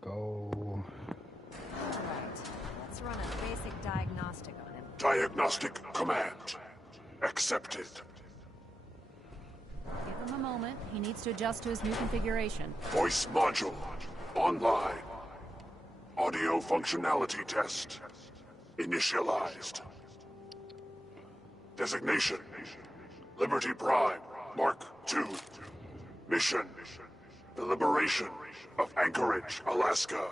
go. Alright, let's run a basic diagnostic on him. Diagnostic command. Accepted. Give him a moment. He needs to adjust to his new configuration. Voice module. Online. Audio functionality test. Initialized. Designation. Liberty Prime. Mark II. Mission. The liberation of Anchorage, Alaska.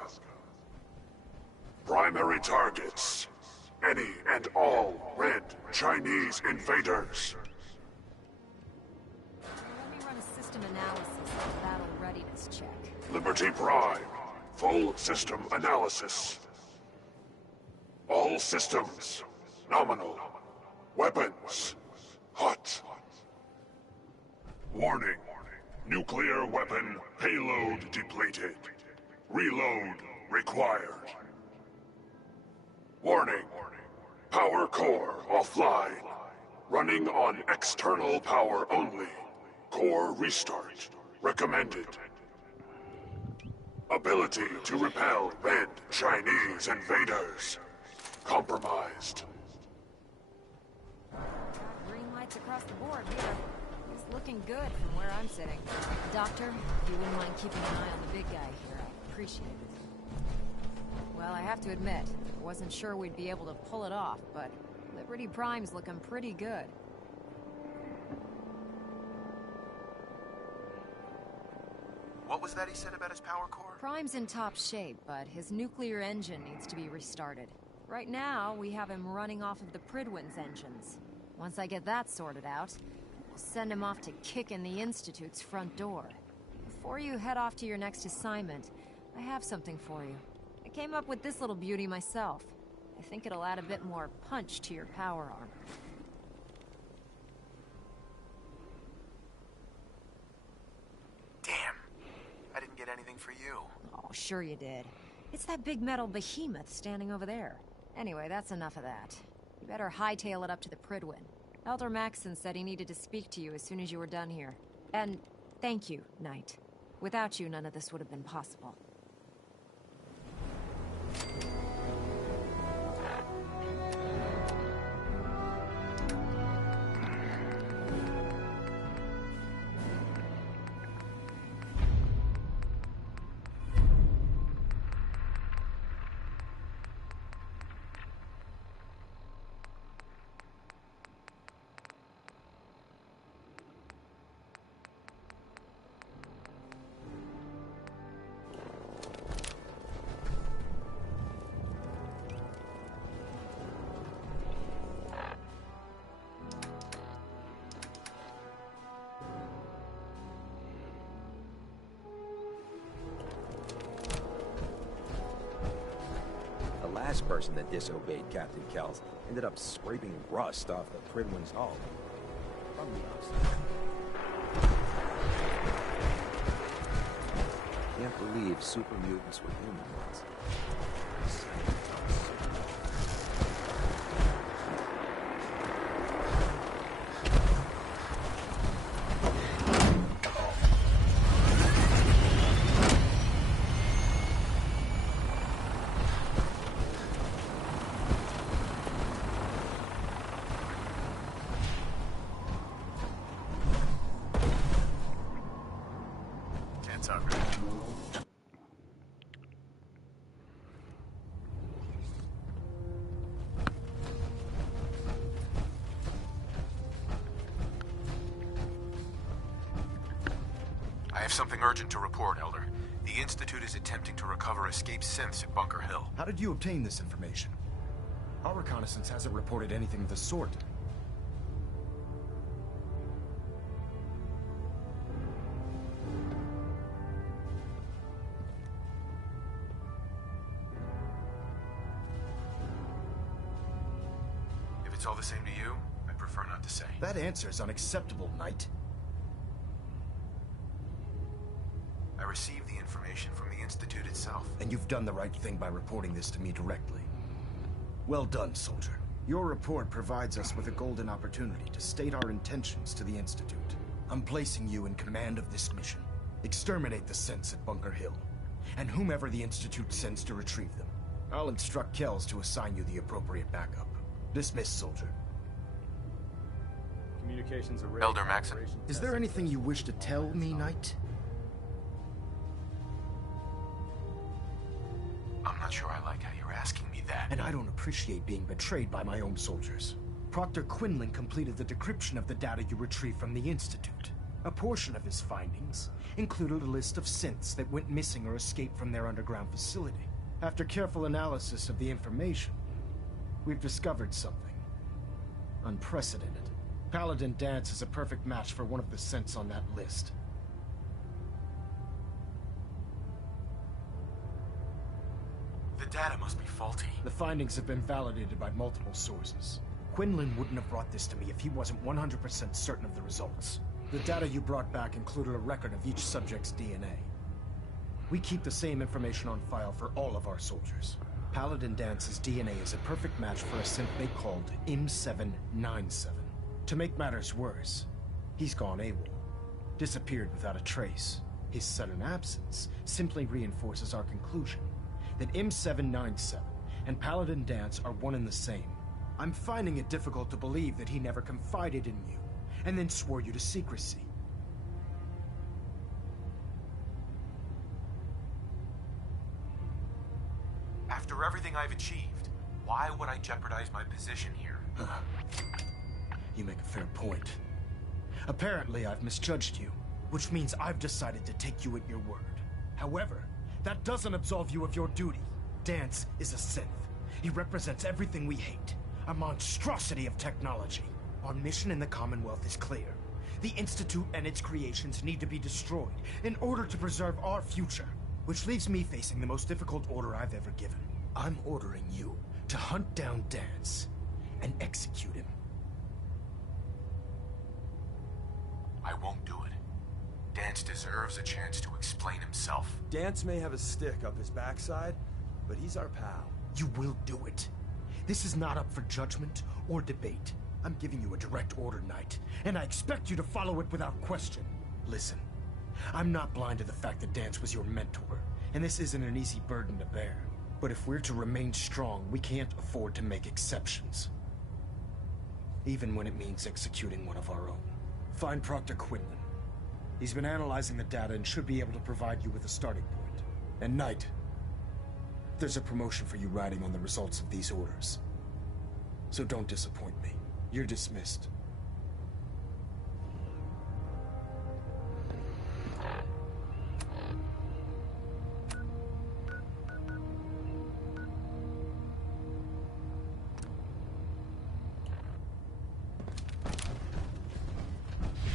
Primary targets. Any and all red Chinese invaders. Let me run a system analysis on the battle readiness check. Liberty Prime. Full system analysis. All systems. Nominal. Weapons. Hot. Warning. Nuclear weapon payload depleted. Reload required. Warning. Power core offline. Running on external power only. Core restart recommended. Ability to repel red Chinese invaders. Compromised. Green lights across the board here. It's looking good from where I'm sitting. Doctor, if you wouldn't mind keeping an eye on the big guy here, I'd appreciate it. Well, I have to admit, I wasn't sure we'd be able to pull it off, but Liberty Prime's looking pretty good. What was that he said about his power core? Prime's in top shape, but his nuclear engine needs to be restarted. Right now, we have him running off of the Prydwen's engines. Once I get that sorted out, we'll send him off to kick in the Institute's front door. Before you head off to your next assignment, I have something for you. I came up with this little beauty myself. I think it'll add a bit more punch to your power armor. Damn. I didn't get anything for you. Oh, sure you did. It's that big metal behemoth standing over there. Anyway, that's enough of that. You better hightail it up to the Prydwen. Elder Maxson said he needed to speak to you as soon as you were done here. And thank you, Knight. Without you, none of this would have been possible. The last person that disobeyed Captain Kells ended up scraping rust off the Prydwen's hull. From the outside. Can't believe super mutants were human ones. I have something urgent to report, Elder. The Institute is attempting to recover escaped synths at Bunker Hill. How did you obtain this information? Our reconnaissance hasn't reported anything of the sort. If it's all the same to you, I'd prefer not to say. That answer is unacceptable, Knight. I received the information from the Institute itself. And you've done the right thing by reporting this to me directly. Well done, soldier. Your report provides us with a golden opportunity to state our intentions to the Institute. I'm placing you in command of this mission. Exterminate the synths at Bunker Hill. and whomever the Institute sends to retrieve them. I'll instruct Kells to assign you the appropriate backup. Dismissed, soldier. Communications array. Elder Maxon. Is there anything you wish to tell me, Knight? I'm not sure I like how you're asking me that. And I don't appreciate being betrayed by my own soldiers. Proctor Quinlan completed the decryption of the data you retrieved from the Institute. A portion of his findings included a list of synths that went missing or escaped from their underground facility. After careful analysis of the information, we've discovered something unprecedented. Paladin Dance is a perfect match for one of the synths on that list. The data must be faulty. The findings have been validated by multiple sources. Quinlan wouldn't have brought this to me if he wasn't 100% certain of the results. The data you brought back included a record of each subject's DNA. We keep the same information on file for all of our soldiers. Paladin Dance's DNA is a perfect match for a synth they called M797. To make matters worse, he's gone AWOL. Disappeared without a trace. His sudden absence simply reinforces our conclusion that M797 and Paladin Dance are one and the same. I'm finding it difficult to believe that he never confided in you, and then swore you to secrecy. After everything I've achieved, why would I jeopardize my position here? You make a fair point. Apparently, I've misjudged you, which means I've decided to take you at your word. However, that doesn't absolve you of your duty. Dance is a synth. He represents everything we hate. A monstrosity of technology. Our mission in the Commonwealth is clear. The Institute and its creations need to be destroyed in order to preserve our future. Which leaves me facing the most difficult order I've ever given. I'm ordering you to hunt down Dance and execute him. I won't do it. Dance deserves a chance to explain himself. Dance may have a stick up his backside, but he's our pal. You will do it. This is not up for judgment or debate. I'm giving you a direct order, Knight, and I expect you to follow it without question. Listen, I'm not blind to the fact that Dance was your mentor, and this isn't an easy burden to bear. But if we're to remain strong, we can't afford to make exceptions. Even when it means executing one of our own. Find Proctor Quinlan. He's been analyzing the data and should be able to provide you with a starting point. And Knight, there's a promotion for you riding on the results of these orders. So don't disappoint me. You're dismissed.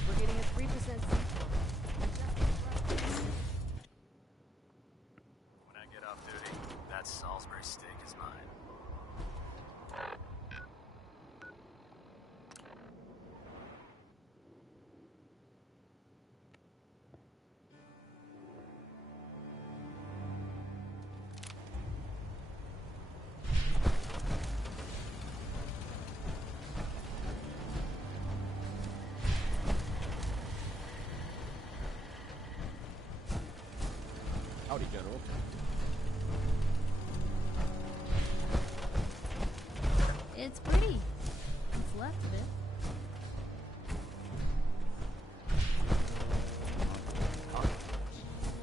We're getting a 3% seat. When I get off duty, that Salisbury steak is mine. Howdy, General. It's pretty. What's left of it.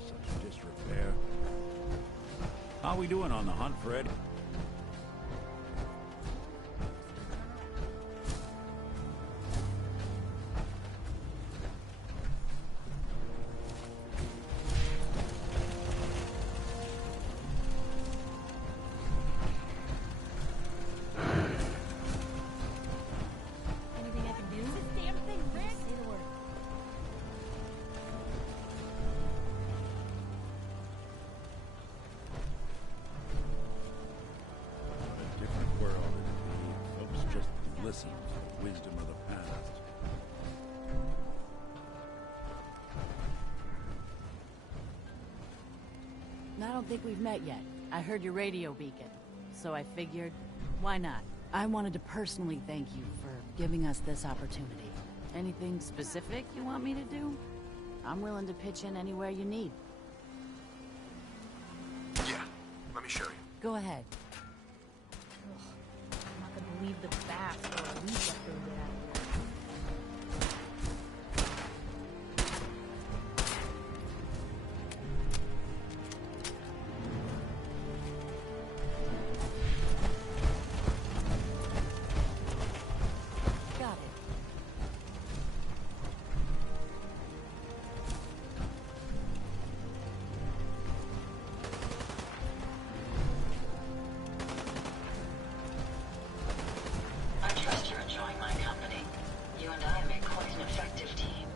Such disrepair. How we doing on the hunt, Fred? Anything I can do? This damn thing, Rick! Say the word. What a different world it'd be if folks just listened to the wisdom of the past. I don't think we've met yet. I heard your radio beacon, so I figured, why not? I wanted to personally thank you for giving us this opportunity. Anything specific you want me to do? I'm willing to pitch in anywhere you need. me show you. Go ahead. I'm not gonna leave the bath for a week after we get out of here. Got it. I trust you're enjoying my company. You and I make quite an effective team.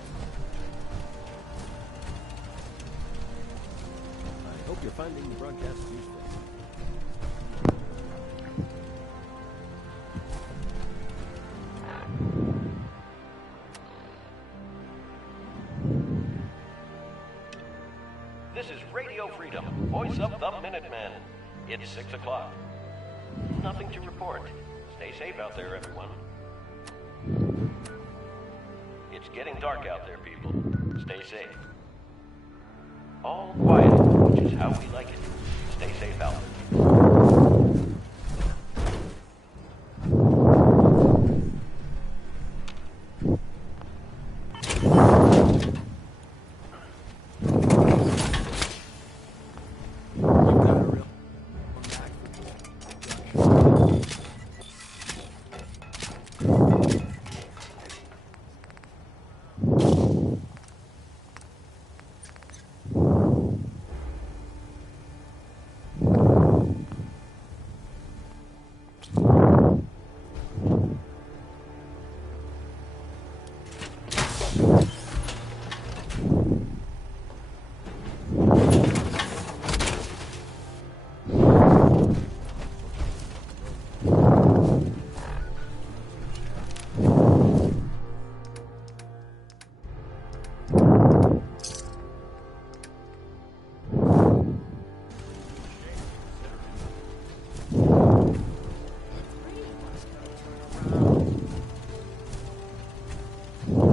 I hope you're finding the broadcast useful. This is Radio Freedom, voice of the Minutemen. It's 6 o'clock. Nothing to report. Stay safe out there, everyone. It's getting dark out there, people. Stay safe. All quiet, which is how we like it. Stay safe out there.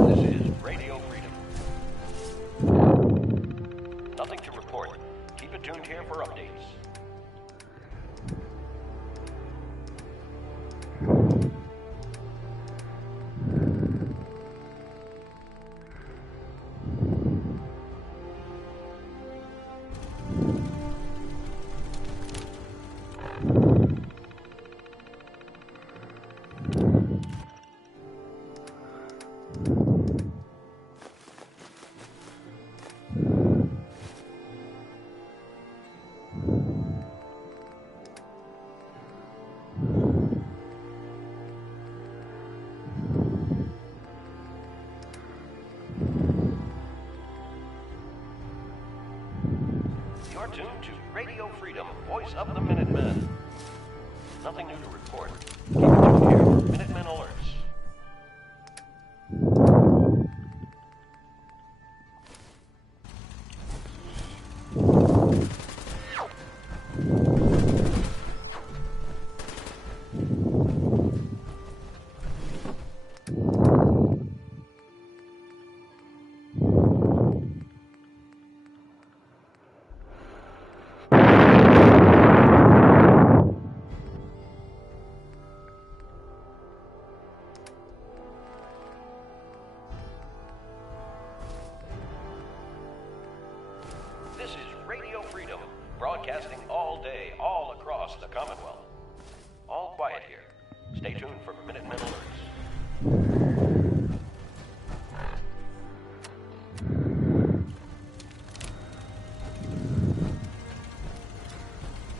This is Radio Freedom. Nothing to report. Keep it tuned here for updates. You're tuned to Radio Freedom, voice of the Minutemen. Nothing new to report. Keep it tuned here for Minutemen alerts. This is Radio Freedom, broadcasting all day, all across the Commonwealth. All quiet here. Stay tuned for Minutemen alerts.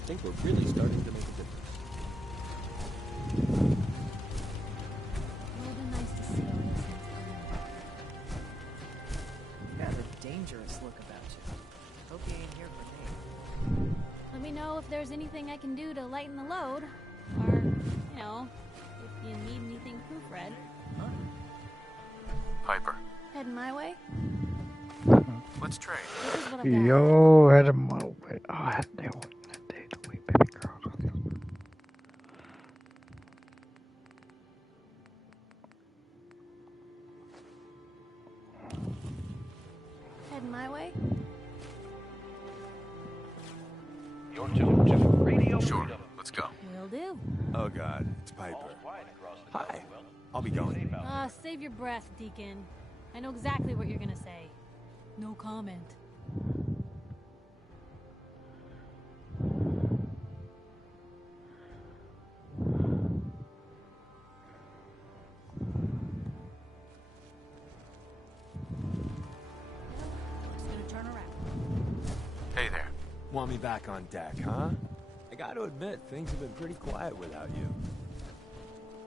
I think we're really starting to make a difference. It would have been nice to see all this in You got a dangerous look about you. Hope you ain't here for me. Let me know if there's anything I can do to lighten the load. Or, you know, if you need anything proofread. Piper, Heading my way? let's trade. This is what I've got. Yo, had a moment. Oh, I had no one that day to wait, baby girl. Heading my way? You're tuned to Radio Sure, let's go. Will do. Oh god, it's Piper. Hi. I'll be going. Save your breath, Deacon. I know exactly what you're gonna say. No comment. Just gonna turn around. Hey there. Want me back on deck, huh? I gotta admit, things have been pretty quiet without you.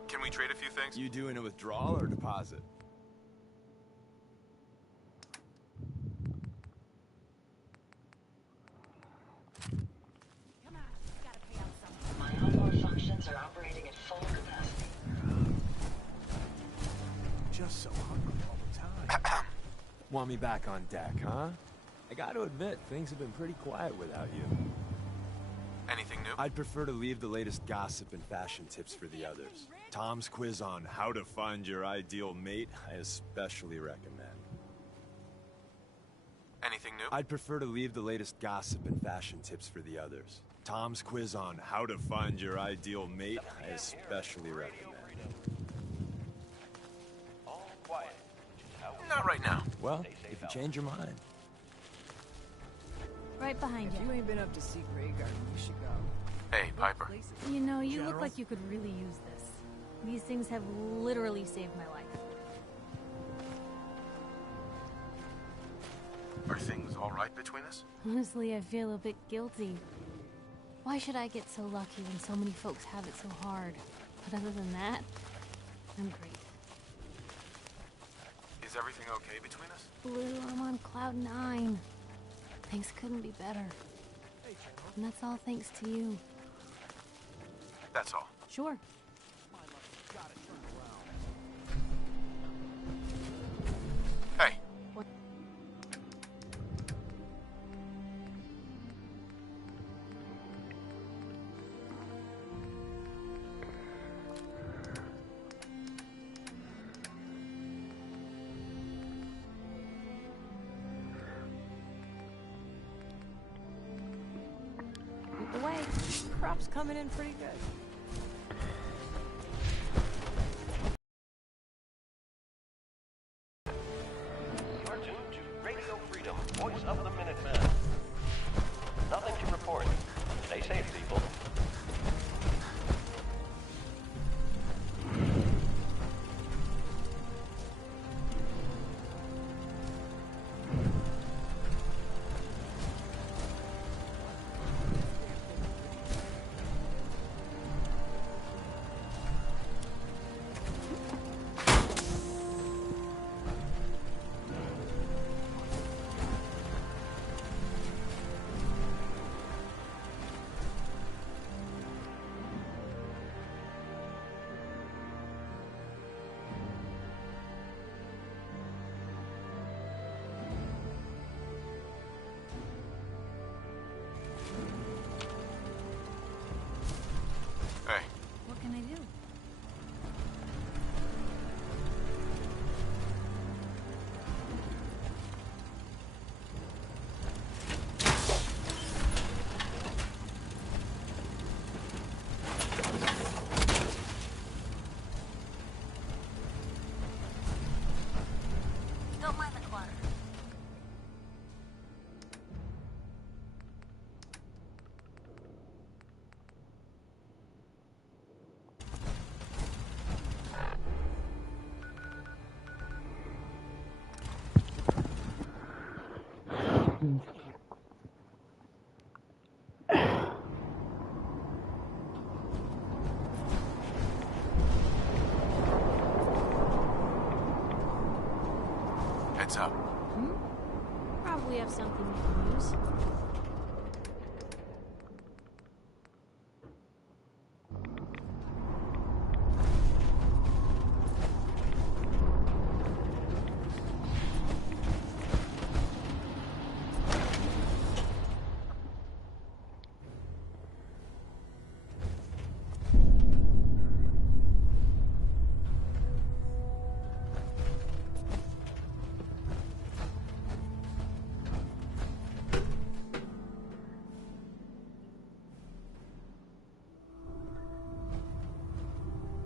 Can we trade a few things? You doing a withdrawal or deposit? My onboard functions are operating at full capacity. Just so hungry all the time. Want me back on deck, huh? I gotta admit, things have been pretty quiet without you. Anything new? I'd prefer to leave the latest gossip and fashion tips for the others. Tom's quiz on how to find your ideal mate, I especially recommend. Anything new? I'd prefer to leave the latest gossip and fashion tips for the others. Tom's quiz on how to find your ideal mate, I especially recommend. All quiet, which is how we Not right now. Well, if you change your mind. Right behind If you. you ain't been up to see Grey Garden, you should go. Hey, Piper. You know, you look General? like you could really use this. These things have literally saved my life. Are things all right between us? Honestly, I feel a bit guilty. Why should I get so lucky when so many folks have it so hard? But other than that, I'm great. Is everything okay between us? Blue, I'm on cloud 9. Things couldn't be better. And that's all thanks to you. That's all. Sure. Hey. What? Lead the way. Crop's coming in pretty good. are tuned to Radio Freedom, voice of the Minutemen. Nothing to report. Stay safe, people. Hey. What can I do? Don't mind the clutter. Heads up. Probably have something we can use.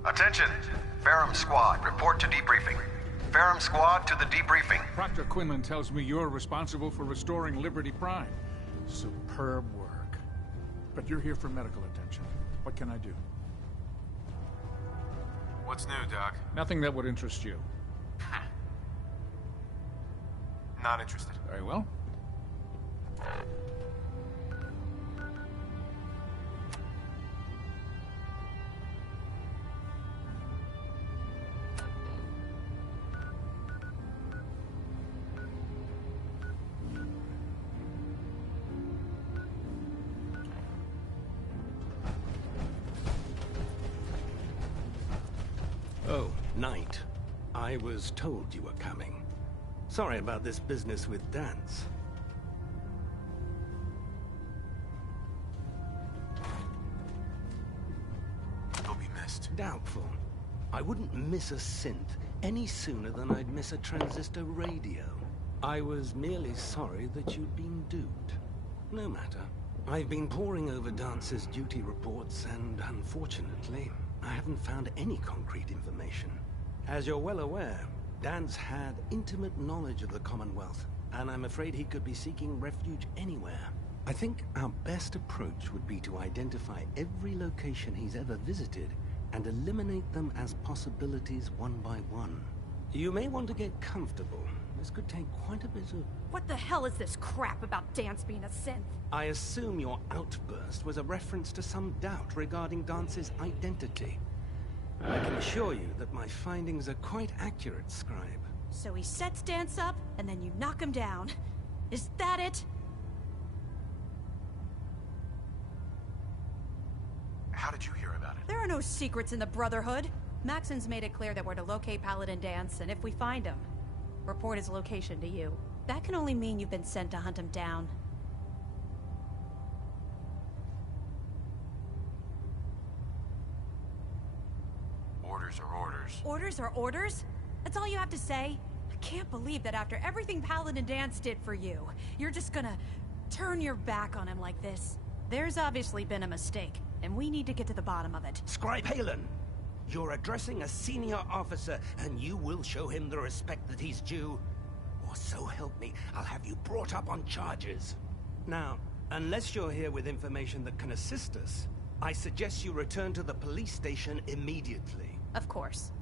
Attention! Ferrum Squad, report to debriefing. Ferrum Squad to the debriefing. Proctor Quinlan tells me you're responsible for restoring Liberty Prime. Superb work. But you're here for medical attention. What can I do? What's new, Doc? Nothing that would interest you. Not interested. Very well. Oh, Knight. I was told you were coming. Sorry about this business with Dance. He'll be missed. Doubtful. I wouldn't miss a synth any sooner than I'd miss a transistor radio. I was merely sorry that you'd been duped. No matter. I've been poring over Dance's duty reports, and unfortunately, I haven't found any concrete information. As you're well aware, Dance had intimate knowledge of the Commonwealth, and I'm afraid he could be seeking refuge anywhere. I think our best approach would be to identify every location he's ever visited and eliminate them as possibilities one by one. You may want to get comfortable. This could take quite a bit of... What the hell is this crap about Dance being a synth? I assume your outburst was a reference to some doubt regarding Dance's identity. I can assure you that my findings are quite accurate, Scribe. So he sets Dance up, and then you knock him down. Is that it? How did you hear about it? There are no secrets in the Brotherhood. Maxon's made it clear that we're to locate Paladin Dance, and if we find him, report his location to you. That can only mean you've been sent to hunt him down. Orders are orders. Orders are orders? That's all you have to say? I can't believe that after everything Paladin Dance did for you, you're just gonna turn your back on him like this. There's obviously been a mistake, and we need to get to the bottom of it. Scribe Halen! You're addressing a senior officer, and you will show him the respect that he's due. Or so help me, I'll have you brought up on charges. Now, unless you're here with information that can assist us, I suggest you return to the police station immediately. Of course.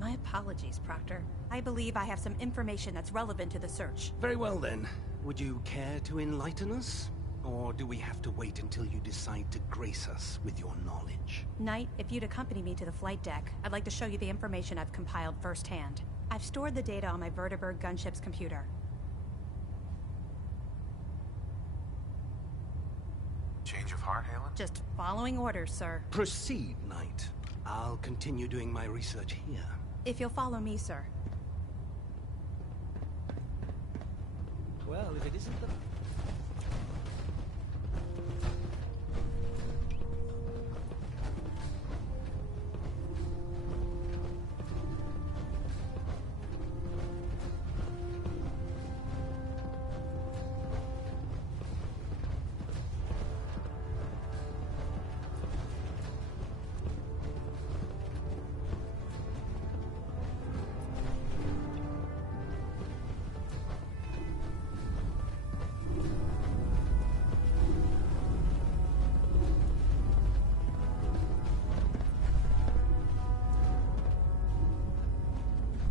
My apologies, Proctor. I believe I have some information that's relevant to the search. Very well then. Would you care to enlighten us? Or do we have to wait until you decide to grace us with your knowledge? Knight, if you'd accompany me to the flight deck, I'd like to show you the information I've compiled firsthand. I've stored the data on my Vertibird gunship's computer. Change of heart, Halen? Just following orders, sir. Proceed, Knight. I'll continue doing my research here. If you'll follow me, sir. Well, if it isn't the...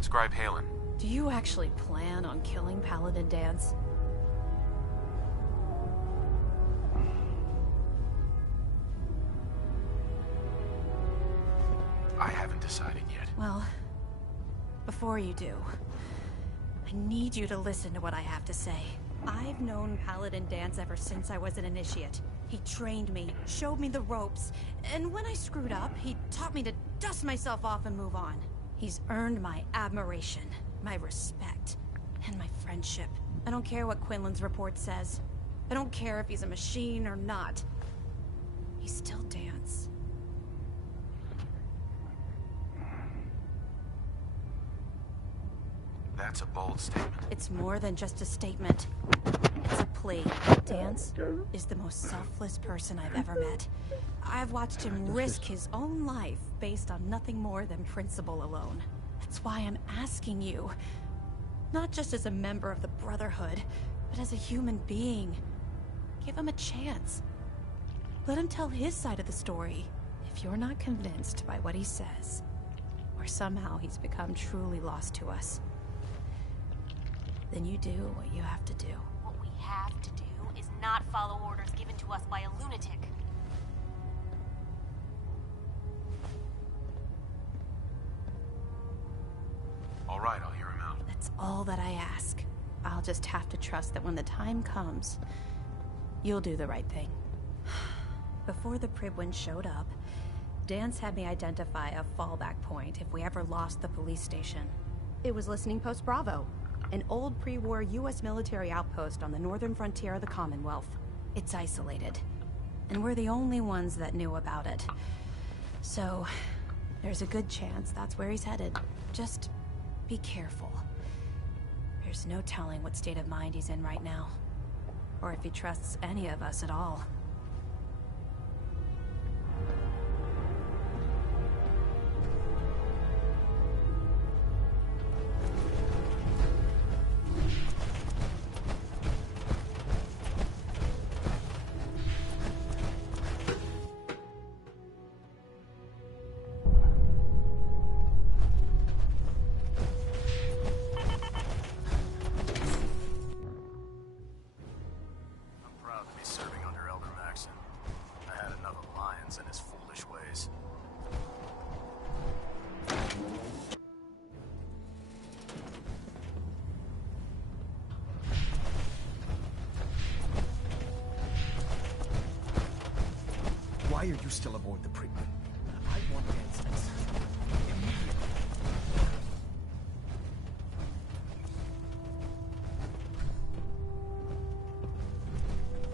Scribe Halen. Do you actually plan on killing Paladin Dance? I haven't decided yet. Well, before you do, I need you to listen to what I have to say. I've known Paladin Dance ever since I was an initiate. He trained me, showed me the ropes, and when I screwed up, he taught me to dust myself off and move on. He's earned my admiration, my respect, and my friendship. I don't care what Quinlan's report says. I don't care if he's a machine or not. He's still Dance. That's a bold statement. It's more than just a statement. It's a plea. Dance is the most selfless person I've ever met. I've watched him risk his own life based on nothing more than principle alone. That's why I'm asking you. Not just as a member of the Brotherhood, but as a human being. Give him a chance. Let him tell his side of the story. If you're not convinced by what he says, or somehow he's become truly lost to us, then you do what you have to do. What we have to do is not follow orders given to us by a lunatic. All right, I'll hear him out. That's all that I ask. I'll just have to trust that when the time comes, you'll do the right thing. Before the Pribwins showed up, Dance had me identify a fallback point if we ever lost the police station. It was Listening Post Bravo, an old pre-war U.S. military outpost on the northern frontier of the Commonwealth. It's isolated, and we're the only ones that knew about it. So, there's a good chance that's where he's headed. Just be careful. There's no telling what state of mind he's in right now, or if he trusts any of us at all. And his foolish ways. Why are you still aboard the Pribwin? I want answers. Immediately.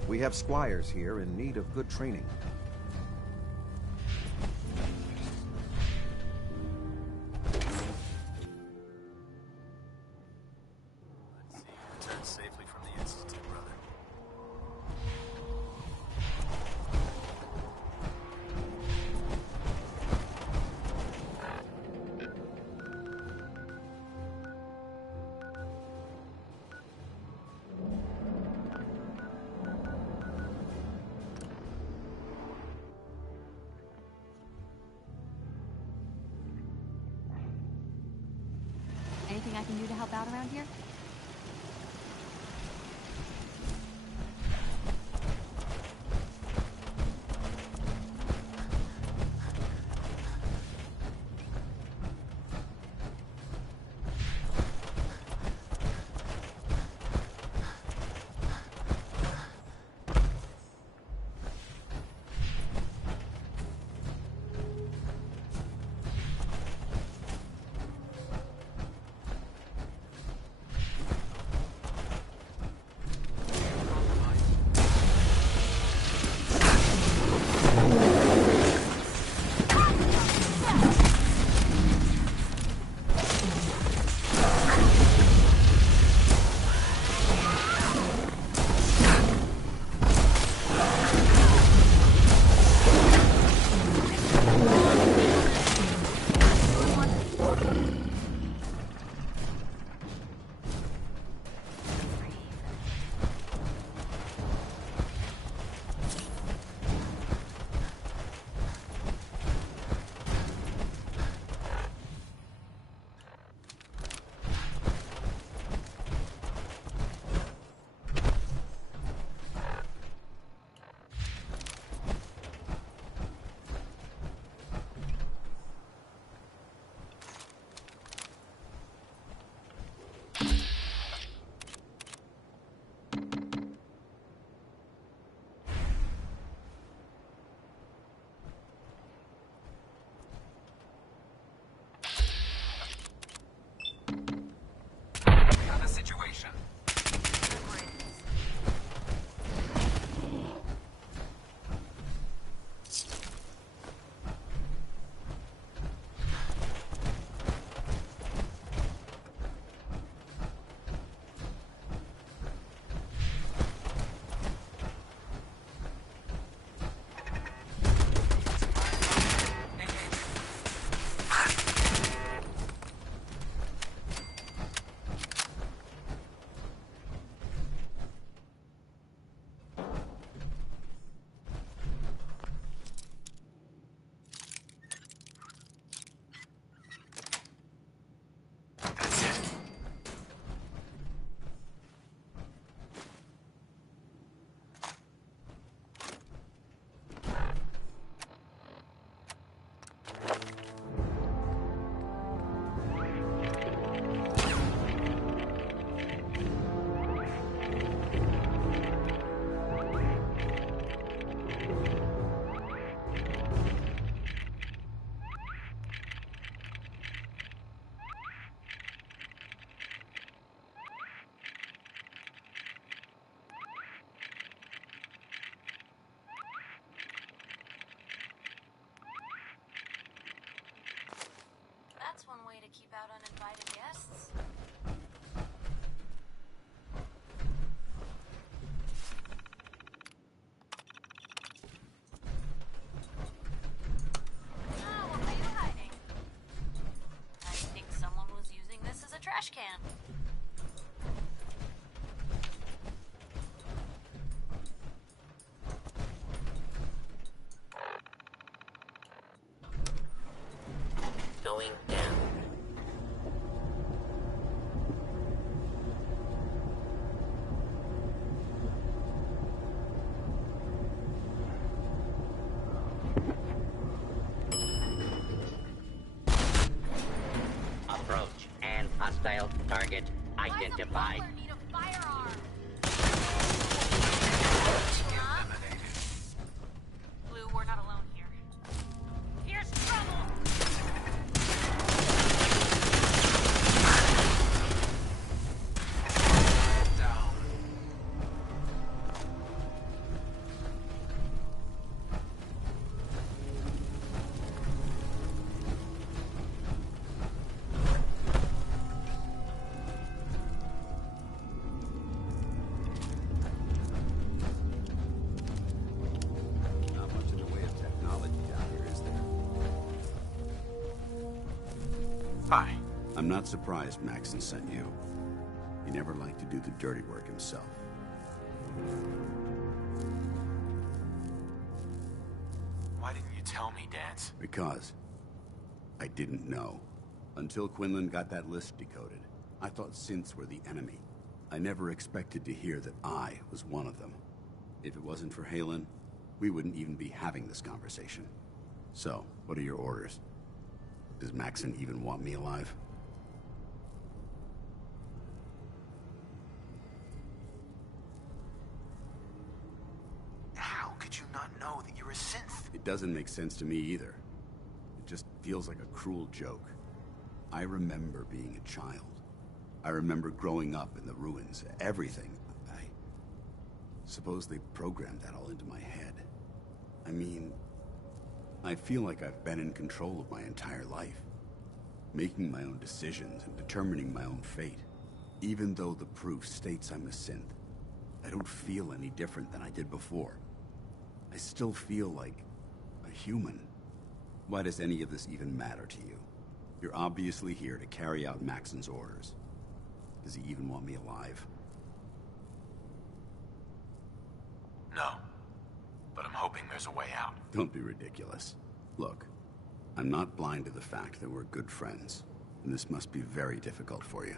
We have squires here in need of good training. Return safely from the Institute, brother. Anything I can do to help out around here? uninvited guests? Oh, what were you hiding? I think someone was using this as a trash can. Going down. Approach and hostile target identified. Need a firearm. Blue, we're not alone here. Here's trouble. Not much in the way of technology down here, is there? Hi. I'm not surprised Maxon sent you. He never liked to do the dirty work himself. Why didn't you tell me, Dance? Because I didn't know. Until Quinlan got that list decoded, I thought synths were the enemy. I never expected to hear that I was one of them. If it wasn't for Halen, we wouldn't even be having this conversation. So, what are your orders? Does Maxon even want me alive? How could you not know that you're a synth? It doesn't make sense to me either. It just feels like a cruel joke. I remember being a child. I remember growing up in the ruins, everything. I suppose they programmed that all into my head. I mean, I feel like I've been in control of my entire life, making my own decisions and determining my own fate. Even though the proof states I'm a synth, I don't feel any different than I did before. I still feel like a human. Why does any of this even matter to you? You're obviously here to carry out Maxon's orders. Does he even want me alive? No. But I'm hoping there's a way out. Don't be ridiculous. Look, I'm not blind to the fact that we're good friends, and this must be very difficult for you.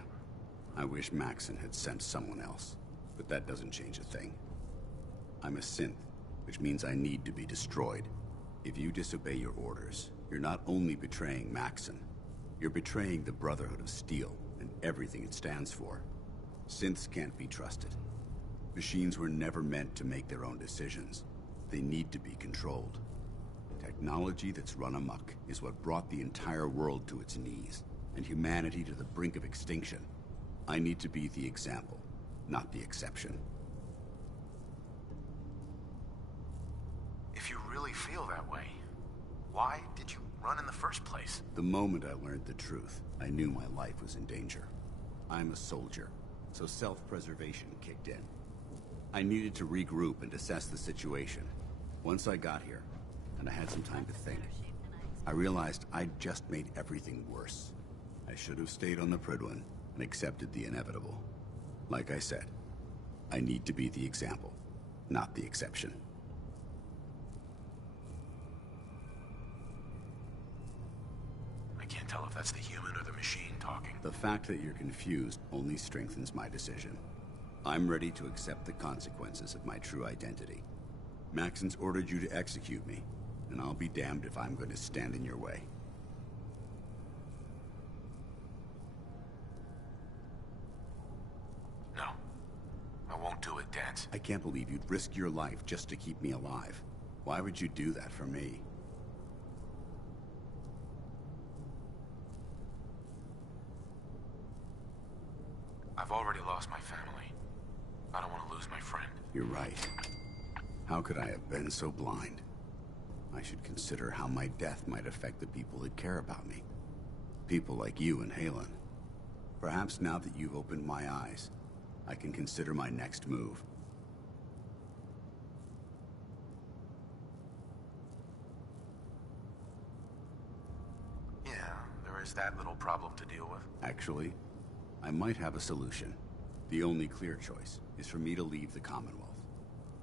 I wish Maxon had sent someone else, but that doesn't change a thing. I'm a synth, which means I need to be destroyed. If you disobey your orders, you're not only betraying Maxon, you're betraying the Brotherhood of Steel and everything it stands for. Synths can't be trusted. Machines were never meant to make their own decisions. They need to be controlled. Technology that's run amok is what brought the entire world to its knees, and humanity to the brink of extinction. I need to be the example, not the exception. If you really feel that way, why did you run in the first place? The moment I learned the truth, I knew my life was in danger. I'm a soldier, so self-preservation kicked in. I needed to regroup and assess the situation. Once I got here, and I had some time to think, I realized I'd just made everything worse. I should have stayed on the Prydwen and accepted the inevitable. Like I said, I need to be the example, not the exception. I can't tell if that's the human or the machine talking. The fact that you're confused only strengthens my decision. I'm ready to accept the consequences of my true identity. Maxon's ordered you to execute me, and I'll be damned if I'm going to stand in your way. No. I won't do it, Dance. I can't believe you'd risk your life just to keep me alive. Why would you do that for me? I've already lost my family. I don't want to lose my friend. You're right. How could I have been so blind? I should consider how my death might affect the people that care about me. People like you and Halen. Perhaps now that you've opened my eyes, I can consider my next move. Yeah, there is that little problem to deal with. Actually, I might have a solution. The only clear choice is for me to leave the Commonwealth.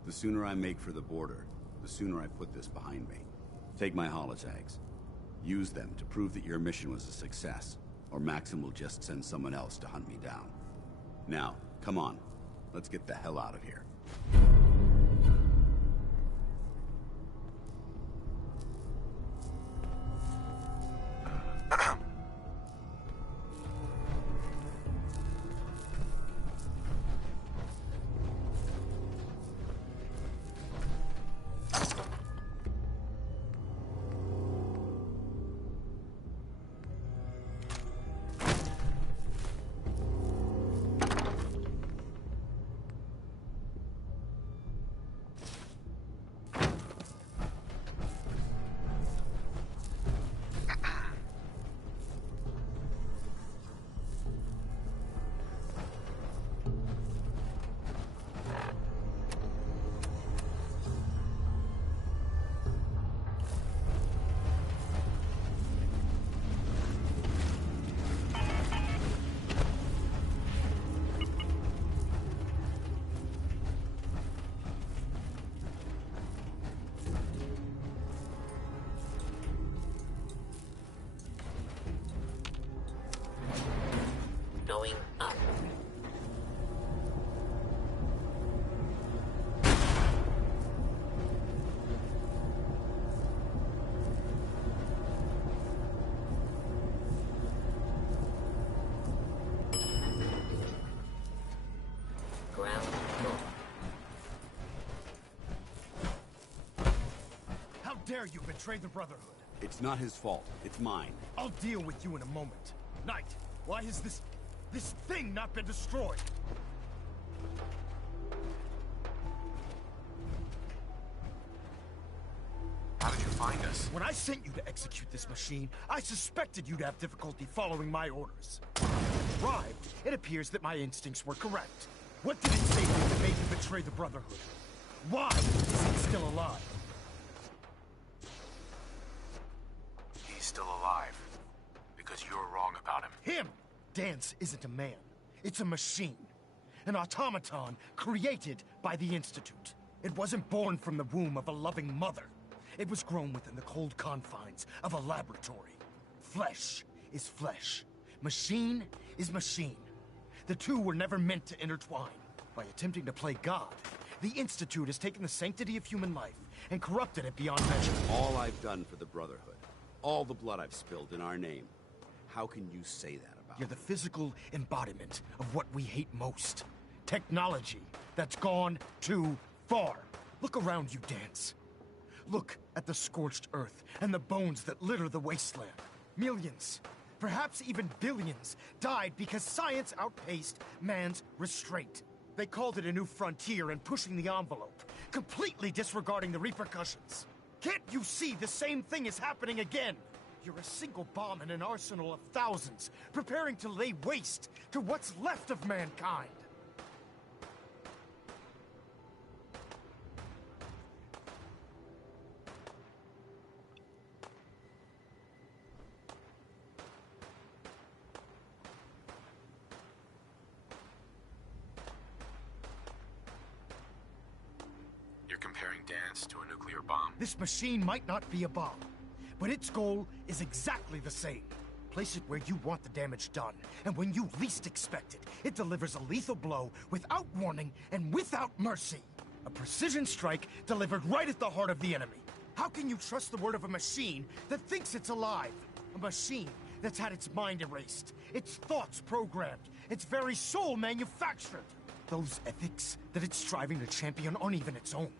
The sooner I make for the border, the sooner I put this behind me. Take my holotags. Use them to prove that your mission was a success, or Maxim will just send someone else to hunt me down. Now, come on. Let's get the hell out of here. Going up. Ground floor. How dare you betray the Brotherhood? It's not his fault. It's mine. I'll deal with you in a moment. Knight, why has this thing not been destroyed? How did you find us? When I sent you to execute this machine, I suspected you'd have difficulty following my orders. Arrived, it appears that my instincts were correct. What did it say to you that made you betray the Brotherhood? Why is it still alive? He's still alive. Because you're wrong about him. Him! Dance isn't a man. It's a machine. An automaton created by the Institute. It wasn't born from the womb of a loving mother. It was grown within the cold confines of a laboratory. Flesh is flesh. Machine is machine. The two were never meant to intertwine. By attempting to play God, the Institute has taken the sanctity of human life and corrupted it beyond measure. All I've done for the Brotherhood, all the blood I've spilled in our name, how can you say that about You're the physical embodiment of what we hate most. Technology that's gone too far. Look around you, Dance. Look at the scorched earth and the bones that litter the wasteland. Millions, perhaps even billions, died because science outpaced man's restraint. They called it a new frontier and pushing the envelope, completely disregarding the repercussions. Can't you see the same thing is happening again? You're a single bomb in an arsenal of thousands, preparing to lay waste to what's left of mankind. You're comparing Dance to a nuclear bomb. This machine might not be a bomb, but its goal is exactly the same. Place it where you want the damage done, and when you least expect it, it delivers a lethal blow without warning and without mercy. A precision strike delivered right at the heart of the enemy. How can you trust the word of a machine that thinks it's alive? A machine that's had its mind erased, its thoughts programmed, its very soul manufactured. Those ethics that it's striving to champion aren't even its own.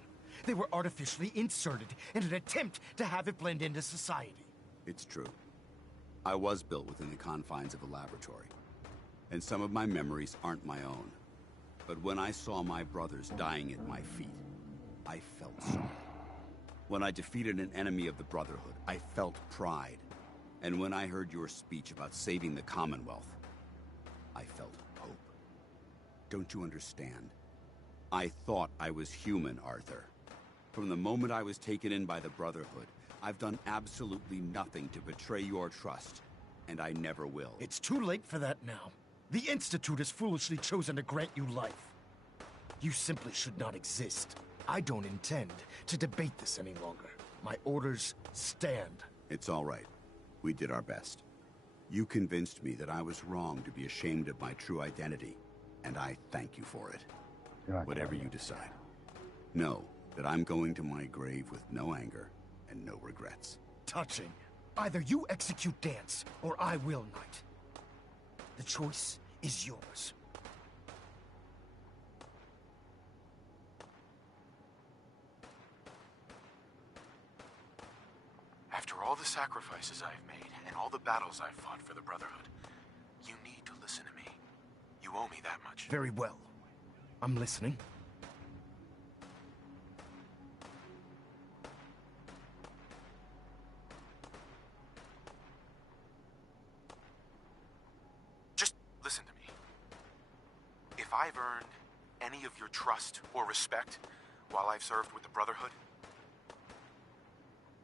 They were artificially inserted in an attempt to have it blend into society. It's true. I was built within the confines of a laboratory, and some of my memories aren't my own. But when I saw my brothers dying at my feet, I felt sorry. When I defeated an enemy of the Brotherhood, I felt pride. And when I heard your speech about saving the Commonwealth, I felt hope. Don't you understand? I thought I was human, Arthur. From the moment I was taken in by the Brotherhood, I've done absolutely nothing to betray your trust, and I never will. It's too late for that now. The Institute has foolishly chosen to grant you life. You simply should not exist. I don't intend to debate this any longer. My orders stand. It's all right. We did our best. You convinced me that I was wrong to be ashamed of my true identity, and I thank you for it. Whatever you decide. Know that I'm going to my grave with no anger and no regrets. Touching. Either you execute Dance, or I will, Knight. The choice is yours. After all the sacrifices I've made and all the battles I've fought for the Brotherhood, you need to listen to me. You owe me that much. Very well. I'm listening. Just listen to me. If I've earned any of your trust or respect while I've served with the Brotherhood,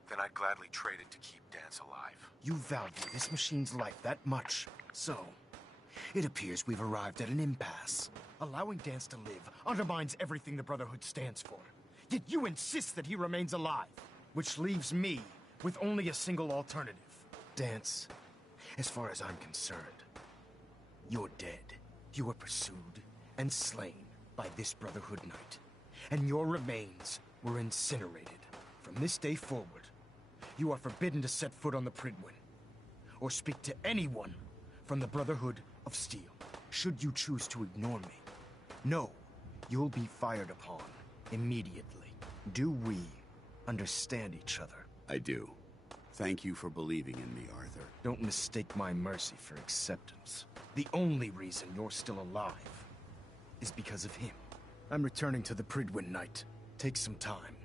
then I'd gladly trade it to keep Dance alive. You value this machine's life that much, so it appears we've arrived at an impasse. Allowing Dance to live undermines everything the Brotherhood stands for. Yet you insist that he remains alive, which leaves me with only a single alternative. Dance, as far as I'm concerned, you're dead. You were pursued and slain by this Brotherhood Knight, and your remains were incinerated. From this day forward, you are forbidden to set foot on the Pridwin, or speak to anyone from the Brotherhood of Steel. Should you choose to ignore me, know you'll be fired upon immediately. Do we understand each other? I do. Thank you for believing in me, Arthur. Don't mistake my mercy for acceptance. The only reason you're still alive is because of him. I'm returning to the Pridwin, Knight. Take some time.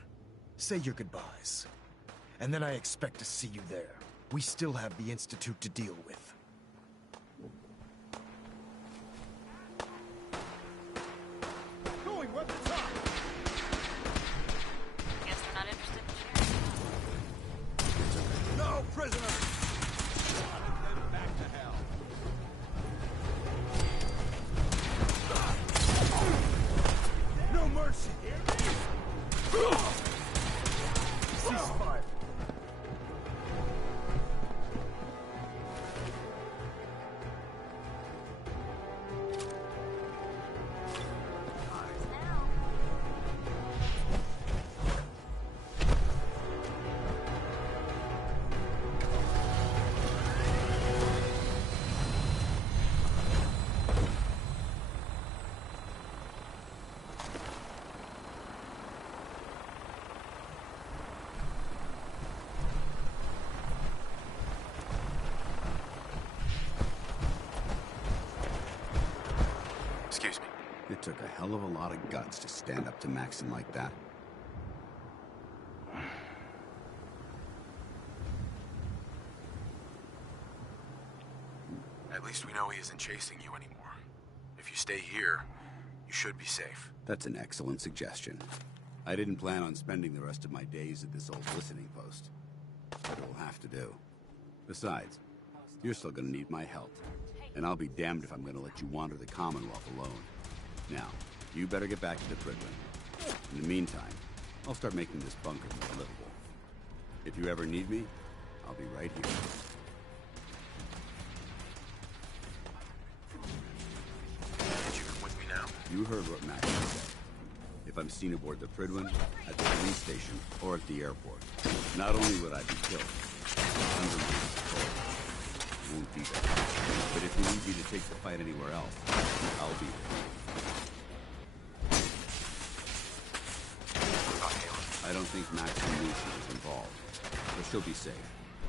Say your goodbyes. And then I expect to see you there. We still have the Institute to deal with. Going weapons up! Guess they're not interested in sharing. No prisoners! Back to hell. No mercy! Ceasefire! Excuse me. It took a hell of a lot of guts to stand up to Maxon like that. At least we know he isn't chasing you anymore. If you stay here, you should be safe. That's an excellent suggestion. I didn't plan on spending the rest of my days at this old listening post. But it'll have to do. Besides, you're still gonna need my help. And I'll be damned if I'm gonna let you wander the Commonwealth alone. Now, you better get back to the Pridwin. In the meantime, I'll start making this bunker more livable. If you ever need me, I'll be right here. Did you come with me now? You heard what Max said. If I'm seen aboard the Pridwin, at the police station, or at the airport, not only would I be killed, under my control. Won't be there. But if you need me to take the fight anywhere else, I'll be there. I don't think Maxine knew she was involved, but she'll be safe.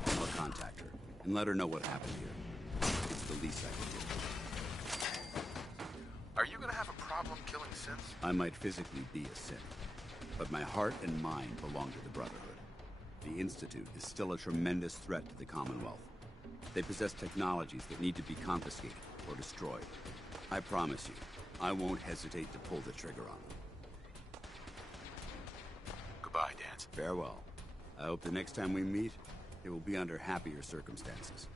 I'll contact her and let her know what happened here. It's the least I can do. Are you gonna have a problem killing synths? I might physically be a Sith, but my heart and mind belong to the Brotherhood. The Institute is still a tremendous threat to the Commonwealth. They possess technologies that need to be confiscated, or destroyed. I promise you, I won't hesitate to pull the trigger on them. Goodbye, Dance. Farewell. I hope the next time we meet, it will be under happier circumstances.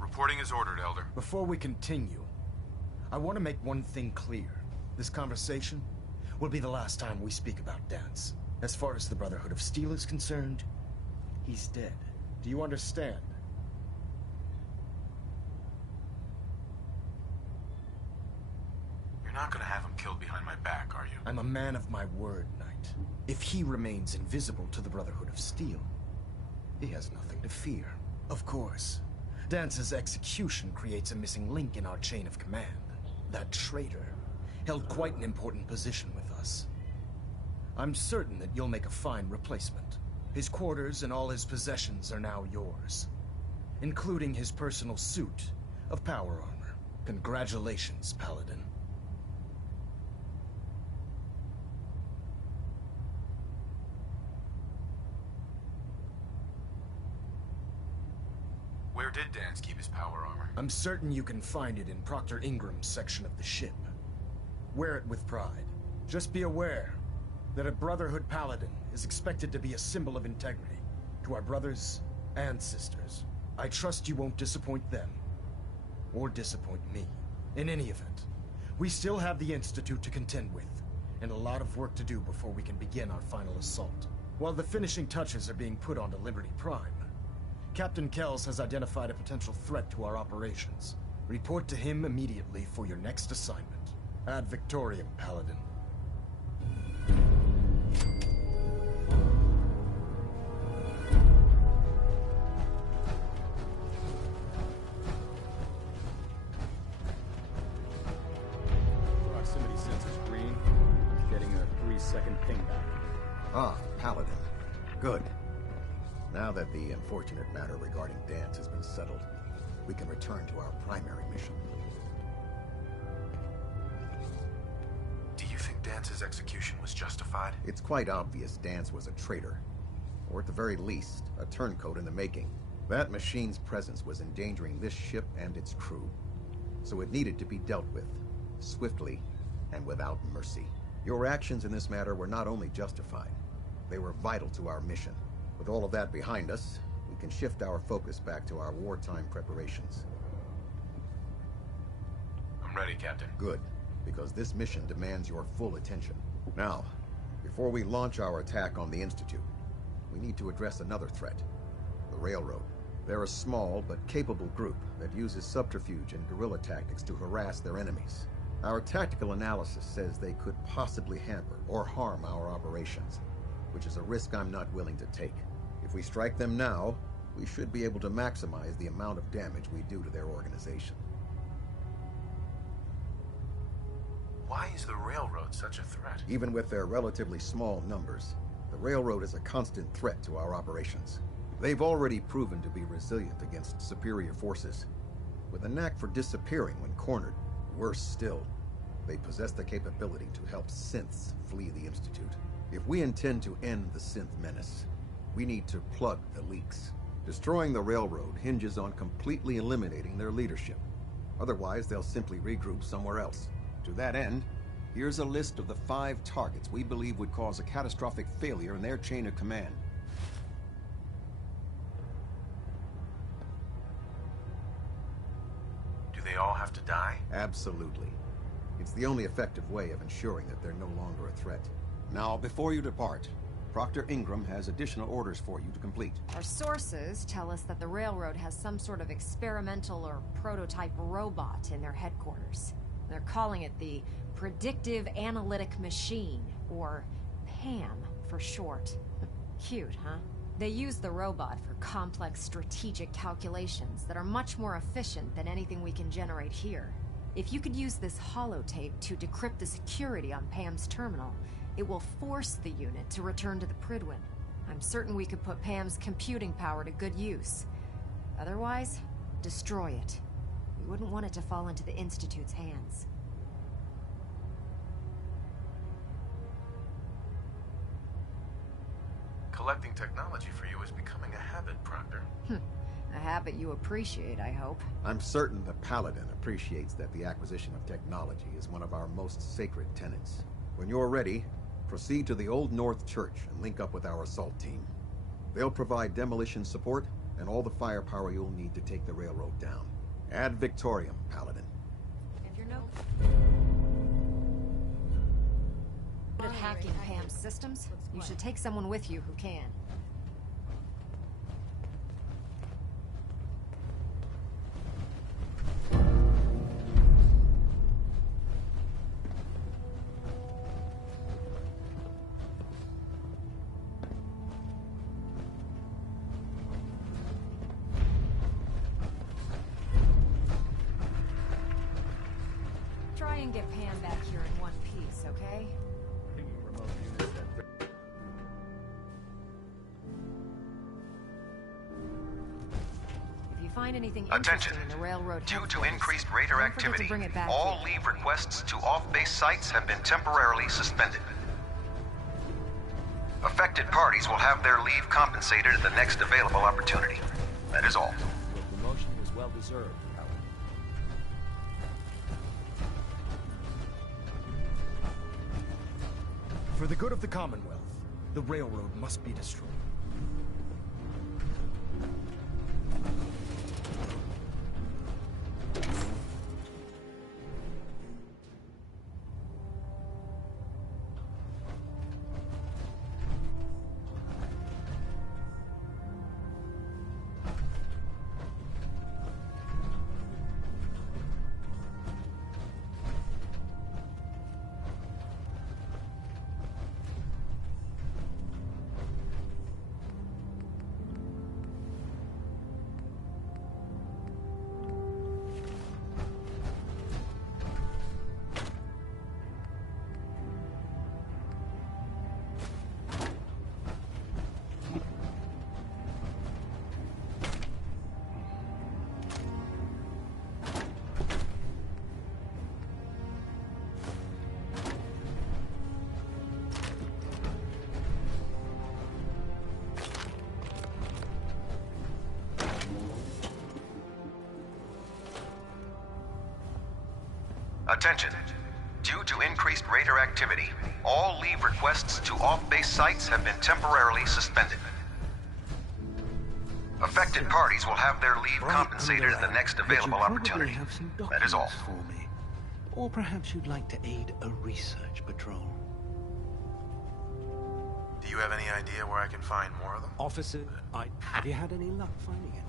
Reporting is ordered, Elder. Before we continue, I want to make one thing clear. This conversation will be the last time we speak about Dance. As far as the Brotherhood of Steel is concerned, he's dead. Do you understand? You're not gonna have him killed behind my back, are you? I'm a man of my word, Knight. If he remains invisible to the Brotherhood of Steel, he has nothing to fear. Of course, Dance's execution creates a missing link in our chain of command. That traitor held quite an important position with us. I'm certain that you'll make a fine replacement. His quarters and all his possessions are now yours, including his personal suit of power armor. Congratulations, Paladin. Where did Dance keep his power armor? I'm certain you can find it in Proctor Ingram's section of the ship. Wear it with pride. Just be aware that a Brotherhood Paladin is expected to be a symbol of integrity to our brothers and sisters. I trust you won't disappoint them, or disappoint me. In any event, we still have the Institute to contend with, and a lot of work to do before we can begin our final assault. While the finishing touches are being put onto Liberty Prime, Captain Kells has identified a potential threat to our operations. Report to him immediately for your next assignment. Ad Victoriam, Paladin. Proximity sensors green. Getting a 3-second ping back. Ah, Paladin. Good. Now that the unfortunate matter regarding Dance has been settled, we can return to our primary mission. Do you think Dance's execution was justified? It's quite obvious Dance was a traitor, or at the very least, a turncoat in the making. That machine's presence was endangering this ship and its crew, so it needed to be dealt with, swiftly and without mercy. Your actions in this matter were not only justified, they were vital to our mission. With all of that behind us, we can shift our focus back to our wartime preparations. I'm ready, Captain. Good, because this mission demands your full attention. Now, before we launch our attack on the Institute, we need to address another threat, the Railroad. They're a small but capable group that uses subterfuge and guerrilla tactics to harass their enemies. Our tactical analysis says they could possibly hamper or harm our operations, which is a risk I'm not willing to take. If we strike them now, we should be able to maximize the amount of damage we do to their organization. Why is the Railroad such a threat? Even with their relatively small numbers, the Railroad is a constant threat to our operations. They've already proven to be resilient against superior forces, with a knack for disappearing when cornered. Worse still, they possess the capability to help synths flee the Institute. If we intend to end the synth menace, we need to plug the leaks. Destroying the railroad hinges on completely eliminating their leadership. Otherwise, they'll simply regroup somewhere else. To that end, here's a list of the 5 targets we believe would cause a catastrophic failure in their chain of command. Do they all have to die? Absolutely. It's the only effective way of ensuring that they're no longer a threat. Now, before you depart, Proctor Ingram has additional orders for you to complete. Our sources tell us that the railroad has some sort of experimental or prototype robot in their headquarters. They're calling it the Predictive Analytic Machine, or PAM for short. Cute, huh? They use the robot for complex strategic calculations that are much more efficient than anything we can generate here. If you could use this holotape to decrypt the security on PAM's terminal, it will force the unit to return to the Prydwen. I'm certain we could put PAM's computing power to good use. Otherwise, destroy it. We wouldn't want it to fall into the Institute's hands. Collecting technology for you is becoming a habit, Proctor. A habit you appreciate, I hope. I'm certain the Paladin appreciates that the acquisition of technology is one of our most sacred tenets. When you're ready, proceed to the Old North Church and link up with our assault team. They'll provide demolition support and all the firepower you'll need to take the railroad down. Ad Victoriam, Paladin. If you're no good at hacking PAM's systems, you should take someone with you who can. Try and get Pam back here in one piece, okay? If you find anything Attention. interesting in the railroad Due to headquarters, increased raider don't forget to activity, bring it back all here. leave requests to off-base sites have been temporarily suspended. Affected parties will have their leave compensated at the next available opportunity. That is all. Your promotion was well deserved, Paladin. For the good of the Commonwealth, the railroad must be destroyed. Attention. Due to increased raider activity, all leave requests to off-base sites have been temporarily suspended. Affected parties will have their leave compensated at the next available opportunity. Have some That is all. documents for me. Or perhaps you'd like to aid a research patrol. Do you have any idea where I can find more of them? Officer, have you had any luck finding it?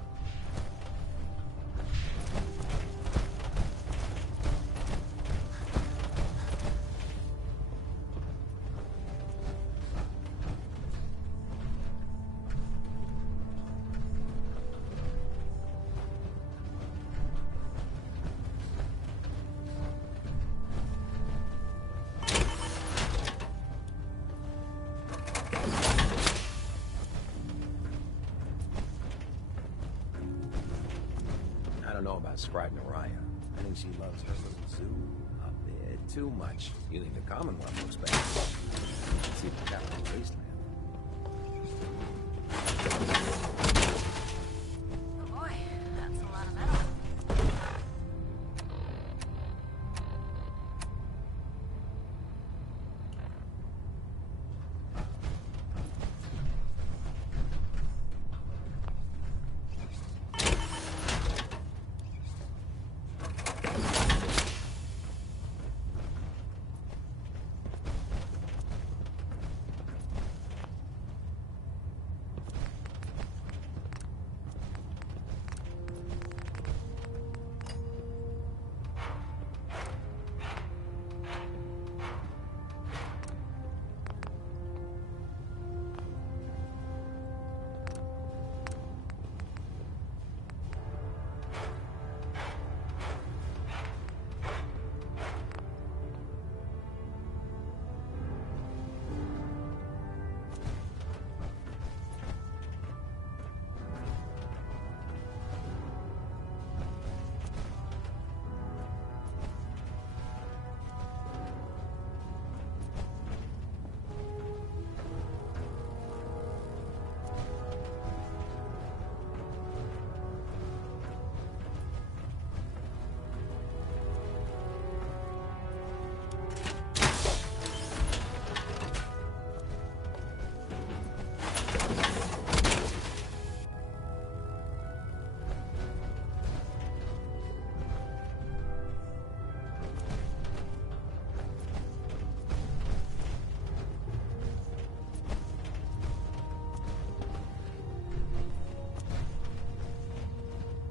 Scribe Naraya. I think she loves her little zoo a bit too much. You think the Commonwealth looks bad? You should see the capital wasteland. Oh boy, that's a lot of metal.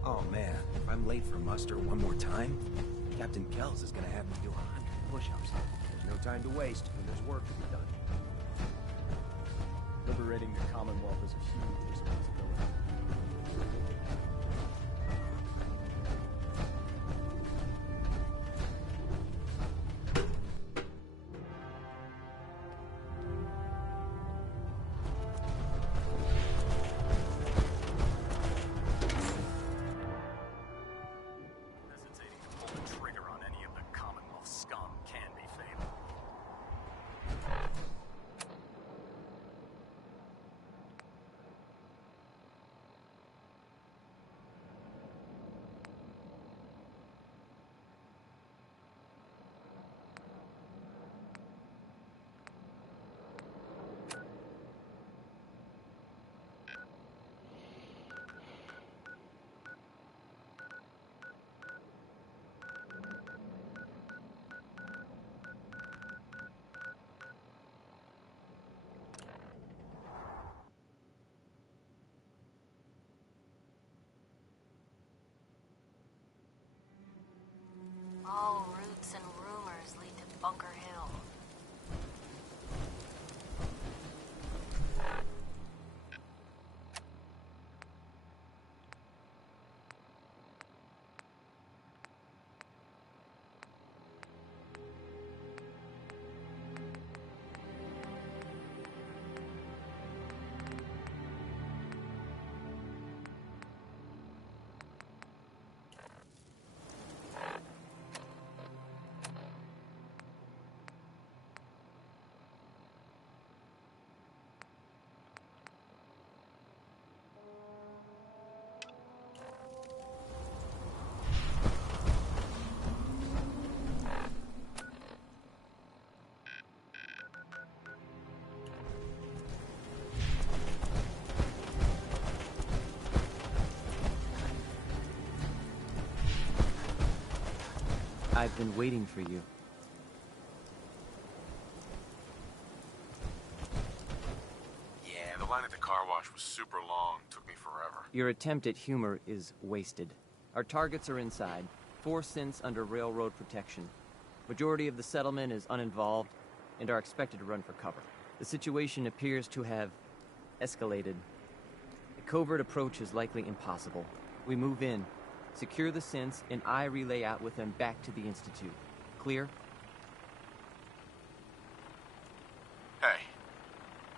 Oh man, if I'm late for muster one more time, Captain Kells is gonna have me do 100 push-ups. There's no time to waste, and there's work to be done. Liberating the Commonwealth is a huge responsibility. Hesitating to pull the trigger on any of the Commonwealth scum can be fatal. All routes and rumors lead to Bunker Hill. I've been waiting for you. Yeah, the line at the car wash was super long. Took me forever. Your attempt at humor is wasted. Our targets are inside, 4 synths under railroad protection. Majority of the settlement is uninvolved and are expected to run for cover. The situation appears to have escalated. A covert approach is likely impossible. We move in, secure the synths, and I relay out with them back to the Institute. Clear? Hey,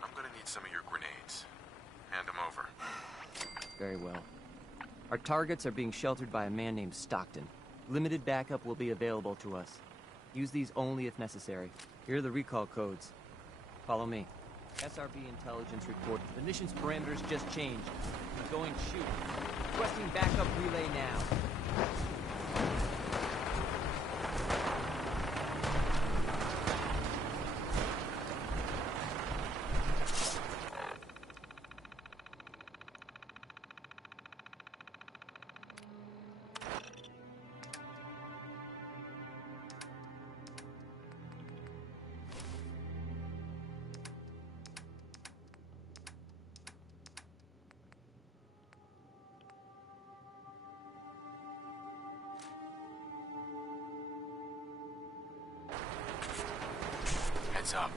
I'm gonna need some of your grenades. Hand them over. Very well. Our targets are being sheltered by a man named Stockton. Limited backup will be available to us. Use these only if necessary. Here are the recall codes. Follow me. SRB intelligence report. The mission's parameters just changed. I'm going to shoot. Requesting backup relay now. Heads up.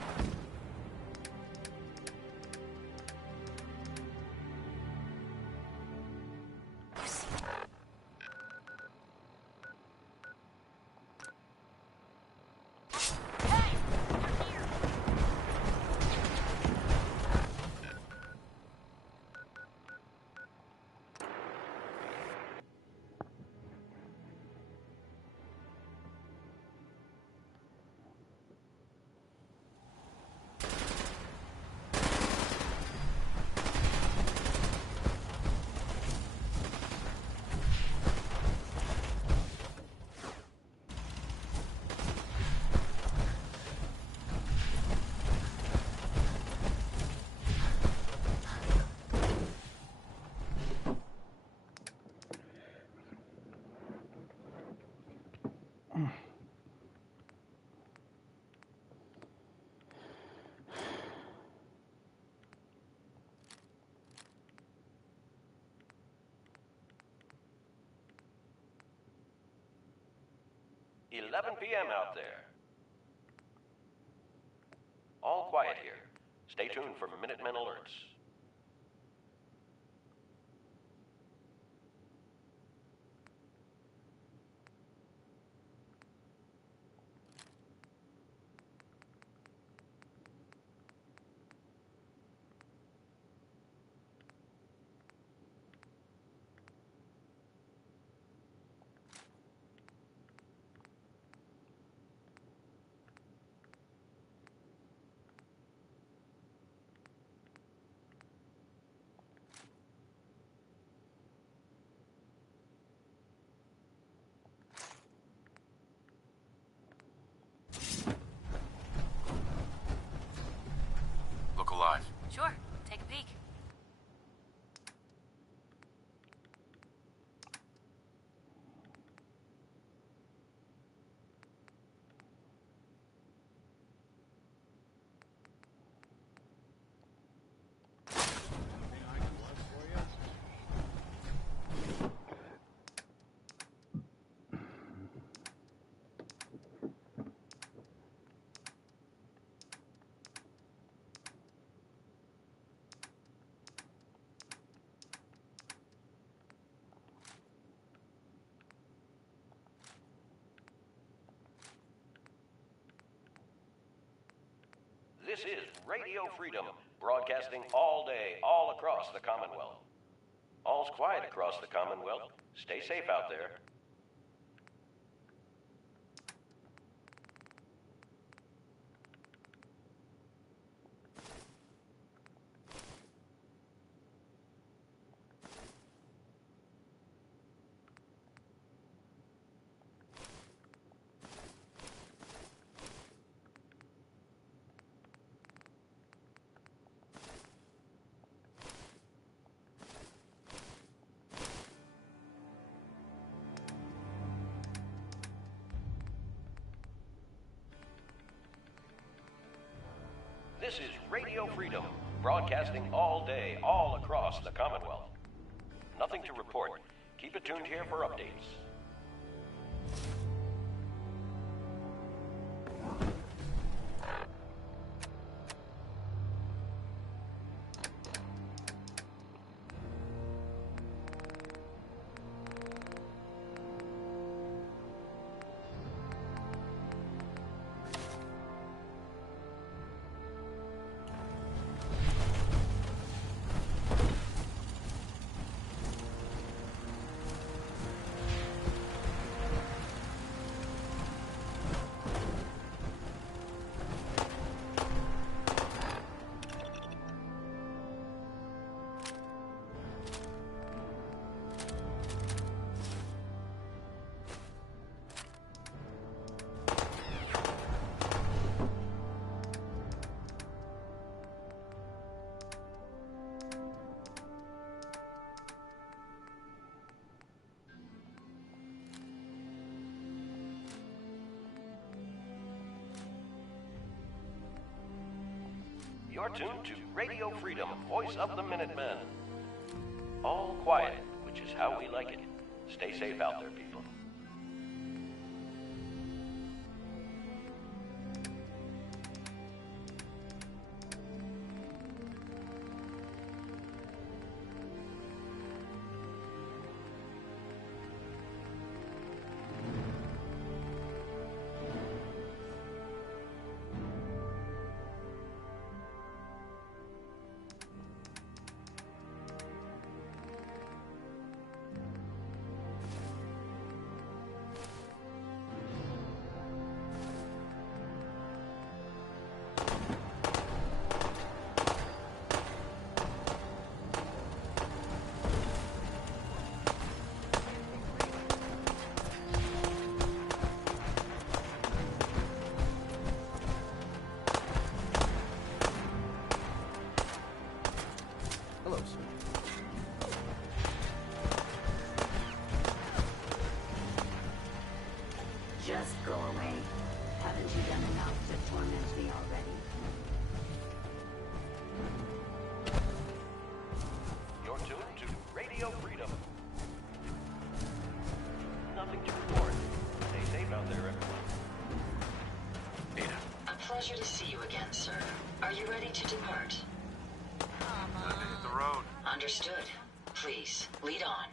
$11 p.m. out there. All quiet here. Stay tuned for Minutemen alerts. Look alive. Sure, take a peek. This is Radio Freedom, broadcasting all day, all across the Commonwealth. All's quiet across the Commonwealth. Stay safe out there. This is Radio Freedom, broadcasting all day, all across the Commonwealth. Nothing to report. Keep it tuned here for updates. You're tuned to Radio Freedom, voice of the Minutemen. All quiet, which is how we like it. Stay safe out there, people. Hello, sir. Just go away. Haven't you done enough to torment me already? You're tuned to Radio Freedom. Nothing to report. Stay safe out there, everyone. Ada. A pleasure to see you again, sir. Are you ready to depart? Time to hit the road. Understood. Please, lead on.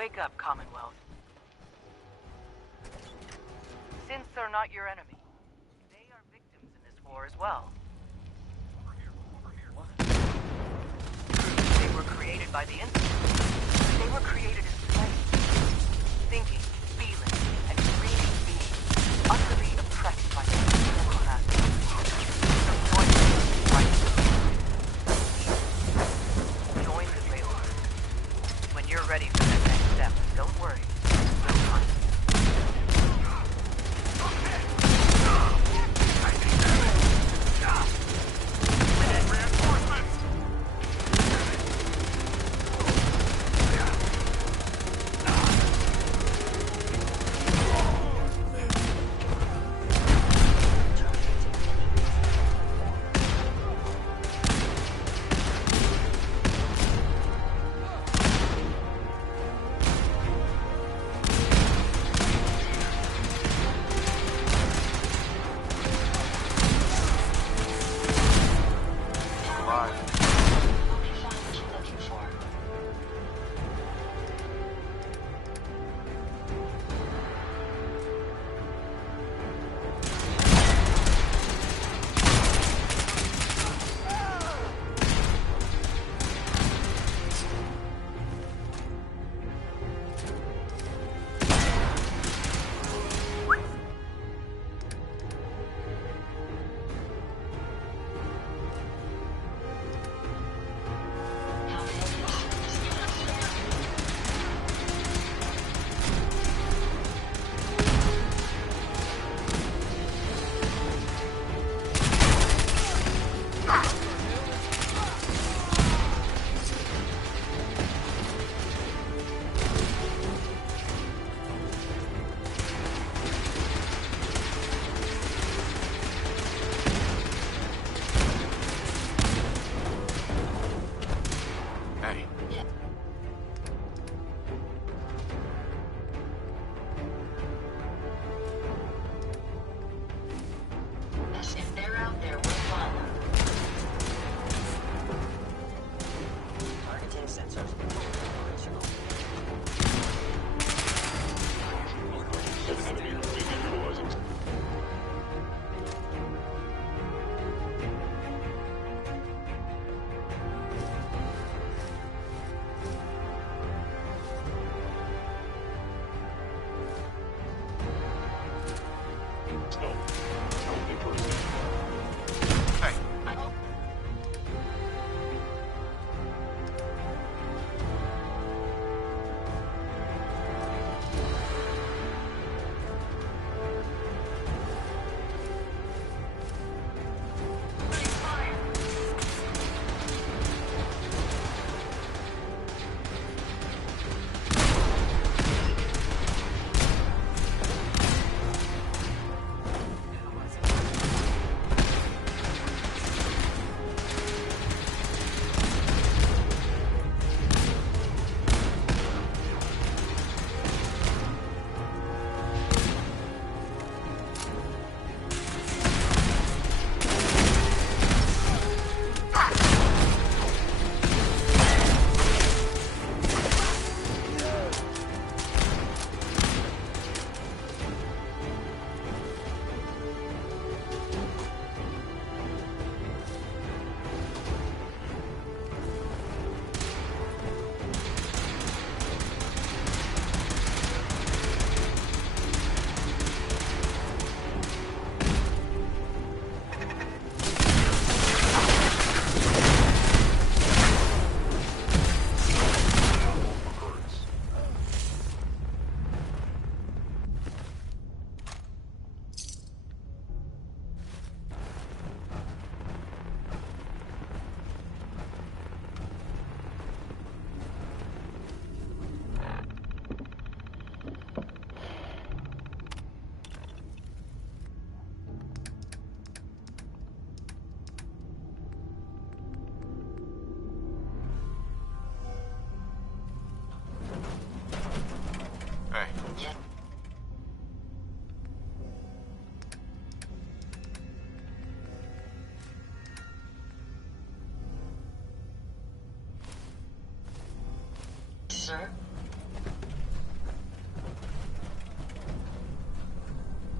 Wake up, Commonwealth. Synths are not your enemy. They are victims in this war as well. They were created by the Institute. They were created as slaves. Thinking, feeling, and dreaming beings, utterly oppressed by the mechanical masters. So join us right now. Join the Railroad. When you're ready for that next step, don't worry. We'll find you.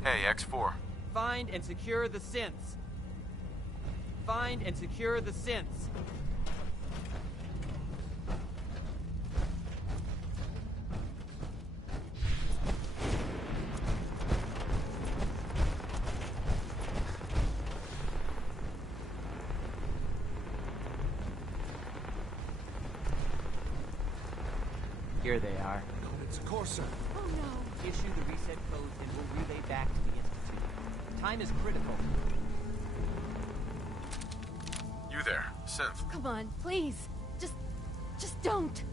Hey, X4. Find and secure the synths. Find and secure the synths. Here they are. It's Corsair. Oh no! Issue the reset codes and we'll relay back to the Institute. Time is critical. You there, Synth. Come on, please. Just don't.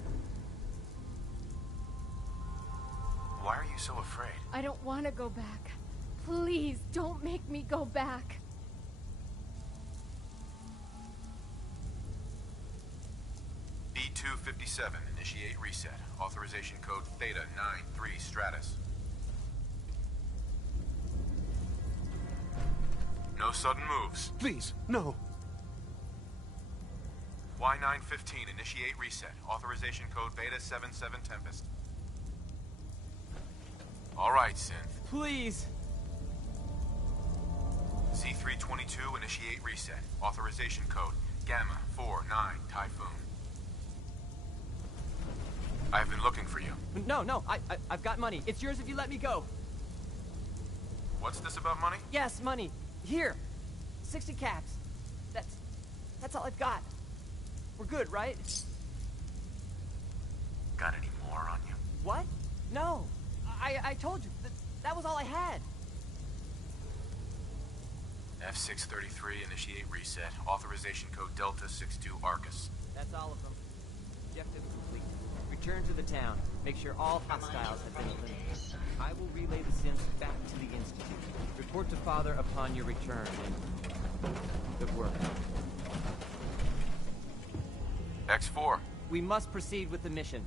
Why are you so afraid? I don't want to go back. Please, don't make me go back. B257, initiate reset. Authorization code Theta 93 Stratus. No sudden moves. Please, no. Y915, initiate reset. Authorization code Beta 77 Tempest. All right, Synth. Please. C322, initiate reset. Authorization code Gamma 49 Typhoon. I've been looking for you. No, I've got money. It's yours if you let me go. What's this about money? Yes, money. Here. 60 caps. That's all I've got. We're good, right? Got any more on you? What? No. I told you. That was all I had. F633, initiate reset. Authorization code Delta 62 Arcus. That's all of them. Objective complete. Return to the town. Make sure all hostiles have been eliminated. I will relay the synths back to the Institute. Report to Father upon your return, and good work. X4. We must proceed with the mission.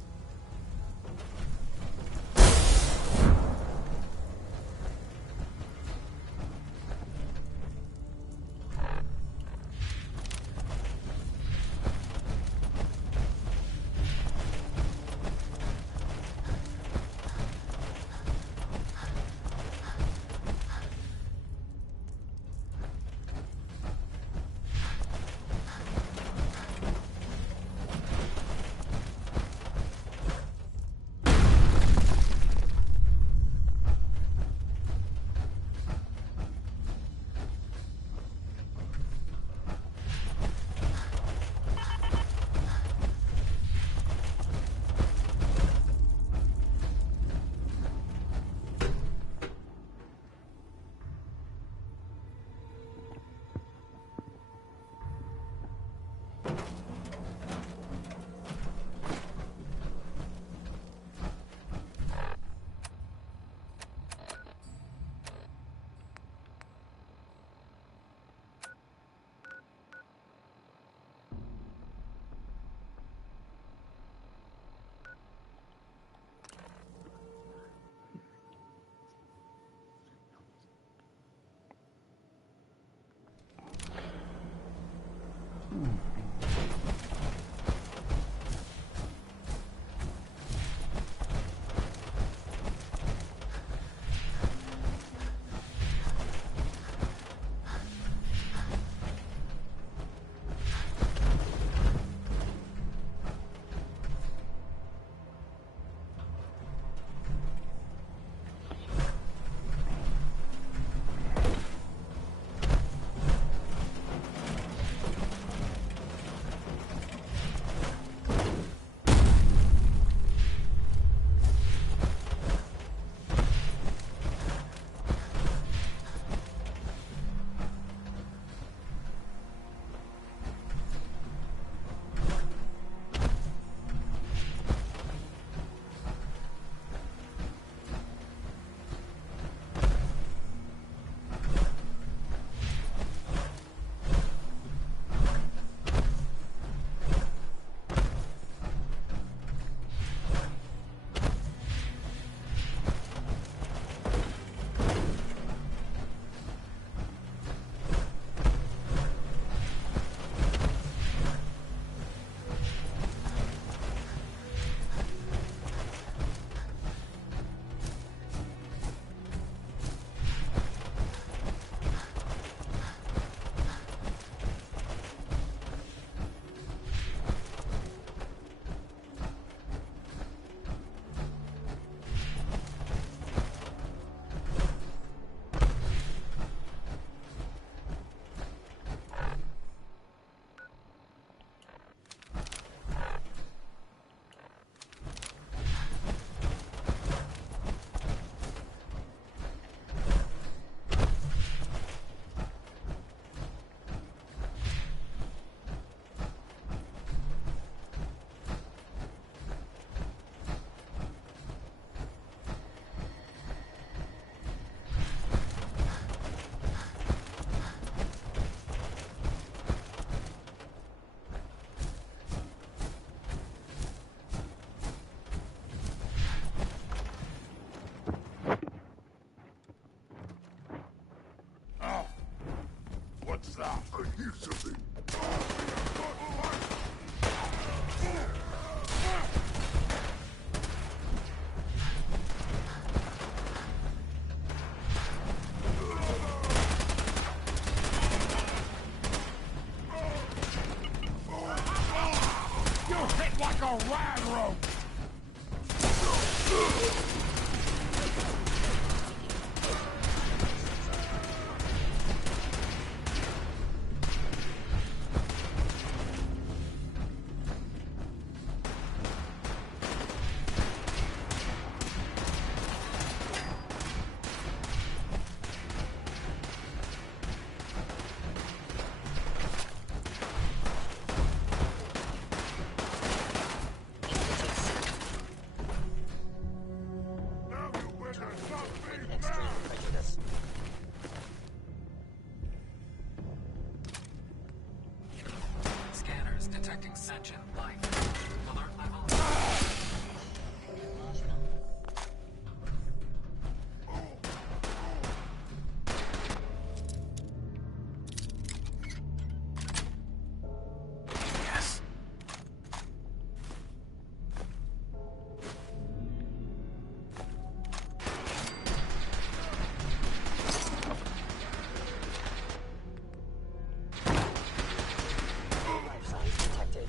What's that? I hear something. You hit like a rag rope! Scanners detecting sentient life. Alert level. Yes. Life signs detected.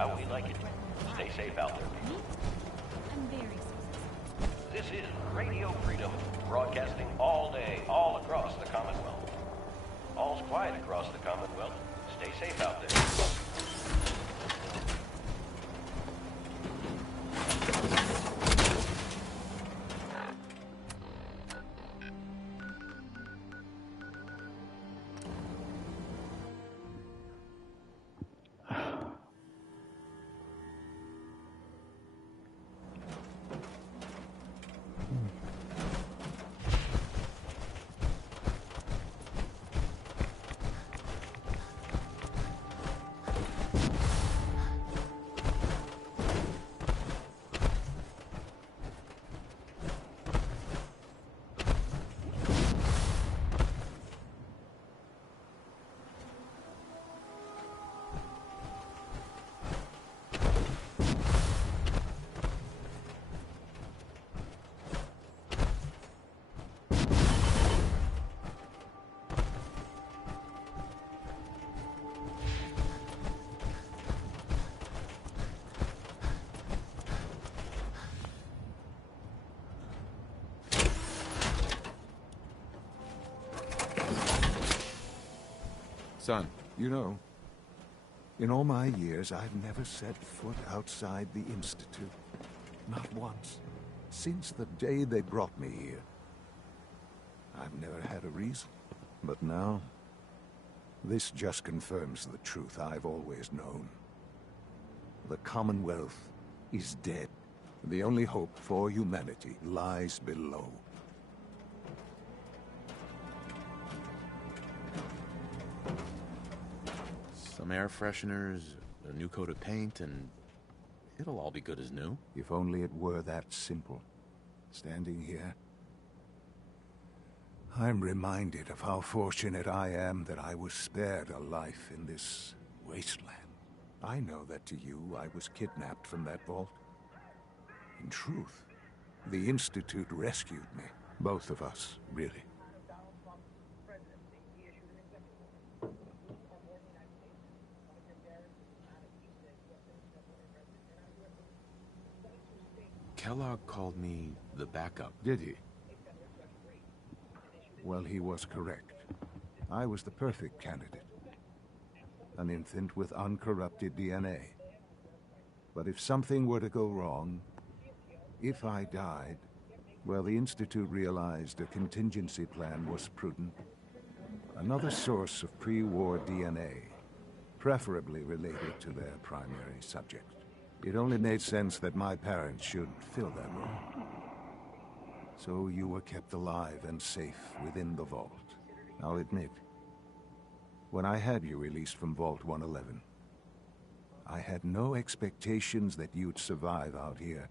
how we like it. Stay safe out there, people. I'm very successful. This is Radio Freedom, broadcasting all day, all across the Commonwealth. All's quiet across the Commonwealth. Stay safe out there. Son, you know, in all my years, I've never set foot outside the Institute. Not once. Since the day they brought me here. I've never had a reason. But now, this just confirms the truth I've always known. The Commonwealth is dead. The only hope for humanity lies below. Some air fresheners, a new coat of paint, and it'll all be good as new. If only it were that simple. Standing here, I'm reminded of how fortunate I am that I was spared a life in this wasteland. I know that to you, I was kidnapped from that vault. In truth, the Institute rescued me. Both of us, really. Kellogg called me the backup. Did he? Well, he was correct. I was the perfect candidate. An infant with uncorrupted DNA. But if something were to go wrong, if I died, well, the Institute realized a contingency plan was prudent. Another source of pre-war DNA, preferably related to their primary subject. It only made sense that my parents should fill that role. So you were kept alive and safe within the vault. I'll admit, when I had you released from Vault 111, I had no expectations that you'd survive out here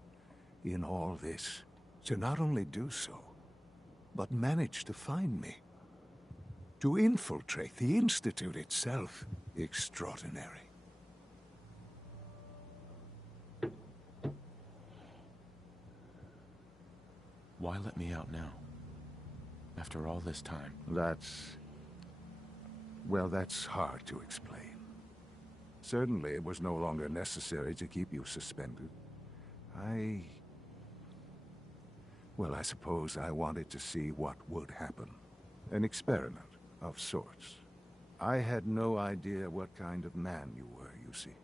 in all this. To not only do so, but manage to find me. To infiltrate the Institute itself. Extraordinary. Why let me out now? After all this time? Well, that's hard to explain. Certainly, it was no longer necessary to keep you suspended. Well, I suppose I wanted to see what would happen. An experiment of sorts. I had no idea what kind of man you were, you see.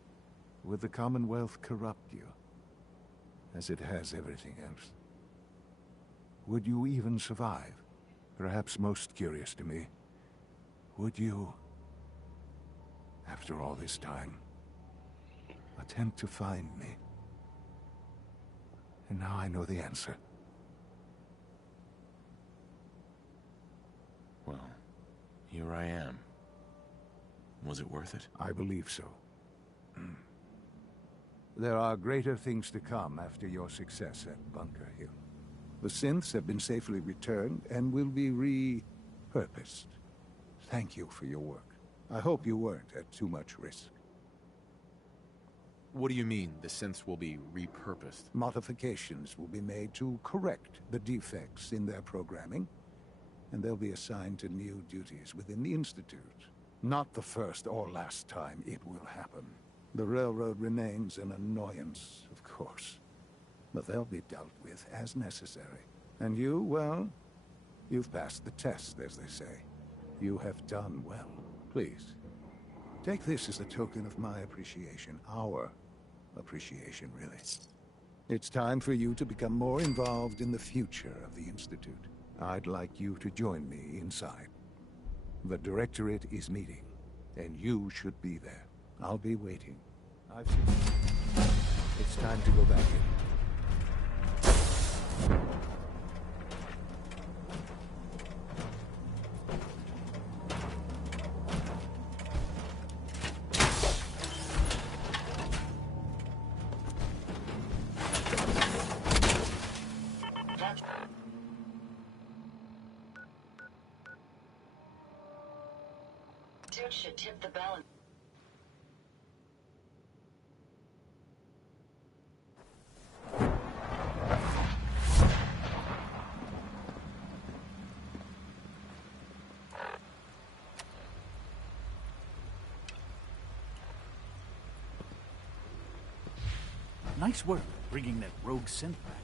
Would the Commonwealth corrupt you? As it has everything else? Would you even survive? Perhaps most curious to me, would you, after all this time, attempt to find me? And now I know the answer. Well, here I am. Was it worth it? I believe so. There are greater things to come after your success at Bunker Hill. The synths have been safely returned and will be repurposed. Thank you for your work. I hope you weren't at too much risk. What do you mean, the synths will be repurposed? Modifications will be made to correct the defects in their programming, and they'll be assigned to new duties within the Institute. Not the first or last time it will happen. The railroad remains an annoyance, of course. But they'll be dealt with as necessary. And you, well, you've passed the test, as they say. You have done well. Please, take this as a token of my appreciation. Our appreciation, really. It's time for you to become more involved in the future of the Institute. I'd like you to join me inside. The Directorate is meeting, and you should be there. I'll be waiting. I've seen... It's time to go back in. Dude should tip the balance. Nice work bringing that rogue synth back.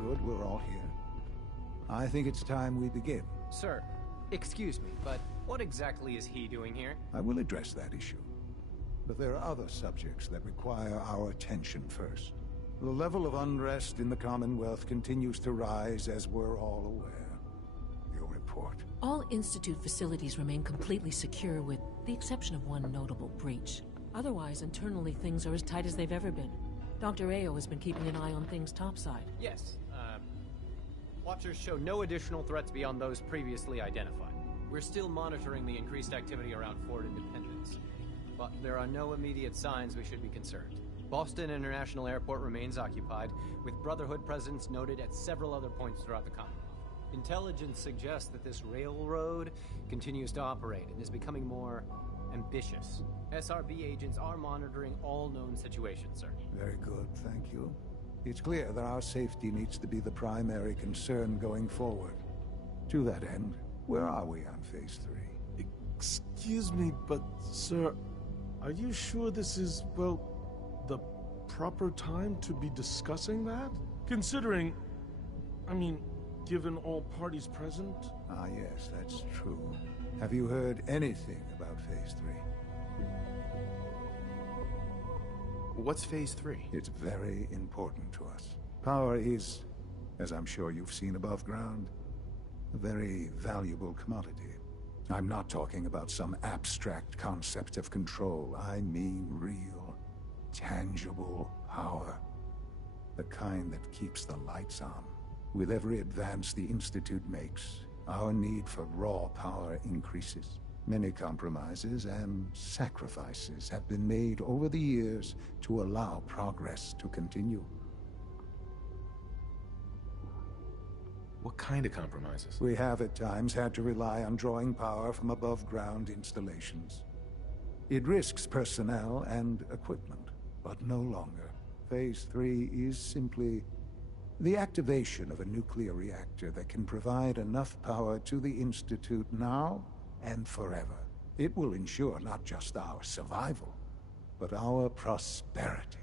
Good, we're all here. I think it's time we begin. Sir, excuse me, but what exactly is he doing here? I will address that issue. But there are other subjects that require our attention first. The level of unrest in the Commonwealth continues to rise, as we're all aware. Your report. All Institute facilities remain completely secure with the exception of one notable breach. Otherwise, internally, things are as tight as they've ever been. Dr. Ao has been keeping an eye on things topside. Yes, Watchers show no additional threats beyond those previously identified. We're still monitoring the increased activity around Fort Independence, but there are no immediate signs we should be concerned. Boston International Airport remains occupied, with Brotherhood presence noted at several other points throughout the Commonwealth. Intelligence suggests that this railroad continues to operate and is becoming more ambitious. SRB agents are monitoring all known situations, sir. Very good, thank you. It's clear that our safety needs to be the primary concern going forward. To that end, where are we on Phase 3? Excuse me, but, sir, are you sure this is, well, the proper time to be discussing that? Considering, I mean, given all parties present? Ah, yes, that's true. Have you heard anything about Phase 3? What's Phase 3? It's very important to us. Power is, as I'm sure you've seen above ground, a very valuable commodity. I'm not talking about some abstract concept of control. I mean real, tangible power. The kind that keeps the lights on. With every advance the Institute makes, our need for raw power increases. Many compromises and sacrifices have been made over the years to allow progress to continue. What kind of compromises? We have at times had to rely on drawing power from above-ground installations. It risks personnel and equipment, but no longer. Phase 3 is simply the activation of a nuclear reactor that can provide enough power to the Institute now and forever. It will ensure not just our survival, but our prosperity.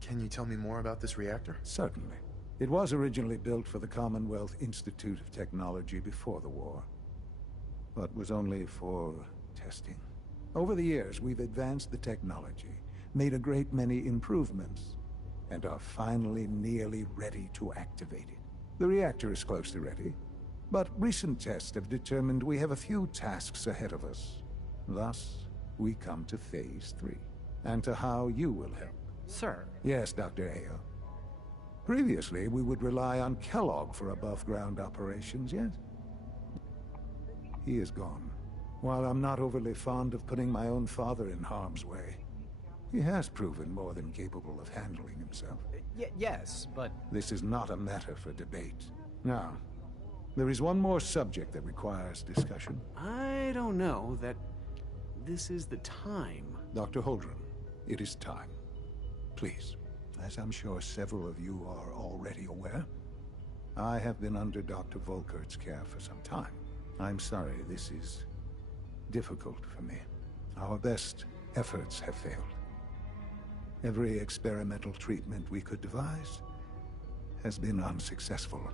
Can you tell me more about this reactor? Certainly. It was originally built for the Commonwealth Institute of Technology before the war, but was only for testing. Over the years, we've advanced the technology, made a great many improvements, and are finally nearly ready to activate it. The reactor is close to ready, But recent tests have determined we have a few tasks ahead of us. Thus, we come to Phase 3, and to how you will help. Sir. Yes, Dr. Ayo. Previously, we would rely on Kellogg for above-ground operations, yes? He is gone. While I'm not overly fond of putting my own father in harm's way, he has proven more than capable of handling himself. Yes, but... This is not a matter for debate. Now, there is one more subject that requires discussion. I don't know that this is the time. Dr. Holdren, it is time. Please, as I'm sure several of you are already aware, I have been under Dr. Volkert's care for some time. I'm sorry this is difficult for me. Our best efforts have failed. Every experimental treatment we could devise has been unsuccessful.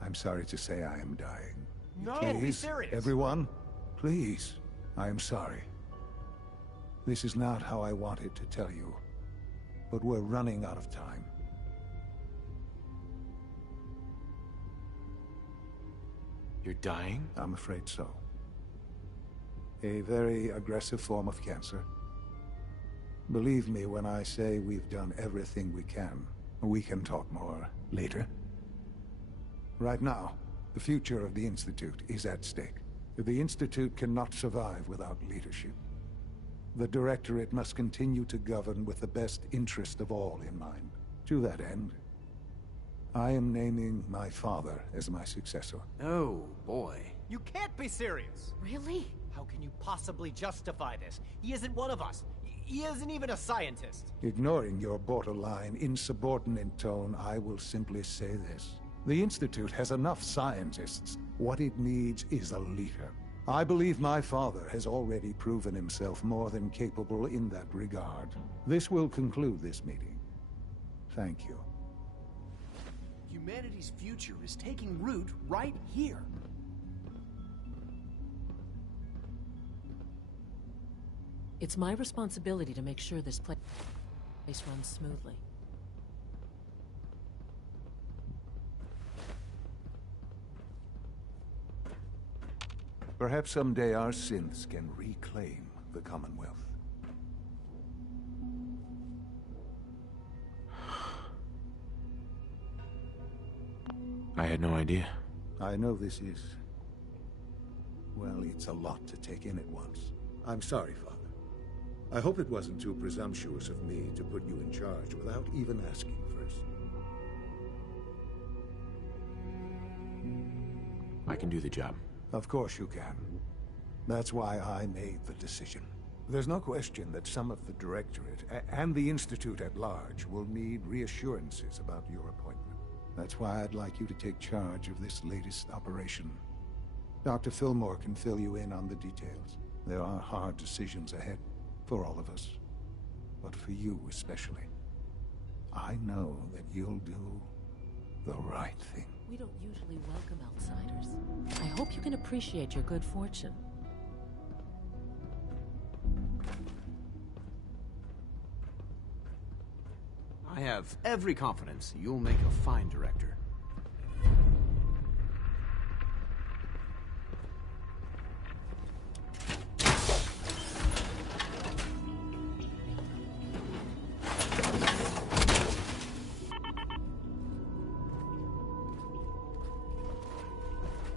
I'm sorry to say I am dying. No, please, be serious. Everyone, please, I am sorry. This is not how I wanted to tell you, but we're running out of time. You're dying? I'm afraid so. A very aggressive form of cancer. Believe me when I say we've done everything we can. We can talk more later. Right now, the future of the Institute is at stake. The Institute cannot survive without leadership. The Directorate must continue to govern with the best interest of all in mind. To that end, I am naming my father as my successor. Oh, boy. You can't be serious! Really? How can you possibly justify this? He isn't one of us. He isn't even a scientist. Ignoring your borderline, insubordinate tone, I will simply say this. The Institute has enough scientists. What it needs is a leader. I believe my father has already proven himself more than capable in that regard. This will conclude this meeting. Thank you. Humanity's future is taking root right here. It's my responsibility to make sure this place runs smoothly. Perhaps someday our synths can reclaim the Commonwealth. I had no idea. I know this is... well, it's a lot to take in at once. I'm sorry, Father. I hope it wasn't too presumptuous of me to put you in charge without even asking first. I can do the job. Of course you can. That's why I made the decision. There's no question that some of the Directorate and the Institute at large will need reassurances about your appointment. That's why I'd like you to take charge of this latest operation. Dr. Fillmore can fill you in on the details. There are hard decisions ahead for all of us, but for you especially. I know that you'll do the right thing. We don't usually welcome outsiders. I hope you can appreciate your good fortune. I have every confidence you'll make a fine director.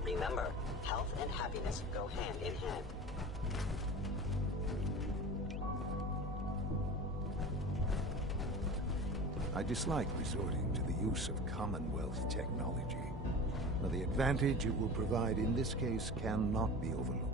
Remember, health and happiness go hand in hand. I dislike resorting to the use of Commonwealth technology, but the advantage it will provide in this case cannot be overlooked.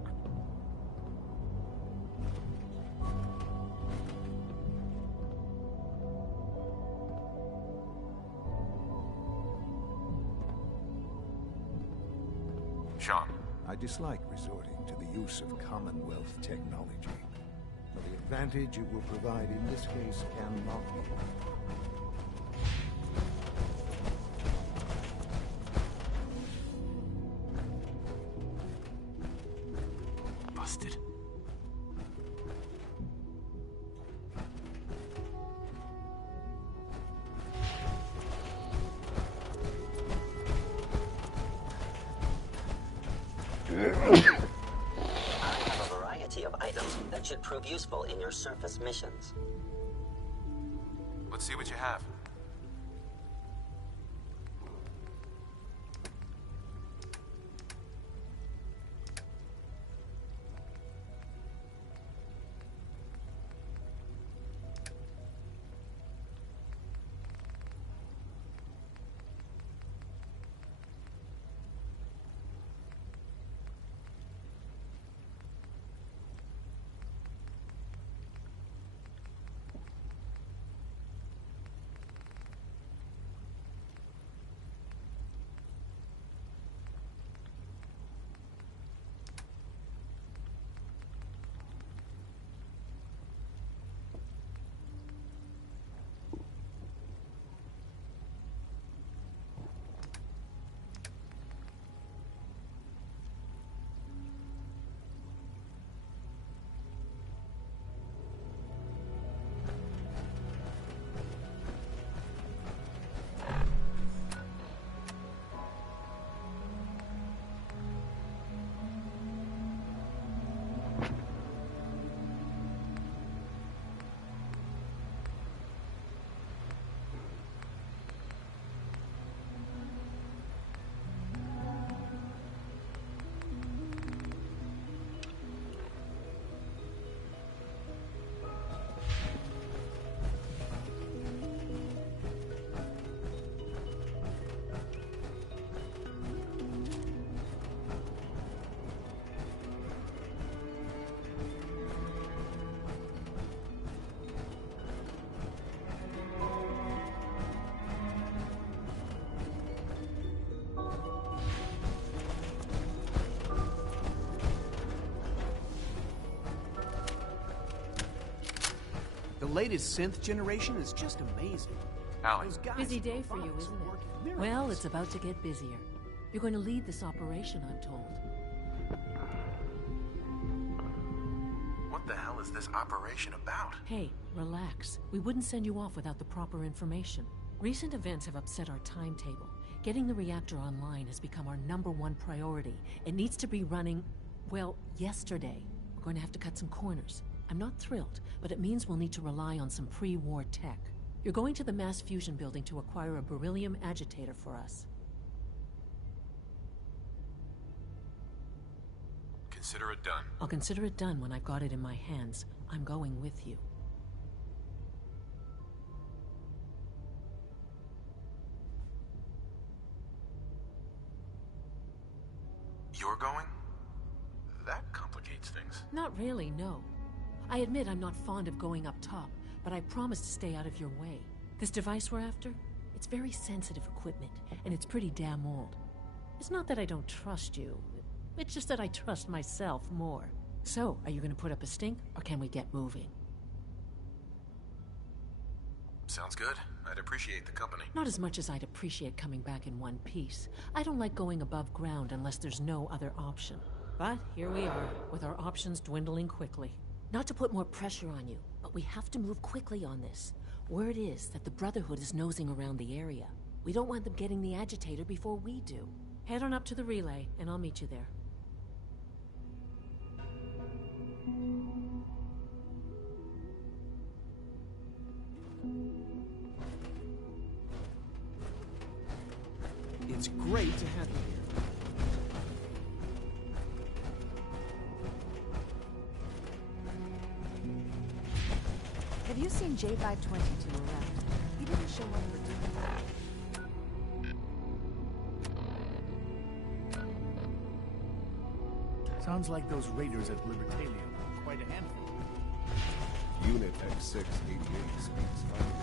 Sean. I dislike resorting to the use of Commonwealth technology, but the advantage it will provide in this case cannot be overlooked. Busted. I have a variety of items that should prove useful in your surface missions. Let's see what you have. The latest synth generation is just amazing. Allie. Busy day for you, isn't it? Well, it's about to get busier. You're going to lead this operation, I'm told. What the hell is this operation about? Hey, relax. We wouldn't send you off without the proper information. Recent events have upset our timetable. Getting the reactor online has become our #1 priority. It needs to be running, well, yesterday. We're going to have to cut some corners. I'm not thrilled, but it means we'll need to rely on some pre-war tech. You're going to the mass fusion building to acquire a beryllium agitator for us. Consider it done. I'll consider it done when I've got it in my hands. I'm going with you. You're going? That complicates things. Not really, no. I admit I'm not fond of going up top, but I promise to stay out of your way. This device we're after, it's very sensitive equipment, and it's pretty damn old. It's not that I don't trust you. It's just that I trust myself more. So, are you going to put up a stink, or can we get moving? Sounds good. I'd appreciate the company. Not as much as I'd appreciate coming back in one piece. I don't like going above ground unless there's no other option. But here we are, with our options dwindling quickly. Not to put more pressure on you, but we have to move quickly on this. Word is that the Brotherhood is nosing around the area. We don't want them getting the agitator before we do. Head on up to the relay, and I'll meet you there. It's great to have you here. Have you seen J522 around? He didn't show up for time. Sounds like those raiders at Libertalia were quite a handful. Unit X688 speaks fine.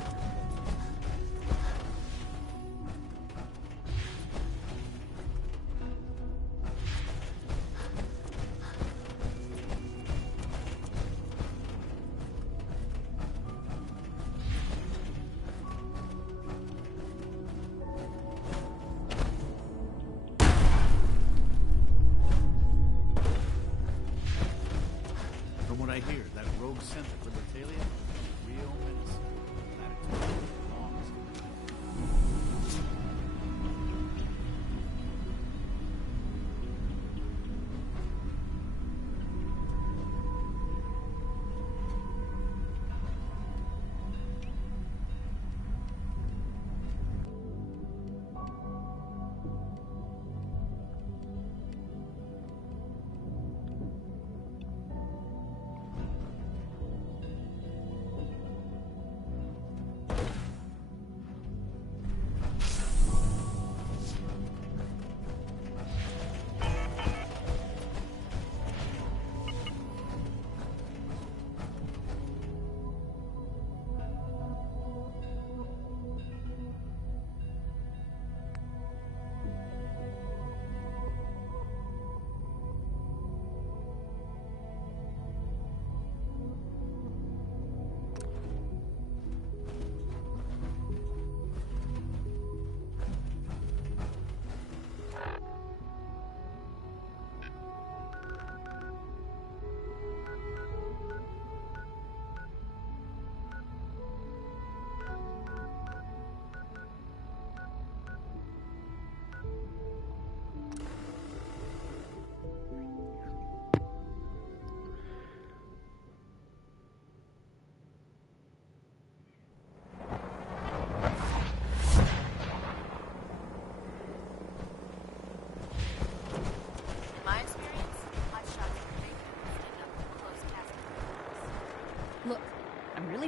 From what I hear, that rogue synth at Libertalia, real menace.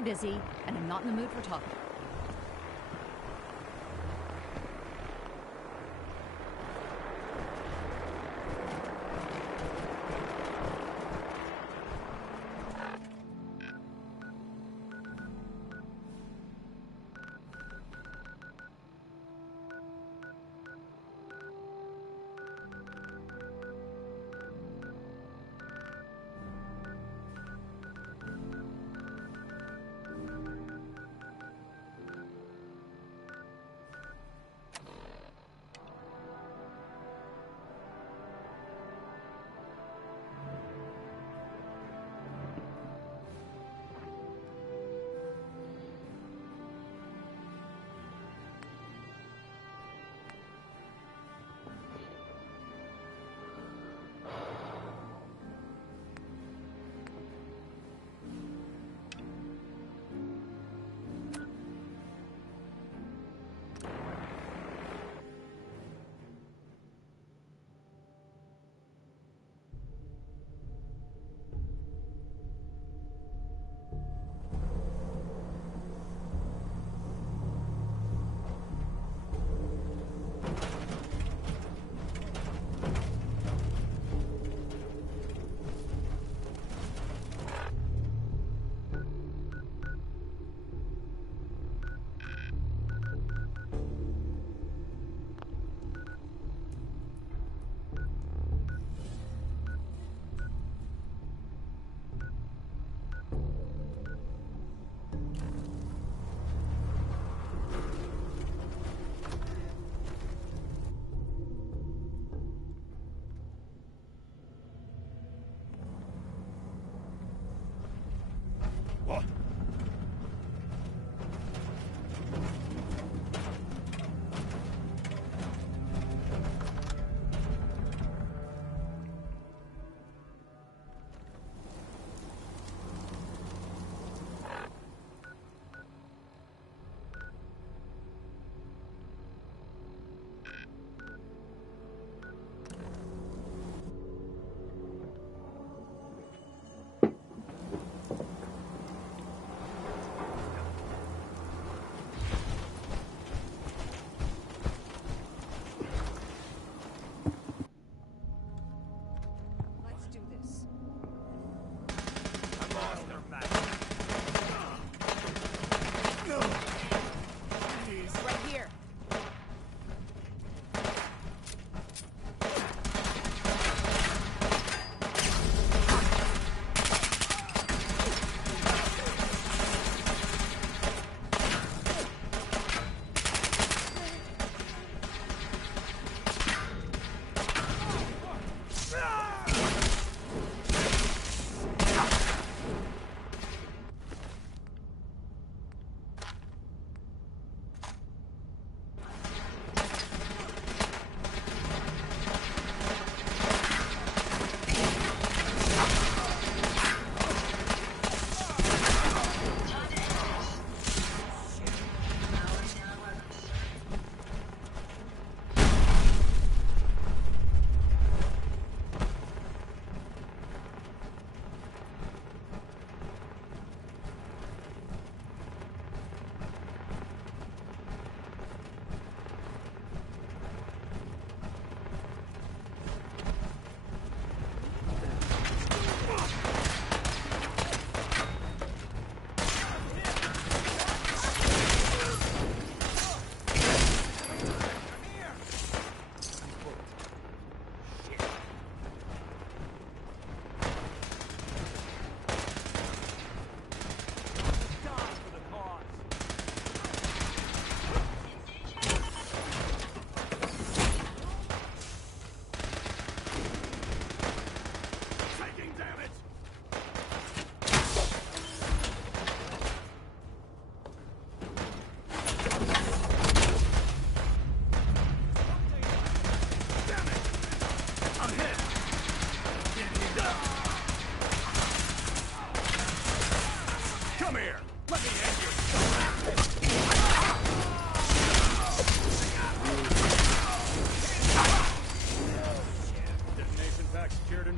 busy, and I'm not in the mood for talking.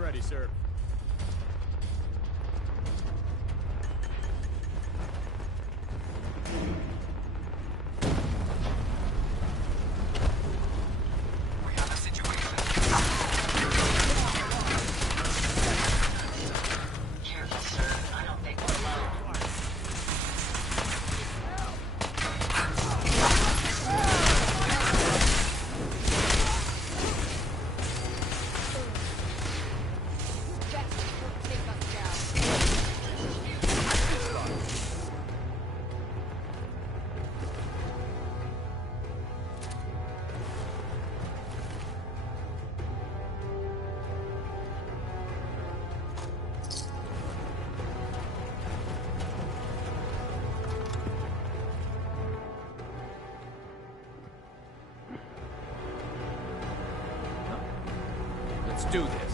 ready, sir. Let's do this.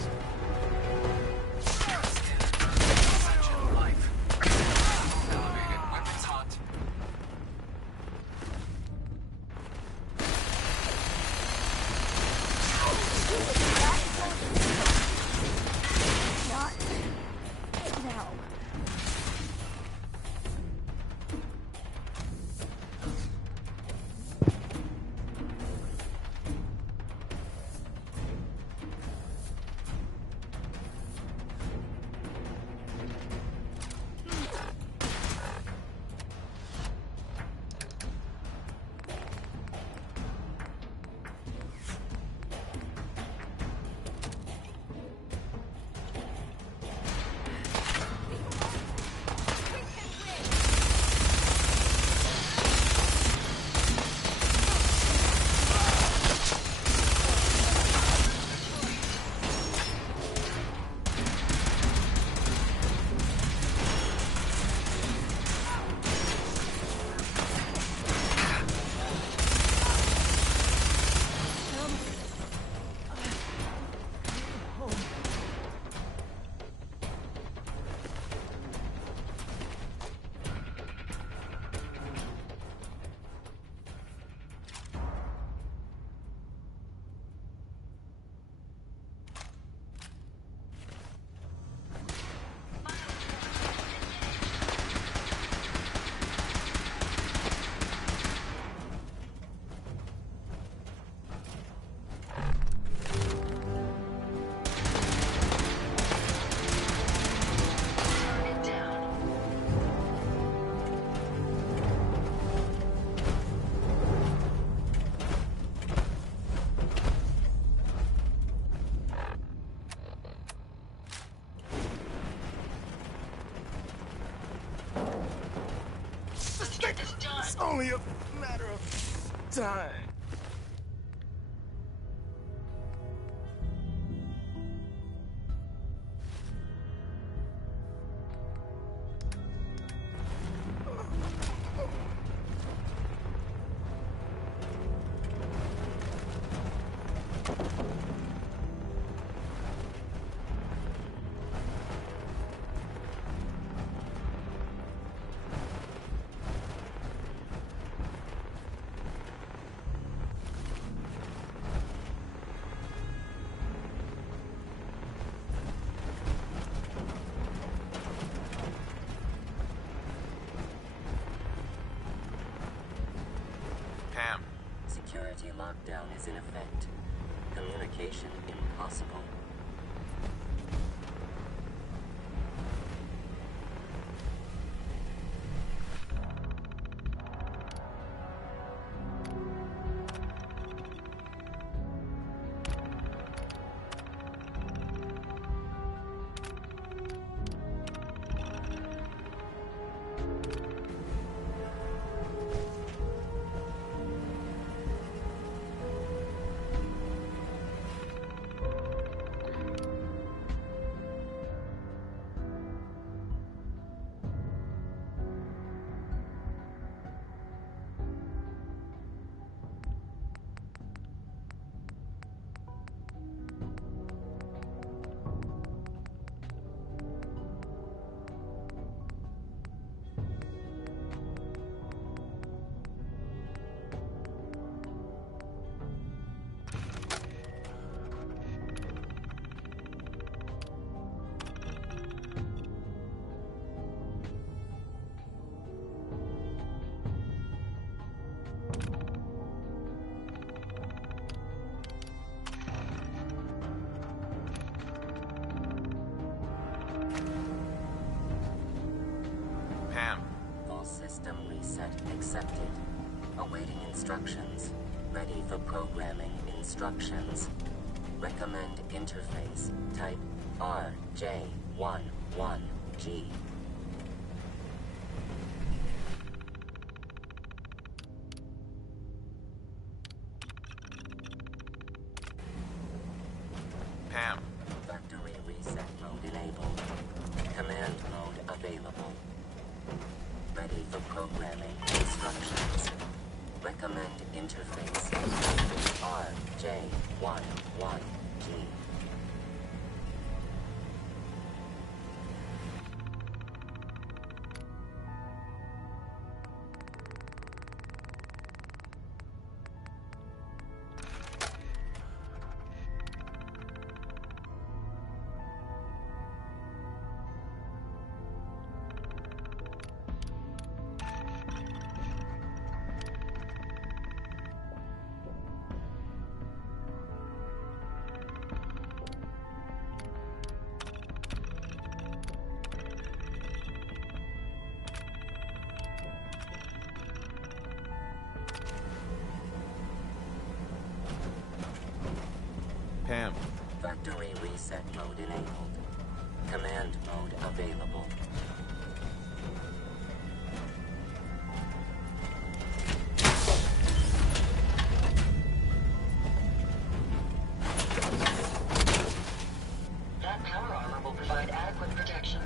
It's only a matter of time. Pam. Security lockdown is in effect. Communication impossible. Pam. Full system reset accepted. Awaiting instructions. Ready for programming instructions. Recommend interface. Type RJ11G. Pam. Factory reset mode enabled. Command mode available. Ready for programming instructions. Recommend interface. RJ11G. Pam. Factory reset mode enabled. Command mode available. That power armor will provide adequate protection.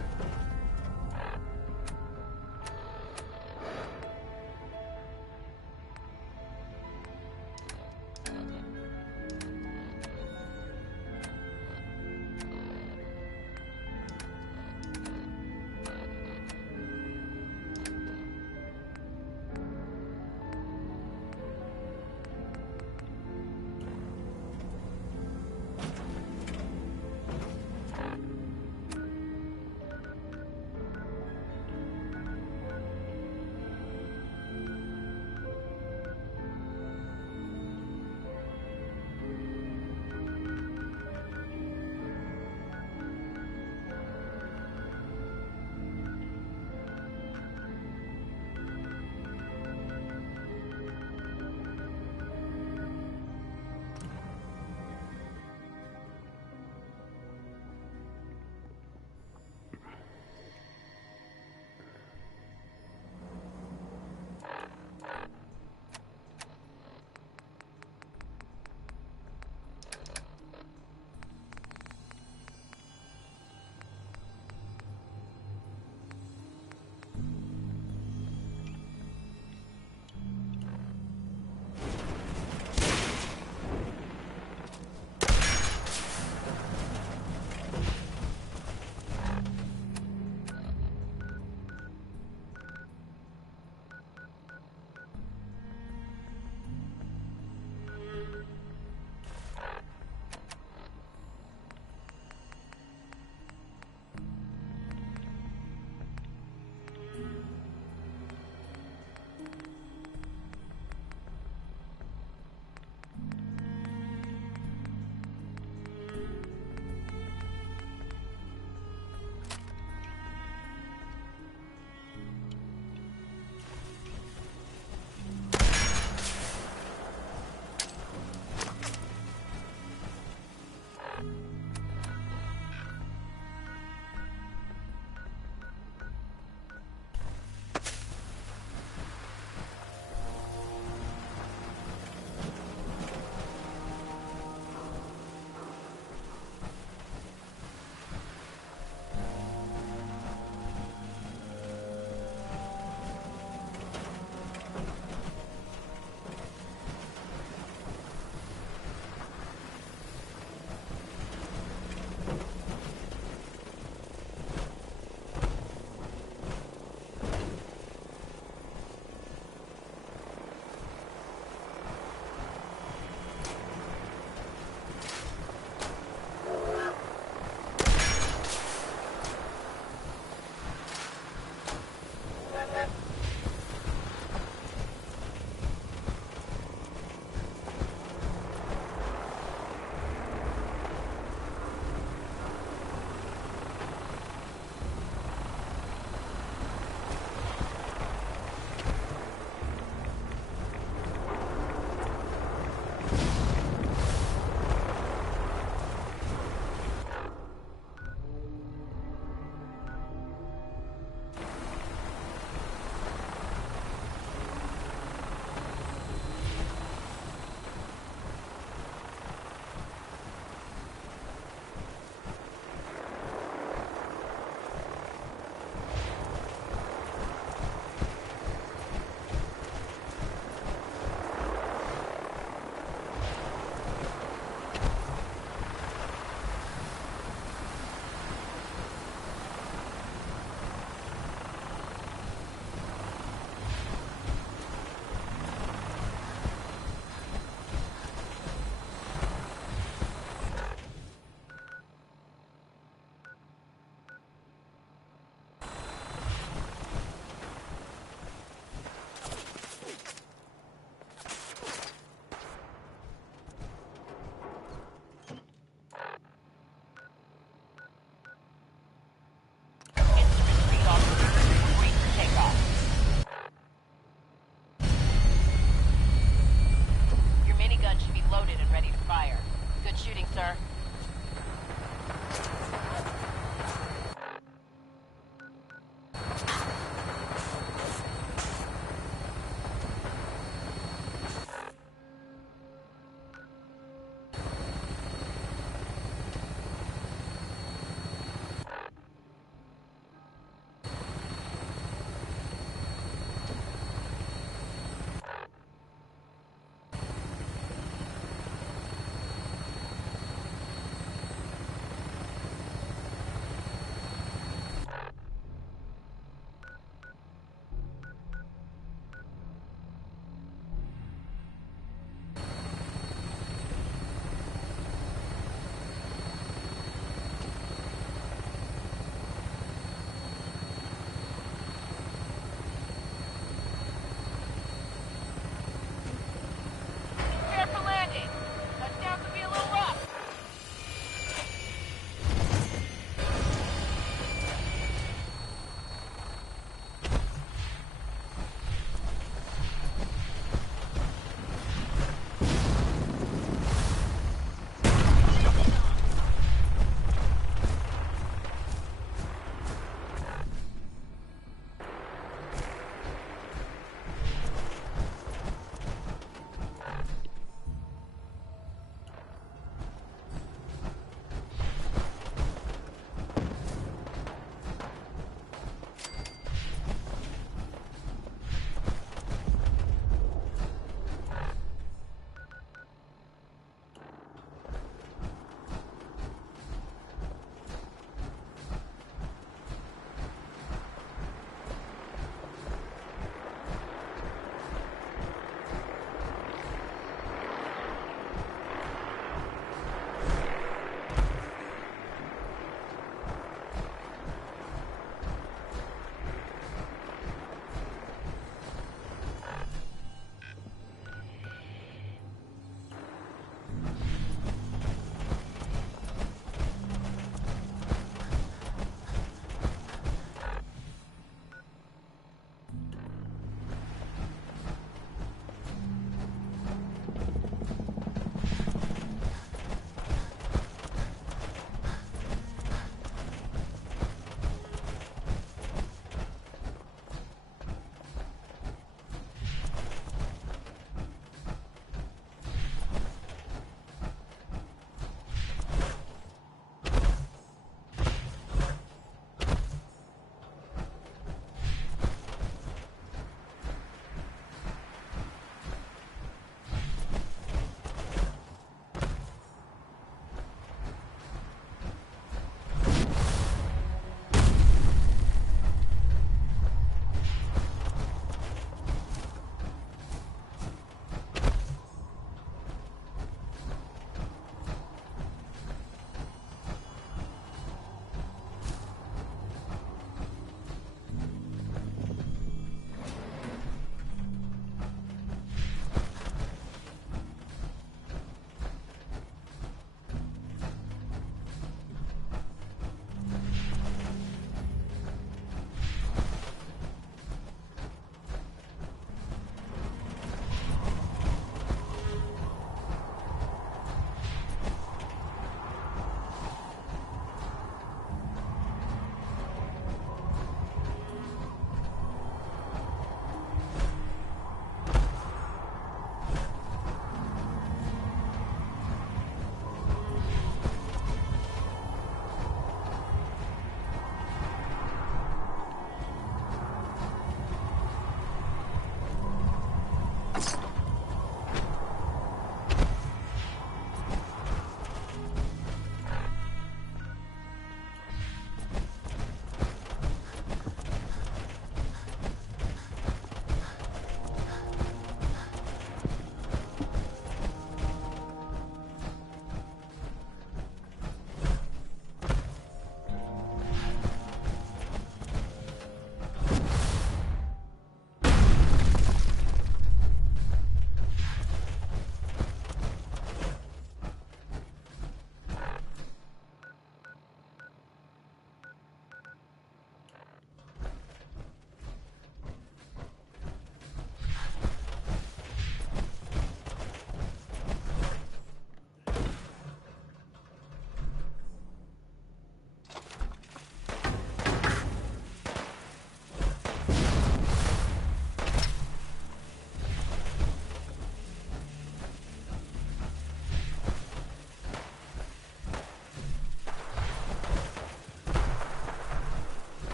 sir.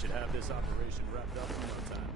should have this operation wrapped up in no time.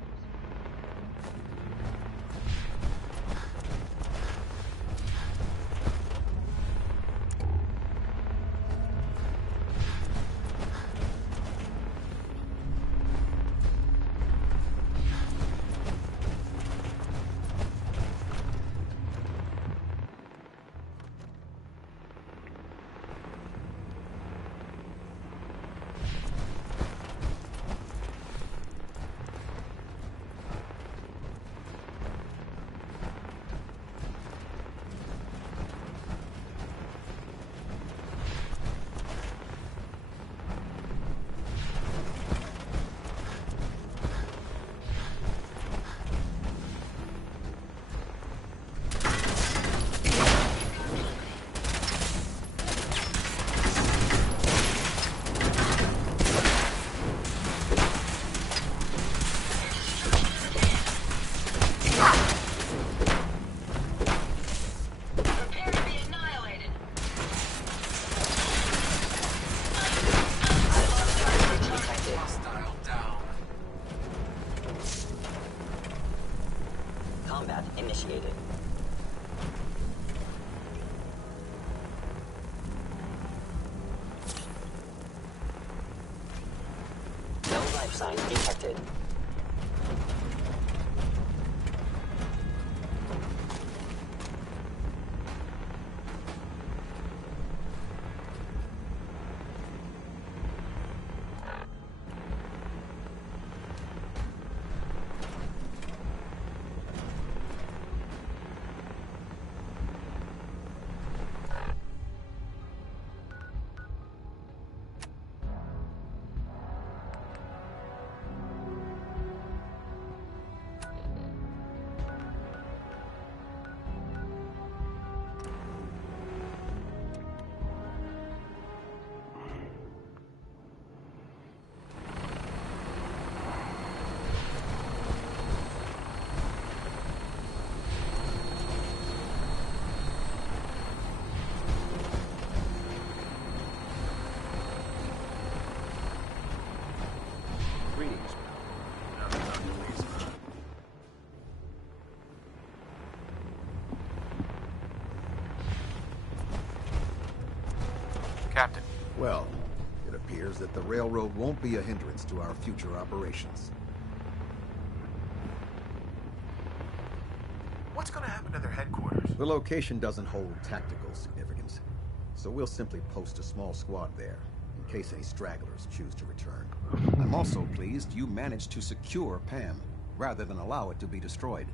Combat initiated. No life signs detected. Captain. Well, it appears that the railroad won't be a hindrance to our future operations. What's going to happen to their headquarters? The location doesn't hold tactical significance, so we'll simply post a small squad there, in case any stragglers choose to return. I'm also pleased you managed to secure Pam, rather than allow it to be destroyed.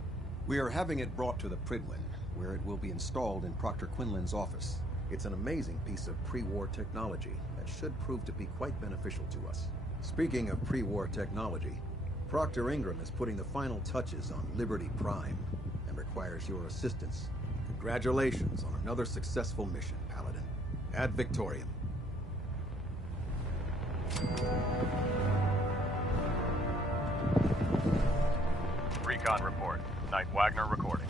We are having it brought to the Pridwin, where it will be installed in Proctor Quinlan's office. It's an amazing piece of pre-war technology that should prove to be quite beneficial to us. Speaking of pre-war technology, Proctor Ingram is putting the final touches on Liberty Prime and requires your assistance. Congratulations on another successful mission, Paladin. Ad Victoriam. Recon report. Knight Wagner recording.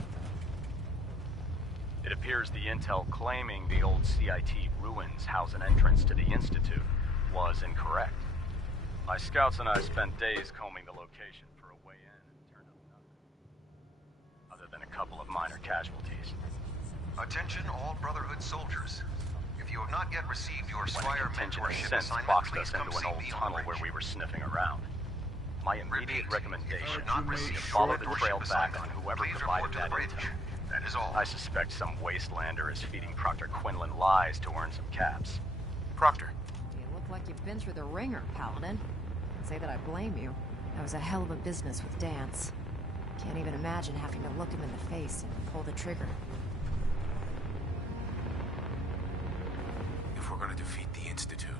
It appears the intel claiming the old CIT ruins house an entrance to the Institute was incorrect. My scouts and I spent days combing the location for a way in and turned up nothing, other than a couple of minor casualties. Attention all Brotherhood soldiers. If you have not yet received your Spire mentorship Since assignment, boxed please us come into an see old me on tunnel the where bridge. we were sniffing around. My immediate recommendation is to your follow the mentorship trail back assignment, on whoever please provided report to the that bridge. intel. That is all. I suspect some wastelander is feeding Proctor Quinlan lies to earn some caps. Proctor. You look like you've been through the ringer, Paladin. Can't say that I blame you. That was a hell of a business with Dance. Can't even imagine having to look him in the face and pull the trigger. If we're going to defeat the Institute,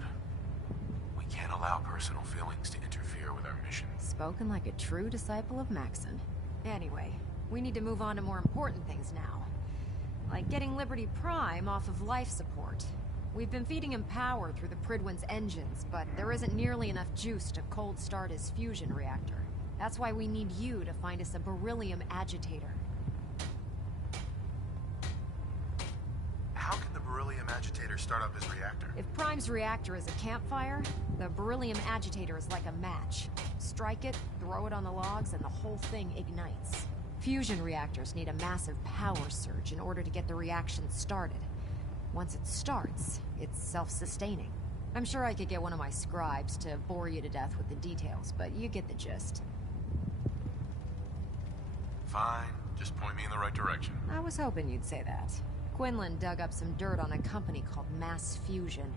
we can't allow personal feelings to interfere with our mission. Spoken like a true disciple of Maxon. Anyway, we need to move on to more important things now. Like getting Liberty Prime off of life support. We've been feeding him power through the Pridwin's engines, but there isn't nearly enough juice to cold start his fusion reactor. That's why we need you to find us a beryllium agitator. How can the beryllium agitator agitator start up his reactor? If Prime's reactor is a campfire, the beryllium agitator is like a match. Strike it, throw it on the logs, and the whole thing ignites. Fusion reactors need a massive power surge in order to get the reaction started. Once it starts, it's self-sustaining. I'm sure I could get one of my scribes to bore you to death with the details, but you get the gist. Fine. Just point me in the right direction. I was hoping you'd say that. Quinlan dug up some dirt on a company called Mass Fusion.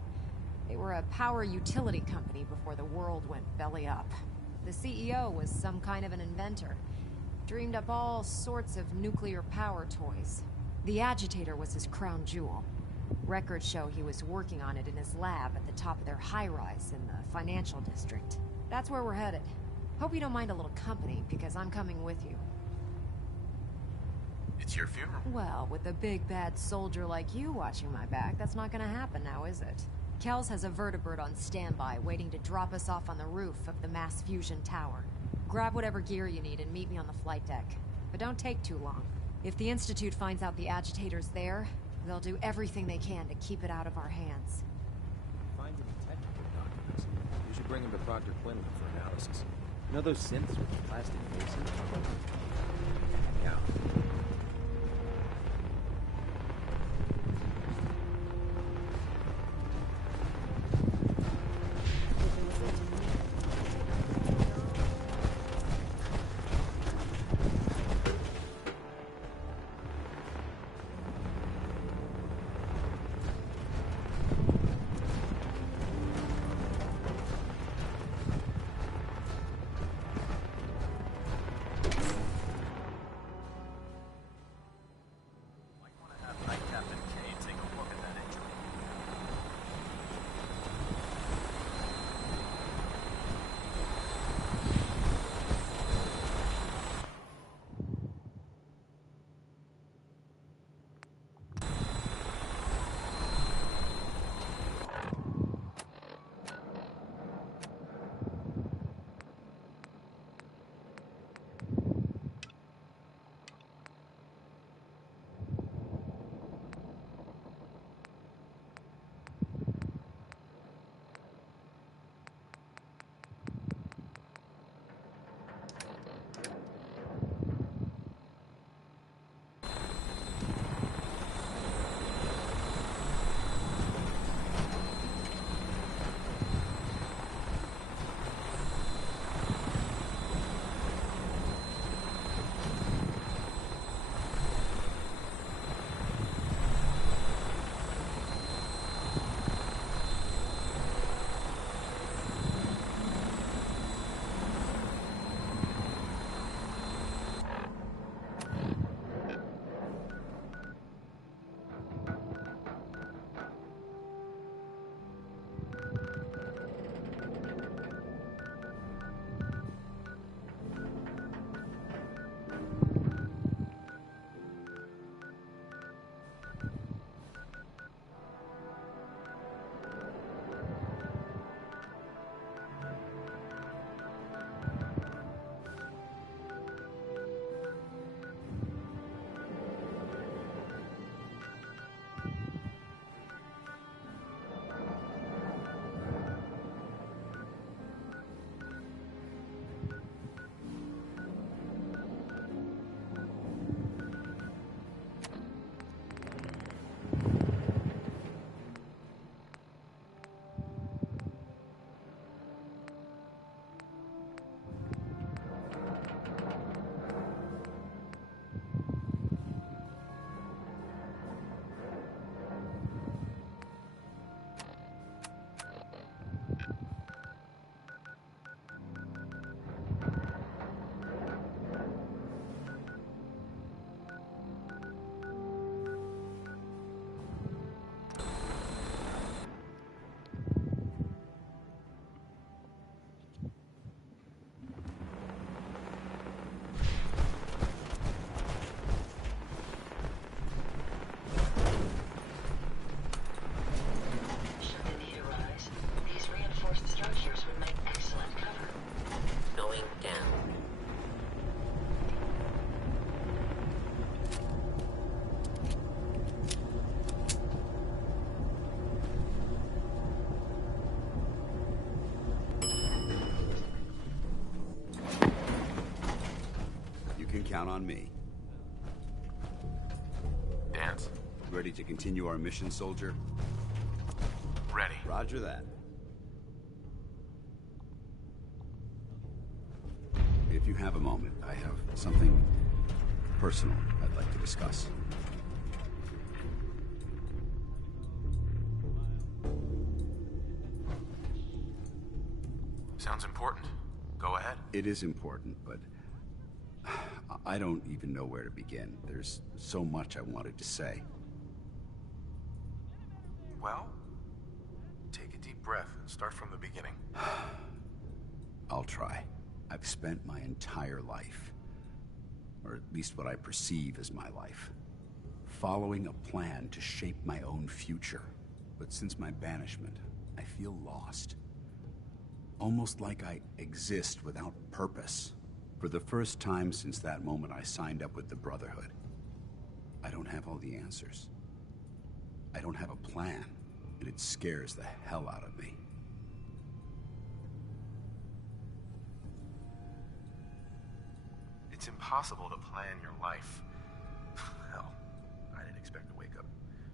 They were a power utility company before the world went belly up. The CEO was some kind of an inventor. Dreamed up all sorts of nuclear power toys. The agitator was his crown jewel. Records show he was working on it in his lab at the top of their high-rise in the financial district. That's where we're headed. Hope you don't mind a little company, because I'm coming with you. It's your funeral. Well, with a big bad soldier like you watching my back, that's not gonna happen now, is it? Kells has a vertibird on standby, waiting to drop us off on the roof of the Mass Fusion Tower. Grab whatever gear you need and meet me on the flight deck. But don't take too long. If the Institute finds out the agitator's there, they'll do everything they can to keep it out of our hands. Find any technical documents. You should bring them to Dr. Quinlan for analysis. You know those synths with the plastic faces? Yeah. can count on me. Dance. Ready to continue our mission, soldier? Ready. Roger that. If you have a moment, I have something personal I'd like to discuss. Sounds important. Go ahead. It is important, but I don't even know where to begin. There's so much I wanted to say. Well, take a deep breath and start from the beginning. I'll try. I've spent my entire life, or at least what I perceive as my life, following a plan to shape my own future. But since my banishment, I feel lost. Almost like I exist without purpose. For the first time since that moment I signed up with the Brotherhood, I don't have all the answers. I don't have a plan, and it scares the hell out of me. It's impossible to plan your life. Hell, I didn't expect to wake up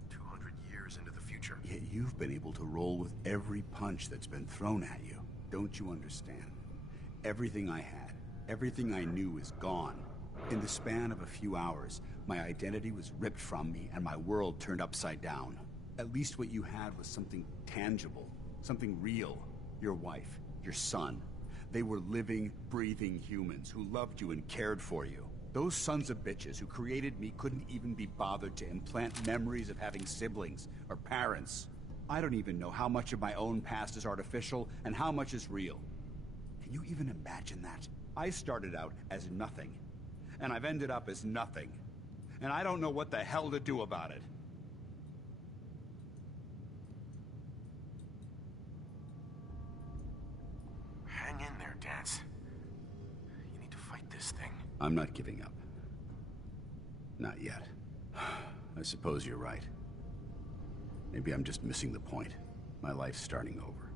200 years into the future. Yet you've been able to roll with every punch that's been thrown at you. Don't you understand? Everything I had, everything I knew is gone. In the span of a few hours, my identity was ripped from me and my world turned upside down. At least what you had was something tangible, something real. Your wife, your son. They were living, breathing humans who loved you and cared for you. Those sons of bitches who created me couldn't even be bothered to implant memories of having siblings or parents. I don't even know how much of my own past is artificial and how much is real. Can you even imagine that? I started out as nothing, and I've ended up as nothing. And I don't know what the hell to do about it. Hang in there, Dance. You need to fight this thing. I'm not giving up. Not yet. I suppose you're right. Maybe I'm just missing the point. My life's starting over.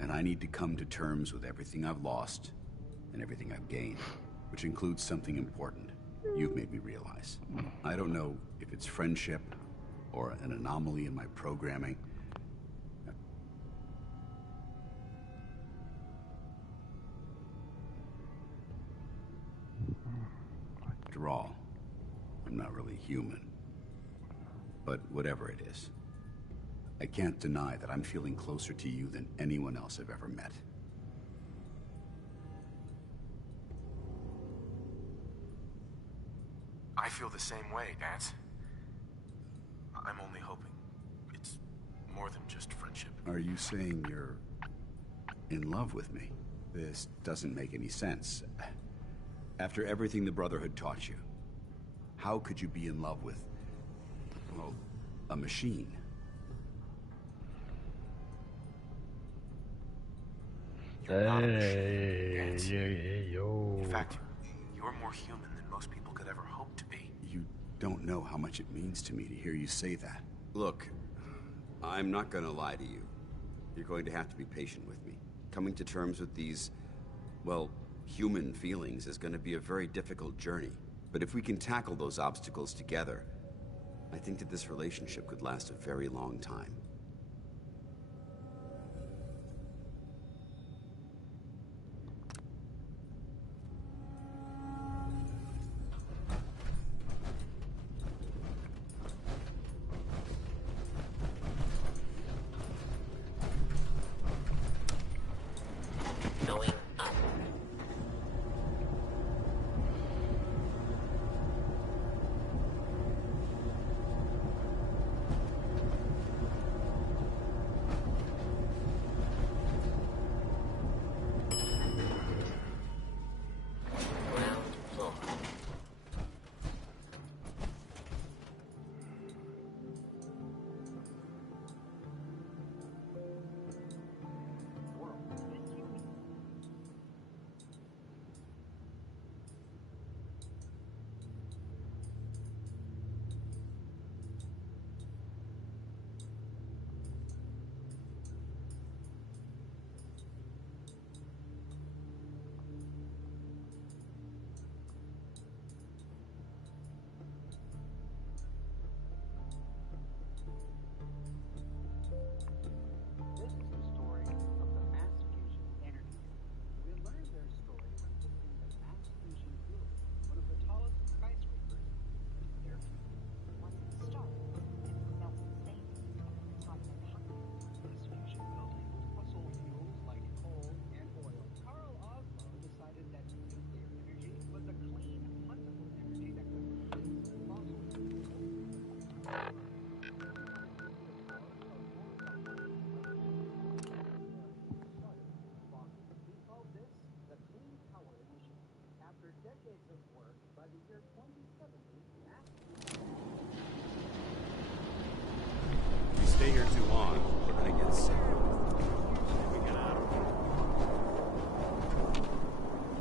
And I need to come to terms with everything I've lost and everything I've gained, which includes something important you've made me realize. I don't know if it's friendship or an anomaly in my programming. After all, I'm not really human. But whatever it is, I can't deny that I'm feeling closer to you than anyone else I've ever met. I feel the same way, Dance. I'm only hoping it's more than just friendship. Are you saying you're in love with me? This doesn't make any sense. After everything the Brotherhood taught you, how could you be in love with, well, a machine? You're not a machine, Dance. In fact, you're more human than most people could ever hope to be. You don't know how much it means to me to hear you say that. Look, I'm not gonna lie to you. You're going to have to be patient with me. Coming to terms with these, well, human feelings is going to be a very difficult journey. But if we can tackle those obstacles together, I think that this relationship could last a very long time. Going up. If we stay here too long, we're gonna get sick.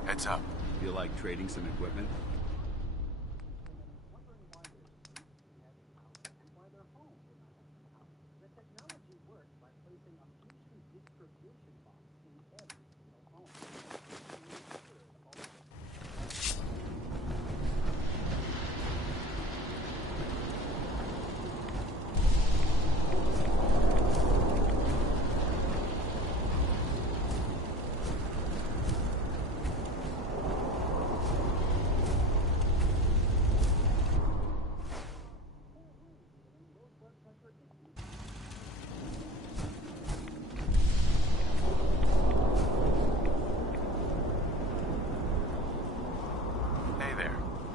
Heads up. Feel like trading some equipment?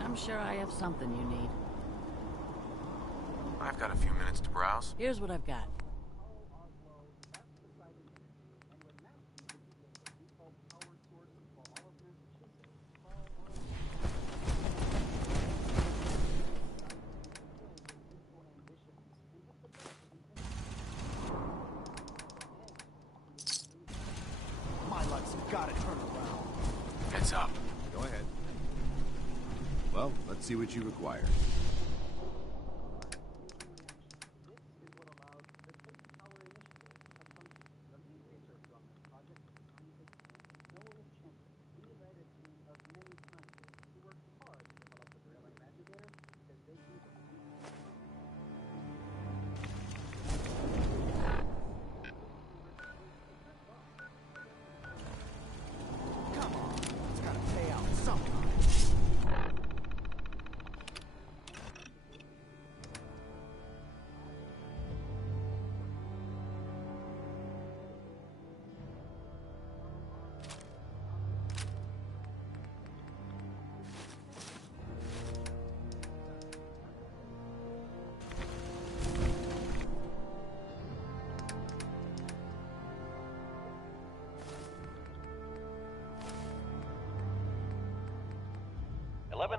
I'm sure I have something you need. I've got a few minutes to browse. Here's what I've got. My luck's gotta turn around. Heads up. Go ahead. Well, let's see what you require. Come on, it's gotta pay out sometime.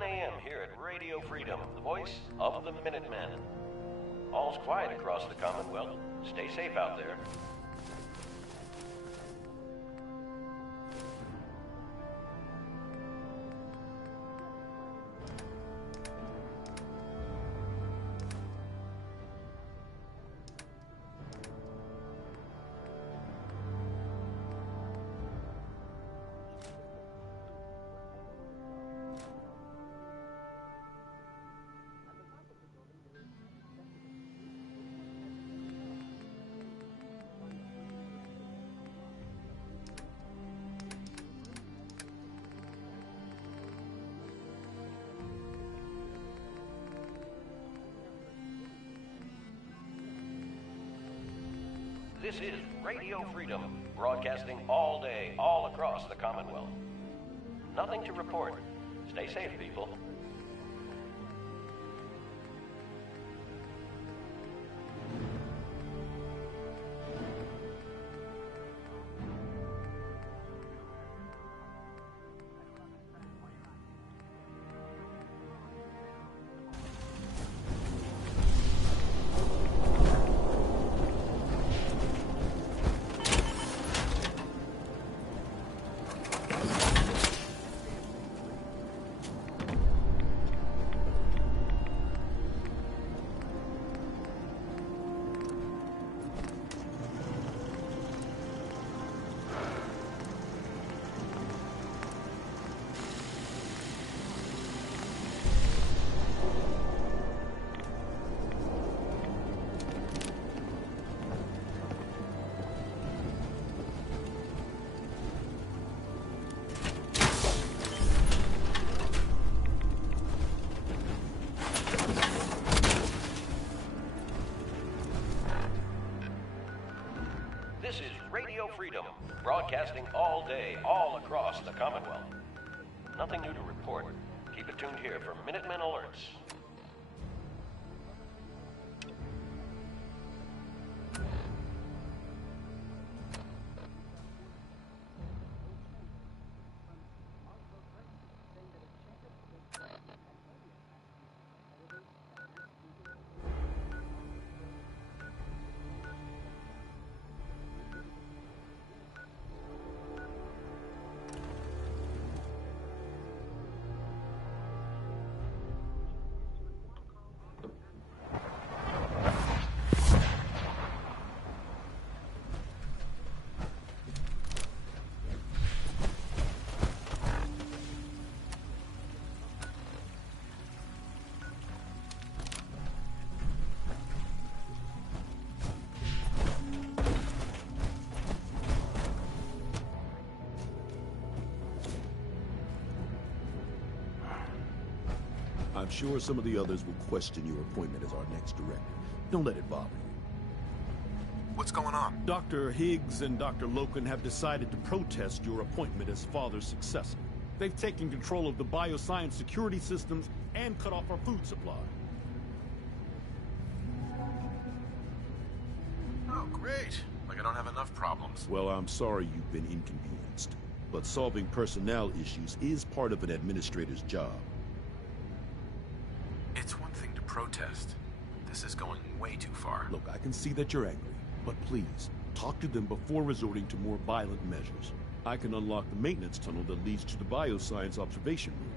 A.m. here at Radio Freedom, the voice of the Minutemen. All's quiet across the Commonwealth. Stay safe out there. This is Radio Freedom, broadcasting all day, all across the Commonwealth. Nothing to report. Stay safe, people. This is Radio Freedom, broadcasting all day, all across the Commonwealth. Nothing new to report. Keep it tuned here for Minutemen alerts. I'm sure some of the others will question your appointment as our next director. Don't let it bother you. What's going on? Dr. Higgs and Dr. Loken have decided to protest your appointment as Father's successor. They've taken control of the bioscience security systems and cut off our food supply. Oh, great. Like I don't have enough problems. Well, I'm sorry you've been inconvenienced, but solving personnel issues is part of an administrator's job. It's one thing to protest. This is going way too far. Look, I can see that you're angry, but please, talk to them before resorting to more violent measures. I can unlock the maintenance tunnel that leads to the bioscience observation room.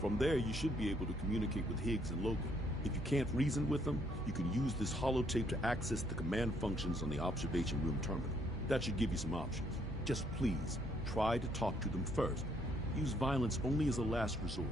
From there, you should be able to communicate with Higgs and Logan. If you can't reason with them, you can use this holotape to access the command functions on the observation room terminal. That should give you some options. Just please, try to talk to them first. Use violence only as a last resort.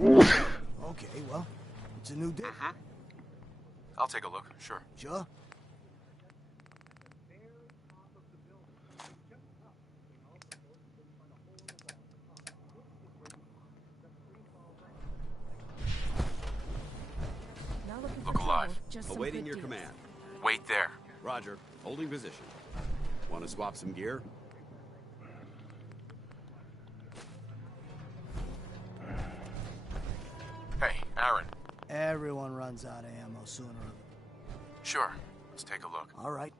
Okay, well, it's a new day. I'll take a look, sure. Sure? Look alive. Awaiting your command. Wait there. Roger. Holding position. Want to swap some gear? Hey, Aaron. Everyone runs out of ammo sooner or later. Sure. Let's take a look. All right.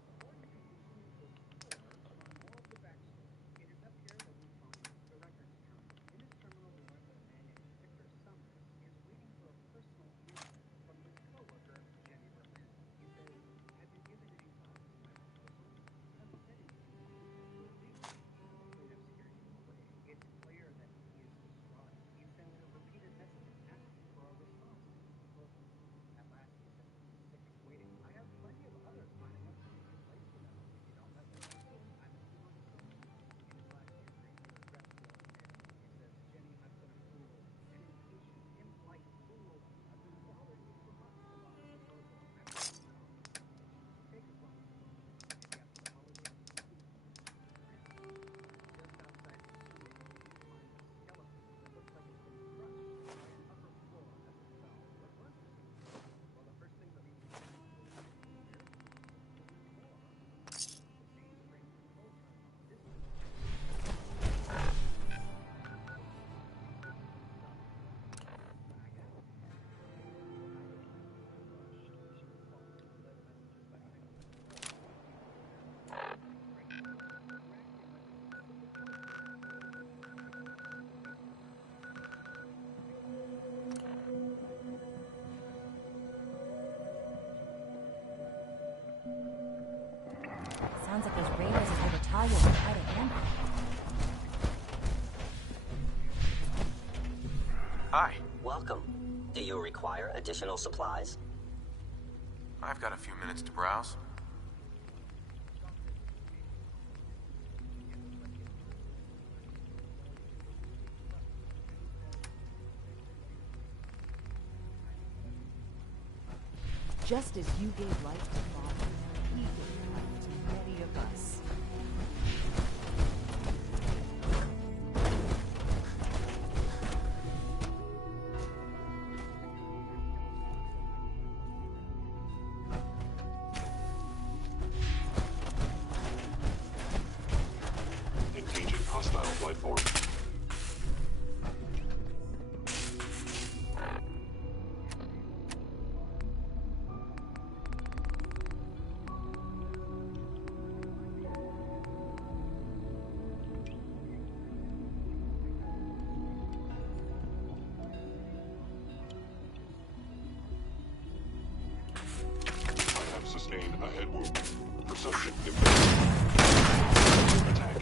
Sounds like those raiders are here to tell you what try to handle. Hi. Welcome. Do you require additional supplies? I've got a few minutes to browse. Just as you gave life to Father, he gave life to many of us. Engaging hostile flight form. Sustained a head wound. Perception impaired. Attack.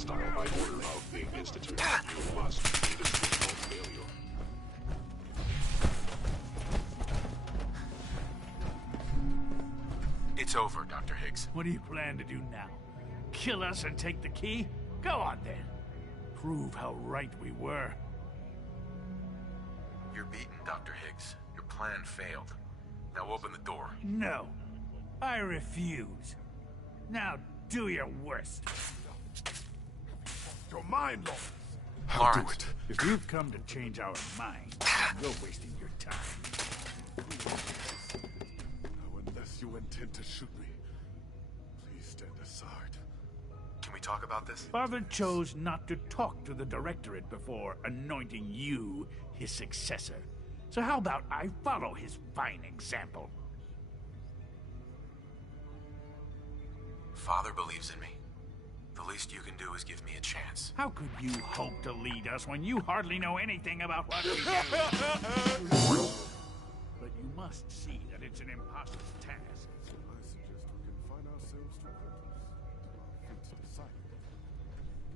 hostile by order of the Institute. You must be the signal failure. It's over, Dr. Higgs. What do you plan to do now? Kill us and take the key? Go on then. Prove how right we were. You're beaten, Dr. Higgs. Your plan failed. Now open the door. No. I refuse. Now do your worst. Your mind, Lord. I'll do it. If you've come to change our minds, you're wasting your time. Now, unless you intend to shoot me, please stand aside. Can we talk about this? Father chose not to talk to the Directorate before anointing you his successor. So how about I follow his fine example? Father believes in me. The least you can do is give me a chance. How could you hope to lead us when you hardly know anything about what we do? But you must see that it's an impossible task. I suggest we confine ourselves to quarters until our fates decide.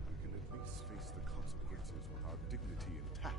We can at least face the consequences with our dignity intact.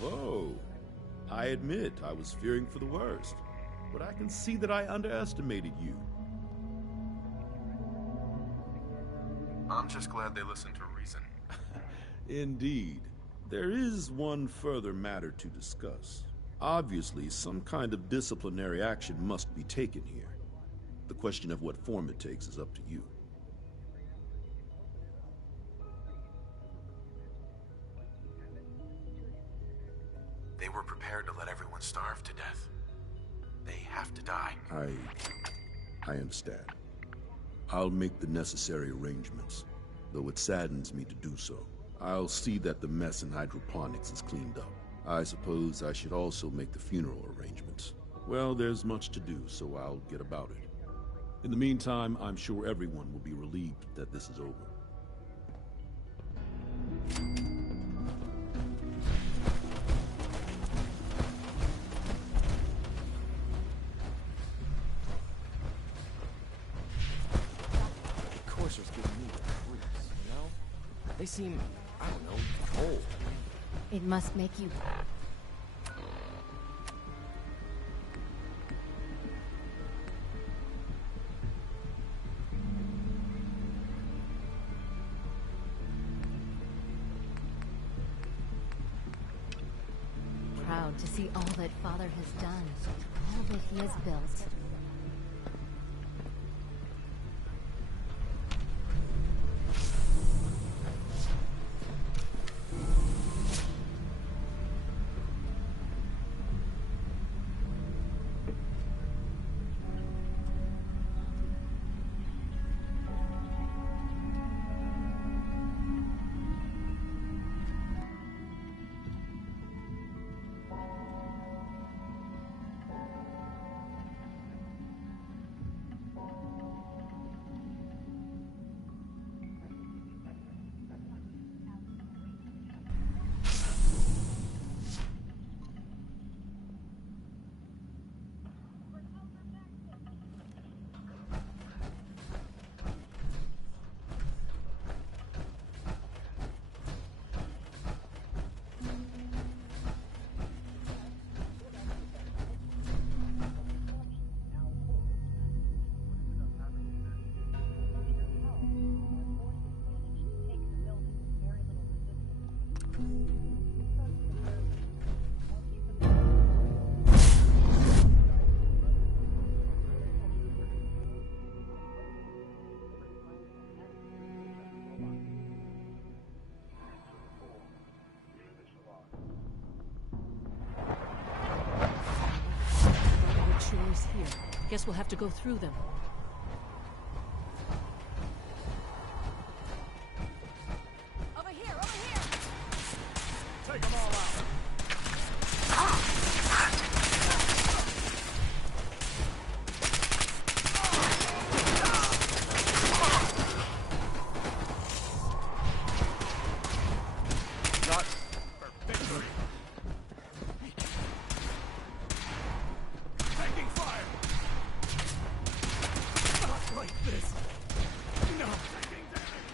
Bravo. I admit I was fearing for the worst, but I can see that I underestimated you. I'm just glad they listened to reason. Indeed. There is one further matter to discuss. Obviously, some kind of disciplinary action must be taken here. The question of what form it takes is up to you. They were prepared to let everyone starve to death. They have to die. I understand. I'll make the necessary arrangements, though it saddens me to do so. I'll see that the mess in hydroponics is cleaned up. I suppose I should also make the funeral arrangements. Well, there's much to do, so I'll get about it. In the meantime, I'm sure everyone will be relieved that this is over. The coursers give me the creeps, you know? They seem, I don't know, cold. It must make you... proud to see all that Father has done, all that he has built. Here. Guess we'll have to go through them. Over here, over here! Take them all out. Not for victory. Taking fire! Not like this. No. Taking damage.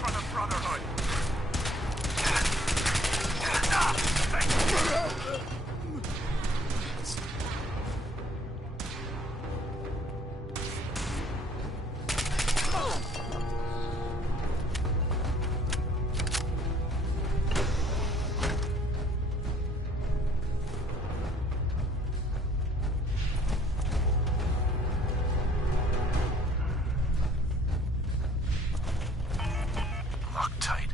For the Brotherhood! Loctite.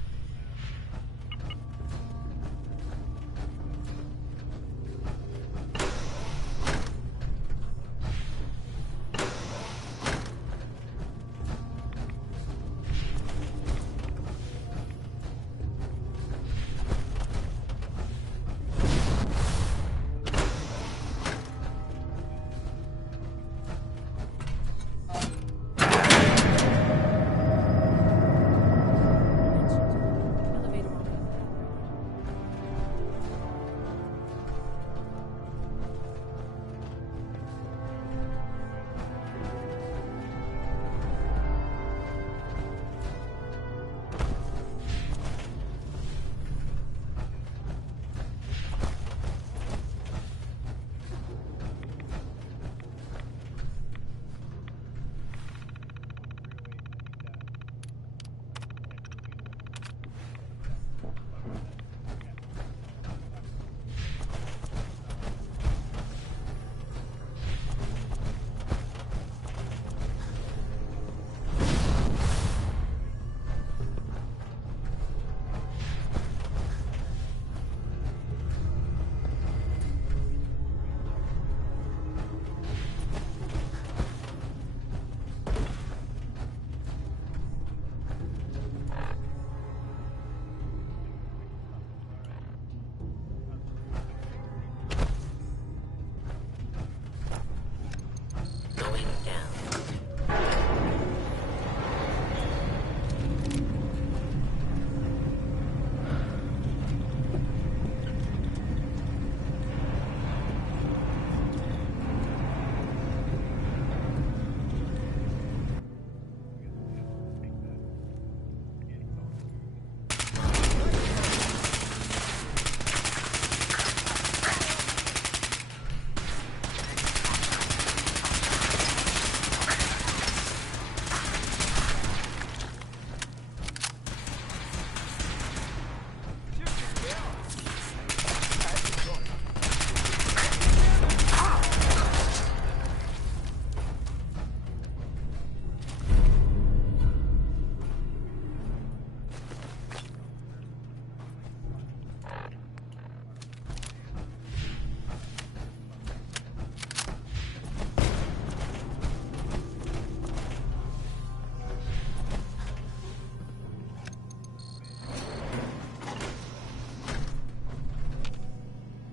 Going down.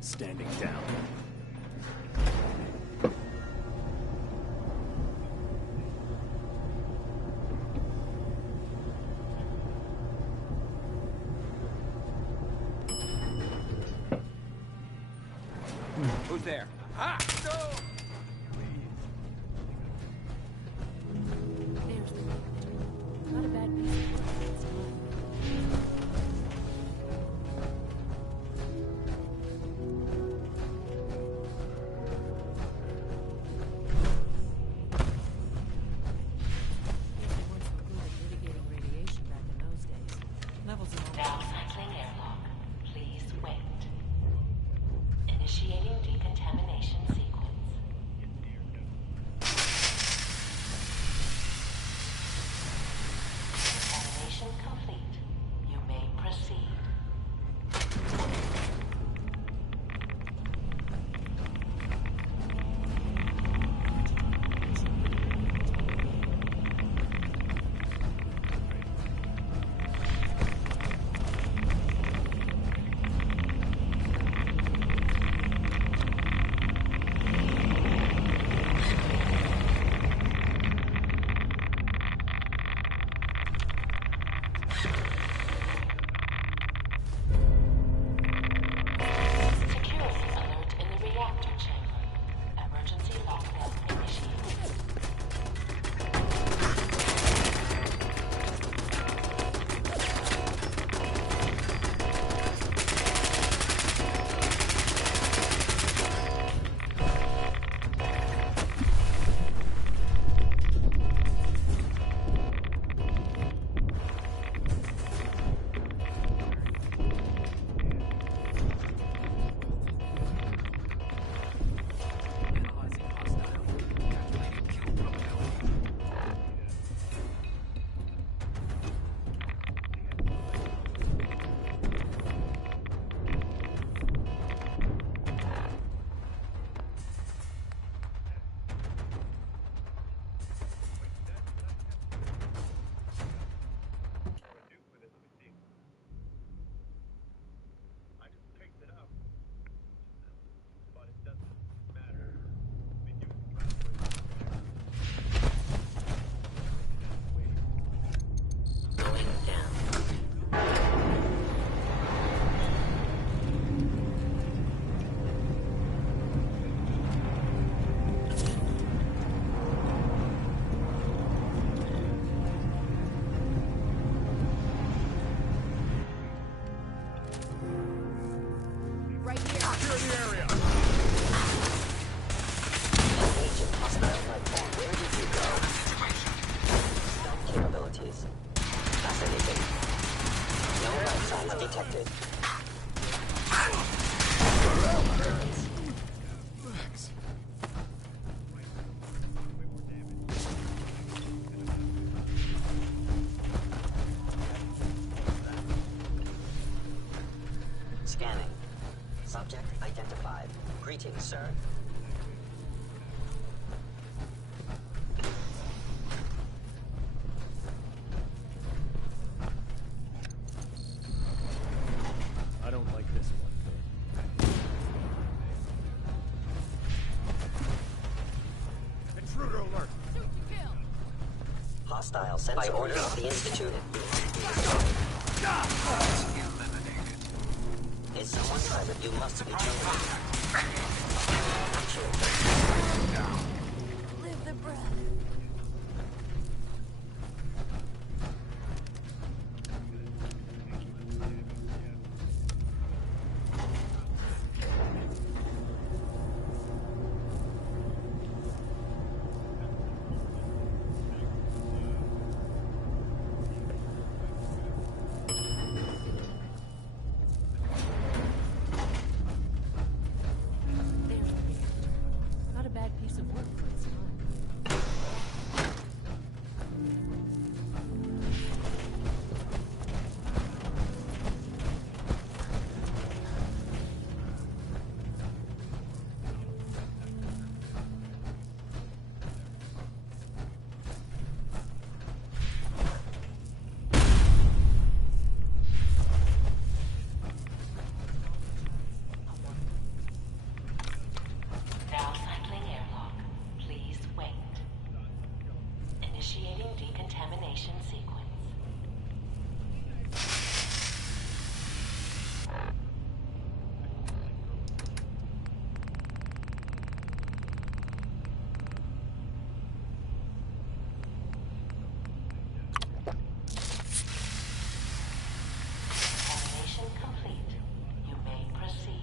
Standing down. Who's there? Ah! No! There's the not a bad piece of work. It's Now cycling airlock. Please wait. Initiating decontamination sequence. detected. Scanning. Subject identified. Greetings, sir. I don't like this one. Intruder alert! Hostile sensor. By order of the Institute. Is someone present? You must be terminated. Live the breath. Not a bad piece of work for its time. Now cycling airlock. Please wait. Initiating decontamination sequence. Decontamination complete. You may proceed.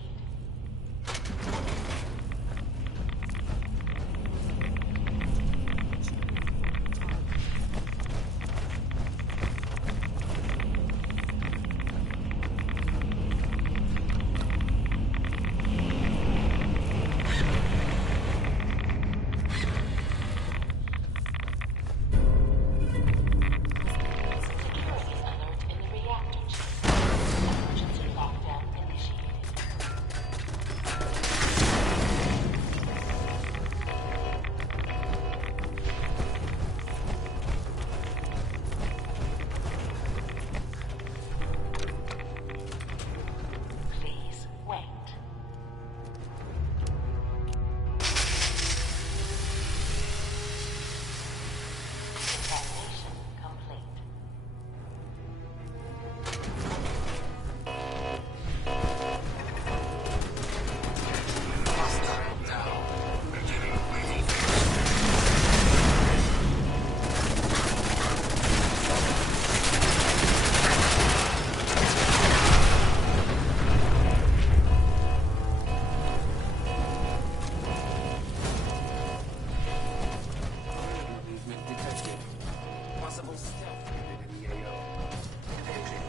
Security alert in the reactor chamber. Emergency lockdown initiated. Please wait. Decontamination complete. Movement detected. Possible stealth unit in the AO. Engaging.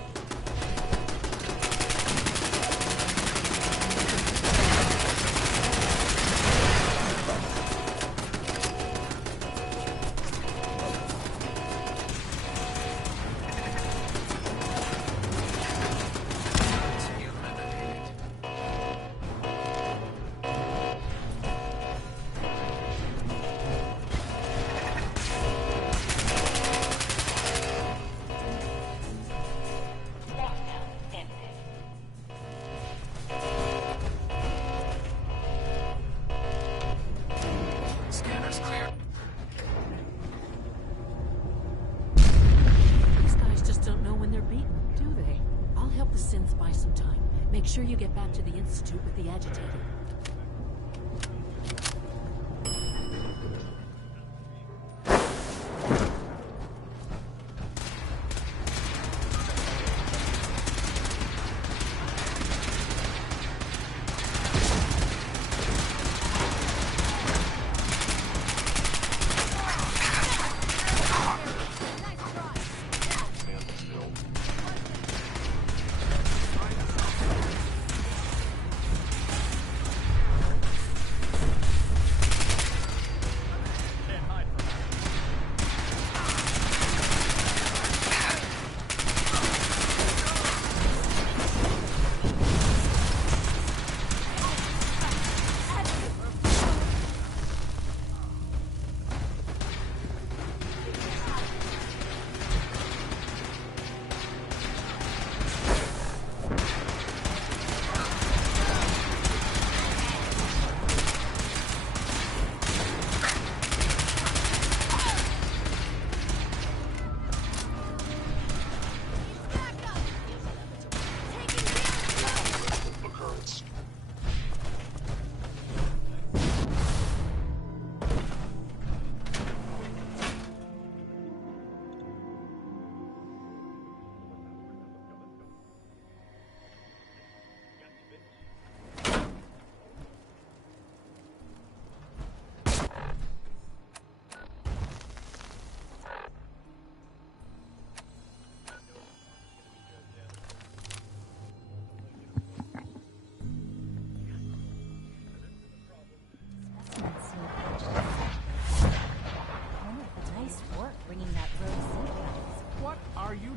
Lockdown ended. Scanners clear. These guys just don't know when they're beaten, do they? I'll help the synths buy some time. Make sure you get back to the Institute with the agitator.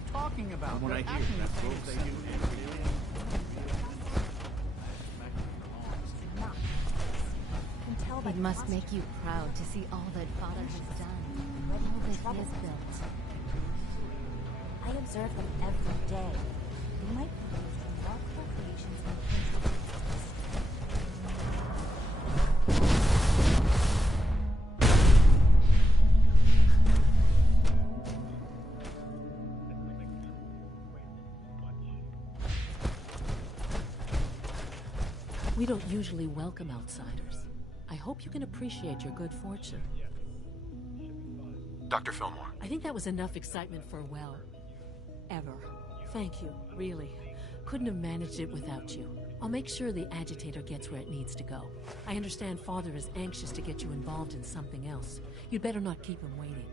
you talking about? From what I They're hear, acting the that's same what as they do every day. It must make you proud to see all that Father has done, all that he has built. I observe them every day. They might be used in multiple creations and We don't usually welcome outsiders. I hope you can appreciate your good fortune. Dr. Fillmore. I think that was enough excitement for, well, ever. Thank you, really. Couldn't have managed it without you. I'll make sure the agitator gets where it needs to go. I understand Father is anxious to get you involved in something else. You'd better not keep him waiting.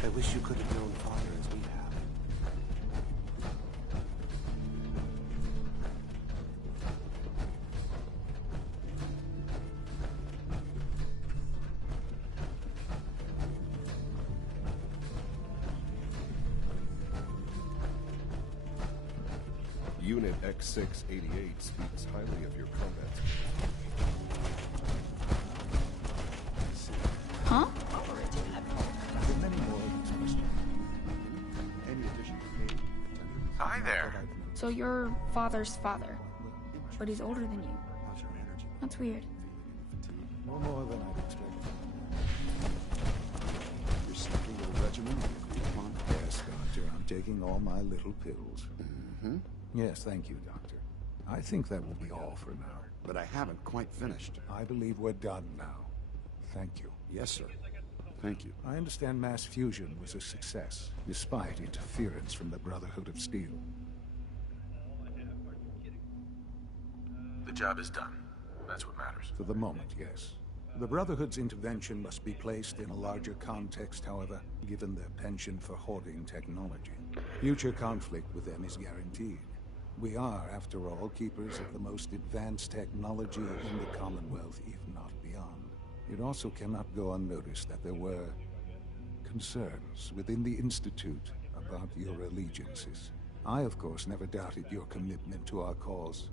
I wish you could have known Father as we have. Unit X688 speaks highly of your combat. Huh? Many more expressed. Any addition to me? Hi there. So you're Father's father, but he's older than you. That's weird. No more than I'd expected. You're sticking to the regimen we agreed upon? Yes, Doctor. I'm taking all my little pills. Mm-hmm. Yes, thank you, Doctor. I think that will be all for now. But I haven't quite finished. I believe we're done now. Thank you. Yes, sir. Thank you. I understand mass fusion was a success, despite interference from the Brotherhood of Steel. The job is done. That's what matters. For the moment, yes. The Brotherhood's intervention must be placed in a larger context, however, given their penchant for hoarding technology. Future conflict with them is guaranteed. We are, after all, keepers of the most advanced technology in the Commonwealth, if not beyond. It also cannot go unnoticed that there were concerns within the Institute about your allegiances. I, of course, never doubted your commitment to our cause.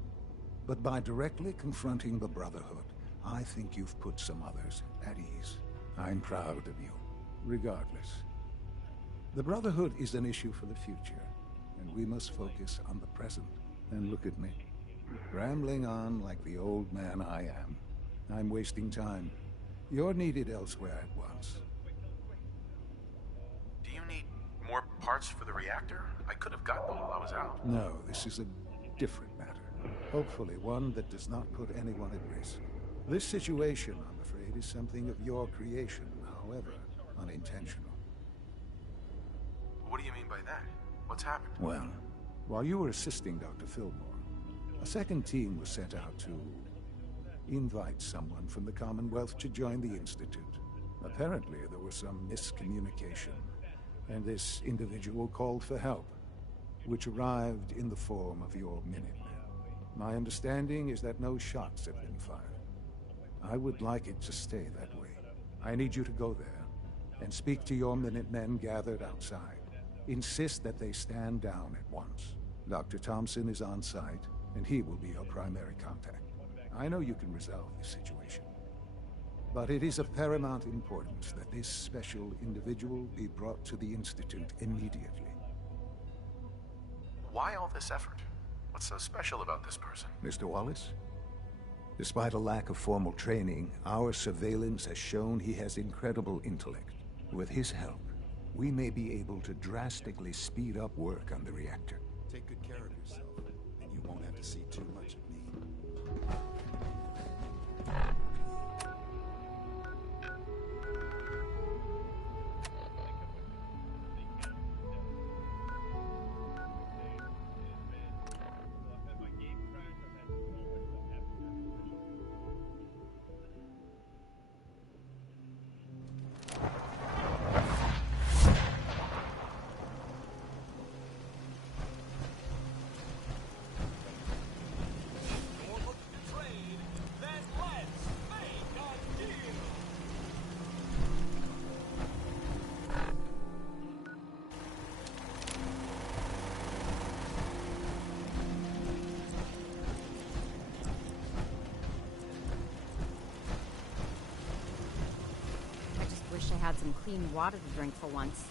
But by directly confronting the Brotherhood, I think you've put some others at ease. I'm proud of you, regardless. The Brotherhood is an issue for the future, and we must focus on the present. And look at me, rambling on like the old man I am. I'm wasting time. You're needed elsewhere at once. Do you need more parts for the reactor? I could have gotten them while I was out. No, this is a different matter. Hopefully one that does not put anyone at risk. This situation, I'm afraid, is something of your creation, however unintentional. What do you mean by that? What's happened? Well, while you were assisting Dr. Fillmore, a second team was sent out to invite someone from the Commonwealth to join the Institute. Apparently, there was some miscommunication, and this individual called for help, which arrived in the form of your Minutemen. My understanding is that no shots have been fired. I would like it to stay that way. I need you to go there and speak to your Minutemen gathered outside. Insist that they stand down at once. Dr. Thompson is on site, and he will be your primary contact. I know you can resolve this situation, but it is of paramount importance that this special individual be brought to the Institute immediately. Why all this effort? What's so special about this person? Mr. Wallace? Despite a lack of formal training, our surveillance has shown he has incredible intellect. With his help, we may be able to drastically speed up work on the reactor. Take good care of yourself, and you won't have to see too much of me. Wish I had some clean water to drink for once.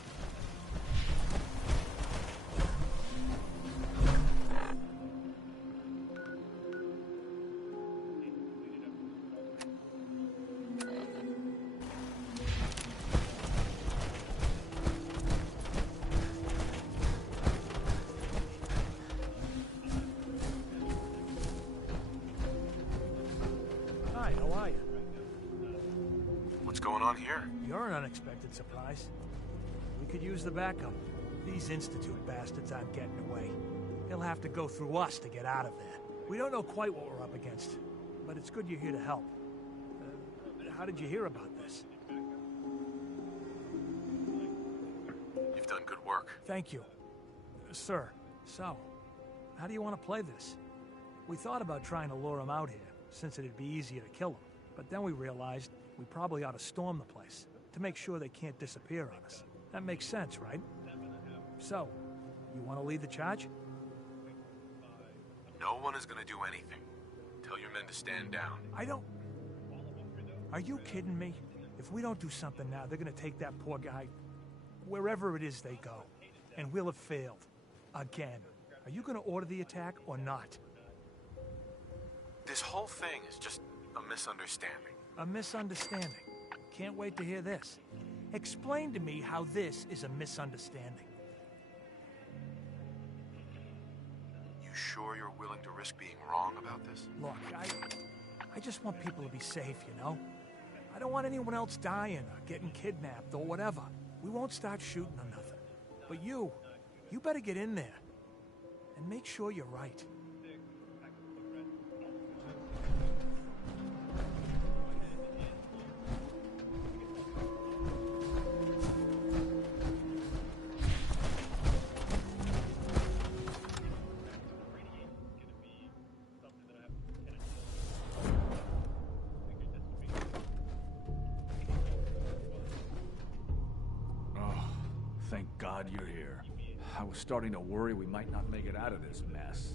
Hi, how are you? What's going on here? You're an unexpected surprise. We could use the backup. These Institute bastards aren't getting away. They'll have to go through us to get out of there. We don't know quite what we're up against, but it's good you're here to help. How did you hear about this? You've done good work. Thank you. Sir, so, how do you want to play this? We thought about trying to lure him out here, since it'd be easier to kill him. But then we realized we probably ought to storm the place, to make sure they can't disappear on us. That makes sense, right? So, you want to lead the charge? No one is gonna do anything. Tell your men to stand down. I don't... Are you kidding me? If we don't do something now, they're gonna take that poor guy wherever it is they go. And we'll have failed. Again. Are you gonna order the attack or not? This whole thing is just a misunderstanding. A misunderstanding. Can't wait to hear this. Explain to me how this is a misunderstanding. You sure you're willing to risk being wrong about this? Look, I just want people to be safe, you know? I don't want anyone else dying or getting kidnapped or whatever. We won't start shooting or nothing. But you better get in there. And make sure you're right. Thank God you're here. I was starting to worry we might not make it out of this mess.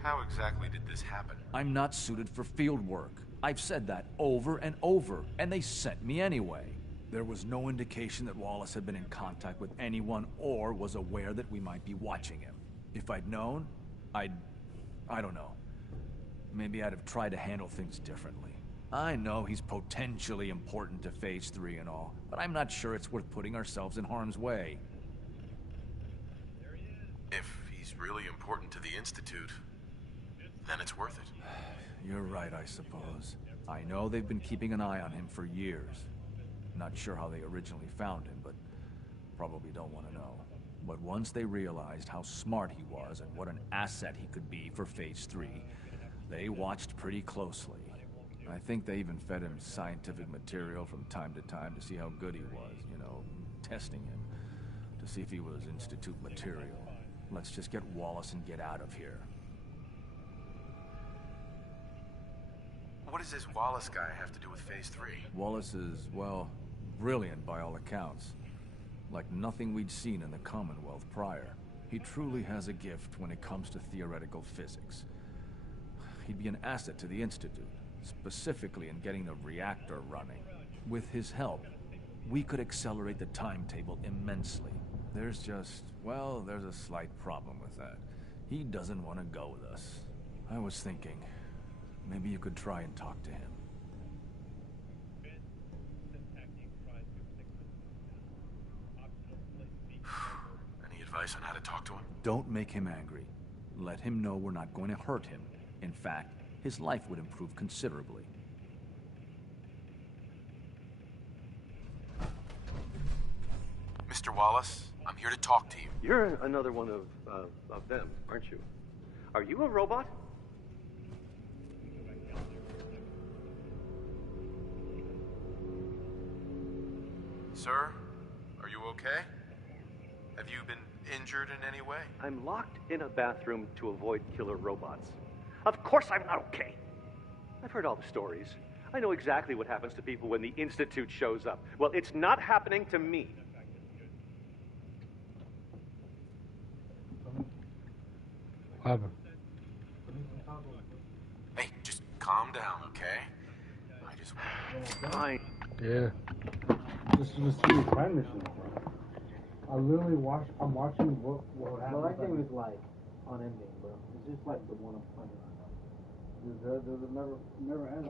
How exactly did this happen? I'm not suited for field work. I've said that over and over, and they sent me anyway. There was no indication that Wallace had been in contact with anyone or was aware that we might be watching him. If I'd known, I don't know. Maybe I'd have tried to handle things differently. I know he's potentially important to Phase 3 and all, but I'm not sure it's worth putting ourselves in harm's way. If he's really important to the Institute, then it's worth it. You're right, I suppose. I know they've been keeping an eye on him for years. Not sure how they originally found him, but probably don't want to know. But once they realized how smart he was and what an asset he could be for Phase 3, they watched pretty closely. I think they even fed him scientific material from time to time to see how good he was, you know, testing him, to see if he was Institute material. Let's just get Wallace and get out of here. What does this Wallace guy have to do with Phase 3? Wallace is, well, brilliant by all accounts. Like nothing we'd seen in the Commonwealth prior. He truly has a gift when it comes to theoretical physics. He'd be an asset to the Institute. Specifically in getting the reactor running. With his help, we could accelerate the timetable immensely. There's just, well, there's a slight problem with that. He doesn't want to go with us. I was thinking, maybe you could try and talk to him. advice on how to talk to him? Don't make him angry. Let him know we're not going to hurt him. In fact, his life would improve considerably. Mr. Wallace, I'm here to talk to you. You're another one of them, aren't you? Are you a robot? Sir, are you okay? Have you been injured in any way? I'm locked in a bathroom to avoid killer robots. Of course I'm not okay. I've heard all the stories. I know exactly what happens to people when the Institute shows up. Well, it's not happening to me. Hey, just calm down, okay? I just... Fine. Yeah. This is the crime mission. I literally I'm watching what happens. Well, that game is like unending, bro. It's just like the one I'm playing right now. Does it never end?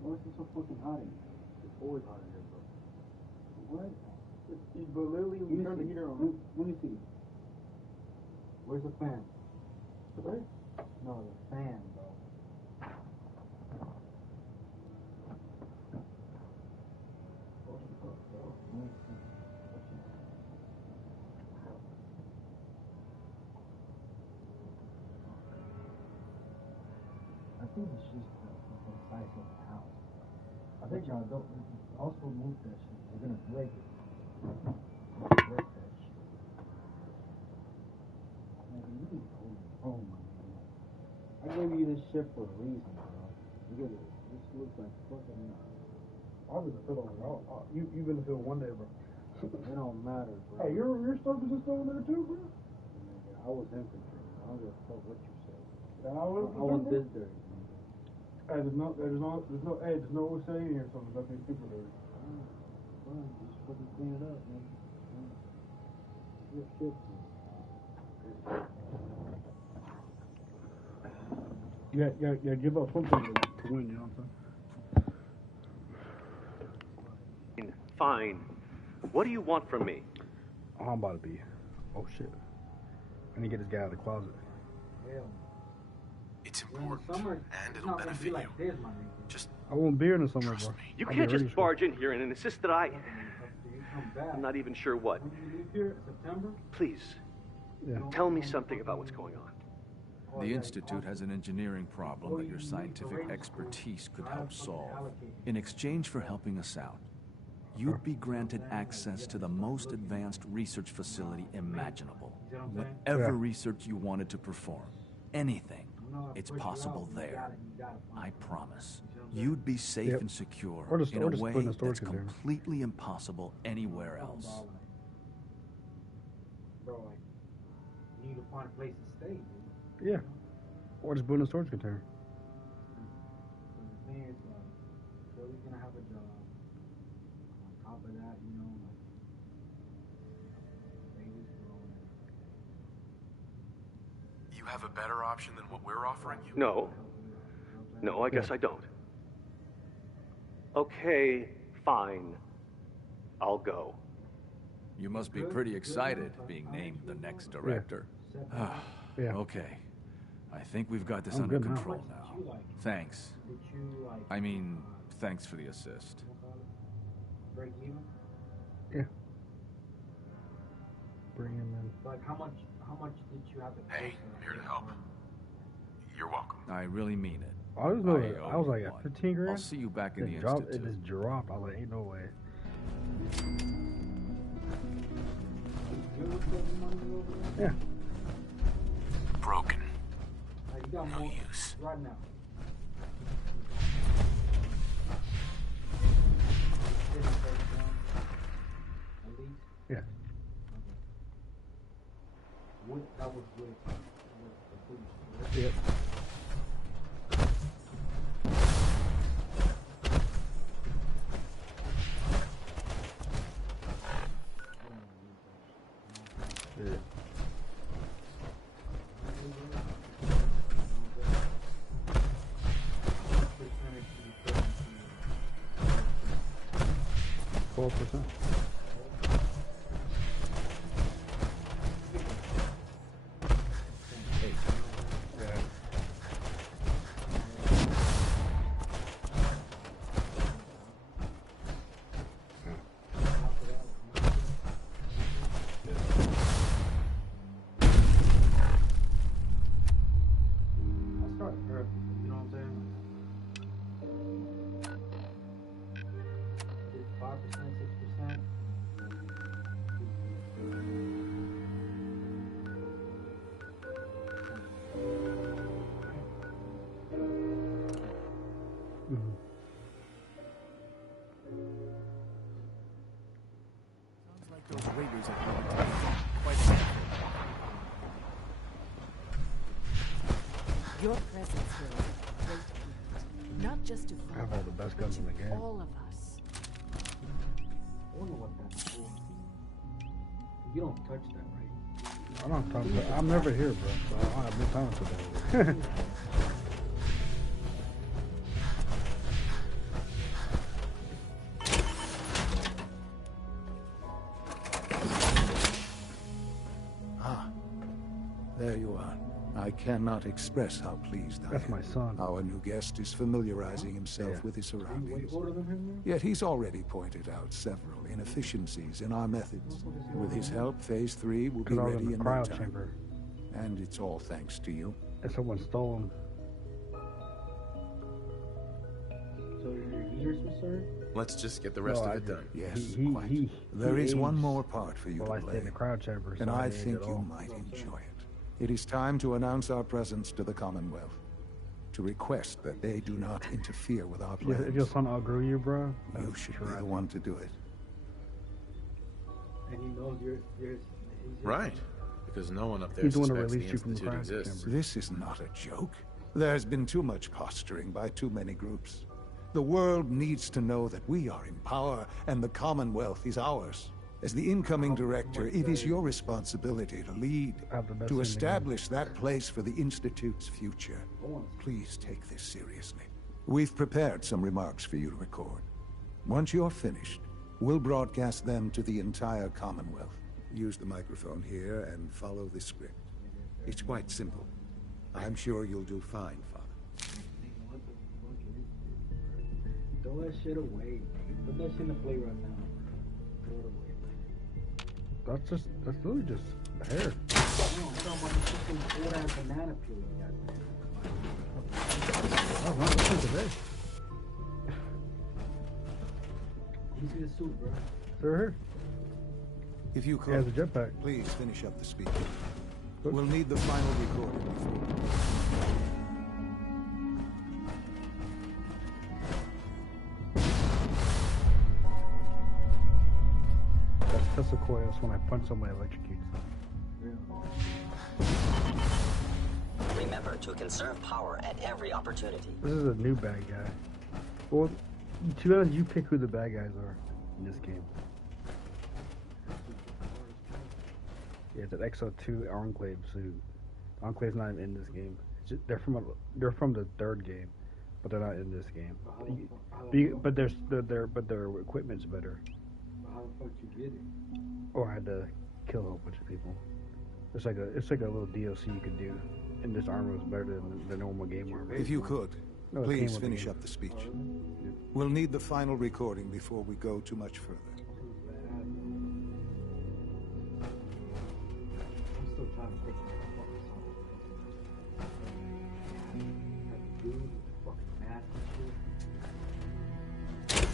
Why is it so fucking hot in here? It's always hot in here, bro. What? But literally, we turned the heater on. Let me see. Where's the fan? Where? No, the fan, bro. I think it's just the size of the house. I think y'all don't also move that shit. They're gonna break it. Break that shit. Man, you need to hold your phone, my man. I gave you this shit for a reason, bro. Look at this. This looks like fucking. I'll be the fiddle. You've been the fiddle one day, bro. It don't matter, bro. Hey, your stuff is just over there too, bro. I was infantry. I don't give a fuck what you say. Yeah, I want this dirty. Hey, there's no shade here, so there's nothing super dirty. Well, just fucking clean it up, man. Your shit, man. Yeah, give up something to win, you know what I'm saying? Fine. What do you want from me? Oh, I'm about to be. Oh, shit. I need to get this guy out of the closet. Hell. It's important, and it'll benefit you. Just I won't be here in the summer, bro. You can't just barge in here and insist that I'm not even sure what. Please, tell me something about what's going on. The Institute has an engineering problem that your scientific expertise could help solve. In exchange for helping us out, you'd be granted access to the most advanced research facility imaginable. Whatever research you wanted to perform, anything, it's possible there. I promise. You'd be safe and secure in a way that's completely impossible anywhere else. Bro, like, you need to find a place to stay, dude. Yeah. Or just put in a storage container. The thing is, Joey's gonna have a job. On top of that, you know, like, baby's growing. you have a better option than what we're offering you? No, I guess I don't. Okay, fine. I'll go. You must be pretty excited being named the next director. Okay. I think we've got this under control now. Thanks. I mean, thanks for the assist. Break even? Yeah. Bring him in. Like, how much did you have to pay? Hey, I'm here to help. You're welcome. I really mean it. I was like at 15 grand. I'll see you back in the Institute. Institute. It just dropped. I was like, ain't no way. Yeah. Broken. No use. Right now. Yeah. That was with the police. Yep. Yeah. %. Your presence here is a great gift. Not just to I have all the best guns in the game. all of us. I wonder what that's for. You don't touch that, right? I don't talk about. I'm never here, bro. So I don't have no time for that. There you are. I cannot express how pleased I am. That's my son. Our new guest is familiarizing himself with his surroundings. Yet he's already pointed out several inefficiencies in our methods. With his help, Phase 3 will be ready in no time. Chamber. And it's all thanks to you. And someone stole him. So you're here, sir? Let's just get the rest of it done. Yes, quite. There is one more part for you to play, in the crowd chamber, and I think you might enjoy it. It is time to announce our presence to the Commonwealth, to request that they do not interfere with our plans. If your son outgrew you, bro, you should be the one to do it. And he knows you're right, because no one up there He's the one who suspects the released you from the Institute crowd exists. chamber. This is not a joke. There's been too much posturing by too many groups. The world needs to know that we are in power and the Commonwealth is ours. As the incoming director, it is your responsibility to lead, to establish that place for the Institute's future. Please take this seriously. We've prepared some remarks for you to record. Once you're finished, we'll broadcast them to the entire Commonwealth. Use the microphone here and follow the script. It's quite simple. I'm sure you'll do fine, Father. Throw that shit away, man. Put that shit in the play right now. Throw it away. That's literally just hair. No, I'm talking about the fucking old ass banana peel you got. Oh, no, this is today. You see the suit, bro? Sir, If you could, has a jetpack. Please finish up the speech. We'll need the final recording before. That's a coil. That's when I punch somebody, electrocutes them. Remember to conserve power at every opportunity. This is a new bad guy. Well, to be honest, you pick who the bad guys are in this game. Yeah, it's an XO2 Enclave suit. Enclave's not in this game. It's just, they're from the third game, but they're not in this game. But their equipment's better. How the fuck you get it? Or I had to kill a whole bunch of people. It's like a little DLC you can do, and this armor is better than the normal game armor. If you could, No, it came please with the finish game. up the speech. We'll need the final recording before we go too much further. I'm still trying to think of the fucking song. That dude with the fucking mask and shit.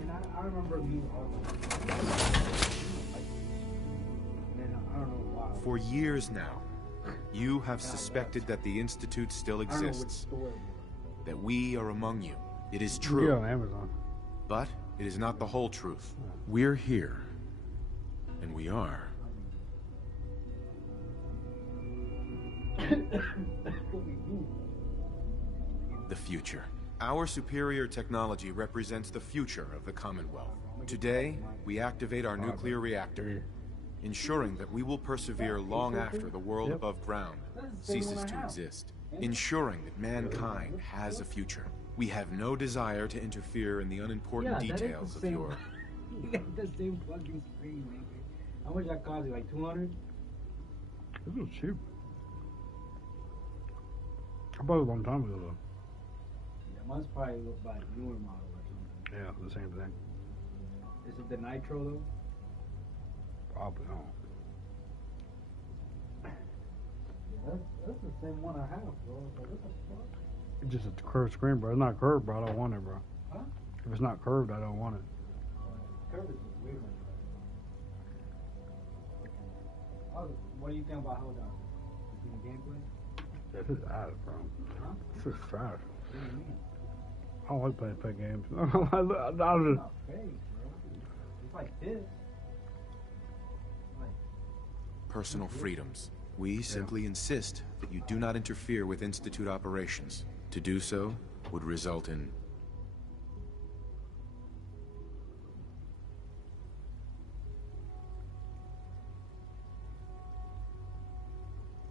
And I remember me all I don't know why. For years now, you have suspected that the Institute still exists, that we are among you. It is You true. can get it on Amazon. But it is not the whole truth. We're here. And we are. The future. Our superior technology represents the future of the Commonwealth. Today, we activate our nuclear reactor, ensuring that we will persevere long after the world above ground ceases to exist, ensuring that mankind has a future. We have no desire to interfere in the unimportant details of your... You got the same fucking screen, man. How much that cost you? Like 200? This was cheap. I bought it a long time ago though. Yeah, mine's probably look like newer model or something. Yeah, the same thing. Is it the Nitro though? Probably not. Yeah, that's the same one I have, bro. Like, what the fuck? It's just a curved screen, bro. It's not curved, bro. I don't want it, bro. Huh? If it's not curved, I don't want it. Curve is weird. What do you think about Hold On? You think gameplay? This is ass, bro. Huh? This is trash. What do you mean? I don't like playing fake games. I just, It's not fake, bro. It's like this. personal freedoms. We simply insist that you do not interfere with Institute operations. To do so would result in...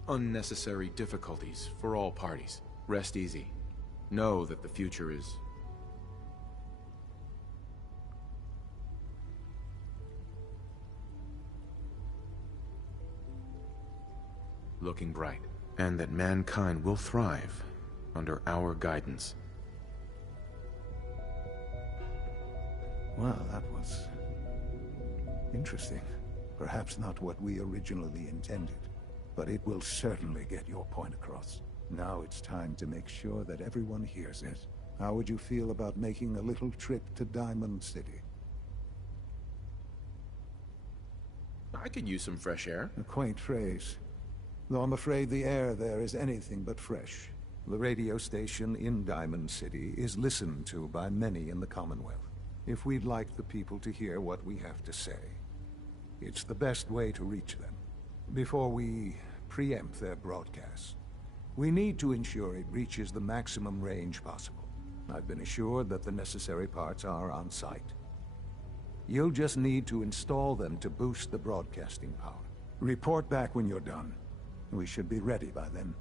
unnecessary difficulties for all parties. Rest easy. Know that the future is looking bright, and that mankind will thrive under our guidance. Well, that was interesting. Perhaps not what we originally intended, but it will certainly get your point across. Now it's time to make sure that everyone hears it. How would you feel about making a little trip to Diamond City? I could use some fresh air. A quaint phrase, though I'm afraid the air there is anything but fresh. The radio station in Diamond City is listened to by many in the Commonwealth. If we'd like the people to hear what we have to say, it's the best way to reach them. Before we preempt their broadcasts, we need to ensure it reaches the maximum range possible. I've been assured that the necessary parts are on site. You'll just need to install them to boost the broadcasting power. Report back when you're done. We should be ready by then.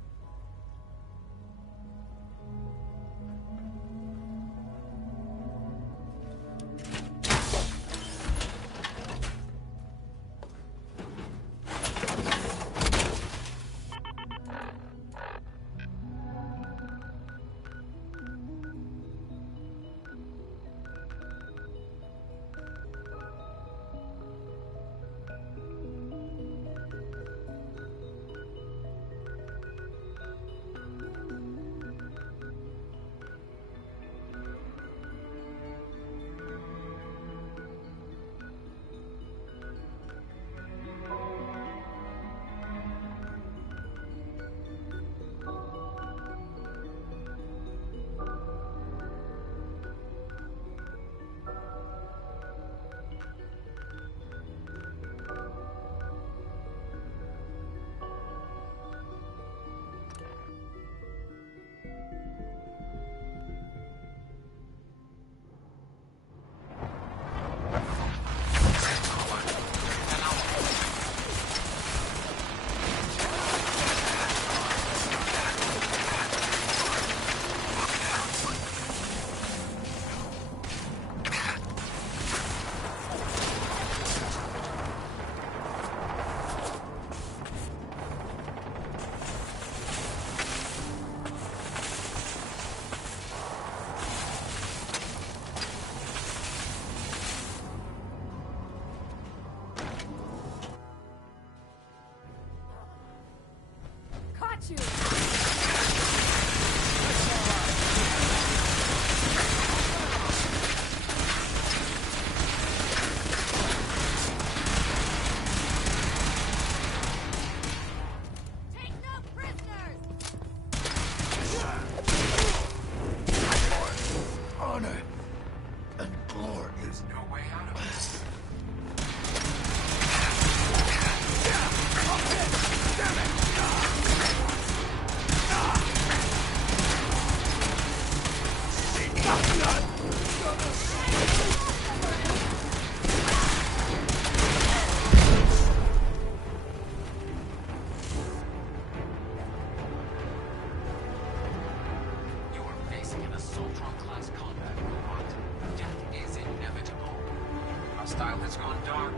You. Honor and glory. There's no way out of this. Damn it! Hostile has gone dark.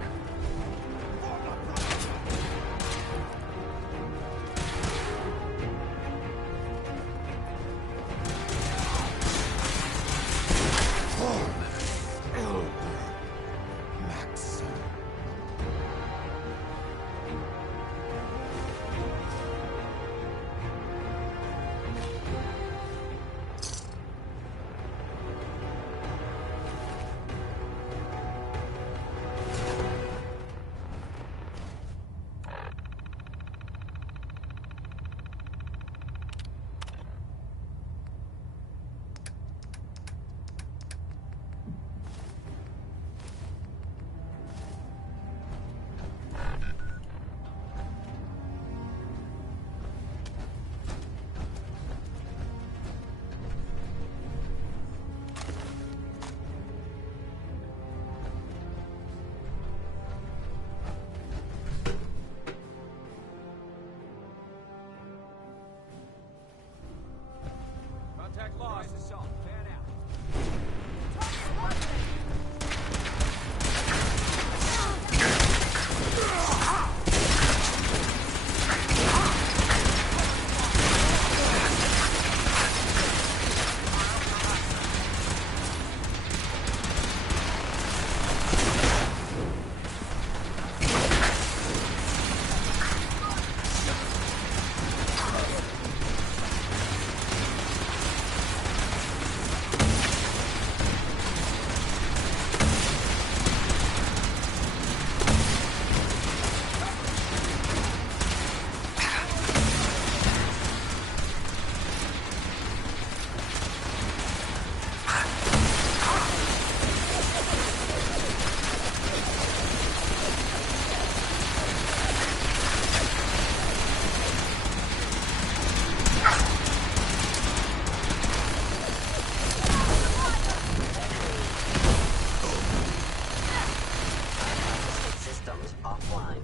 equipment offline.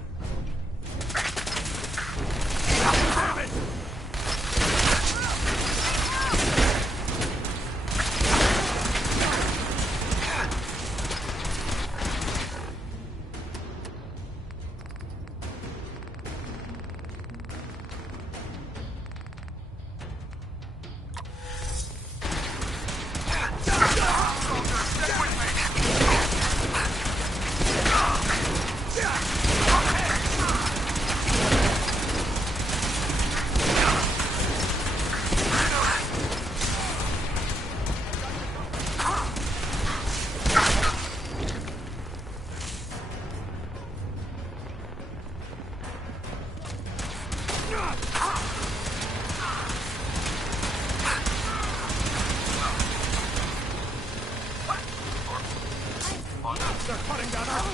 Damn it! They're cutting down our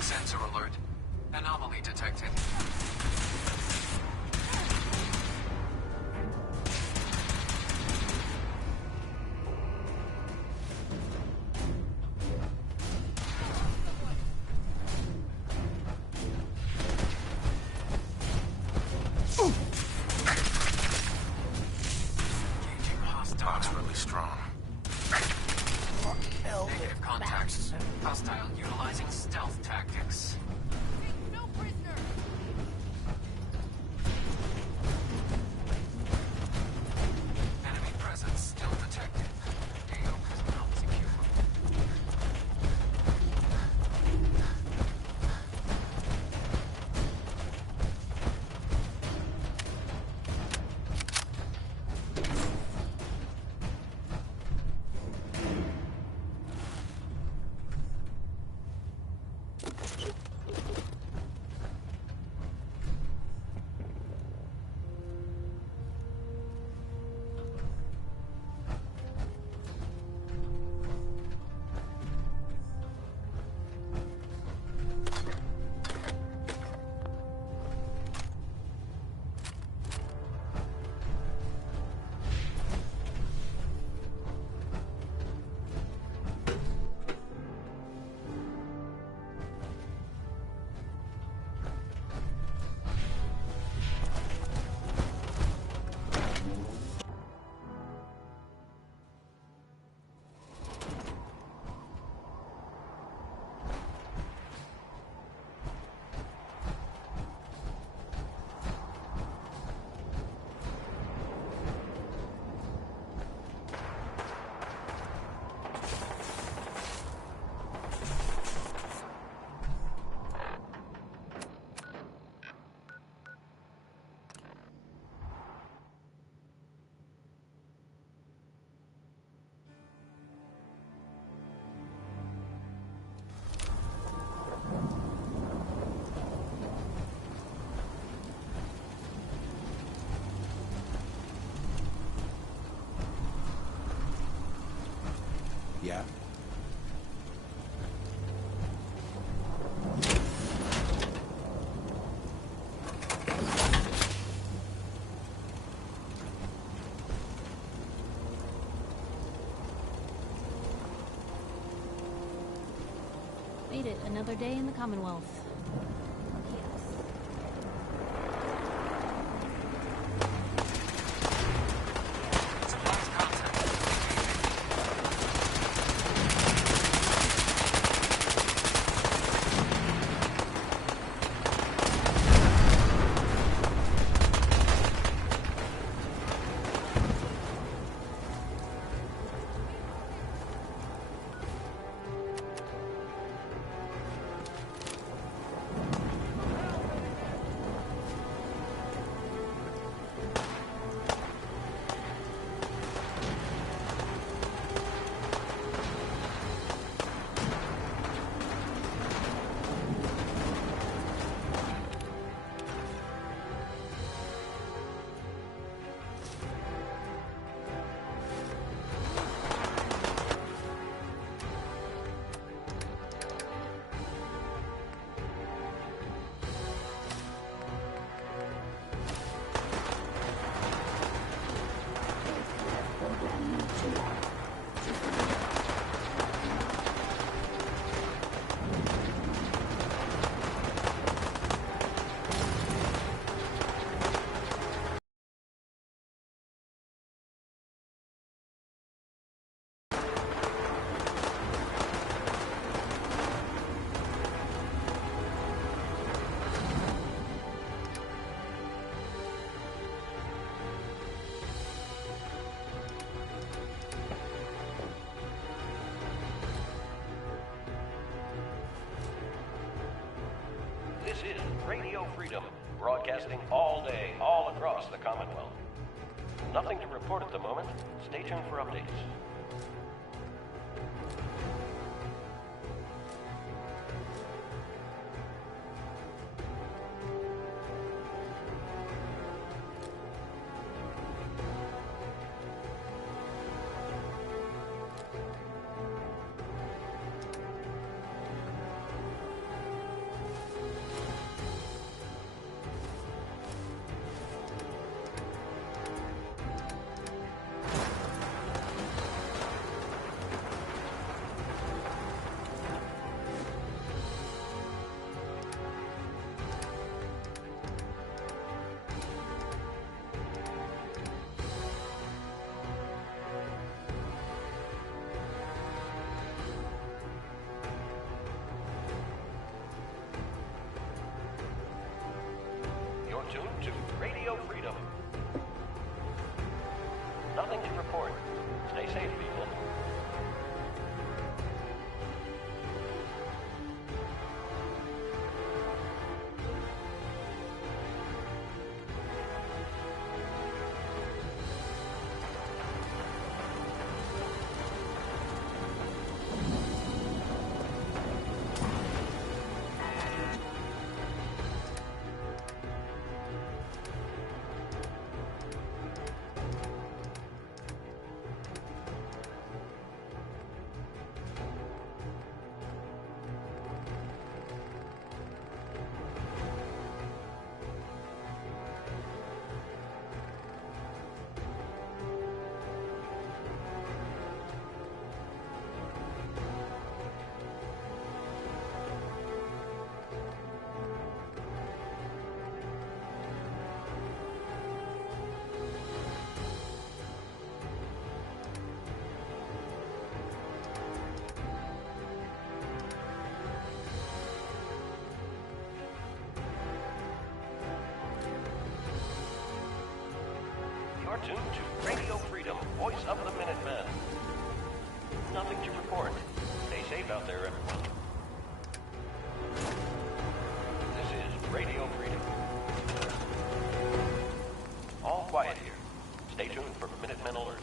Sensor alert. Anomaly detected. Engaging hostile. That's really strong. Negative contacts. Hostile utilizing stealth tactics. No prisoner! Enemy presence still detected. AO is not secure. Yeah? Made it another day in the Commonwealth. Radio Freedom, broadcasting all day, all across the Commonwealth. Nothing to report at the moment. Stay tuned for updates. Tuned to Radio Freedom. Nothing to report. Stay safe, people. You're tuned to Radio Freedom, voice of the Minutemen. Nothing to report. Stay safe out there, everyone. This is Radio Freedom. All quiet here. Stay tuned for Minutemen alerts.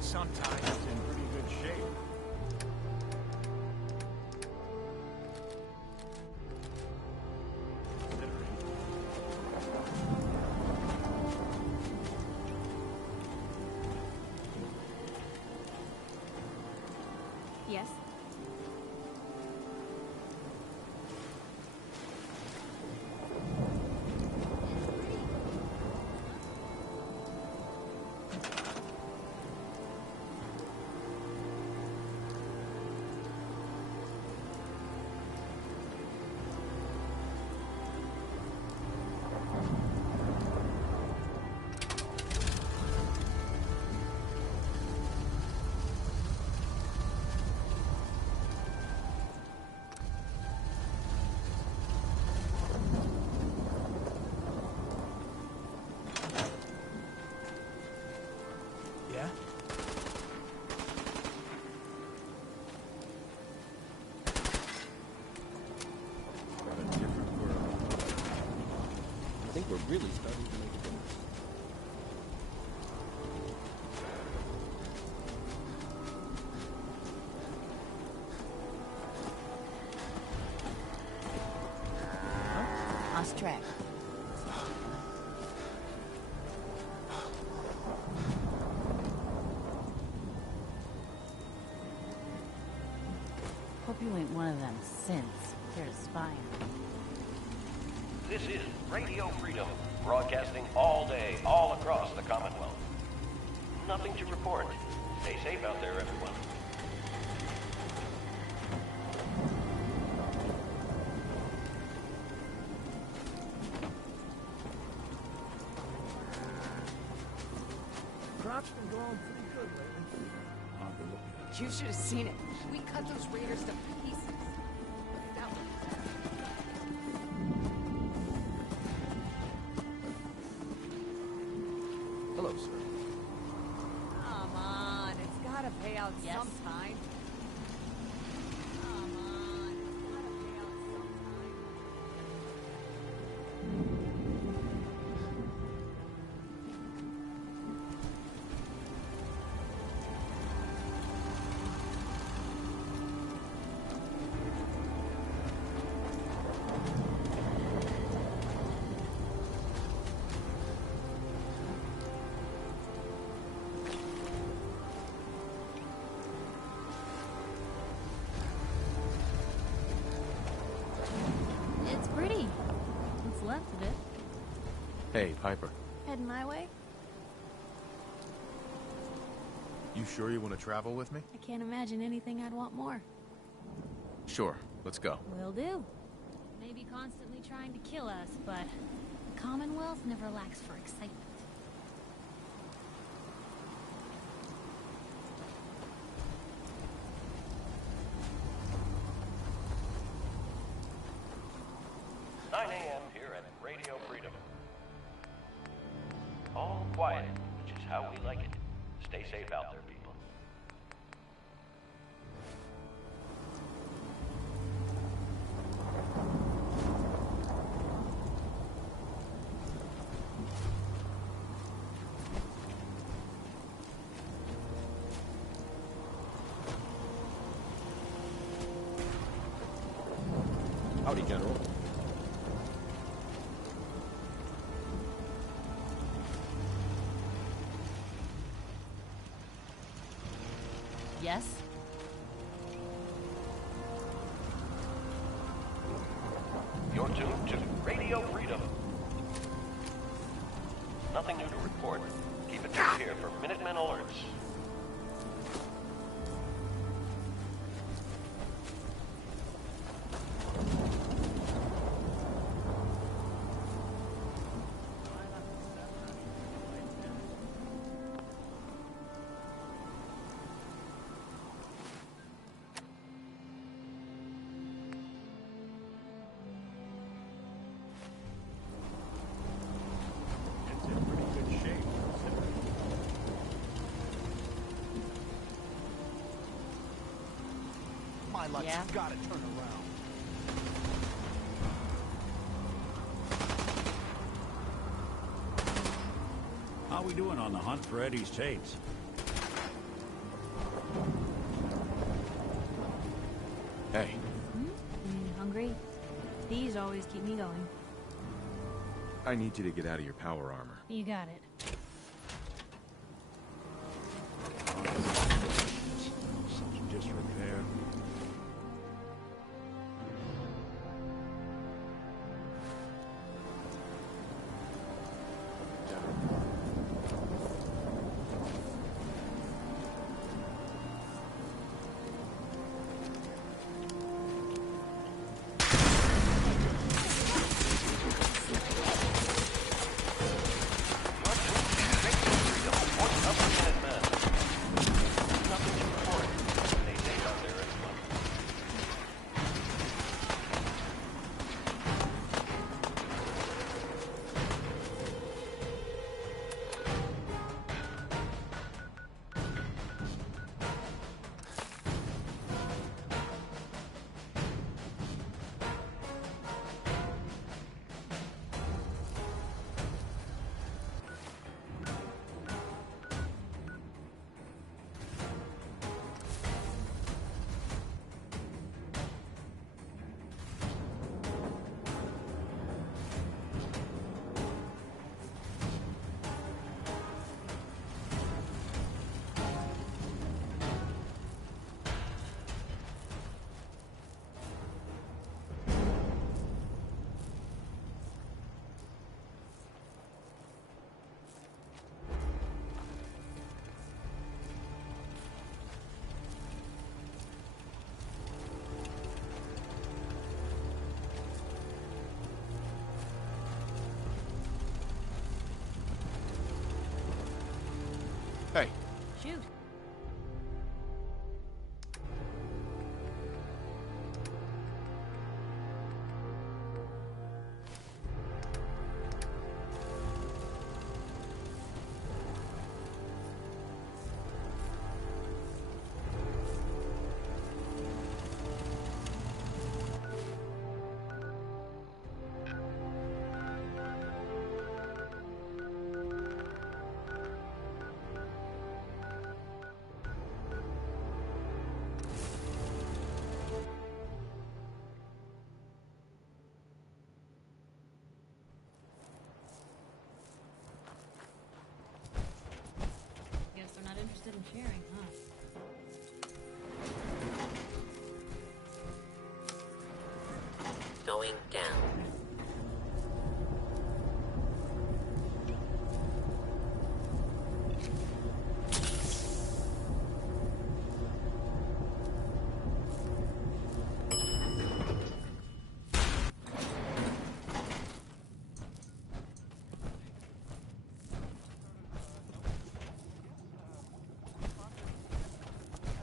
Sometimes it's in pretty good shape. Yes? I think we're really starting to make a difference. Lost track. Hope you ain't one of them synths. Here to spy on me. This is Radio Freedom, broadcasting all day, all across the Commonwealth. Nothing to report. Stay safe out there, everyone. Crop's been growing pretty good lately. You should have seen it. We cut those raiders to pieces. That was... Hello, sir. Come on, it's gotta pay out sometime. Come on, it's gotta pay out sometime. It's pretty. What's left of it? Hey, Piper. Heading my way? You sure you want to travel with me? I can't imagine anything I'd want more. Sure. Let's go. Will do. Maybe constantly trying to kill us, but the Commonwealth never lacks for excitement. Here at Radio Freedom. All quiet, which is how we like it. Stay safe out there, people. Howdy, General. Yes? You're tuned to Radio Freedom. Nothing new to report. Keep it tuned here for Minutemen alerts. My luck, Yeah? you gotta turn around. How we doing on the hunt for Eddie's tapes? Hey. Hungry? These always keep me going. I need you to get out of your power armor. You got it. Such disrepair. going down.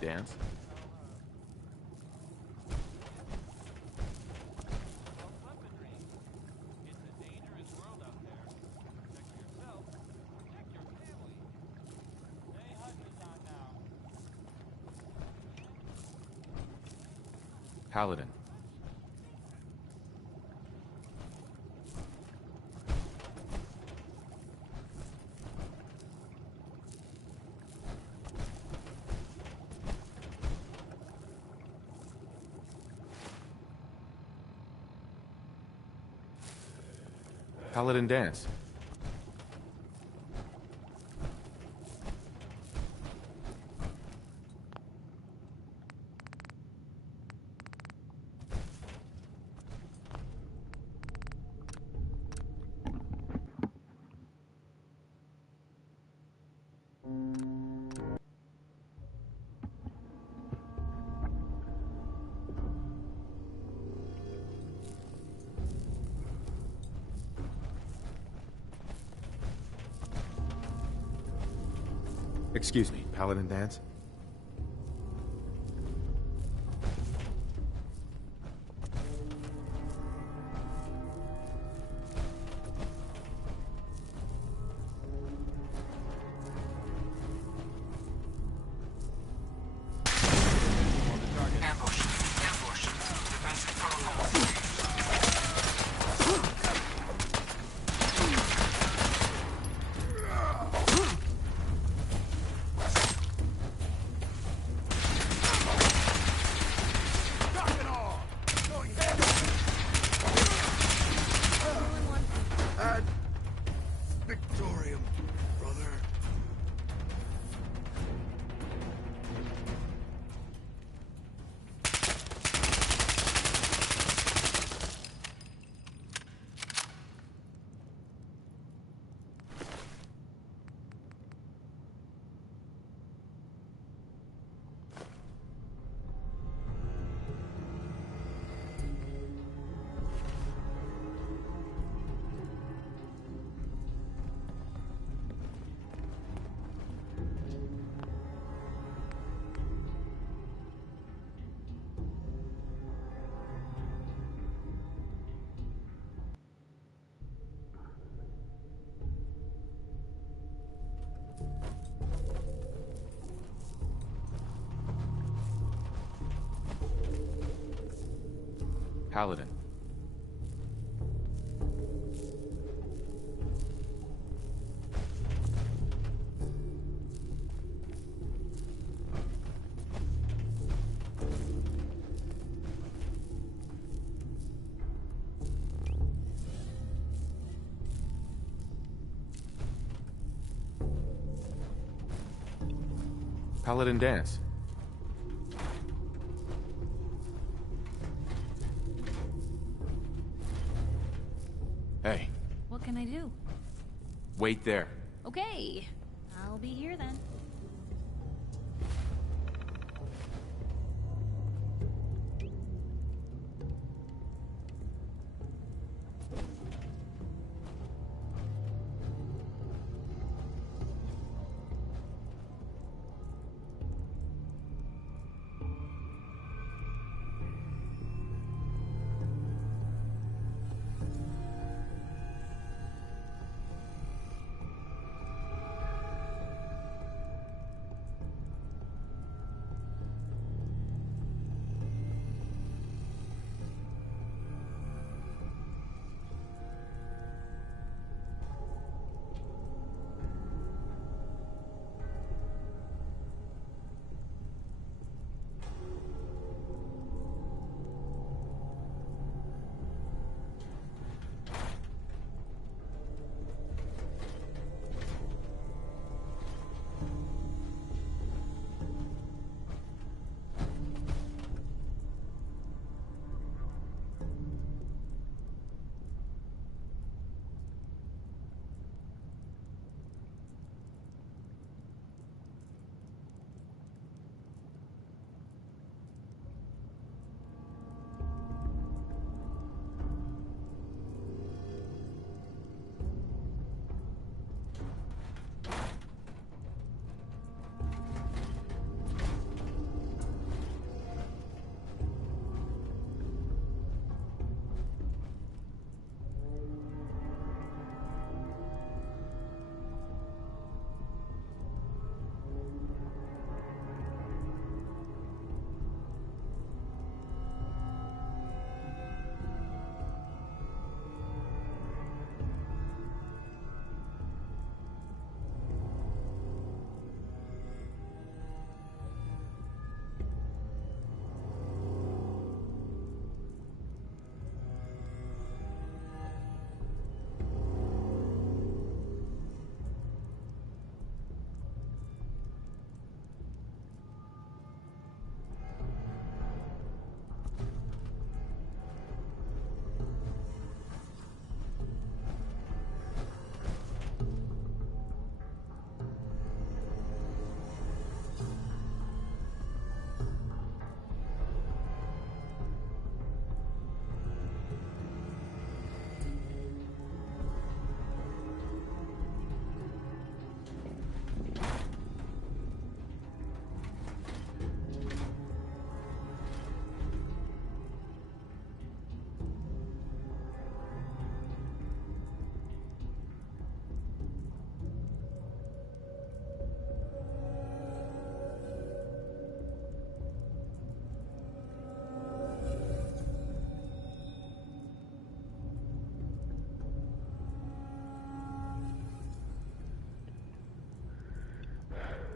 Dance? Paladin. Paladin dance. Excuse me, Paladin dance? Paladin. Paladin dance. Hey. What can I do? Wait there. Okay. I'll be here then.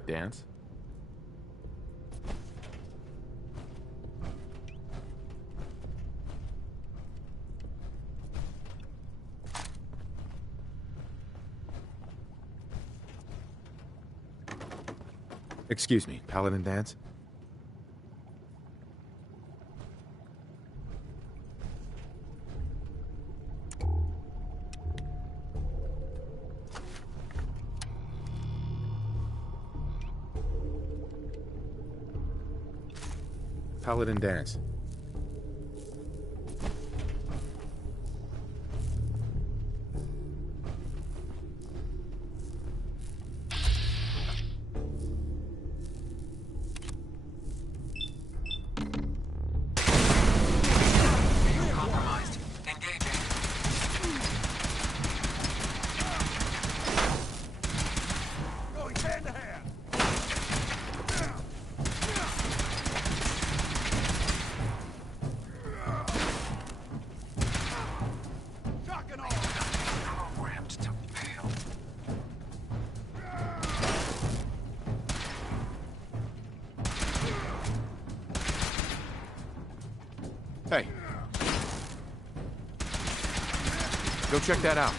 Dance? Excuse me, Paladin Dance? Paladin Dance. Compromised. Engaging. Going hand to hand. Shock and all. Programmed to fail. Hey. Go check that out.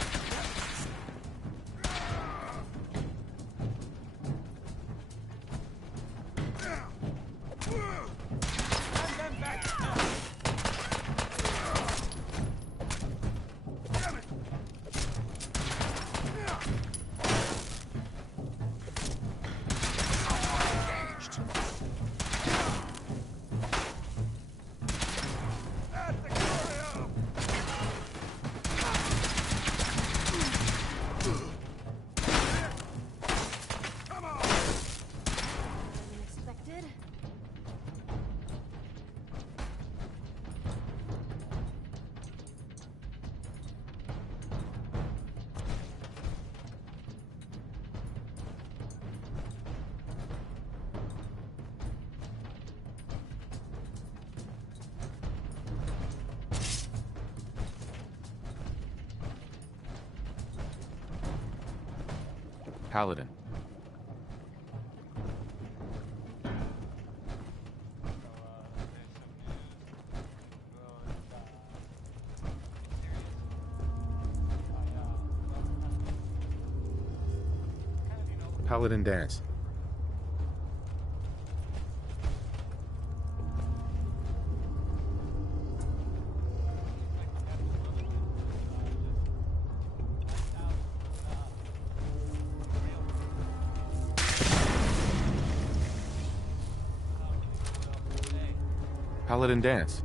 Unexpected. Paladin. Paladin Dance. Paladin Dance.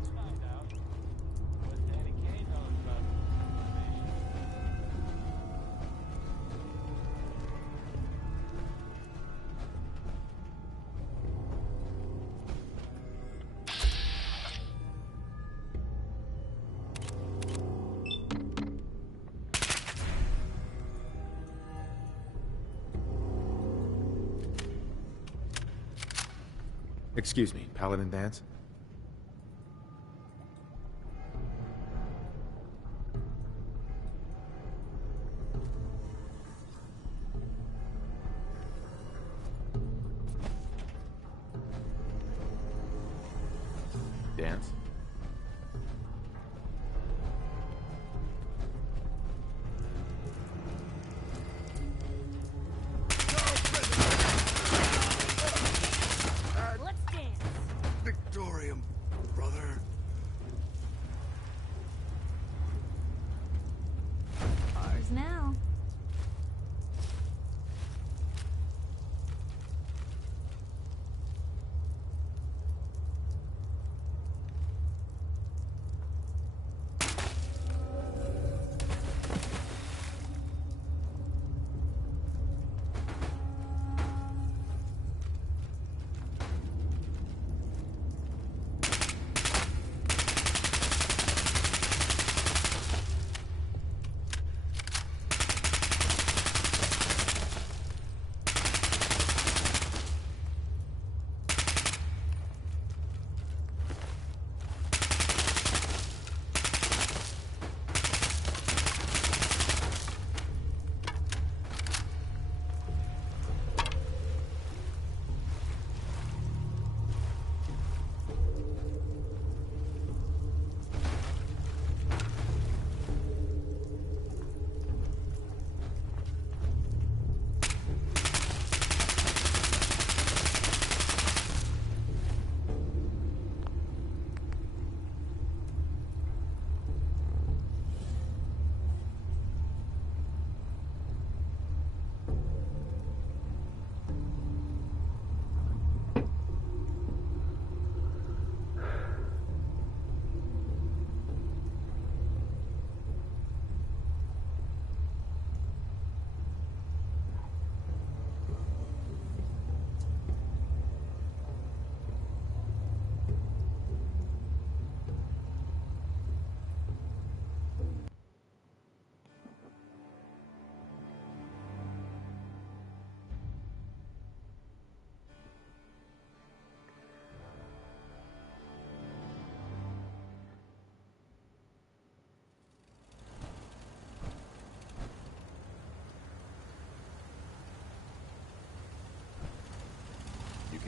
Excuse me, Paladin Dance? Dance? Let's dance. Victorium, brother. Ours now.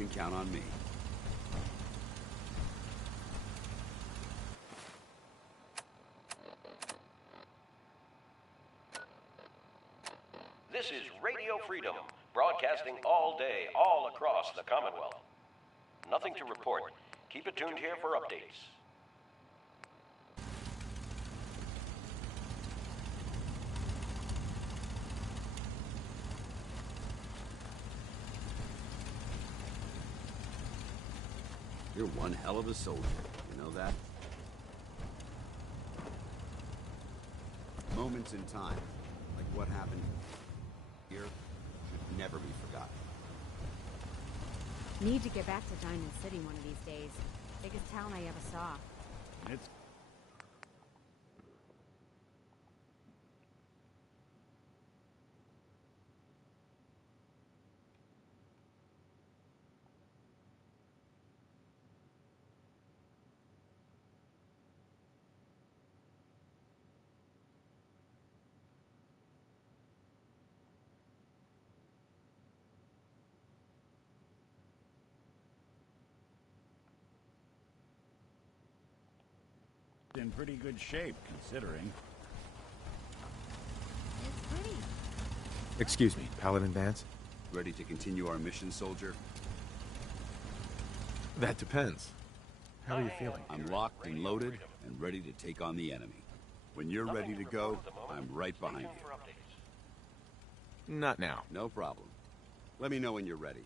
can count on me. This is Radio Freedom, broadcasting all day, all across the Commonwealth. Nothing to report. Keep it tuned here for updates. You're one hell of a soldier, you know that? Moments in time, like what happened here, should never be forgotten. Need to get back to Diamond City one of these days. Biggest town I ever saw. It's in pretty good shape, considering. It's pretty. Excuse me, Paladin Vance? ready to continue our mission, soldier? That depends. How are you feeling? I'm locked and loaded and ready to take on the enemy. When you're ready to go, I'm right behind you. Not now. No problem. Let me know when you're ready.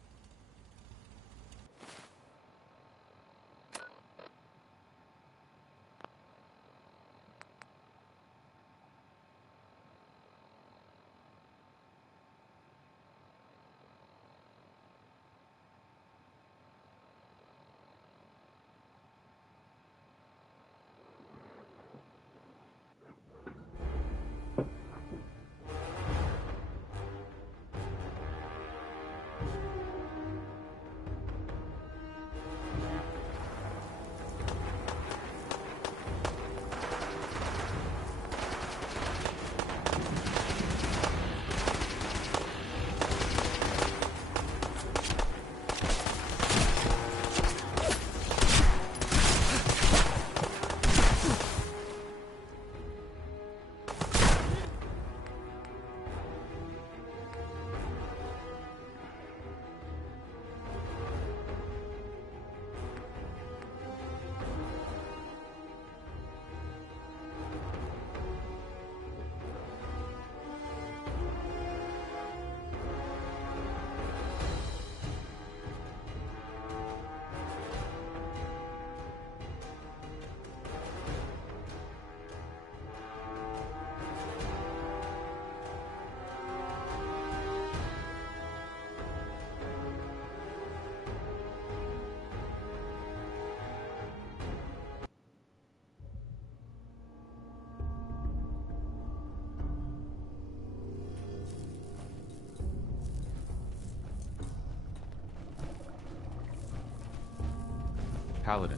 Paladin.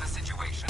The situation.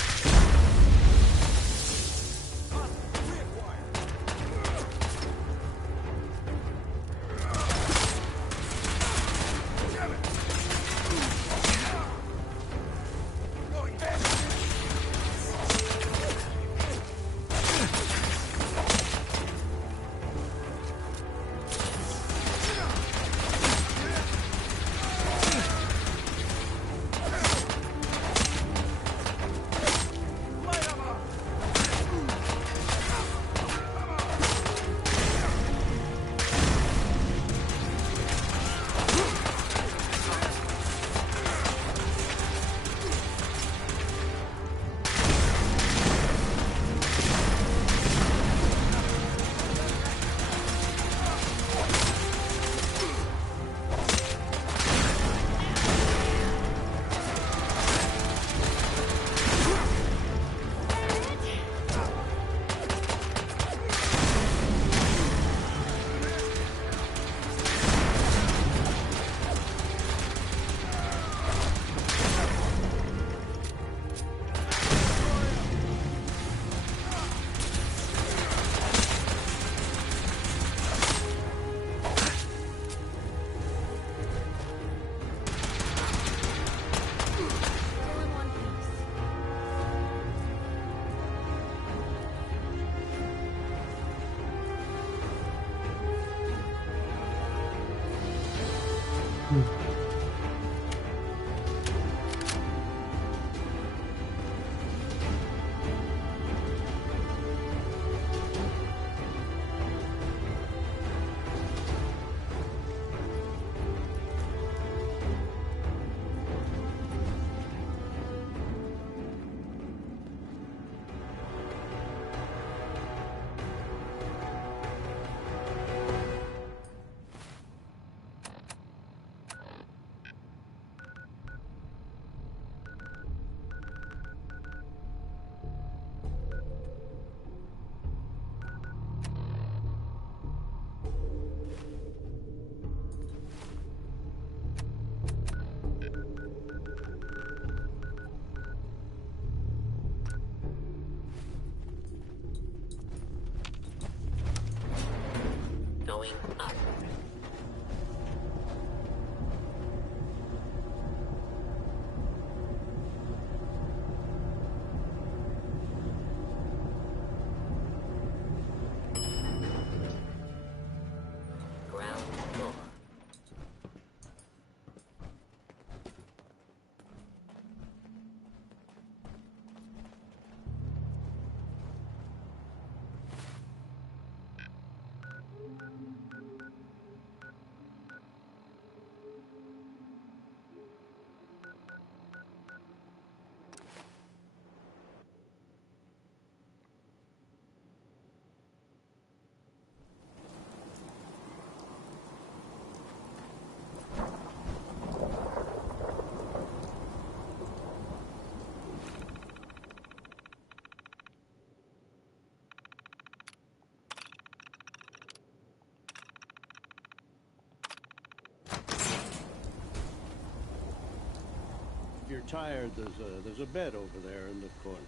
you're tired, there's a bed over there in the corner.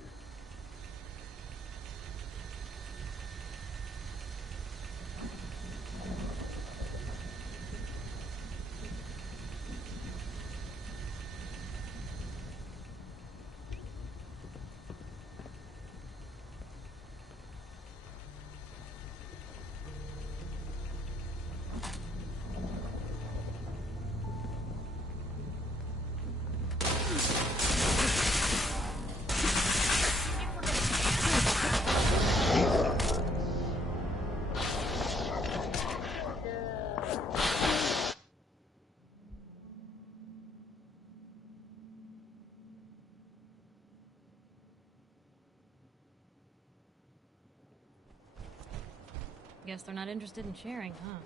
Guess they're not interested in sharing, huh?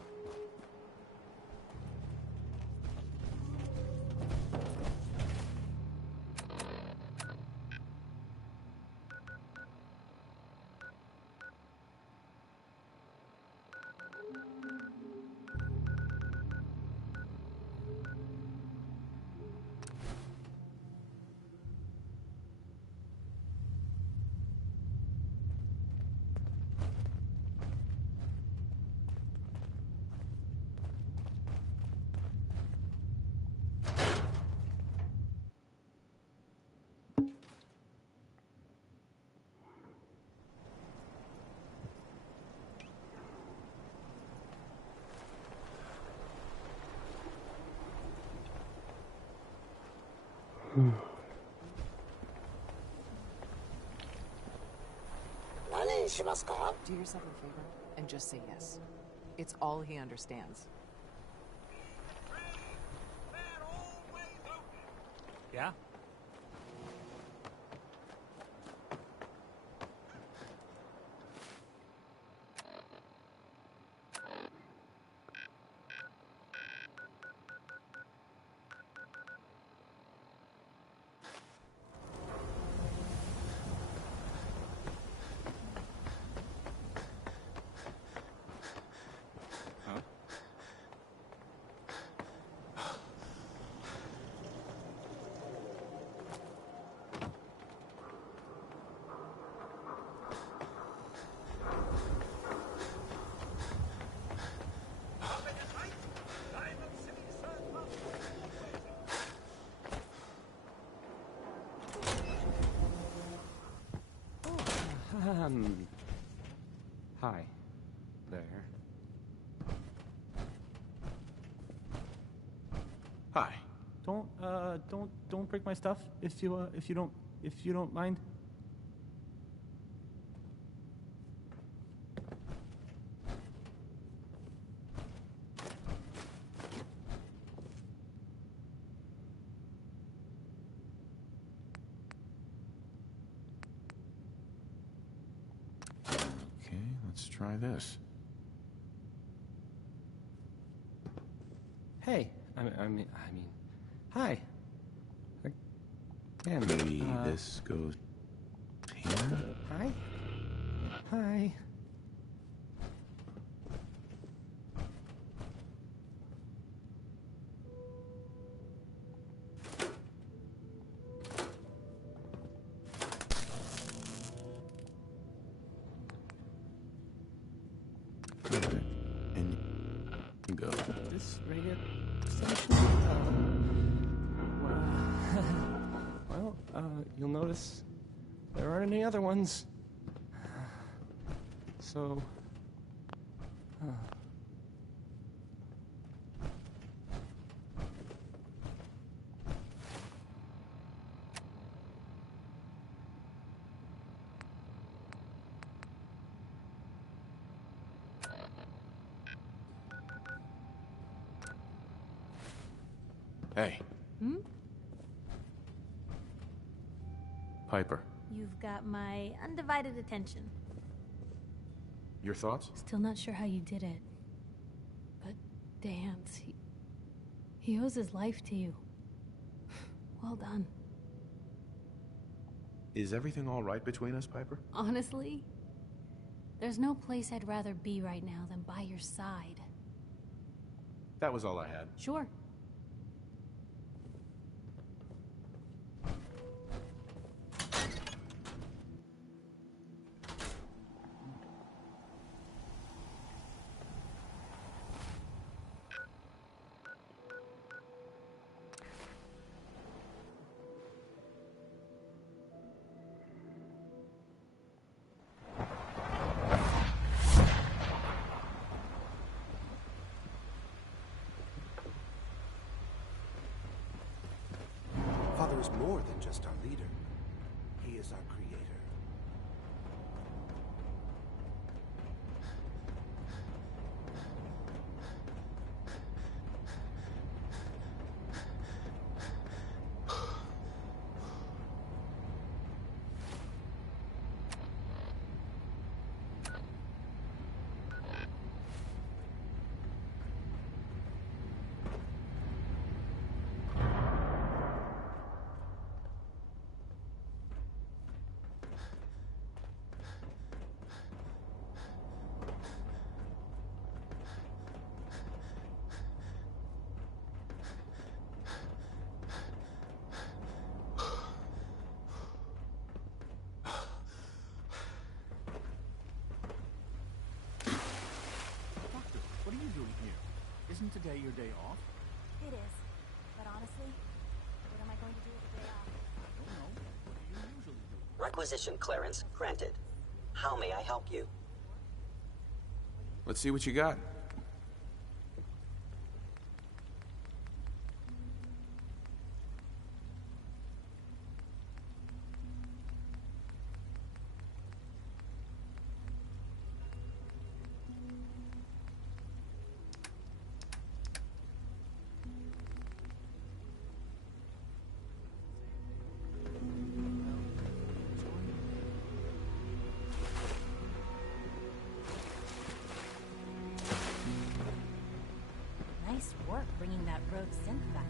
Do yourself a favor and just say yes. It's all he understands. Yeah? Hi. There. Hi. Don't break my stuff if you don't mind. Okay, let's try this. Hey, I mean, hi. Again, Maybe this goes here? Hi. Hi. And you go. This radio station. Well, you'll notice there aren't any other ones. So. Hey. Hmm? Piper. You've got my undivided attention. Your thoughts? Still not sure how you did it. But Dan's, he owes his life to you. Well done. Is everything all right between us, Piper? Honestly, there's no place I'd rather be right now than by your side. That was all I had. Sure. Father is more than just our leader. He is our creator. What are you doing here? Isn't today your day off? It is. But honestly, what am I going to do with the day off? I don't know. What do you usually do? Requisition clearance granted. How may I help you? Let's see what you got. Nice work bringing that rogue synth back.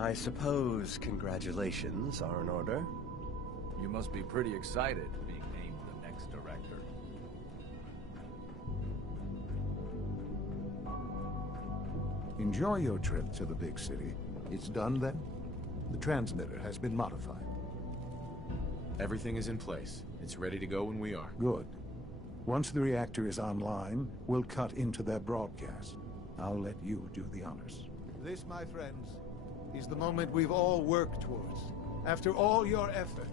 I suppose congratulations are in order. You must be pretty excited being named the next director. Enjoy your trip to the big city. It's done then? The transmitter has been modified. Everything is in place. It's ready to go when we are. Good. Once the reactor is online, we'll cut into their broadcast. I'll let you do the honors. This, my friends, is the moment we've all worked towards. After all your effort.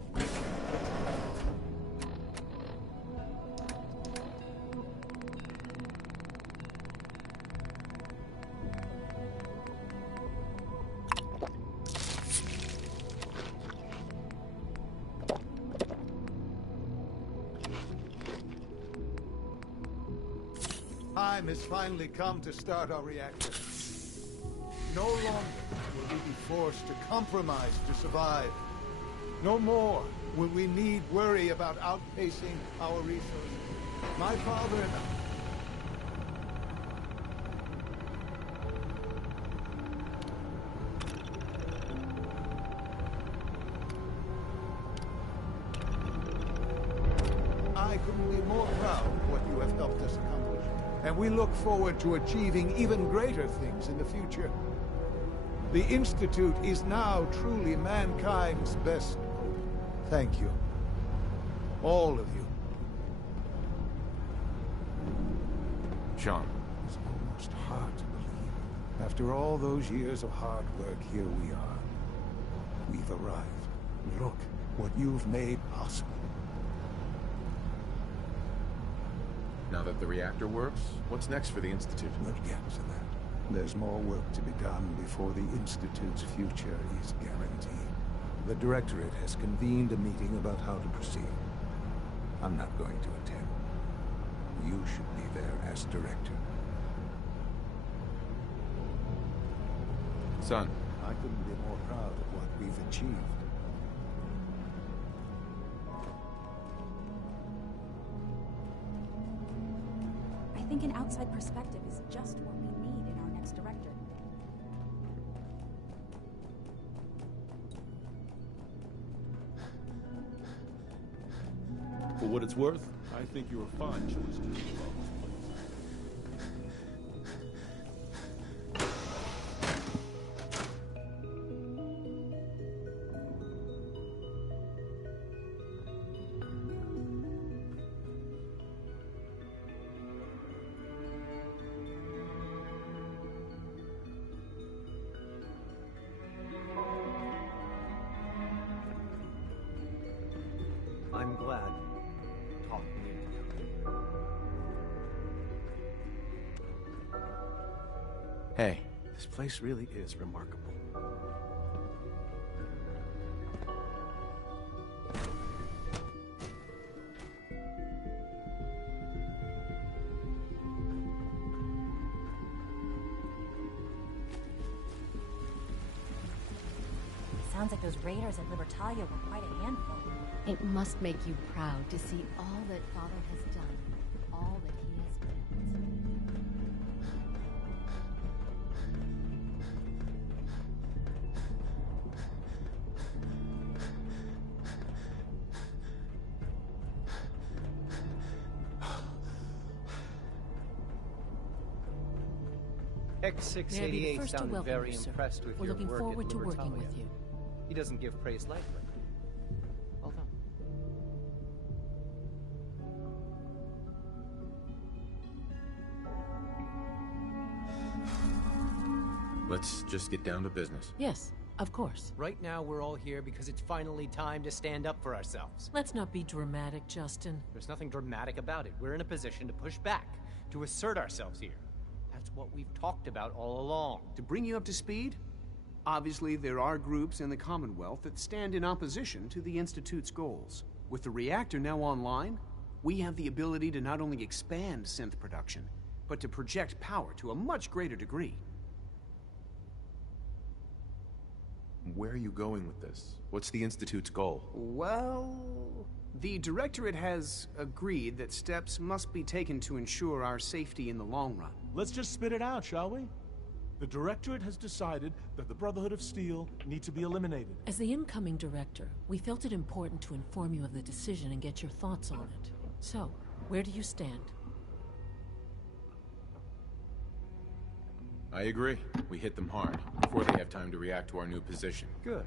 Time has finally come to start our reactor. No longer will we be forced to compromise to survive. No more will we need worry about outpacing our resources. My father and I couldn't be more proud of what you have helped us accomplish. And we look forward to achieving even greater things in the future. The Institute is now truly mankind's best hope. Thank you. All of you. Sean. It's almost hard to believe. After all those years of hard work, here we are. We've arrived. Look what you've made possible. Now that the reactor works, what's next for the Institute? We'll get to that. There's more work to be done before the Institute's future is guaranteed. The Directorate has convened a meeting about how to proceed. I'm not going to attend. You should be there as Director. Son. I couldn't be more proud of what we've achieved. I think an outside perspective is just what we need in our next director. For what it's worth, I think you're a fine choice to be involved. I'm glad. Talk me. Hey, this place really is remarkable. Sounds like those raiders at Libertalia were quite a handful. It must make you proud to see all that Father has done, all that he has built. X688 sounded very impressed with We're your looking work forward at to working Libertalia. with you. He doesn't give praise lightly. Well done. Let's just get down to business. Yes, of course. Right now, we're all here because it's finally time to stand up for ourselves. Let's not be dramatic, Justin. There's nothing dramatic about it. We're in a position to push back, to assert ourselves here. That's what we've talked about all along. To bring you up to speed, obviously there are groups in the Commonwealth that stand in opposition to the Institute's goals. With the reactor now online, we have the ability to not only expand synth production, but to project power to a much greater degree. Where are you going with this? What's the Institute's goal? Well, the Directorate has agreed that steps must be taken to ensure our safety in the long run. Let's just spit it out, shall we? The Directorate has decided that the Brotherhood of Steel need to be eliminated. As the incoming director, we felt it important to inform you of the decision and get your thoughts on it. So, where do you stand? I agree. We hit them hard, before they have time to react to our new position. Good.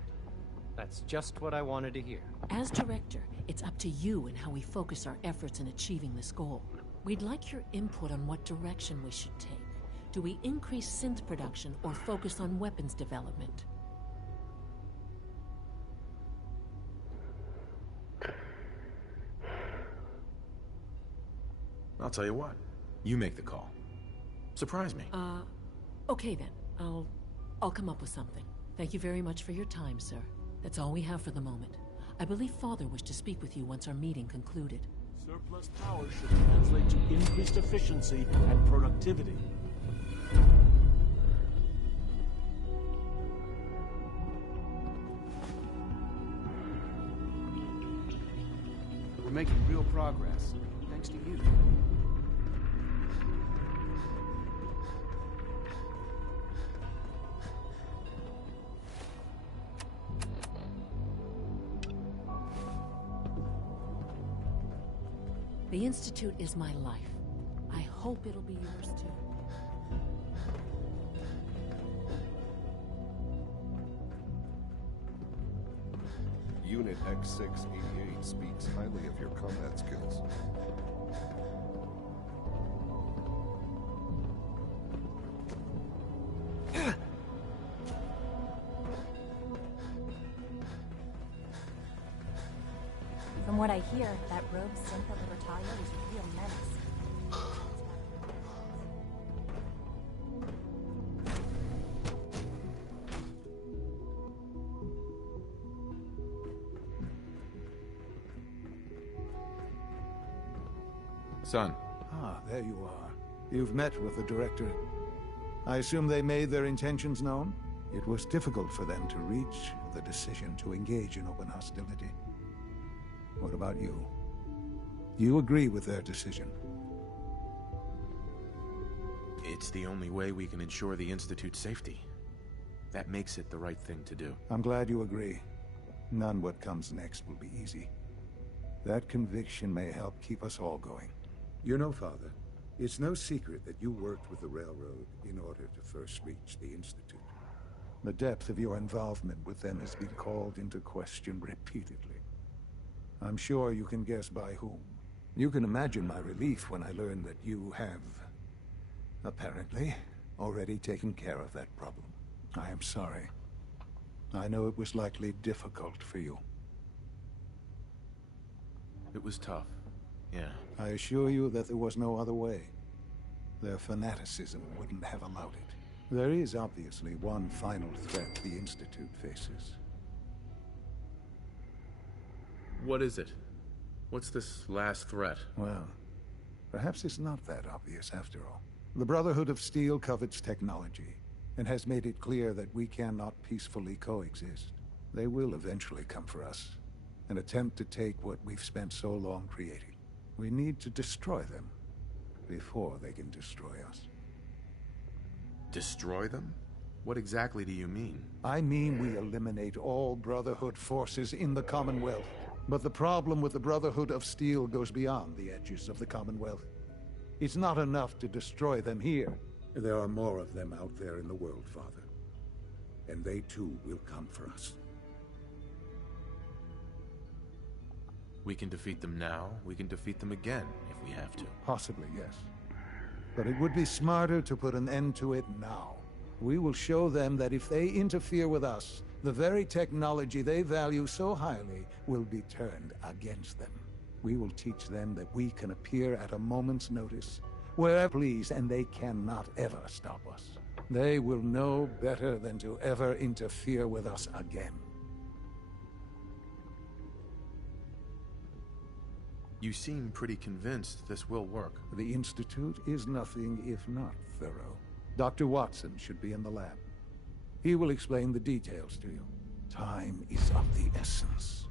That's just what I wanted to hear. As director, it's up to you and how we focus our efforts in achieving this goal. We'd like your input on what direction we should take. Do we increase synth production or focus on weapons development? I'll tell you what. You make the call. Surprise me. Okay then. I'll come up with something. Thank you very much for your time, sir. That's all we have for the moment. I believe Father wished to speak with you once our meeting concluded. Surplus power should translate to increased efficiency and productivity. We're making real progress, thanks to you. The Institute is my life. I hope it'll be yours too. Unit X688 speaks highly of your combat skills. From what I hear, that rogue synth at Libertalia was a real menace. Son. Ah, there you are. You've met with the Directorate. I assume they made their intentions known? It was difficult for them to reach the decision to engage in open hostility. What about you? You agree with their decision? It's the only way we can ensure the Institute's safety. That makes it the right thing to do. I'm glad you agree. None what comes next will be easy. That conviction may help keep us all going. You know, Father, it's no secret that you worked with the Railroad in order to first reach the Institute. The depth of your involvement with them has been called into question repeatedly. I'm sure you can guess by whom. You can imagine my relief when I learned that you have, apparently, already taken care of that problem. I am sorry. I know it was likely difficult for you. It was tough, yeah. I assure you that there was no other way. Their fanaticism wouldn't have allowed it. There is obviously one final threat the Institute faces. What is it? What's this last threat? Well, perhaps it's not that obvious after all. The Brotherhood of Steel covets technology, and has made it clear that we cannot peacefully coexist. They will eventually come for us, and attempt to take what we've spent so long creating. We need to destroy them before they can destroy us. Destroy them? What exactly do you mean? I mean we eliminate all Brotherhood forces in the Commonwealth. But the problem with the Brotherhood of Steel goes beyond the edges of the Commonwealth. It's not enough to destroy them here. There are more of them out there in the world, Father. And they too will come for us. We can defeat them now, we can defeat them again, if we have to. Possibly, yes. But it would be smarter to put an end to it now. We will show them that if they interfere with us, the very technology they value so highly will be turned against them. We will teach them that we can appear at a moment's notice, wherever we please, and they cannot ever stop us. They will know better than to ever interfere with us again. You seem pretty convinced this will work. The Institute is nothing if not thorough. Dr. Watson should be in the lab. He will explain the details to you. Time is of the essence.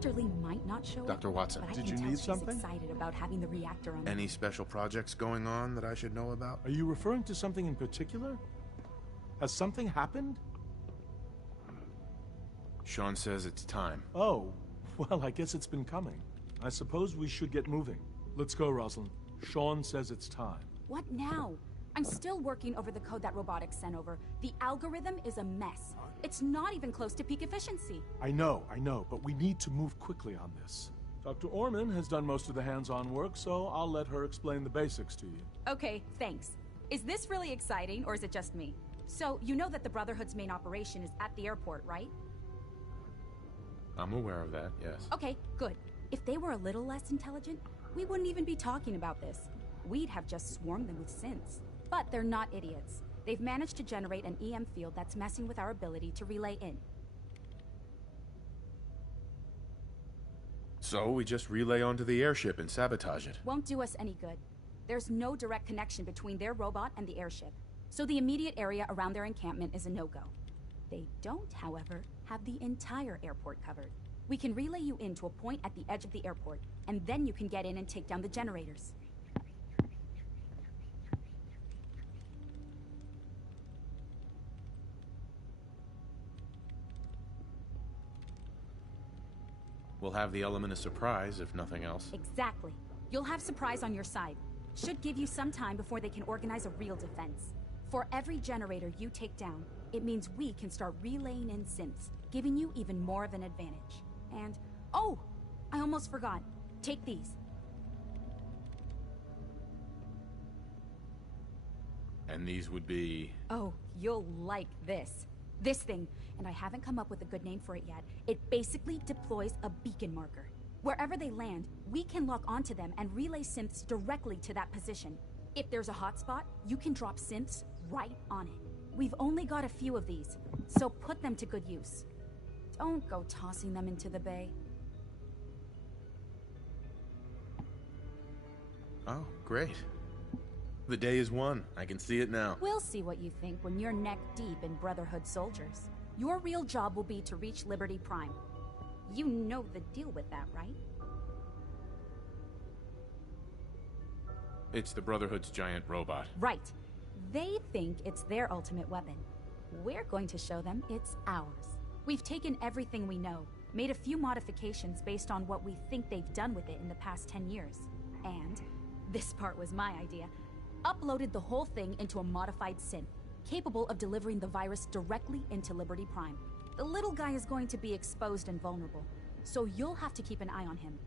Dr. Lee might not show up. Dr. Watson, but I did can you tell need she's something? excited about having the reactor on. Any special projects going on that I should know about? Are you referring to something in particular? Has something happened? Sean says it's time. Oh, well, I guess it's been coming. I suppose we should get moving. Let's go, Rosalind. Sean says it's time. What now? I'm still working over the code that robotics sent over. The algorithm is a mess. It's not even close to peak efficiency. I know, but we need to move quickly on this. Dr. Orman has done most of the hands-on work, so I'll let her explain the basics to you. Okay, thanks. Is this really exciting, or is it just me? So, you know that the Brotherhood's main operation is at the airport, right? I'm aware of that, yes. Okay, good. If they were a little less intelligent, we wouldn't even be talking about this. We'd have just swarmed them with synths. But they're not idiots. They've managed to generate an EM field that's messing with our ability to relay in. So we just relay onto the airship and sabotage it. Won't do us any good. There's no direct connection between their robot and the airship, so the immediate area around their encampment is a no-go. They don't, however, have the entire airport covered. We can relay you into a point at the edge of the airport, and then you can get in and take down the generators. We'll have the element of surprise, if nothing else. Exactly. You'll have surprise on your side. Should give you some time before they can organize a real defense. For every generator you take down, it means we can start relaying in synths, giving you even more of an advantage. And, oh! I almost forgot. Take these. And these would be... Oh, you'll like this. This thing, and I haven't come up with a good name for it yet, it basically deploys a beacon marker. Wherever they land, we can lock onto them and relay synths directly to that position. If there's a hotspot, you can drop synths right on it. We've only got a few of these, so put them to good use. Don't go tossing them into the bay. Oh, great. The day is won. I can see it now. We'll see what you think when you're neck deep in Brotherhood soldiers. Your real job will be to reach Liberty Prime. You know the deal with that, right? It's the Brotherhood's giant robot. Right. They think it's their ultimate weapon. We're going to show them it's ours. We've taken everything we know, made a few modifications based on what we think they've done with it in the past 10 years. And, this part was my idea, uploaded the whole thing into a modified synth, capable of delivering the virus directly into Liberty Prime. The little guy is going to be exposed and vulnerable, so you'll have to keep an eye on him.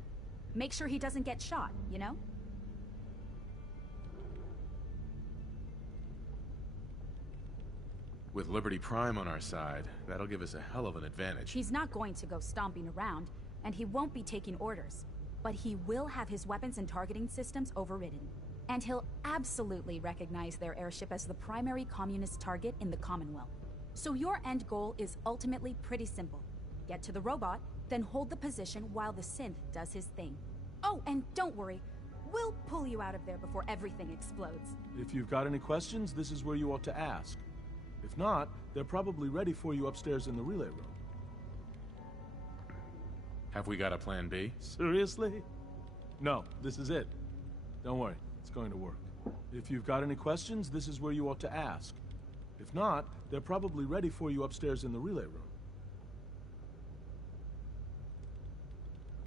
Make sure he doesn't get shot, you know? With Liberty Prime on our side, that'll give us a hell of an advantage. He's not going to go stomping around, and he won't be taking orders. But he will have his weapons and targeting systems overridden. And he'll absolutely recognize their airship as the primary communist target in the Commonwealth. So your end goal is ultimately pretty simple. Get to the robot, then hold the position while the synth does his thing. Oh, and don't worry. We'll pull you out of there before everything explodes. If you've got any questions, this is where you ought to ask. If not, they're probably ready for you upstairs in the relay room. Have we got a plan B? Seriously? No, this is it. Don't worry, it's going to work. If you've got any questions, this is where you ought to ask. If not, they're probably ready for you upstairs in the relay room.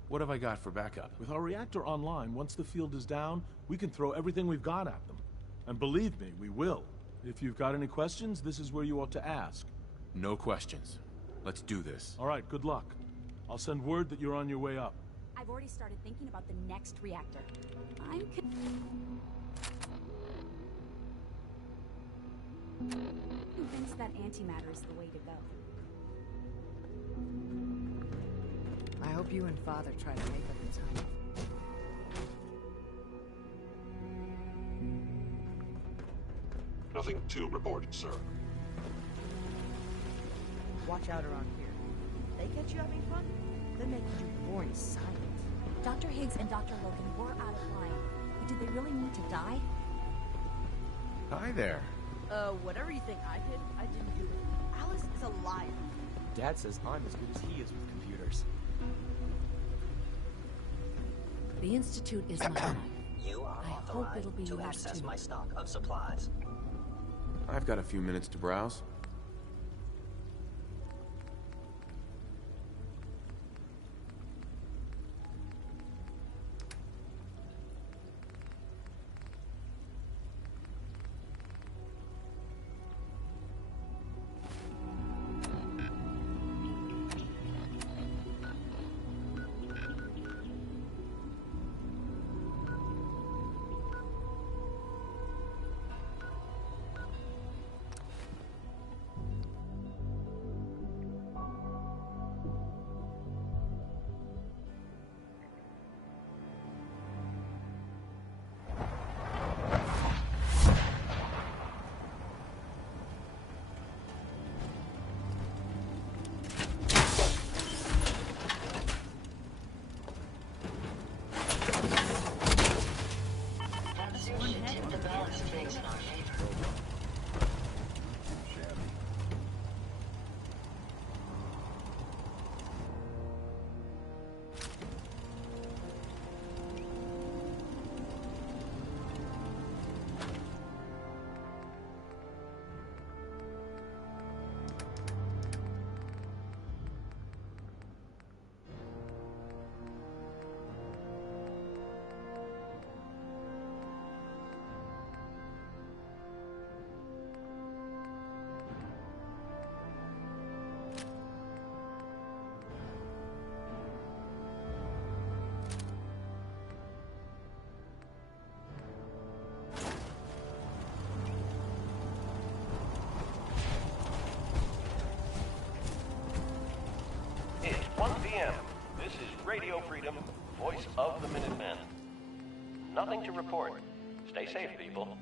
What have I got for backup? With our reactor online, once the field is down, we can throw everything we've got at them. And believe me, we will. If you've got any questions, this is where you ought to ask. No questions. Let's do this. All right, good luck. I'll send word that you're on your way up. I've already started thinking about the next reactor. I'm convinced that antimatter is the way to go. I hope you and Father try to make up the time. Nothing to report, sir. Watch out around here. They catch you having fun, they make you do boring science. Dr. Higgs and Dr. Logan were out of line. But did they really need to die? Hi there. Whatever you think I did, I didn't do it. Alice is a liar. Dad says I'm as good as he is with computers. The Institute is my home. You are I hope authorized it'll be to yours access too. my stock of supplies. I've got a few minutes to browse. It's 1 p.m. This is Radio Freedom, voice of the Minutemen. Nothing to report. Stay safe, people.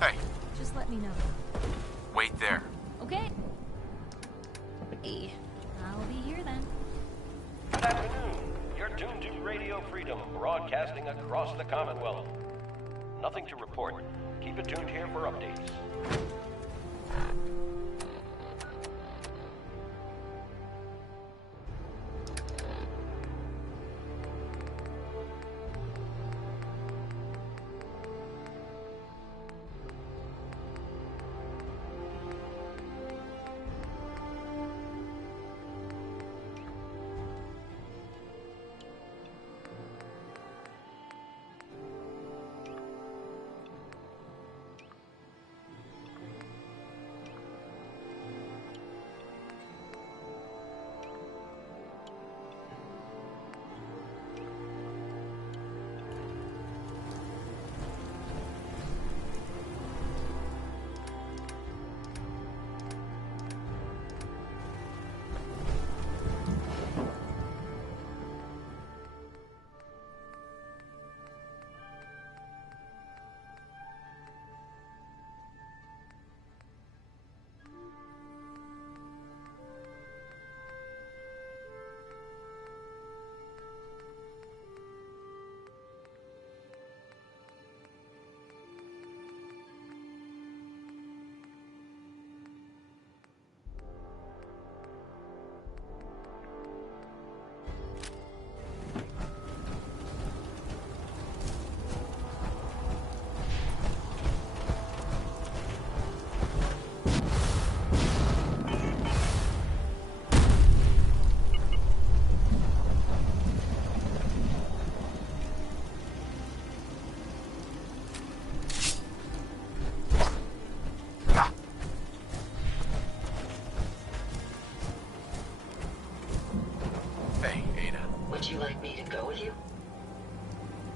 Hey, Just let me know. wait there. Okay. Hey, I'll be here then. Good afternoon. You're tuned to Radio Freedom, broadcasting across the Commonwealth. Nothing to report. Keep it tuned here for updates.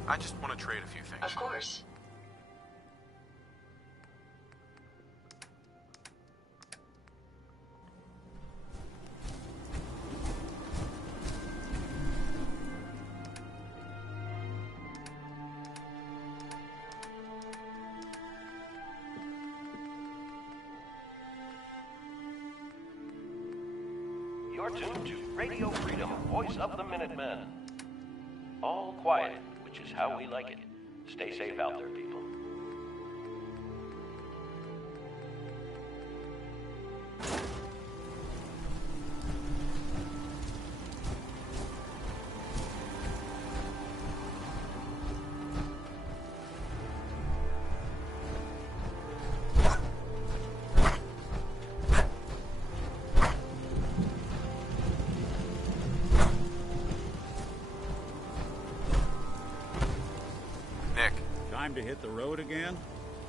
I just want to trade a few things. Of course. You're tuned to Radio Freedom, voice of the Minutemen. All quiet, which is how we like it. Stay safe out there, people. Time to hit the road again?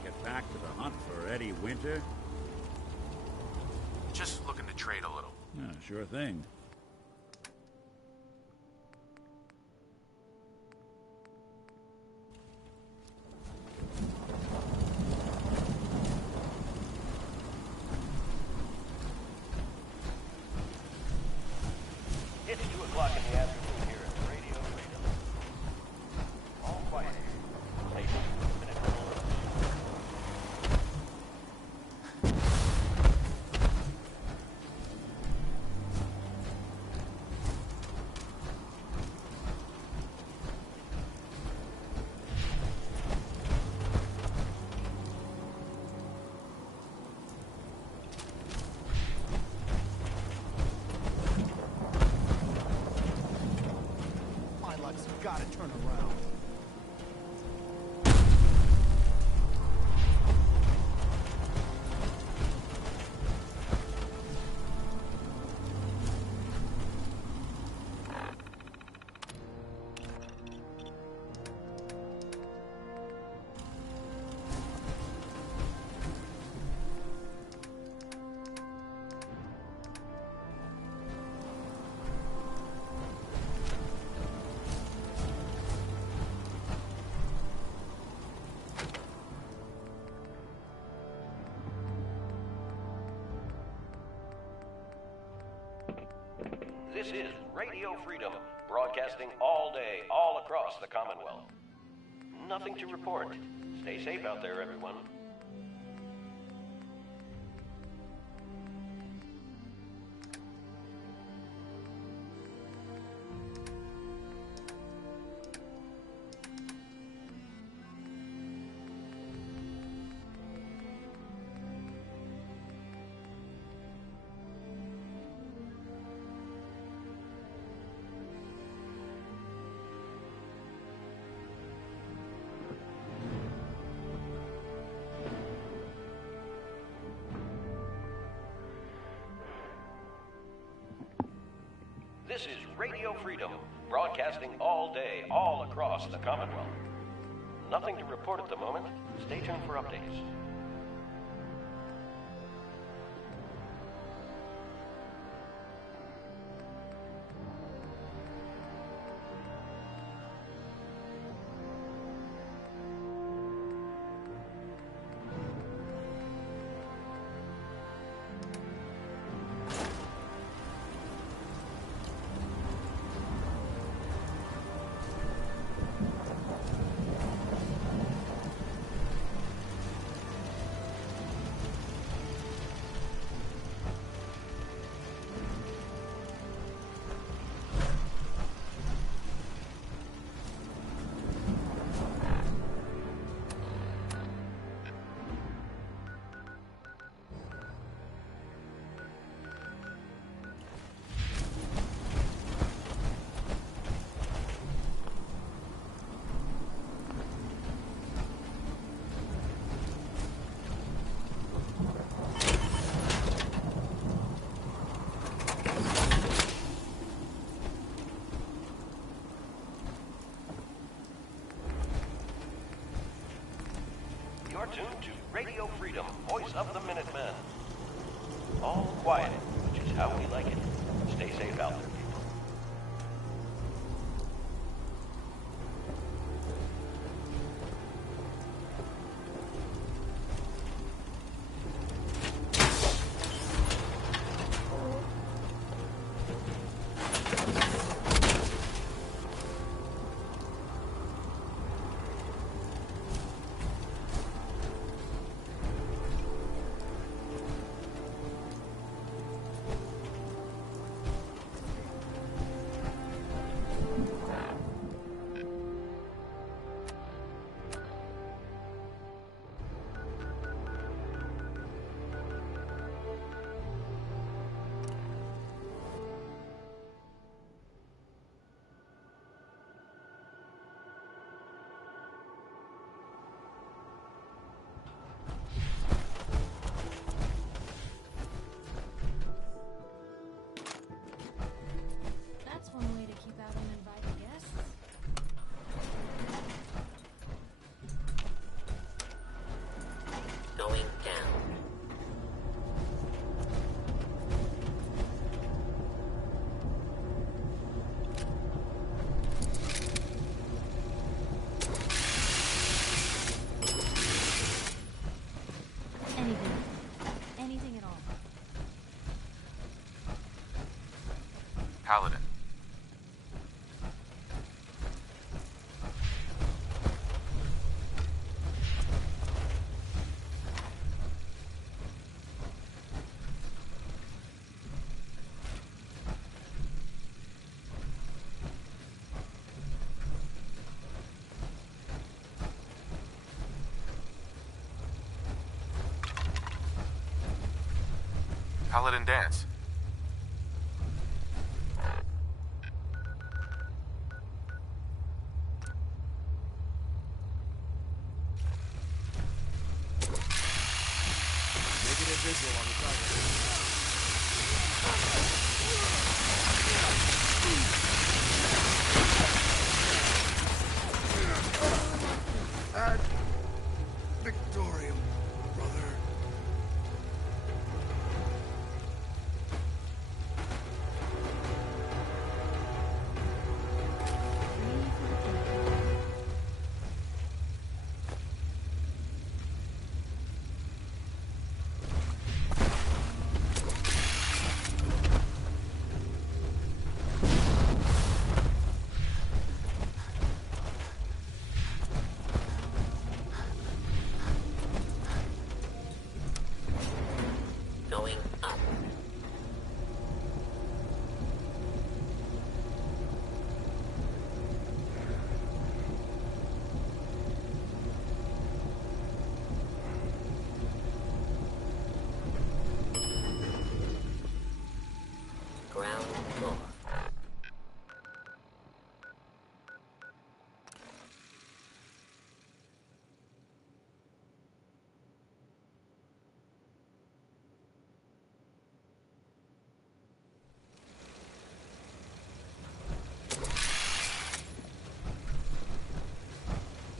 Get back to the hunt for Eddie Winter? Just looking to trade a little. Yeah, sure thing. It's 2 o'clock in the afternoon here at Radio Freedom. All quiet. Stay tuned for the Minutemen. My luck's gotta turn around. This is Radio Freedom, broadcasting all day, all across the Commonwealth. Nothing to report. Stay safe out there, everyone. This is Radio Freedom, broadcasting all day, all across the Commonwealth. Nothing to report at the moment. Stay tuned for updates. You're tuned to Radio Freedom, voice of the Minutemen. All quiet, which is how we like it. Stay safe out there, people. Paladin. Paladin dance. Negative visual on the target. Ad Victorium, brother. Going up. Ground floor.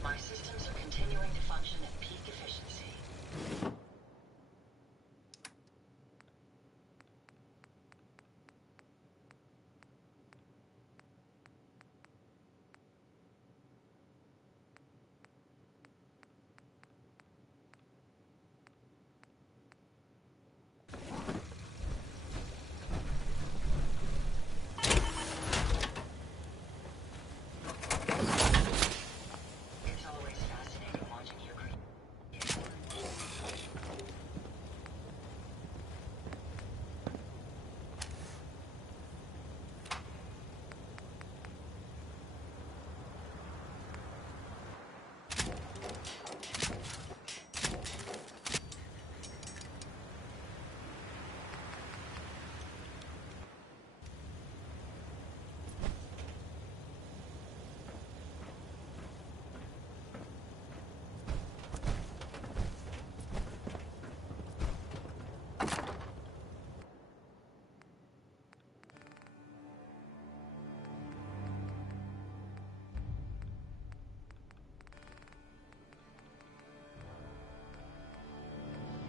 My systems are continuing to function at peak efficiency. It's always fascinating watching you create.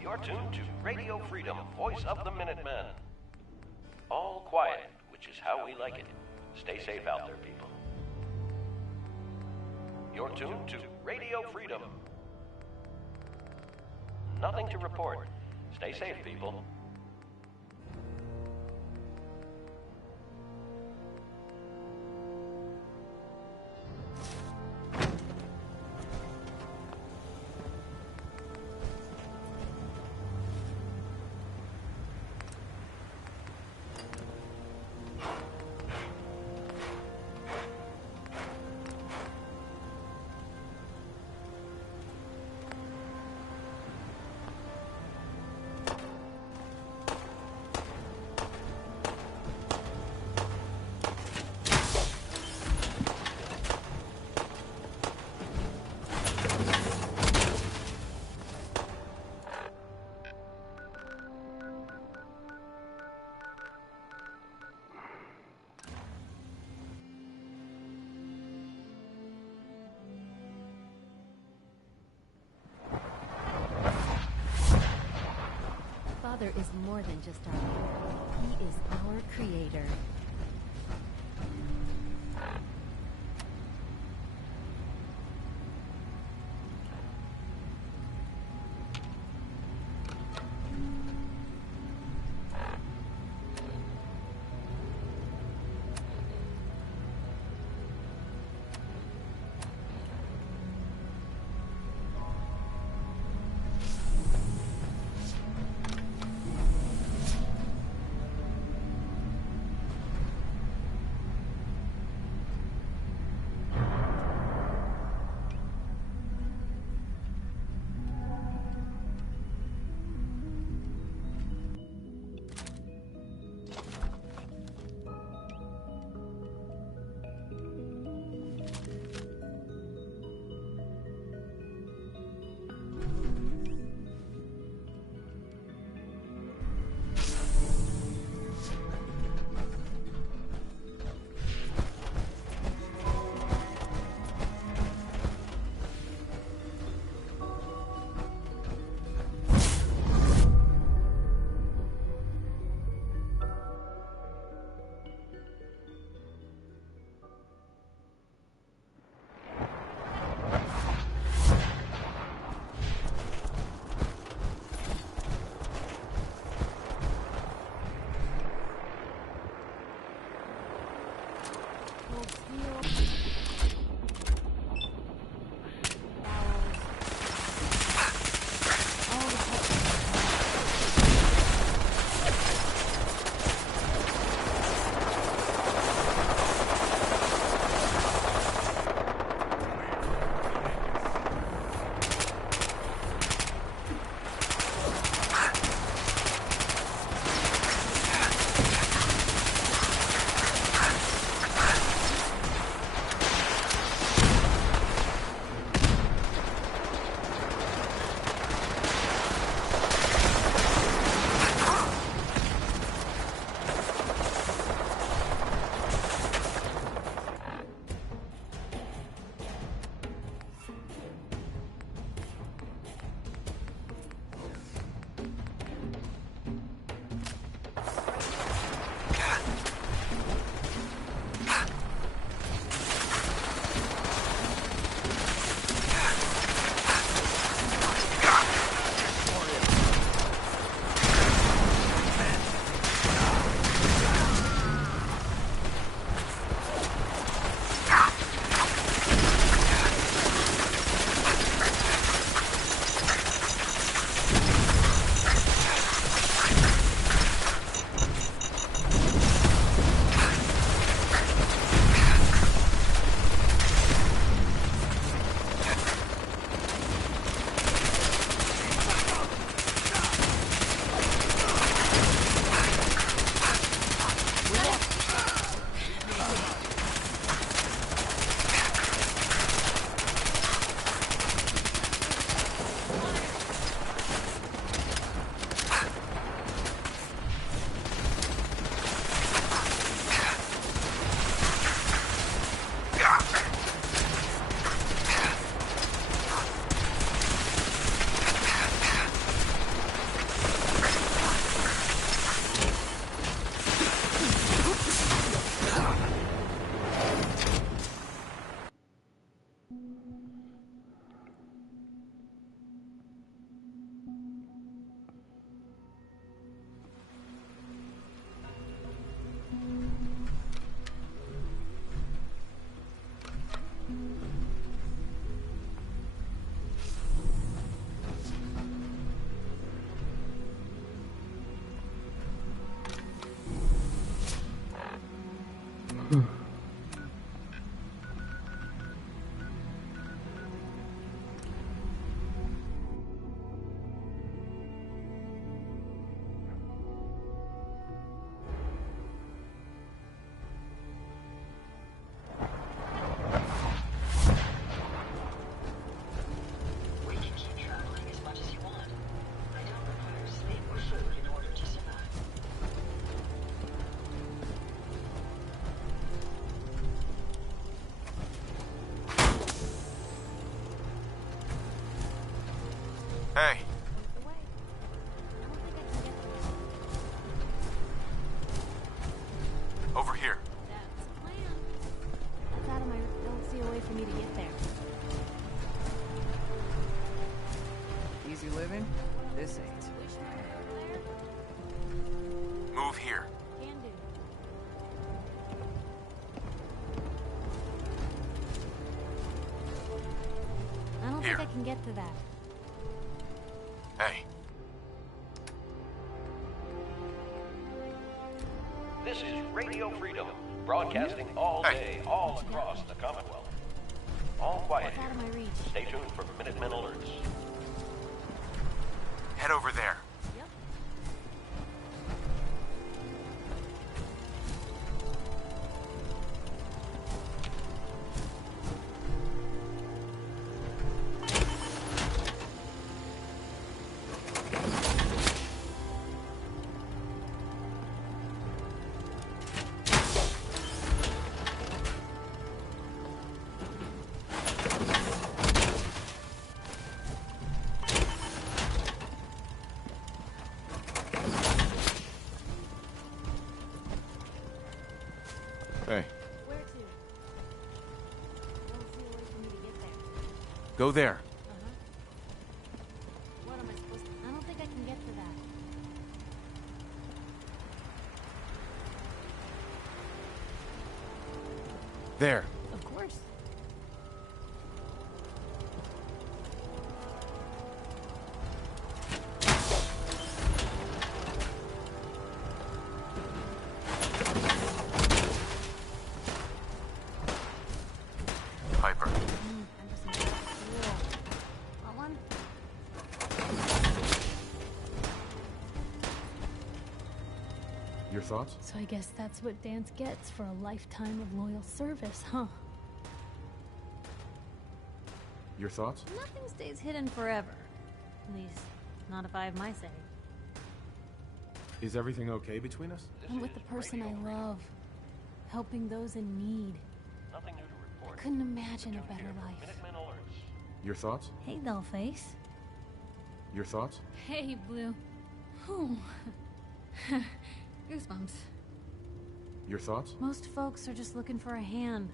You're tuned to Radio Freedom, voice of the Minutemen. All quiet, which is how we like it. Stay safe out there, people. You're tuned to Radio Freedom. Nothing to report. Stay safe, people. Father is more than just our leader. He is our creator. Hey. Over here. That's the plan. That's out of my... Don't see a way for me to get there. Easy living? This ain't. Move here. Can do. I don't think I can get to that. Hey. This is Radio Freedom, broadcasting all day, all across the Commonwealth. All quiet It's out of my reach. Stay tuned for Minutemen alerts. Head over there. Yep. Hey. Where to? Don't see a way for me to get there. Go there. What am I supposed to... I don't think I can get to that. There. Of course. Piper. Want one? Your thoughts? So I guess that's what Dance gets for a lifetime of loyal service, huh? Your thoughts? Nothing stays hidden forever. At least, not if I have my say. Is everything okay between us? I'm with the person I love. Helping those in need. Nothing new to report. I couldn't imagine a better life. Minutemen alerts. Your thoughts? Hey, Dollface. Your thoughts? Hey, Blue. Whew. Goosebumps. Your thoughts? Most folks are just looking for a hand.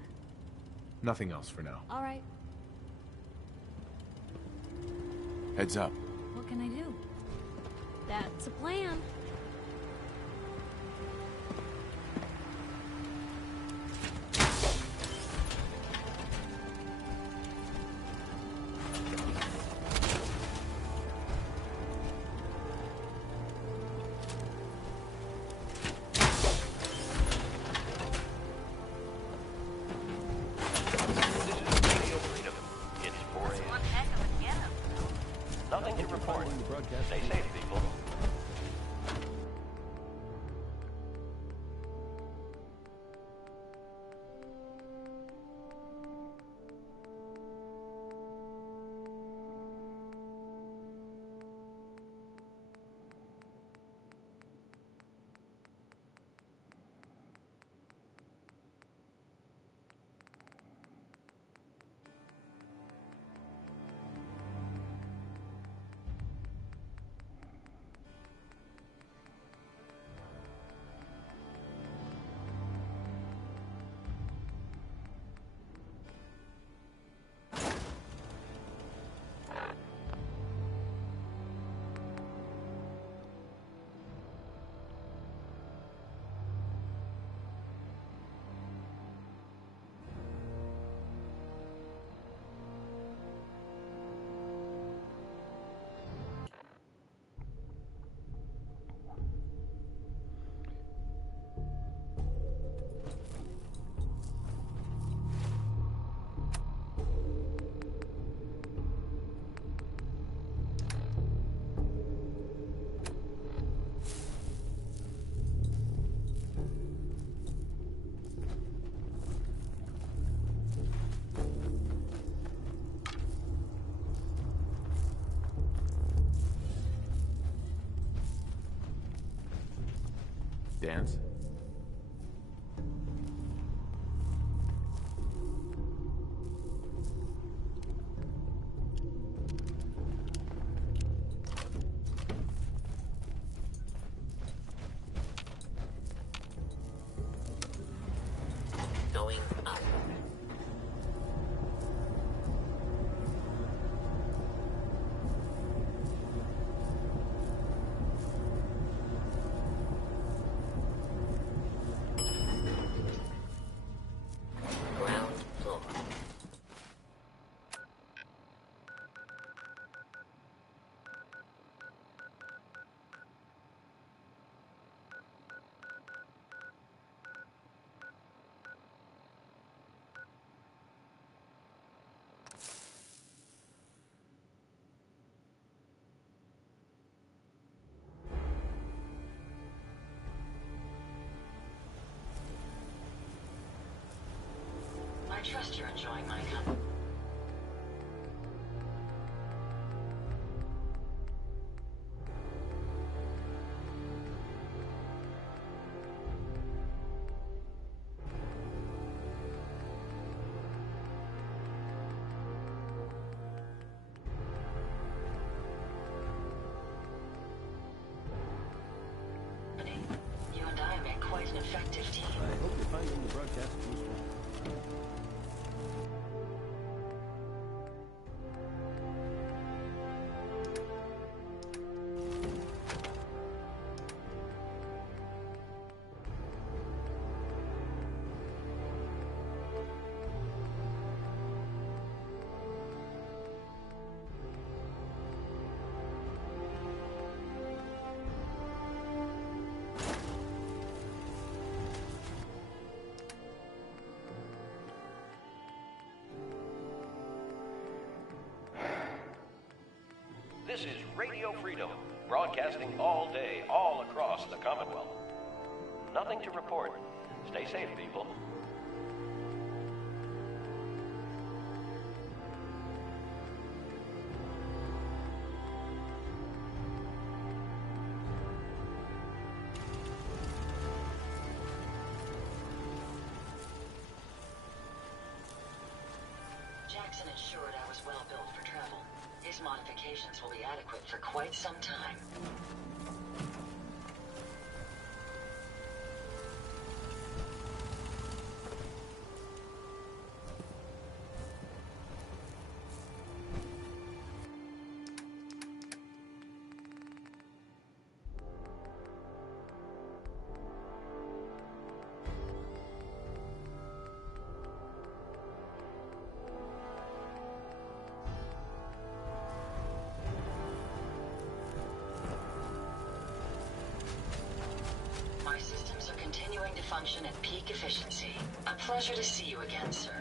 Nothing else for now. All right. Heads up. What can I do? That's a plan. Nothing to report. Stay safe, people. Dance? Going up. Ground floor. I trust you're enjoying my company. You and I make quite an effective team. I hope you're finding the broadcast useful. Radio Freedom, broadcasting all day, all across the Commonwealth. Nothing to report. Stay safe, people. Jackson ensured I was well built for travel. His modifications will be adequate for quite some time. My systems are continuing to function at peak efficiency. A pleasure to see you again, sir.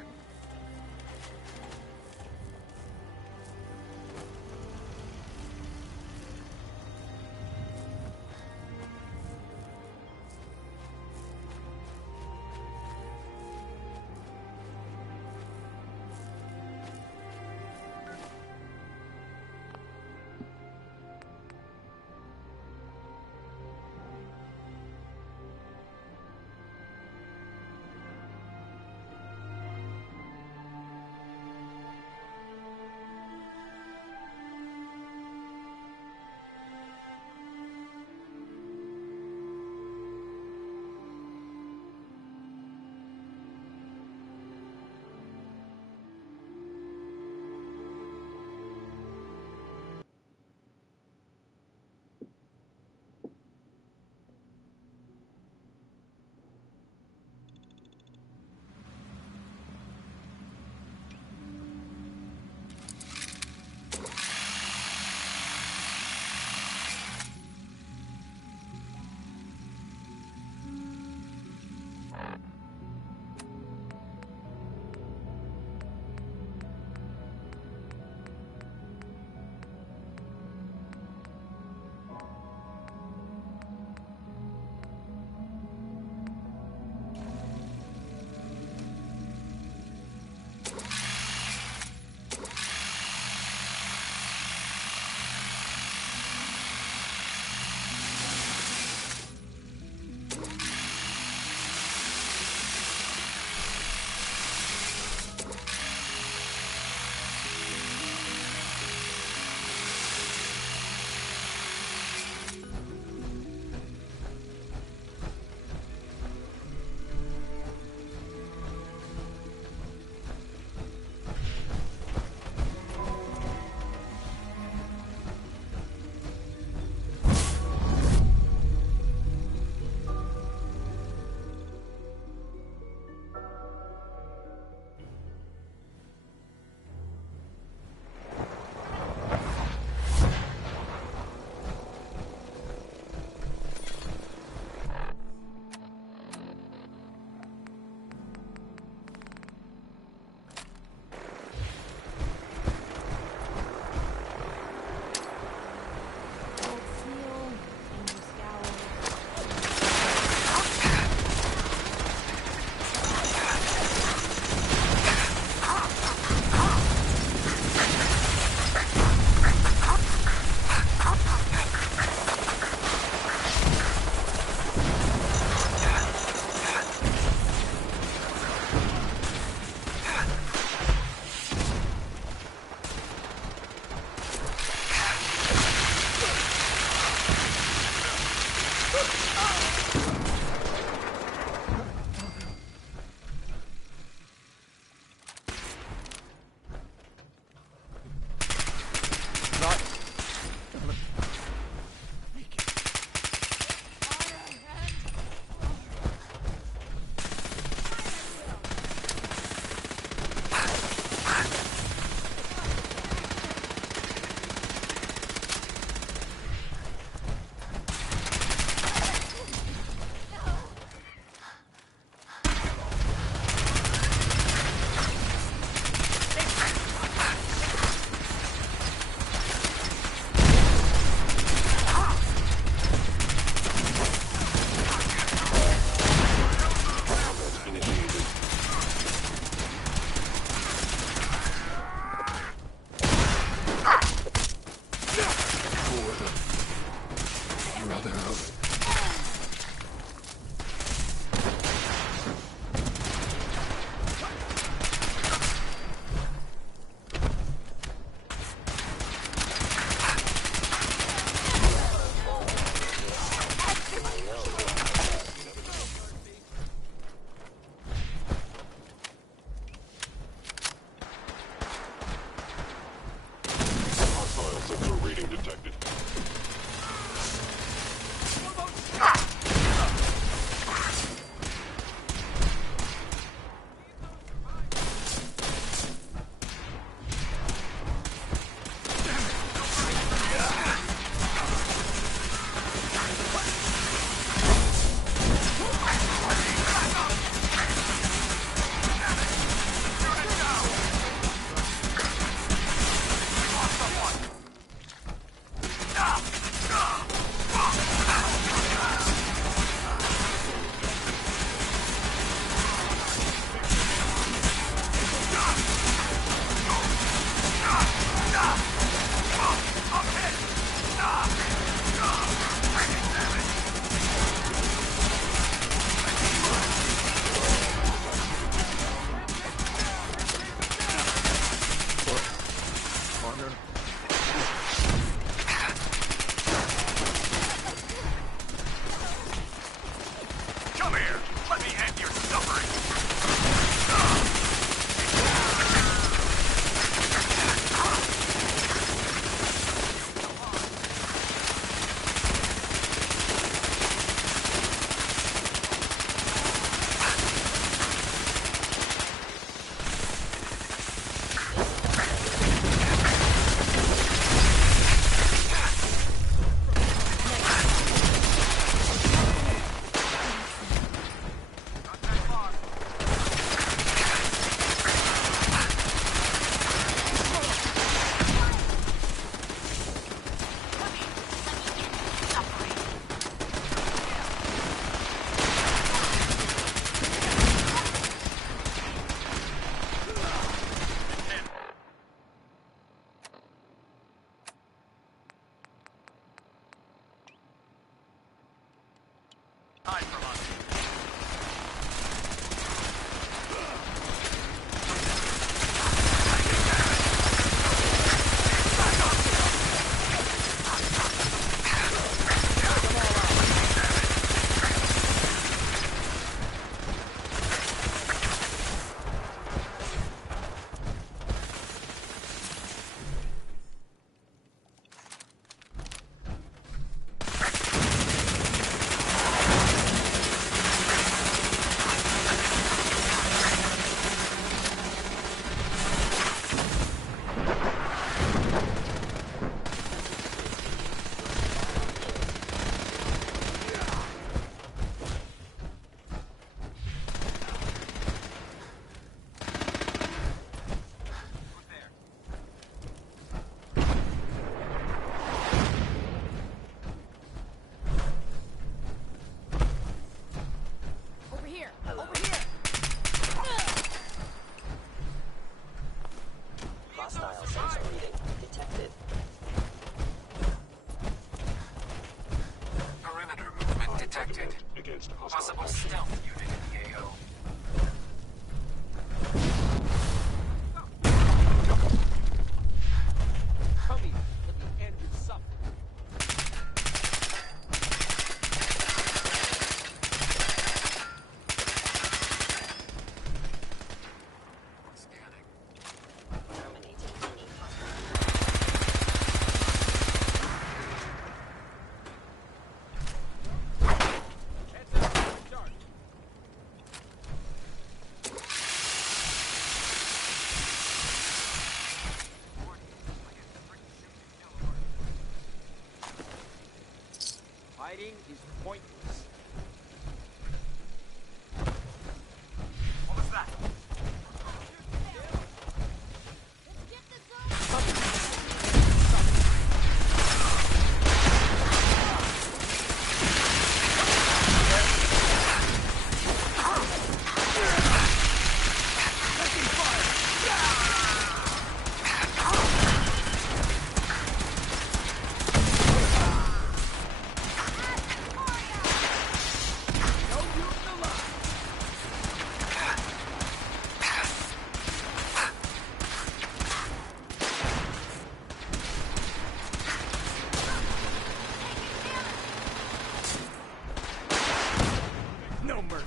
Fighting is pointless. What was that? No mercy.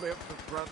Live the brother.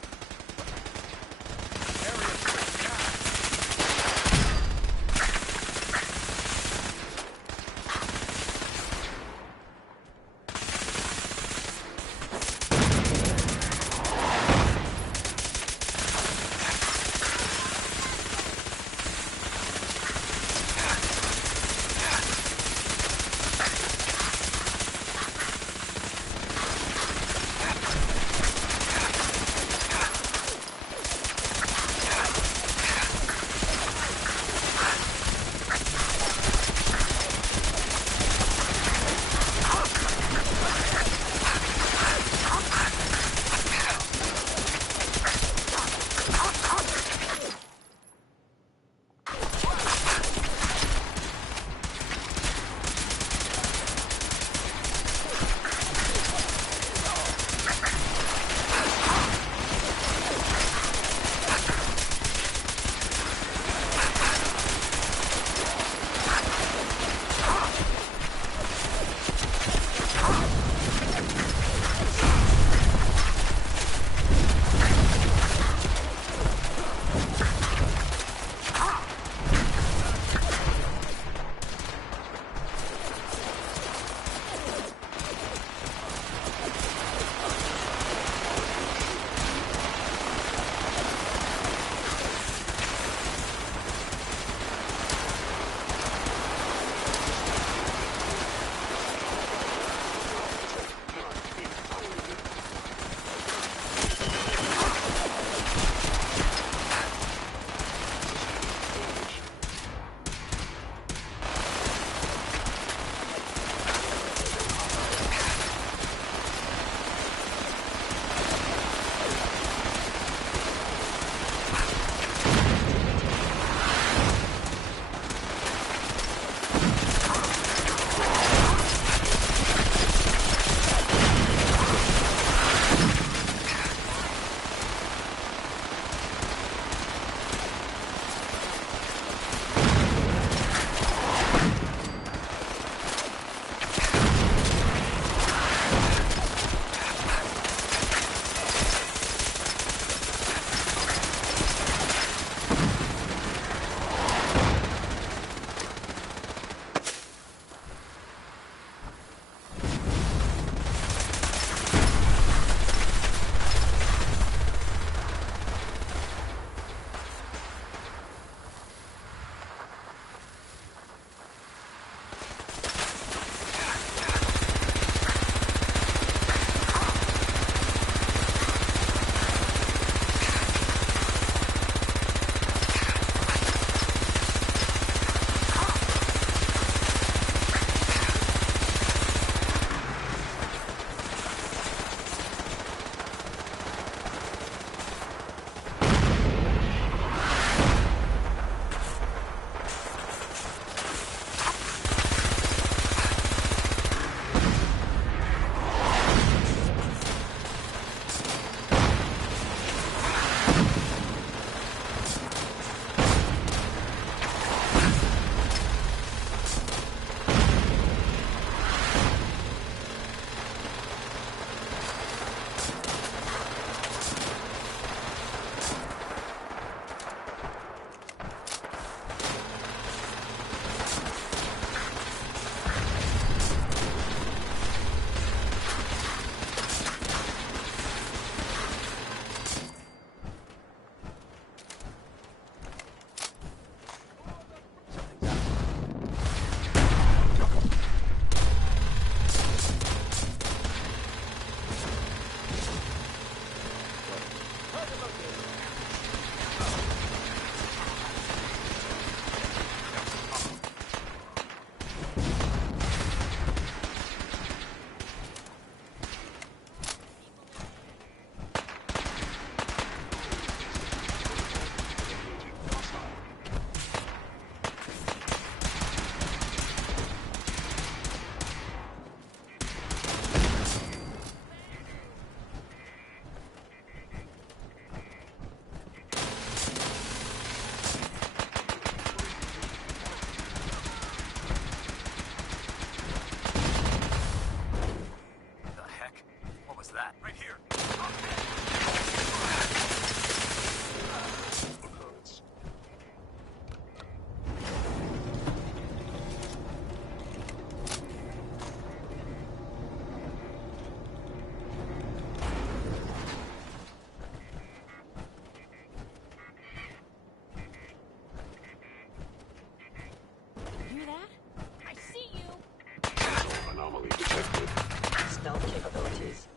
Stealth capabilities.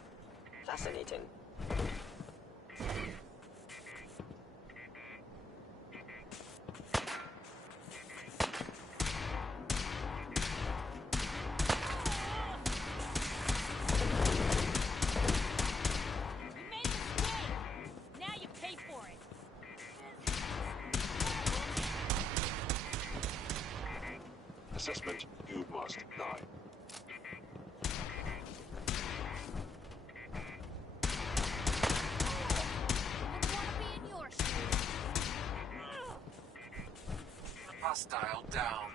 Fascinating. Assessment, you must die. Hostile down.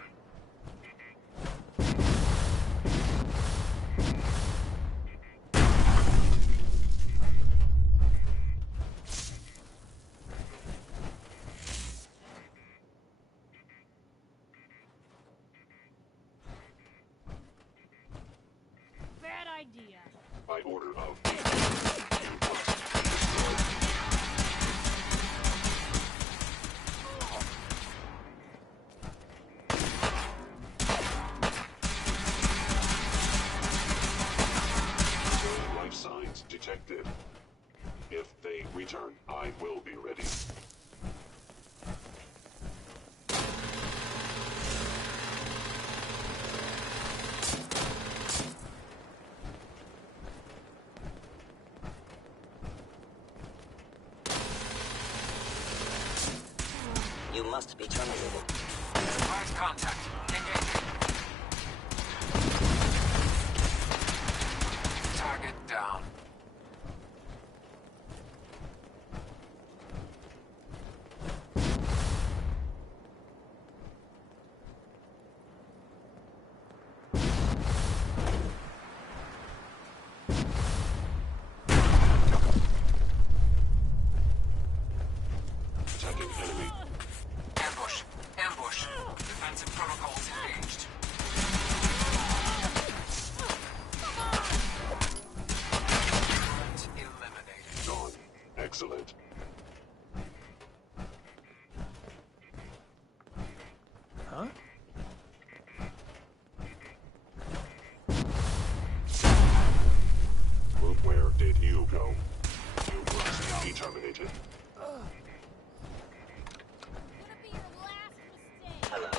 Bad idea. By order of... Life signs detected. If they return, I will be ready. You must be terminated. Last contact. Engage. Target down. Attacking enemy. Ambush. Ambush. Defensive protocols engaged. Eliminated. Gone. Excellent. Huh? Where did you go? You must be terminated. Hello?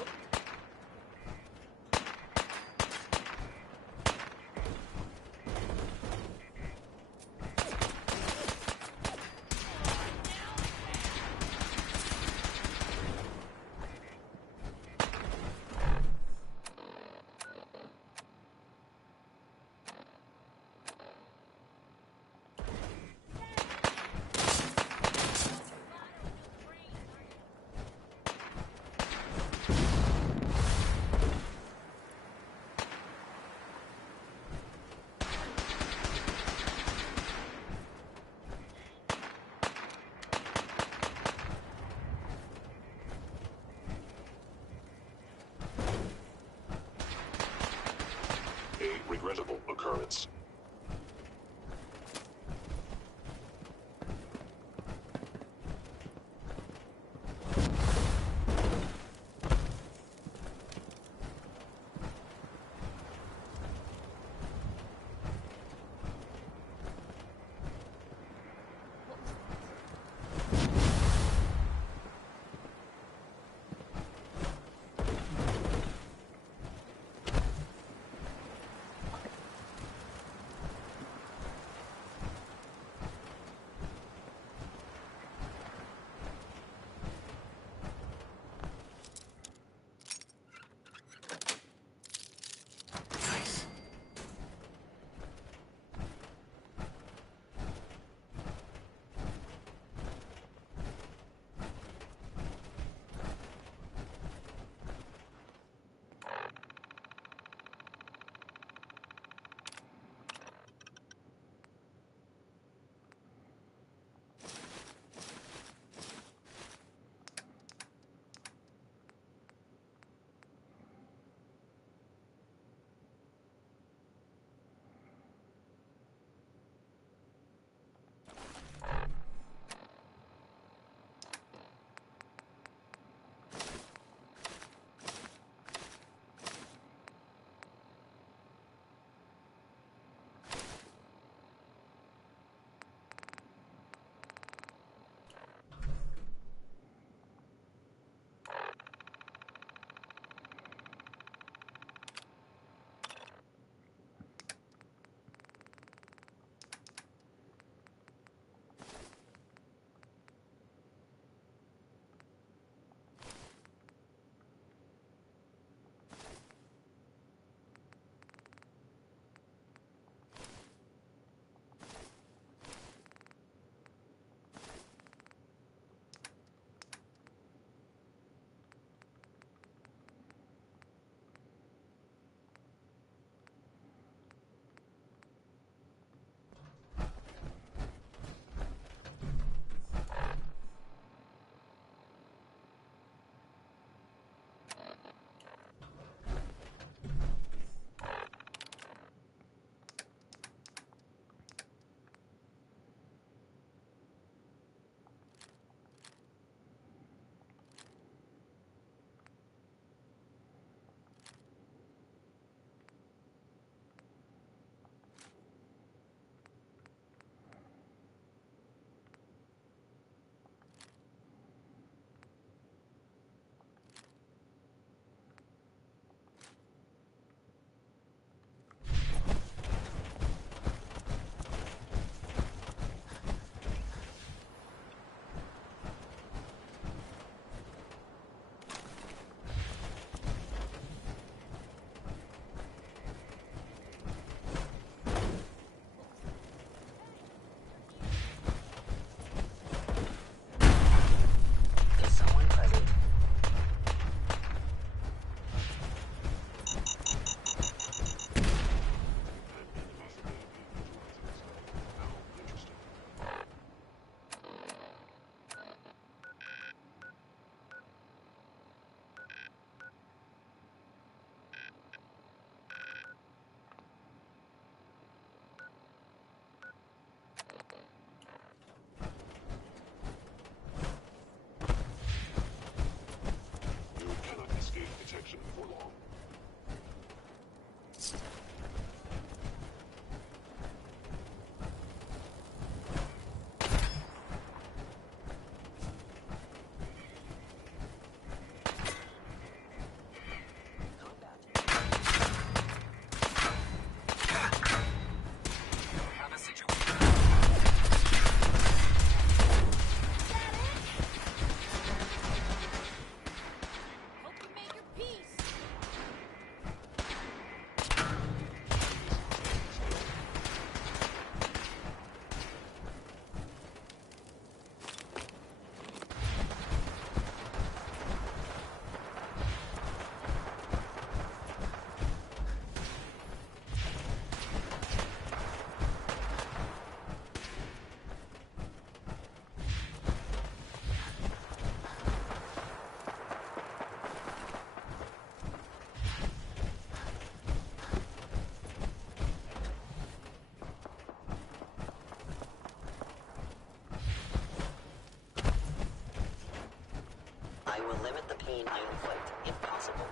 will limit the pain I inflict, if possible.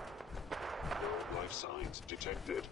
No life signs detected.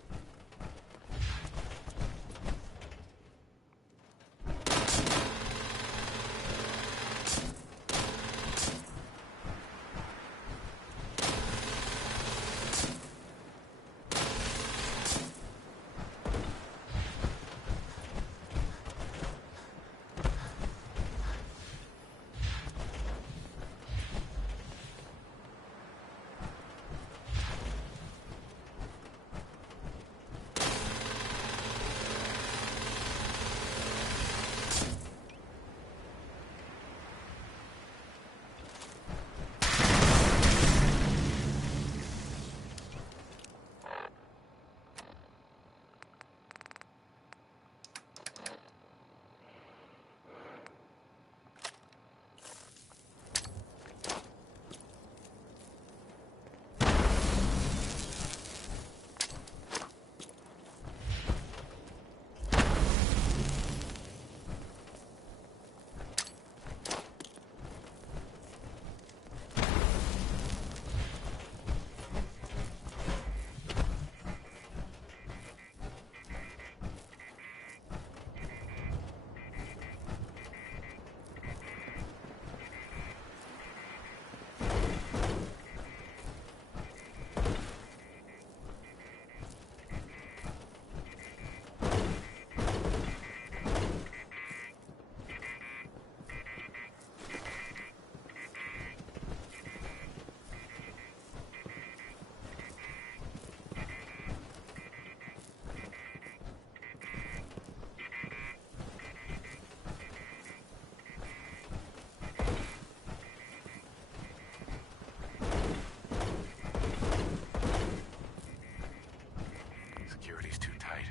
Security's too tight.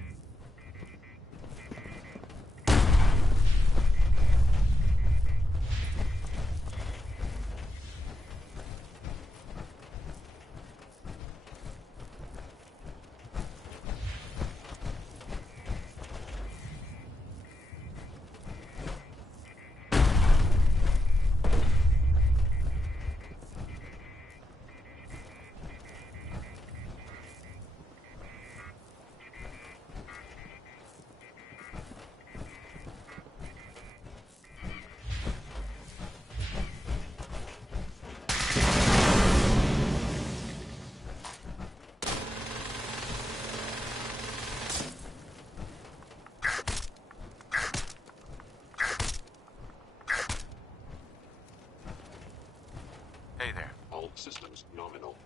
Hey there. All systems nominal.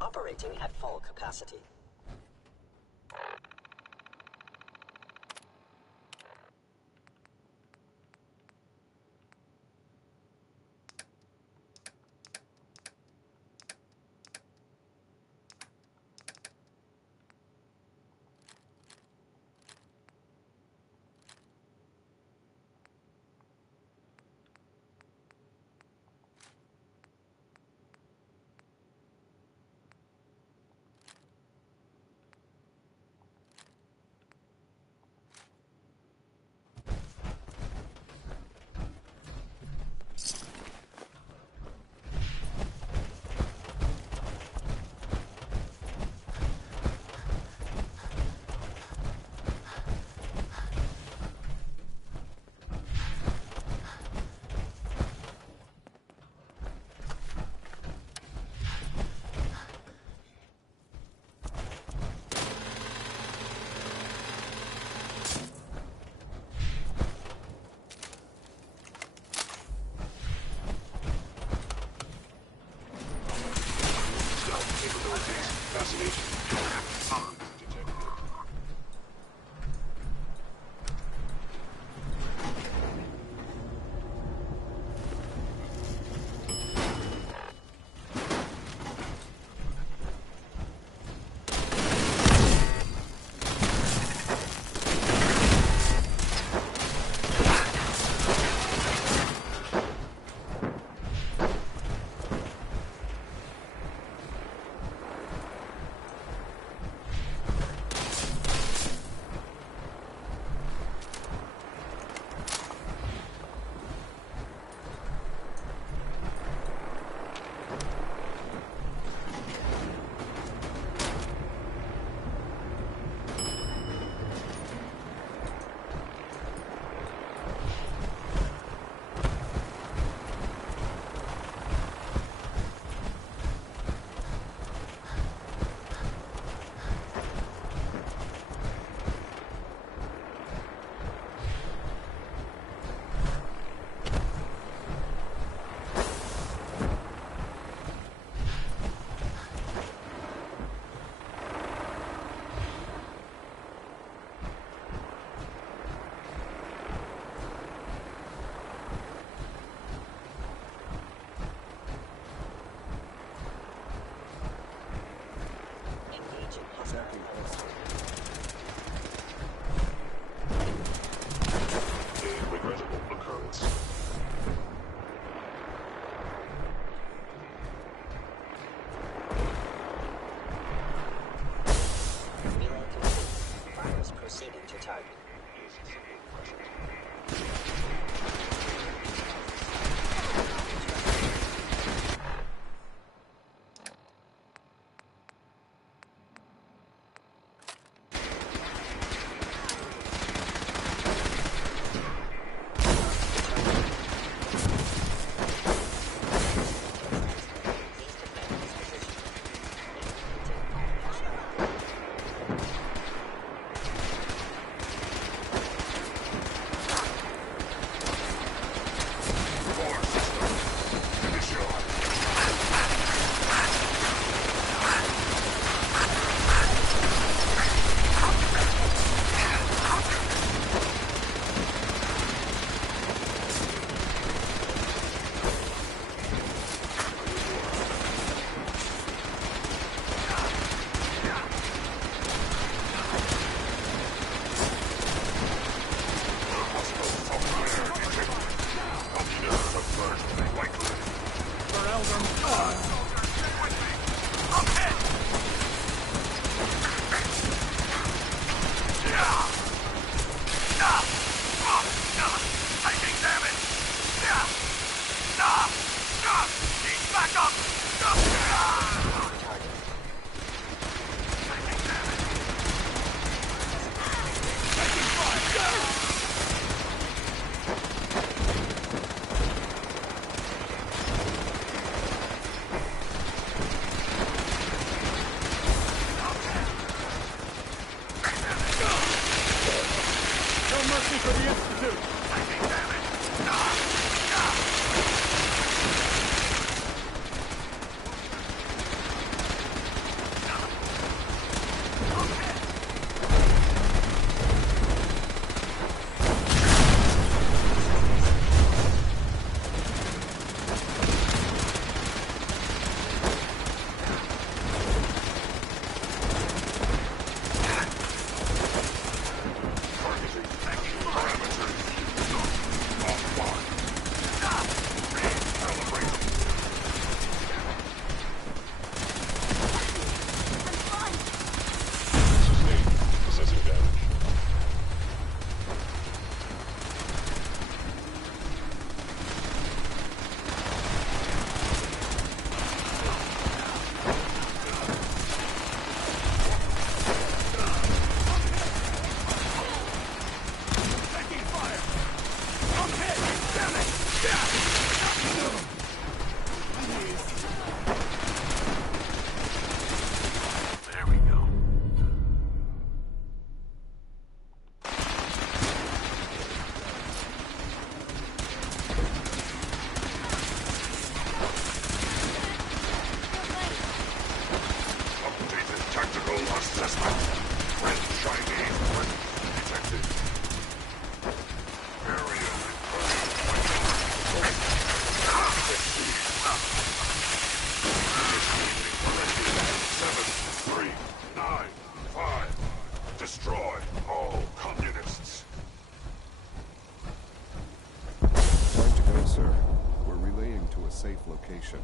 Operating at full capacity. Chinese presence detected. Area Seven, 3, 9, 5. Destroy all communists. Time to go, sir. We're relaying to a safe location.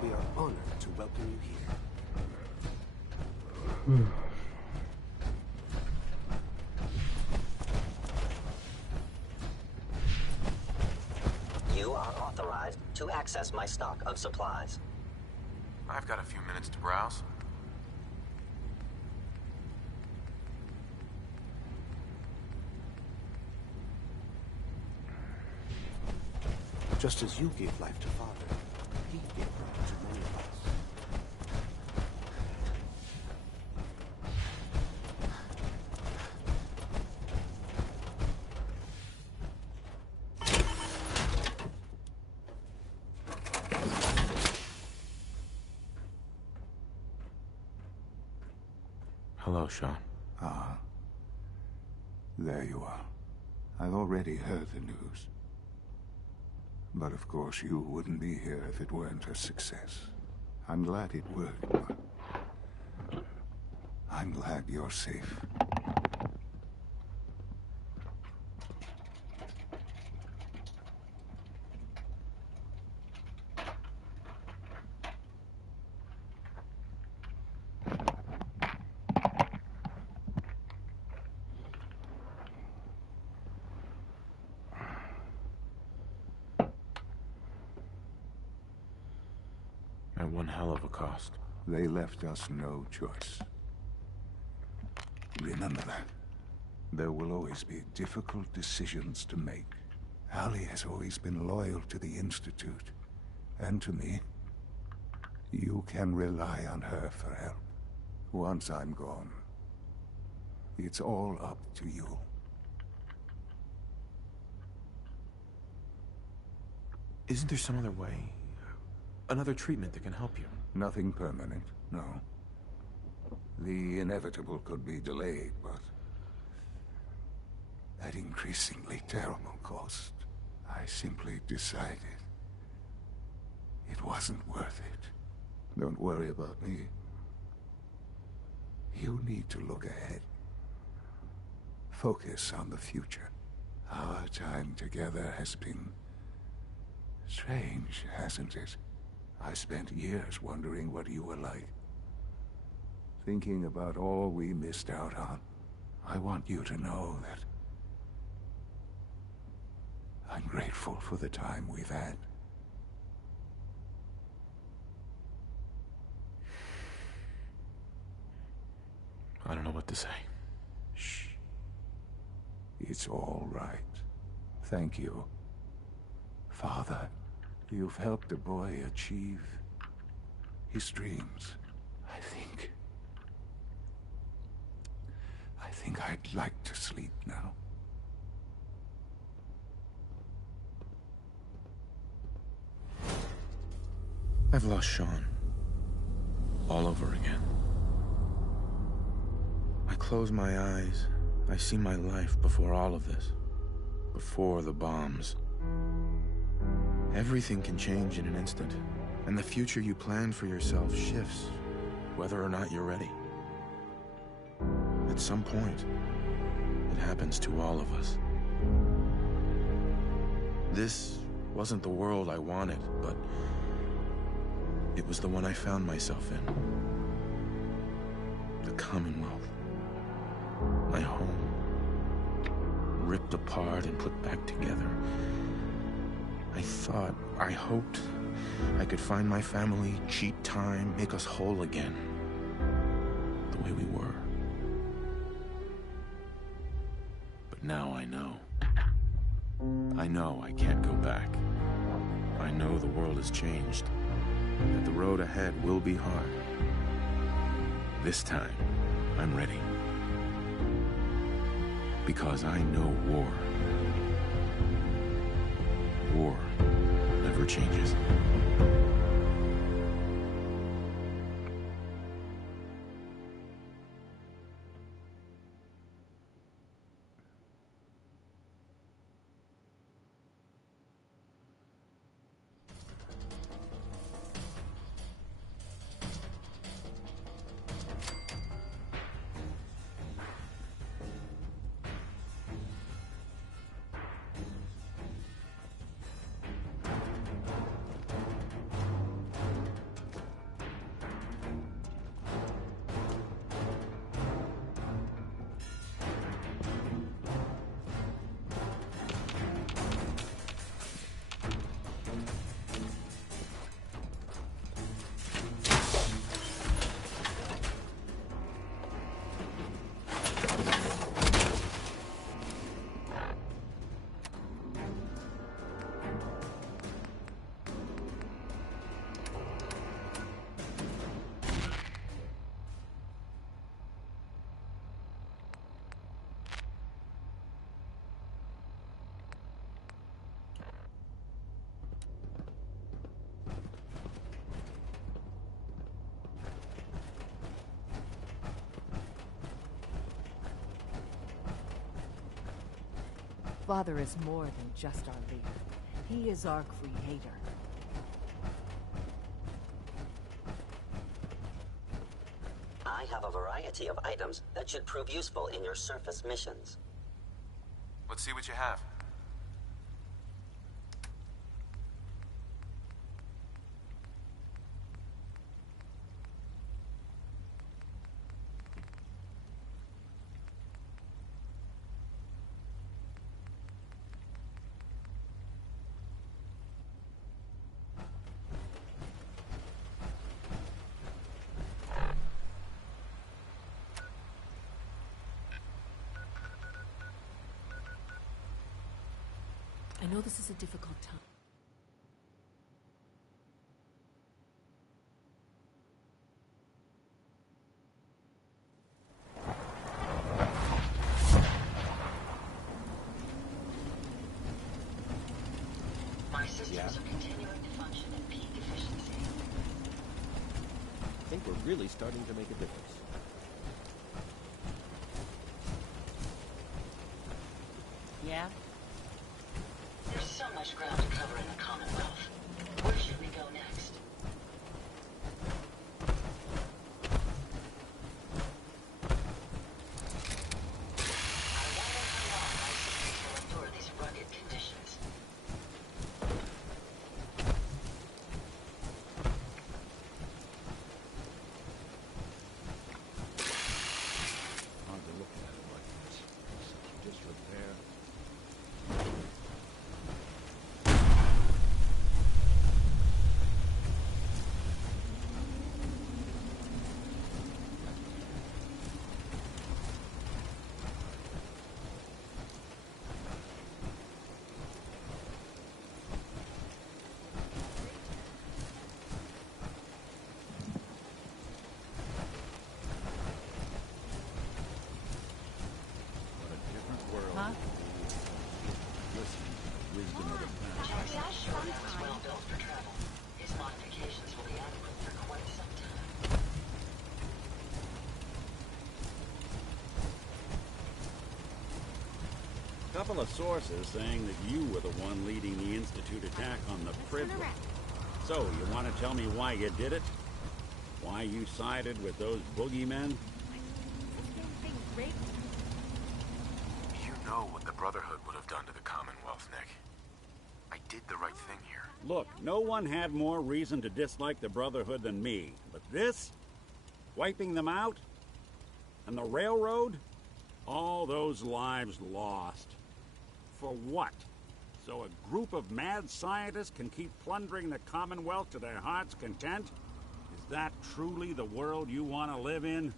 We are honored to welcome you here. You are authorized to access my stock of supplies. I've got a few minutes to browse. Just as you gave life to Father, he gave life to many of us. Hello, Sean. Ah. There you are. I've already heard the news. But of course you wouldn't be here if it weren't a success. I'm glad it worked, but I'm glad you're safe. At one hell of a cost. They left us no choice. Remember that. There will always be difficult decisions to make. Allie has always been loyal to the Institute, and to me. You can rely on her for help. Once I'm gone, it's all up to you. Isn't there some other way? Another treatment that can help you? Nothing permanent, no. The inevitable could be delayed, but at increasingly terrible cost, I simply decided it wasn't worth it. Don't worry about me. You need to look ahead. Focus on the future. Our time together has been strange, hasn't it? I spent years wondering what you were like. Thinking about all we missed out on. I want you to know that I'm grateful for the time we've had. I don't know what to say. Shh. It's all right. Thank you. Father, you've helped a boy achieve his dreams. I think I'd like to sleep now. I've lost Sean. All over again. I close my eyes. I see my life before all of this. Before the bombs. Everything can change in an instant, and the future you plan for yourself shifts, whether or not you're ready. At some point, it happens to all of us. This wasn't the world I wanted, but it was the one I found myself in. The Commonwealth. My home. Ripped apart and put back together. I hoped I could find my family, cheat time, make us whole again. The way we were. But now I know. I know I can't go back. I know the world has changed. That the road ahead will be hard. This time, I'm ready. Because I know war. War never changes. Father is more than just our leader. He is our creator. I have a variety of items that should prove useful in your surface missions. Let's see what you have. I know this is a difficult time. My systems are continuing to function at peak efficiency. I think we're really starting to make a difference. Yeah? There's so much ground to cover in the Commonwealth. Where should we go next? I wonder how long my systems will endure these rugged conditions. Hard to look at it like this. Such disrepair. Huh? Wisdom of the past. Jackson assured I was well built for travel. His modifications will be adequate for quite some time. couple of sources saying that you were the one leading the Institute attack on the Privilege. So, you want to tell me why you did it? Why you sided with those boogeymen? You know what the Brotherhood would have done to the Commonwealth, Nick. I did the right thing here. Look, no one had more reason to dislike the Brotherhood than me. But this? Wiping them out? And the railroad? All those lives lost. For what? So a group of mad scientists can keep plundering the Commonwealth to their heart's content? Is that truly the world you want to live in?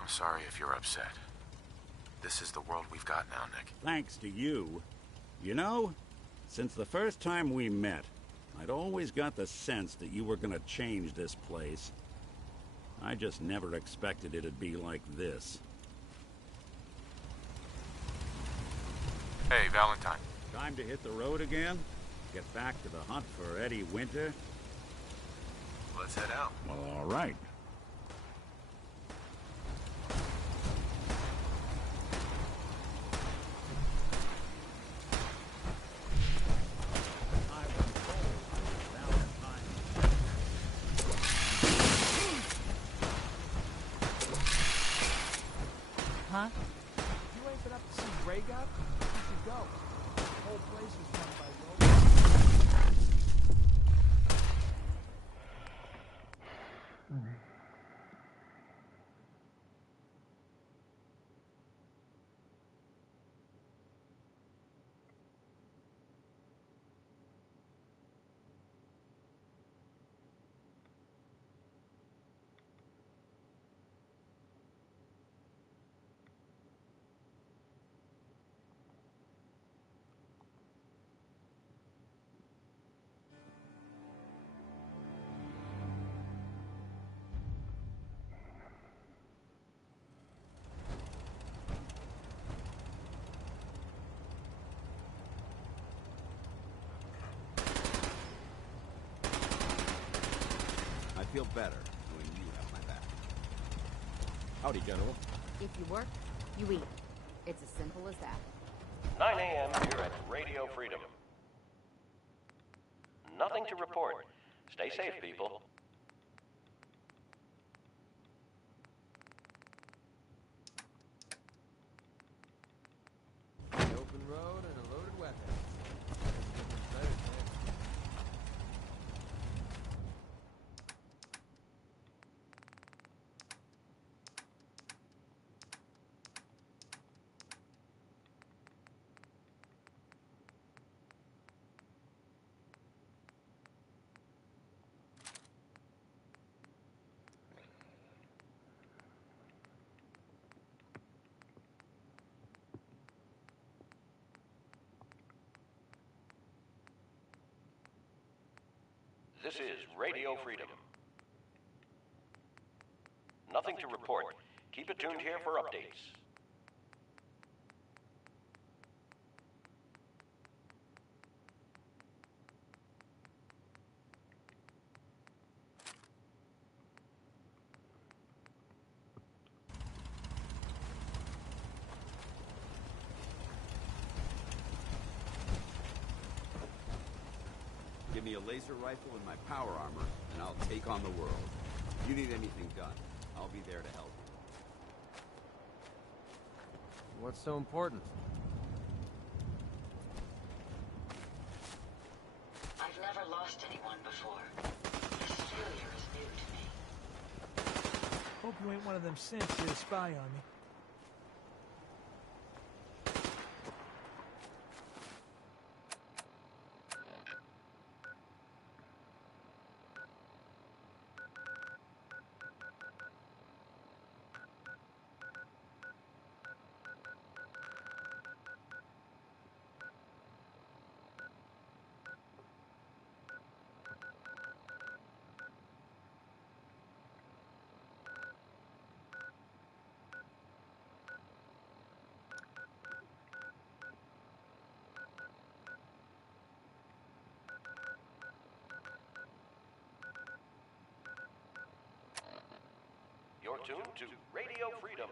I'm sorry if you're upset. This is the world we've got now, Nick. Thanks to you. You know, since the first time we met, I'd always got the sense that you were gonna change this place. I just never expected it'd be like this. Hey, Valentine. Time to hit the road again? Get back to the hunt for Eddie Winter? Let's head out. Well, all right. Huh? You ain't been up to see Ray Guy? You should go. The whole place is run by robots. I feel better knowing you have my back. Howdy, General. If you work, you eat. It's as simple as that. 9 a.m. here at Radio Freedom. Nothing to report. Stay safe, people. An open road and a loaded weapon. This is Radio Freedom. Nothing to report. Keep it tuned here for updates. Give me a laser rifle and my power armor, and I'll take on the world. If you need anything done, I'll be there to help you. What's so important? I've never lost anyone before. This failure is new to me. Hope you ain't one of them simps here to spy on me. You're tuned to Radio Freedom.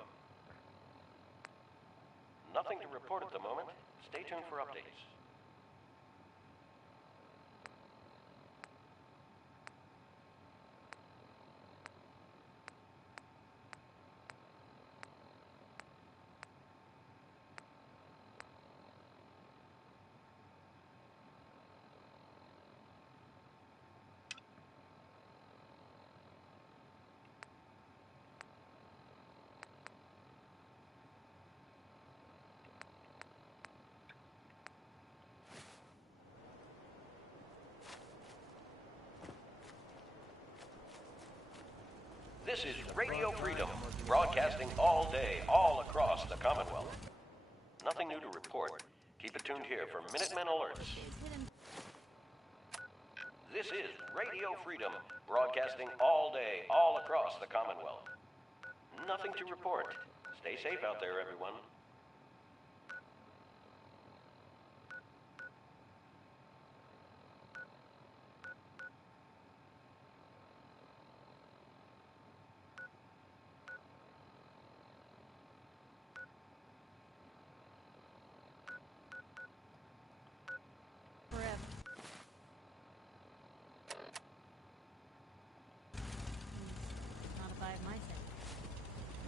Nothing to report at the moment. Stay tuned for updates. This is Radio Freedom, broadcasting all day, all across the Commonwealth. Nothing new to report. Keep it tuned here for Minutemen alerts. This is Radio Freedom, broadcasting all day, all across the Commonwealth. Nothing to report. Stay safe out there, everyone.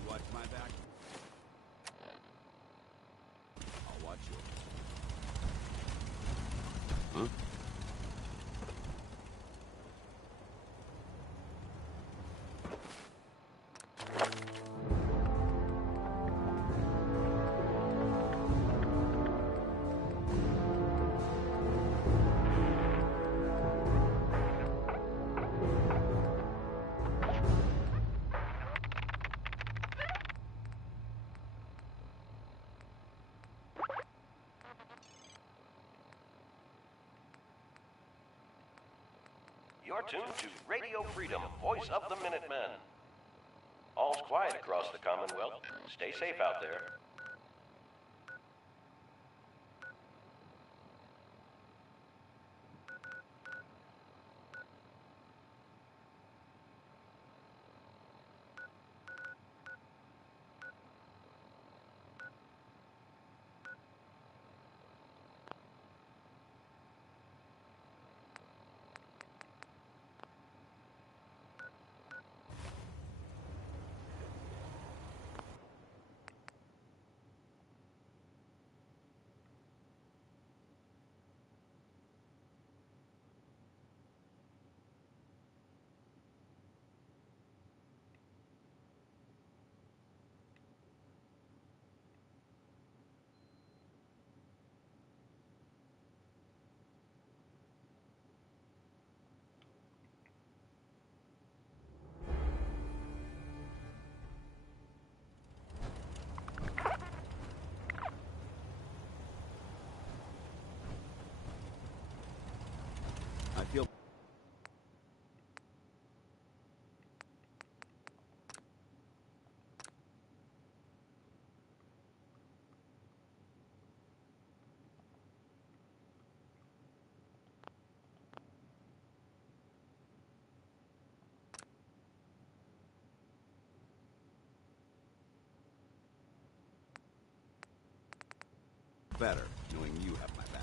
You watch my back? I'll watch yours. Huh? You're tuned to Radio Freedom, voice of the Minutemen. All's quiet across the Commonwealth. Stay safe out there. I feel... better knowing you have my back.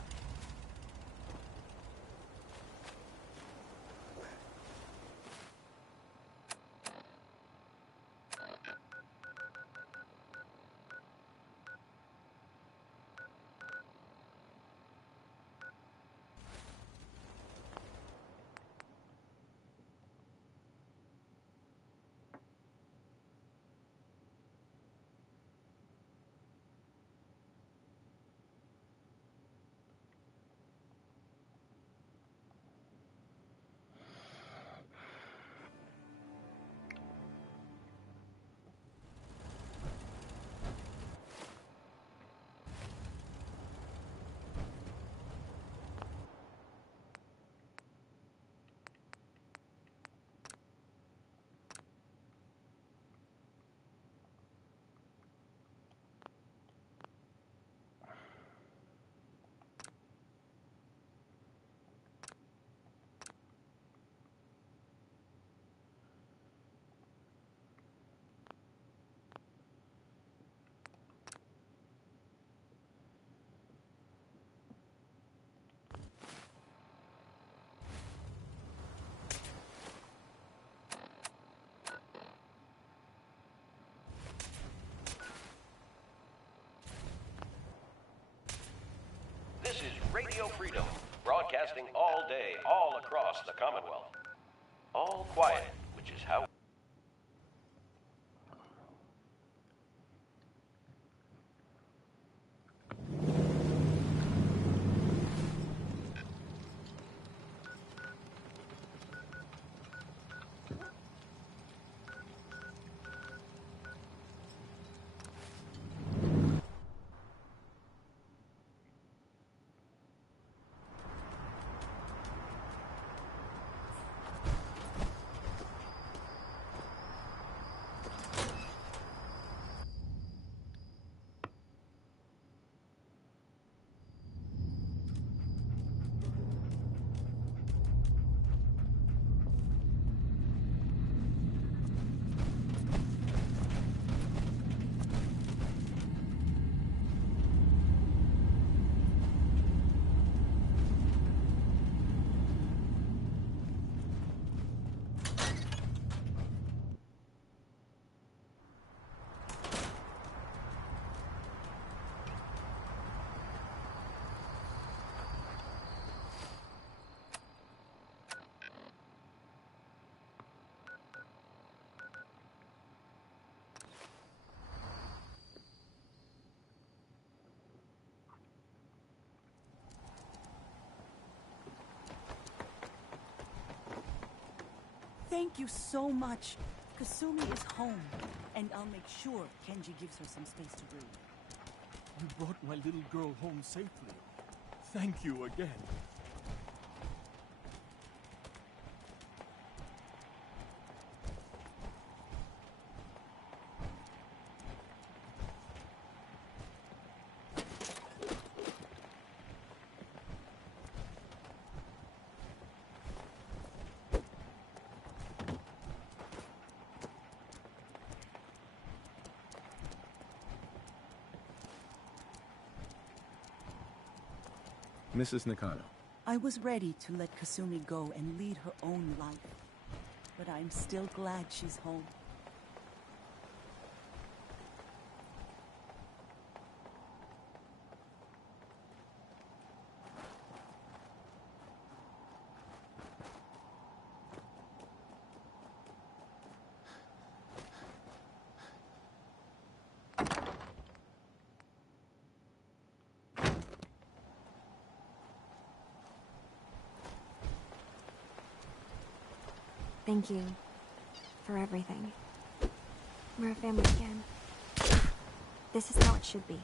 This is Radio Freedom, broadcasting all day, all across the Commonwealth. All quiet, which is how... Thank you so much. Kasumi is home, and I'll make sure Kenji gives her some space to breathe. You brought my little girl home safely. Thank you again. Mrs. Nakano. I was ready to let Kasumi go and lead her own life, but I'm still glad she's home. Thank you for everything. We're a family again. This is how it should be.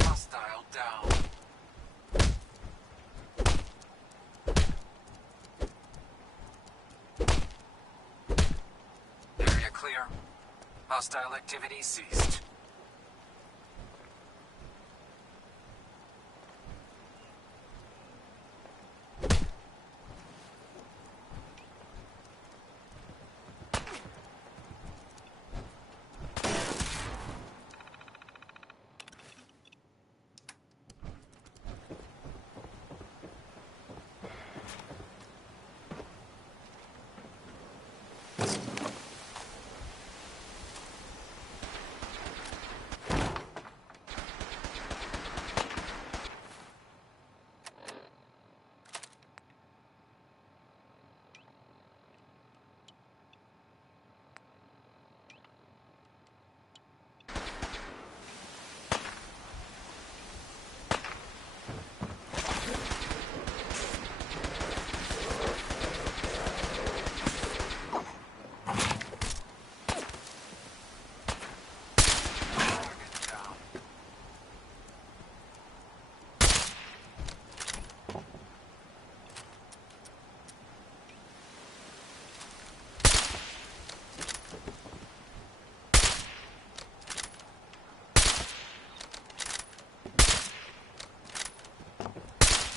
Hostile down. Area clear. Hostile activity ceased.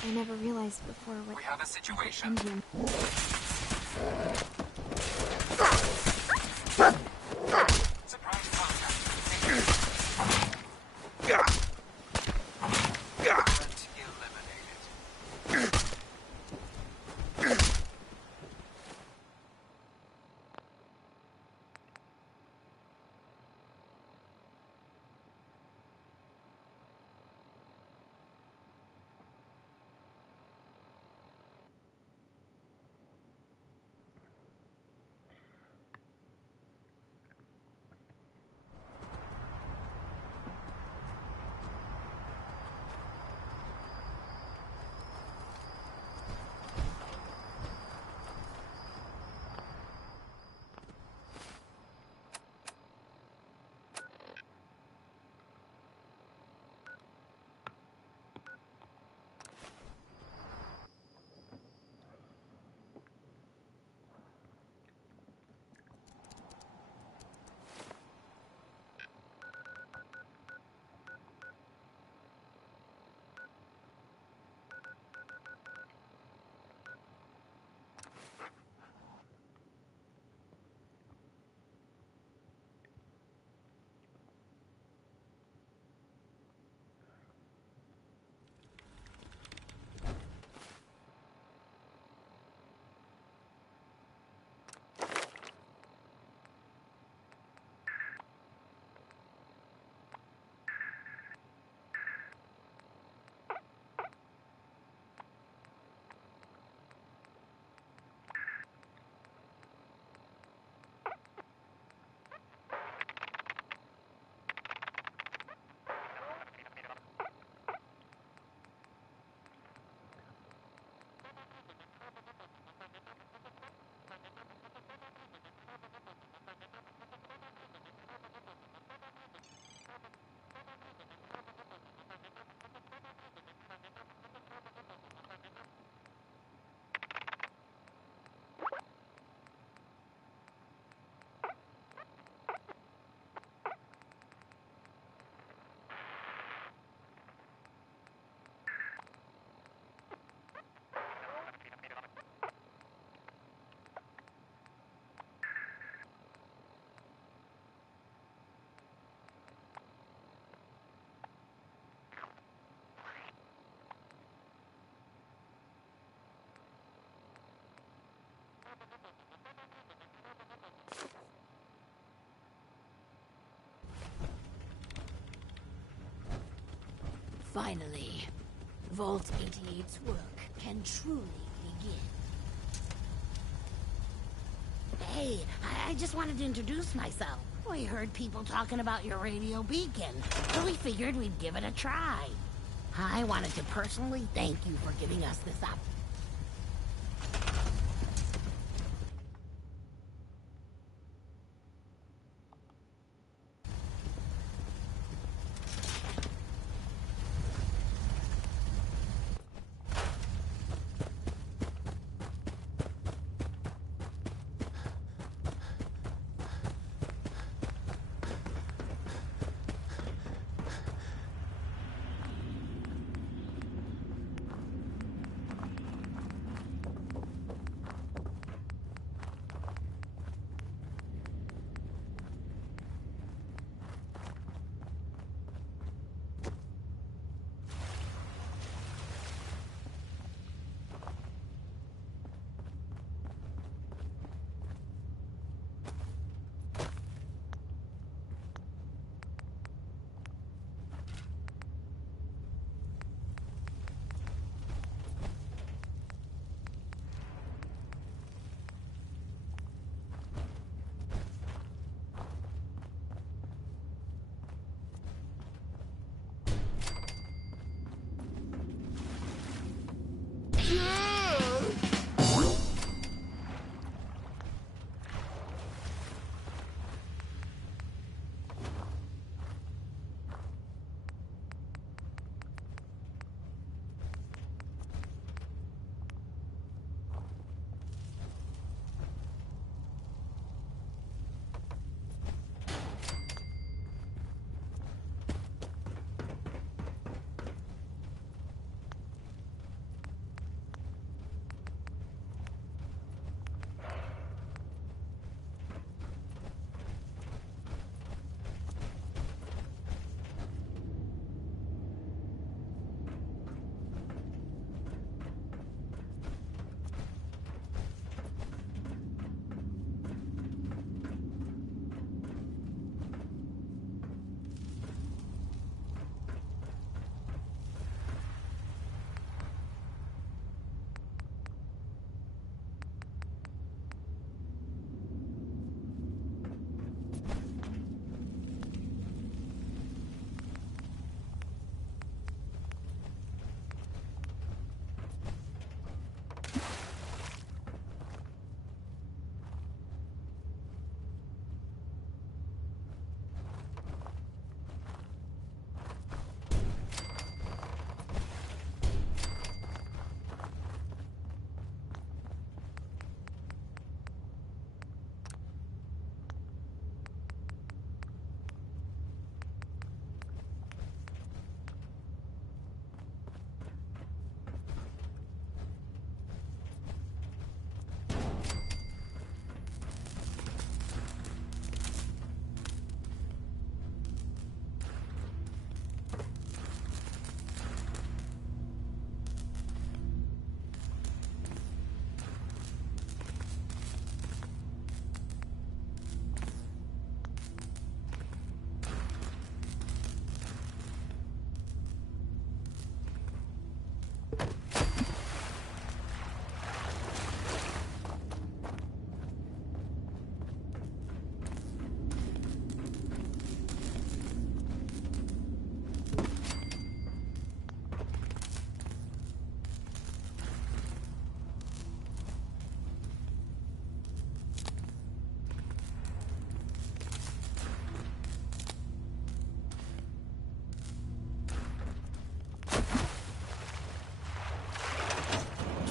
I never realized before what... We have a situation. Surprise contact. Eliminated. Finally, Vault 88's work can truly begin. Hey, I just wanted to introduce myself. We heard people talking about your radio beacon, so we figured we'd give it a try. I wanted to personally thank you for giving us this opportunity.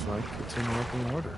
Like it's in working order.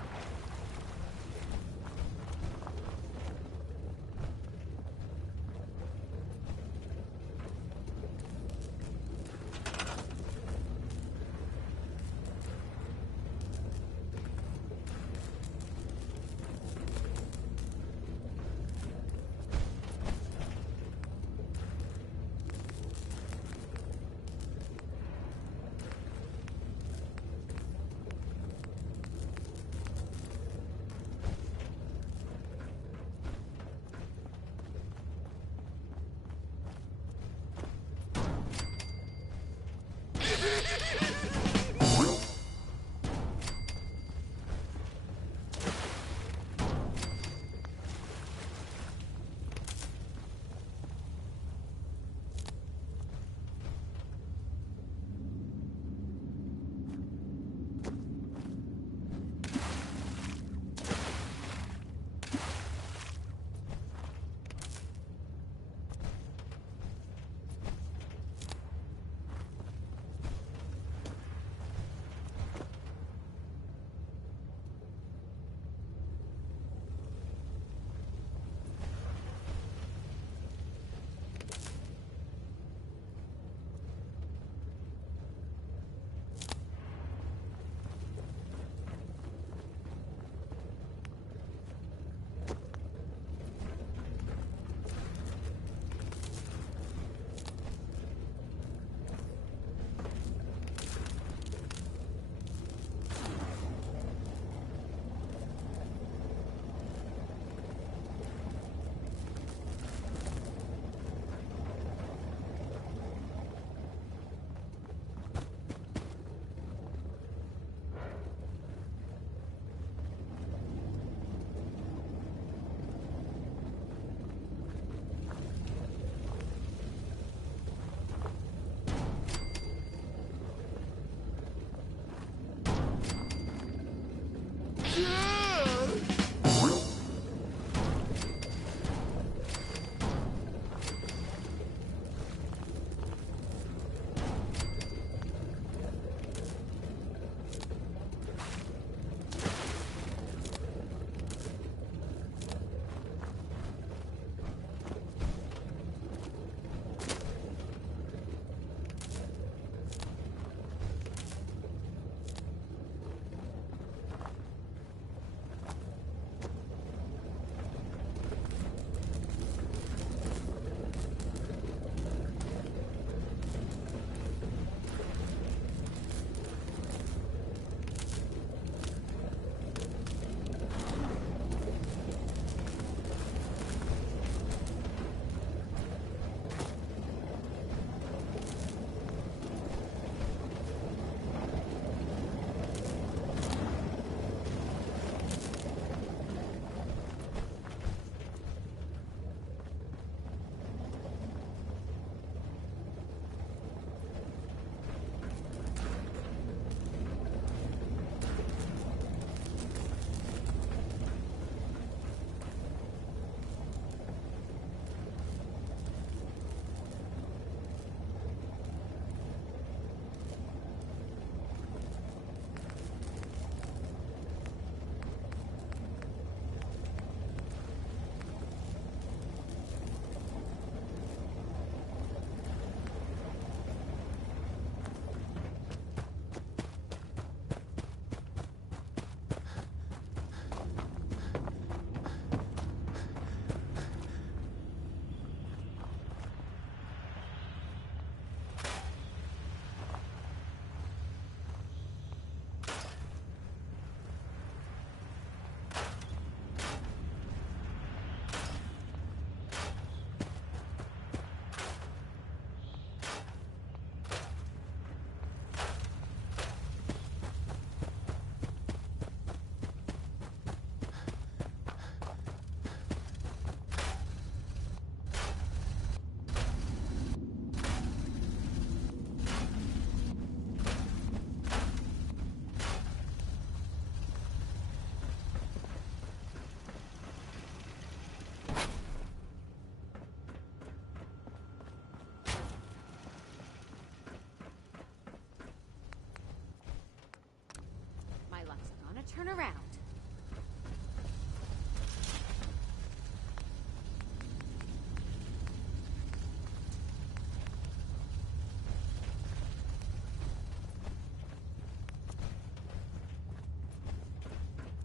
Turn around.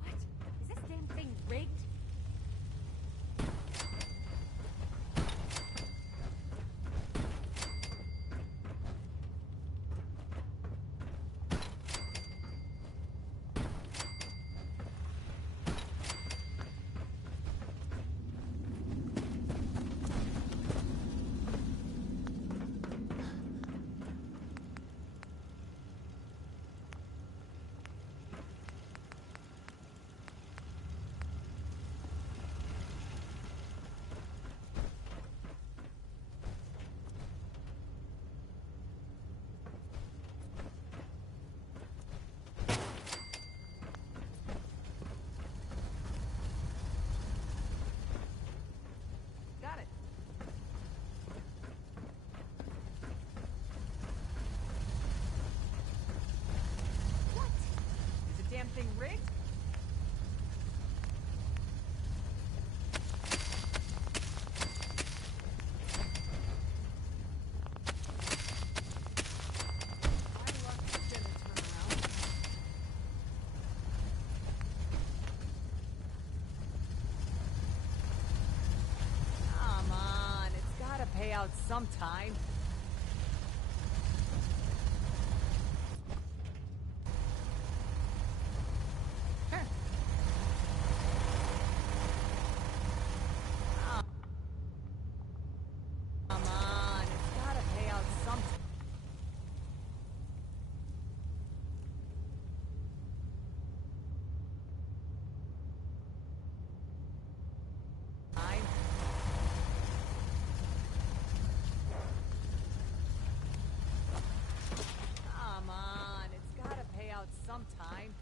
What? Is this damn thing rigged? Got it. What? Is the damn thing rigged? Come on, it's gotta pay out sometime. Huh. Come on, it's gotta pay out sometime. Come on, it's gotta pay out sometime.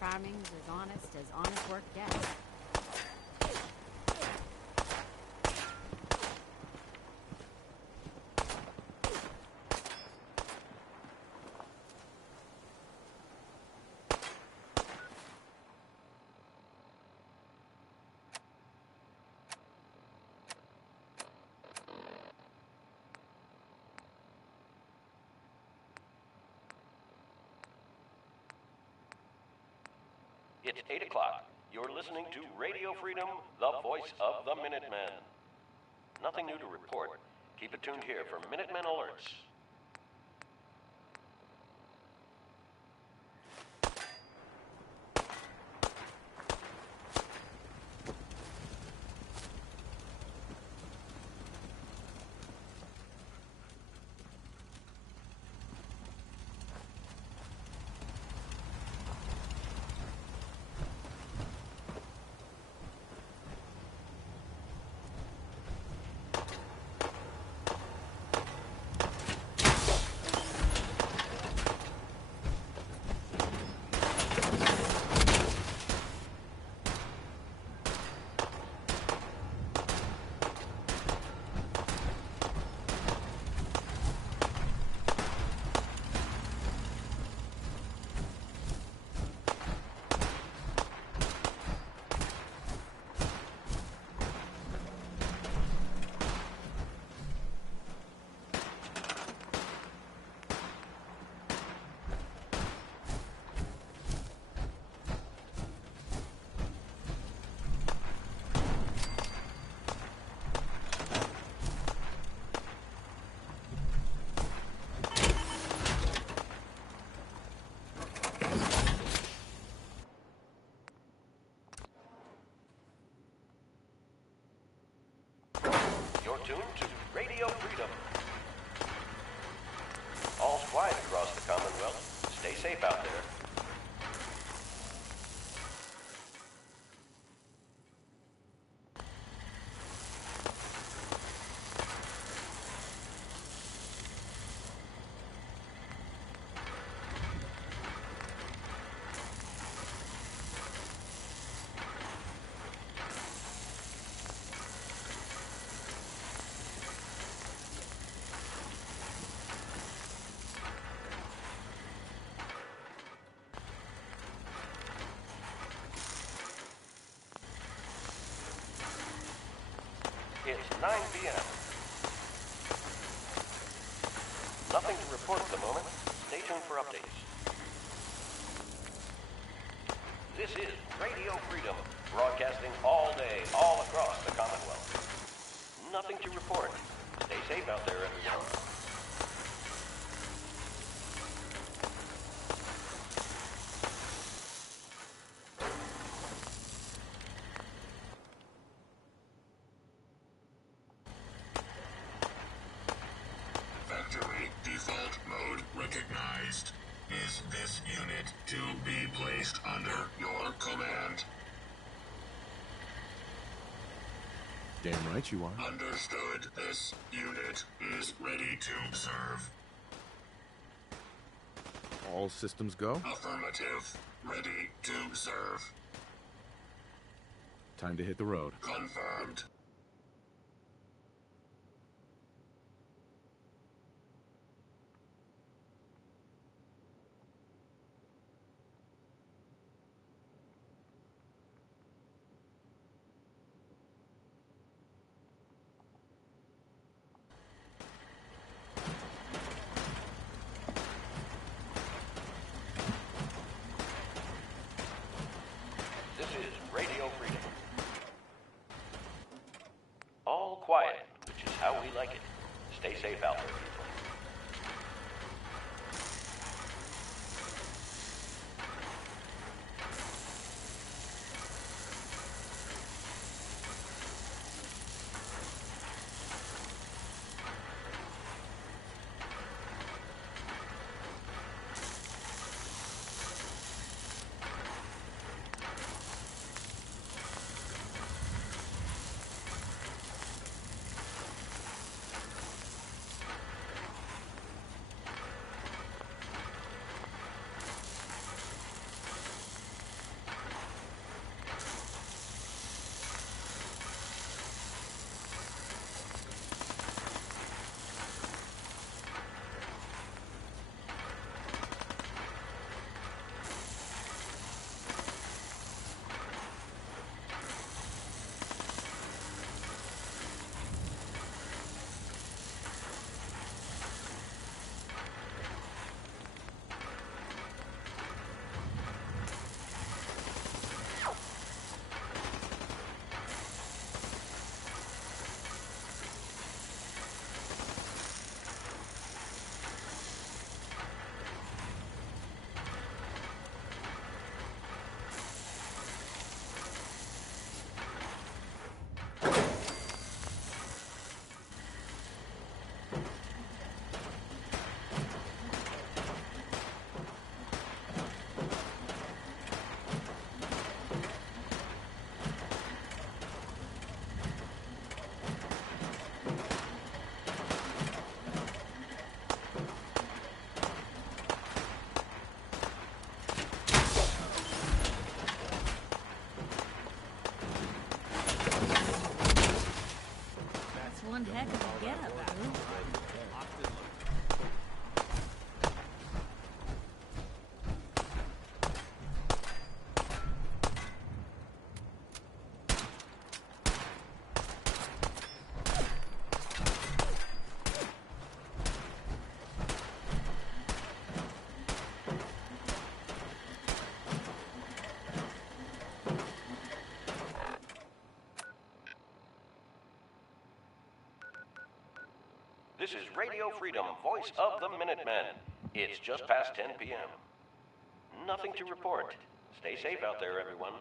Farming's as honest work gets. It's 8 o'clock. You're listening to Radio Freedom, the voice of the Minutemen. Nothing new to report. Keep it tuned here for Minutemen alerts. 9 p.m. Nothing to report at the moment. Stay tuned for updates. This is Radio Freedom, broadcasting all day, all across the Commonwealth. Nothing to report. Stay safe out there, everyone. Factory default mode recognized. Is this unit to be placed under your command? Damn right you are. Understood. This unit is ready to serve. All systems go? Affirmative. Ready to serve. Time to hit the road. Confirmed. This is Radio Freedom. All quiet, which is how we like it. Stay safe out there, people. That's one heck of a getup, Boo. This is Radio Freedom, voice of the Minutemen. It's just past 10 p.m. Nothing to report. Stay safe out there, everyone.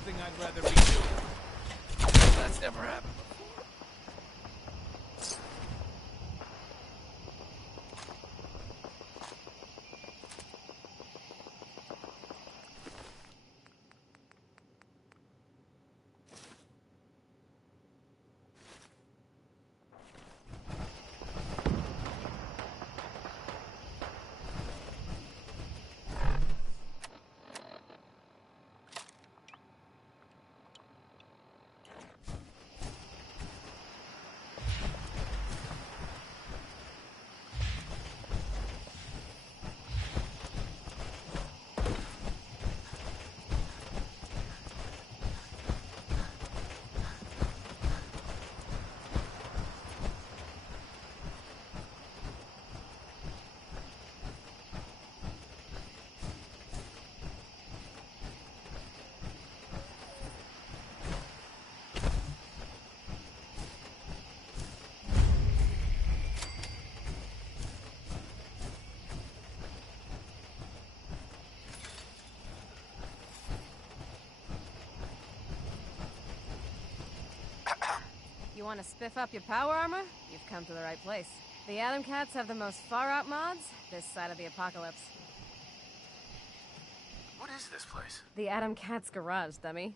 something I'd rather be doing. That's never happened before. You want to spiff up your power armor? You've come to the right place. The Atom Cats have the most far-out mods this side of the apocalypse. What is this place? The Atom Cats Garage, dummy.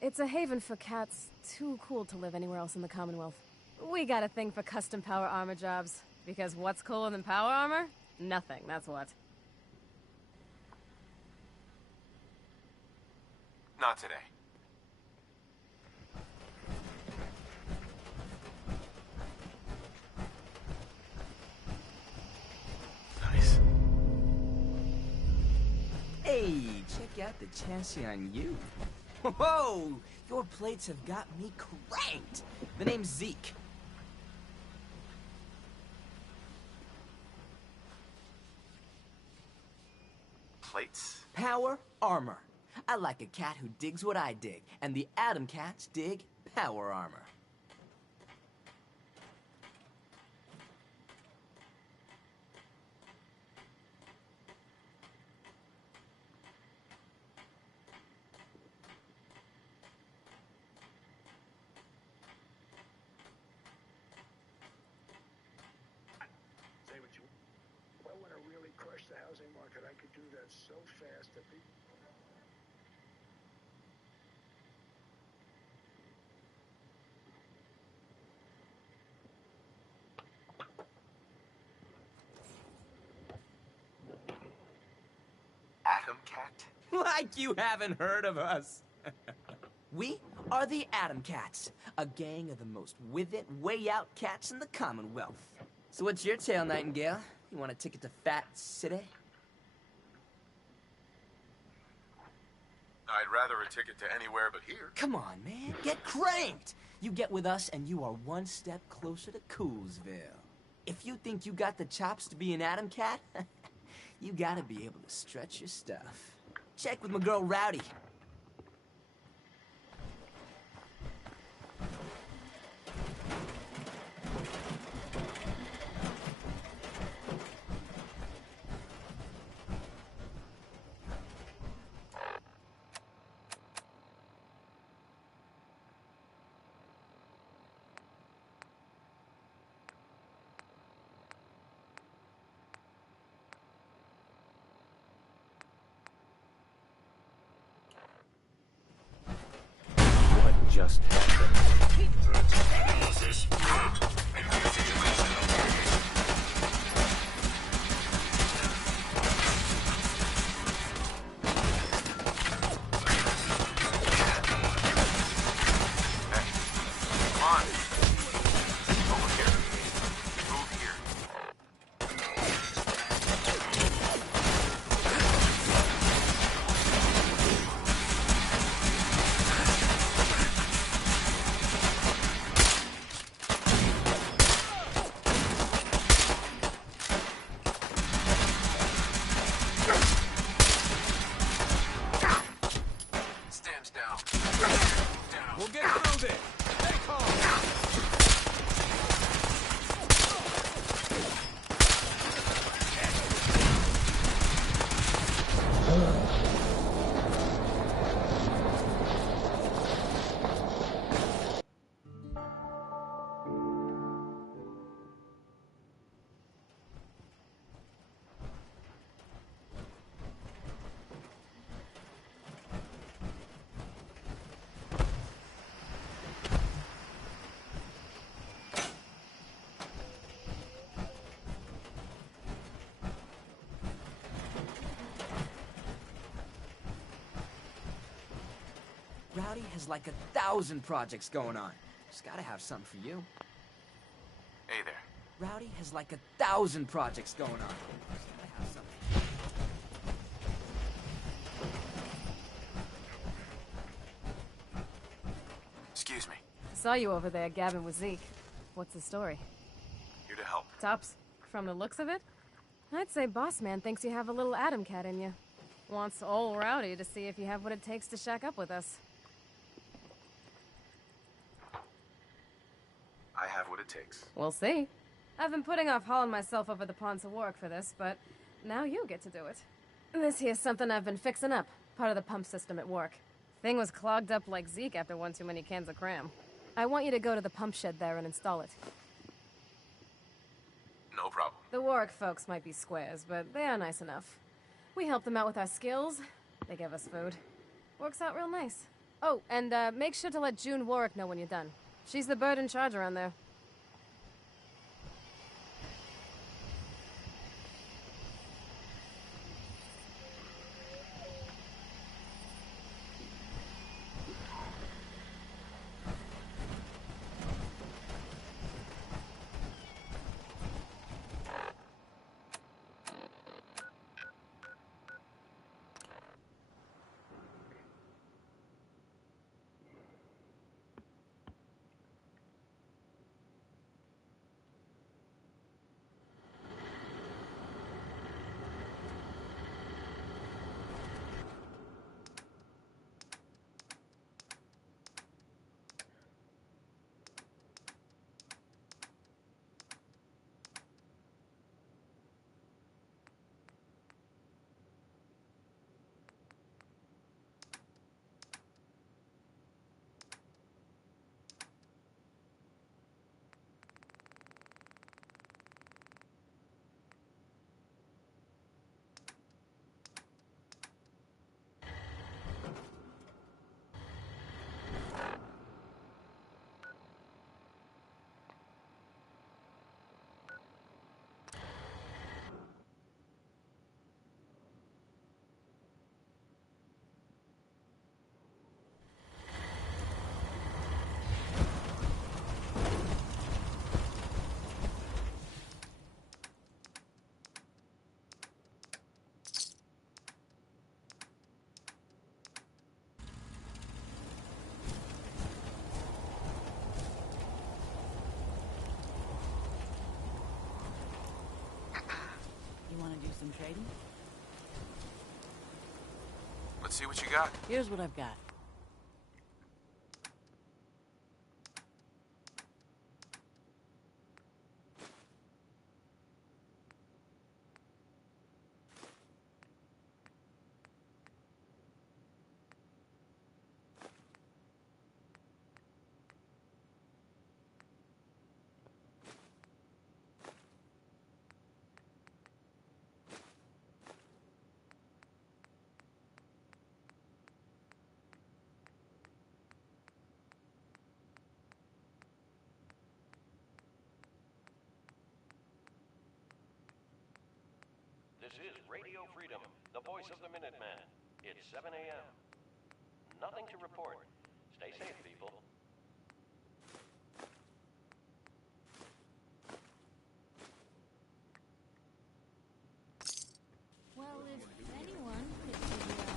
It's a haven for cats too cool to live anywhere else in the Commonwealth. We got a thing for custom power armor jobs, because what's cooler than power armor? Nothing, that's what. Not today. Nice. Hey, check out the chassis on you. Whoa! Your plates have got me cranked. The name's Zeke. Plates? Power armor. I like a cat who digs what I dig, and the Atom Cats dig power armor. Say what you... Well, when I really crushed the housing market, I could do that so fast that people... Atom Cat? Like you haven't heard of us. We are the Atom Cats, a gang of the most with-it, way-out cats in the Commonwealth. So what's your tale, Nightingale? You want a ticket to Fat City? I'd rather a ticket to anywhere but here. Come on, man, get cranked! You get with us and you are one step closer to Coolsville. If you think you got the chops to be an Atom Cat, you gotta be able to stretch your stuff. Check with my girl Rowdy. Just happened. Analysis good. And your situation Come on. Over here. Move here. Stands down. Down. We'll get through this. Stay calm. Rowdy has like 1,000 projects going on. She's gotta have something for you. Hey there. Rowdy has like 1,000 projects going on. She's gotta have something. Excuse me. I saw you over there gabbing with Zeke. What's the story? Here to help. Tops, from the looks of it, I'd say Boss Man thinks you have a little Atom Cat in you. Wants old Rowdy to see if you have what it takes to shack up with us. I have what it takes. We'll see. I've been putting off hauling myself over the pond to work for this, but now you get to do it. This here's something I've been fixing up, part of the pump system at work. Thing was clogged up like Zeke after one too many cans of cram. I want you to go to the pump shed there and install it. No problem. The Warwick folks might be squares, but they are nice enough. We help them out with our skills. They give us food. Works out real nice. Oh, and make sure to let June Warwick know when you're done. She's the bird in charge around there. You want to do some trading? Let's see what you got. Here's what I've got. This is Radio Freedom, the voice of the Minuteman. It's 7 a.m. Nothing to report. Stay safe, people. Well, if anyone could figure out...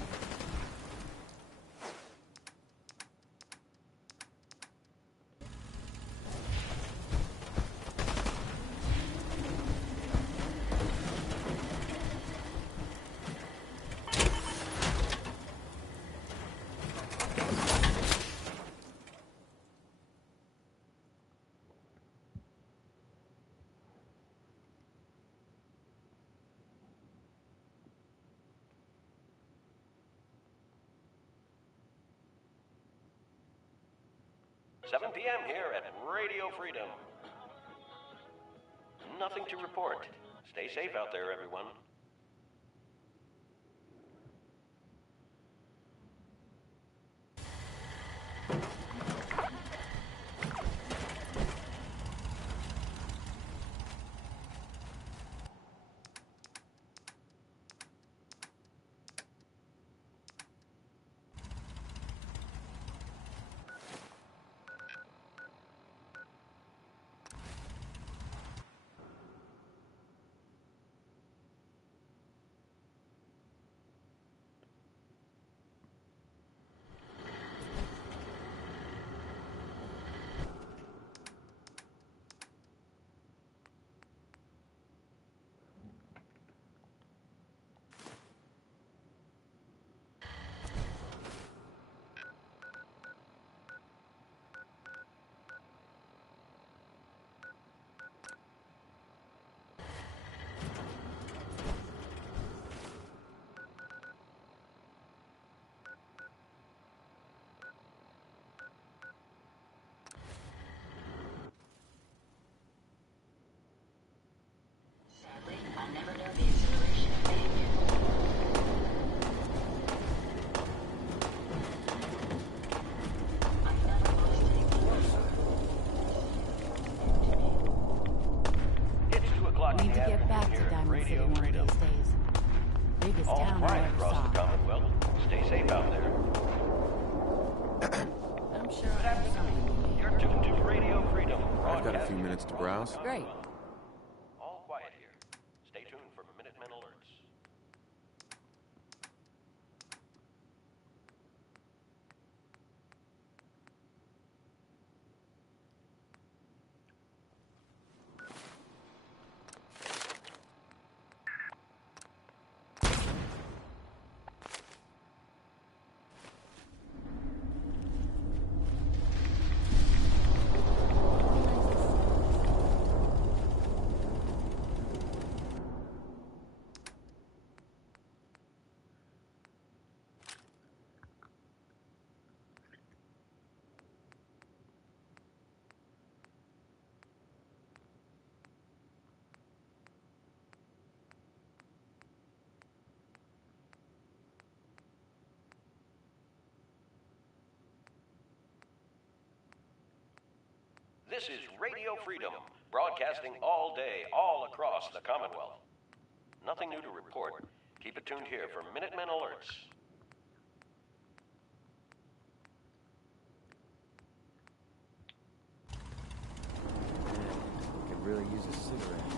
Seven p.m. here at Radio Freedom. Nothing to report. Stay safe out there, everyone. All town I quiet ever across saw. the Commonwealth. Stay safe out there. I'm sure I have something. You're tuned to Radio Freedom. I've got a few minutes to browse. Great. All quiet here. Stay tuned for Minutemen alerts. This is Radio Freedom, broadcasting all day, all across the Commonwealth. Nothing new to report. Keep it tuned here for Minutemen alerts. Could really use a cigarette.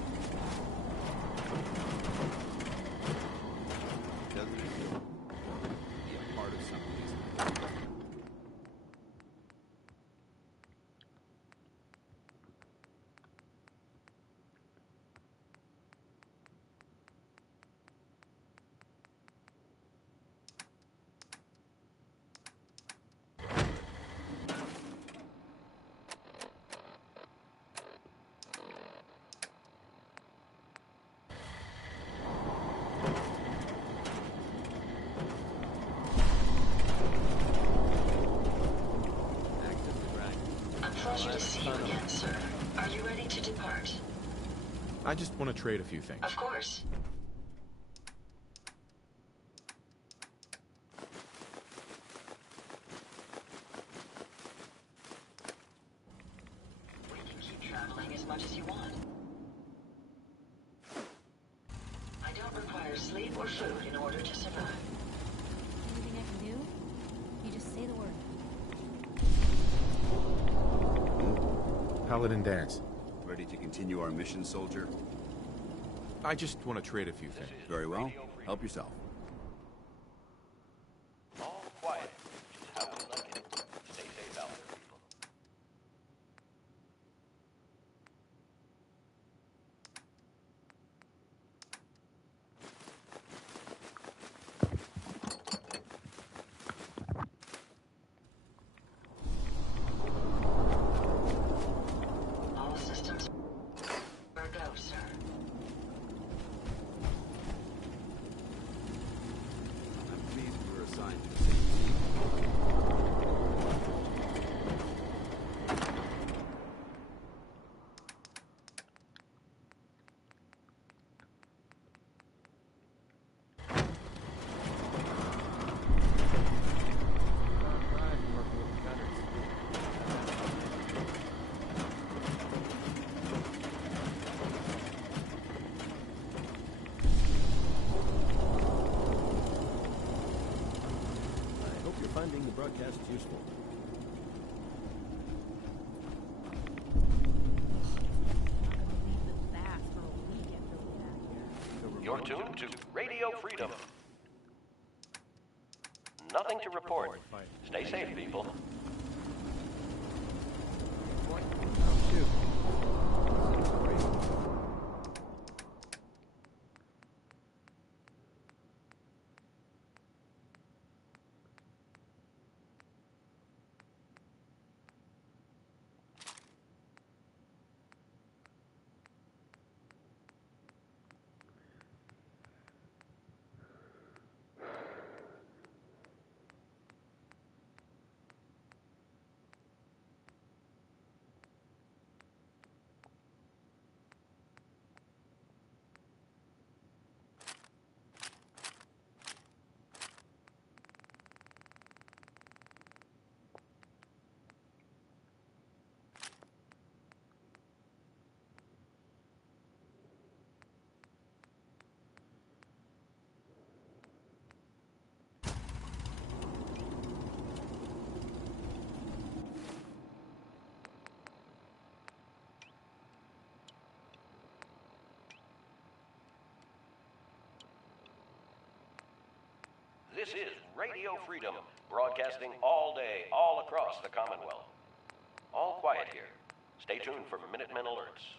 Doesn't it feel be a part of something? Pleasure to see you again, sir. Are you ready to depart? I just want to trade a few things. Of course. We can keep traveling as much as you want. I don't require sleep or food in order to survive. Anything I can do? You just say the word. Paladin dance. Ready to continue our mission, soldier? I just want to trade a few things. Very well. Help yourself. All quiet, which is how we like it. Stay safe out there, people. All systems are go, sir. I'm pleased we were assigned to the same team. I hope you're finding the broadcast useful. You're tuned to Radio Freedom. Nothing to report. Stay safe, people. This is Radio Freedom, broadcasting all day, all across the Commonwealth. All quiet here. Stay tuned for Minutemen alerts.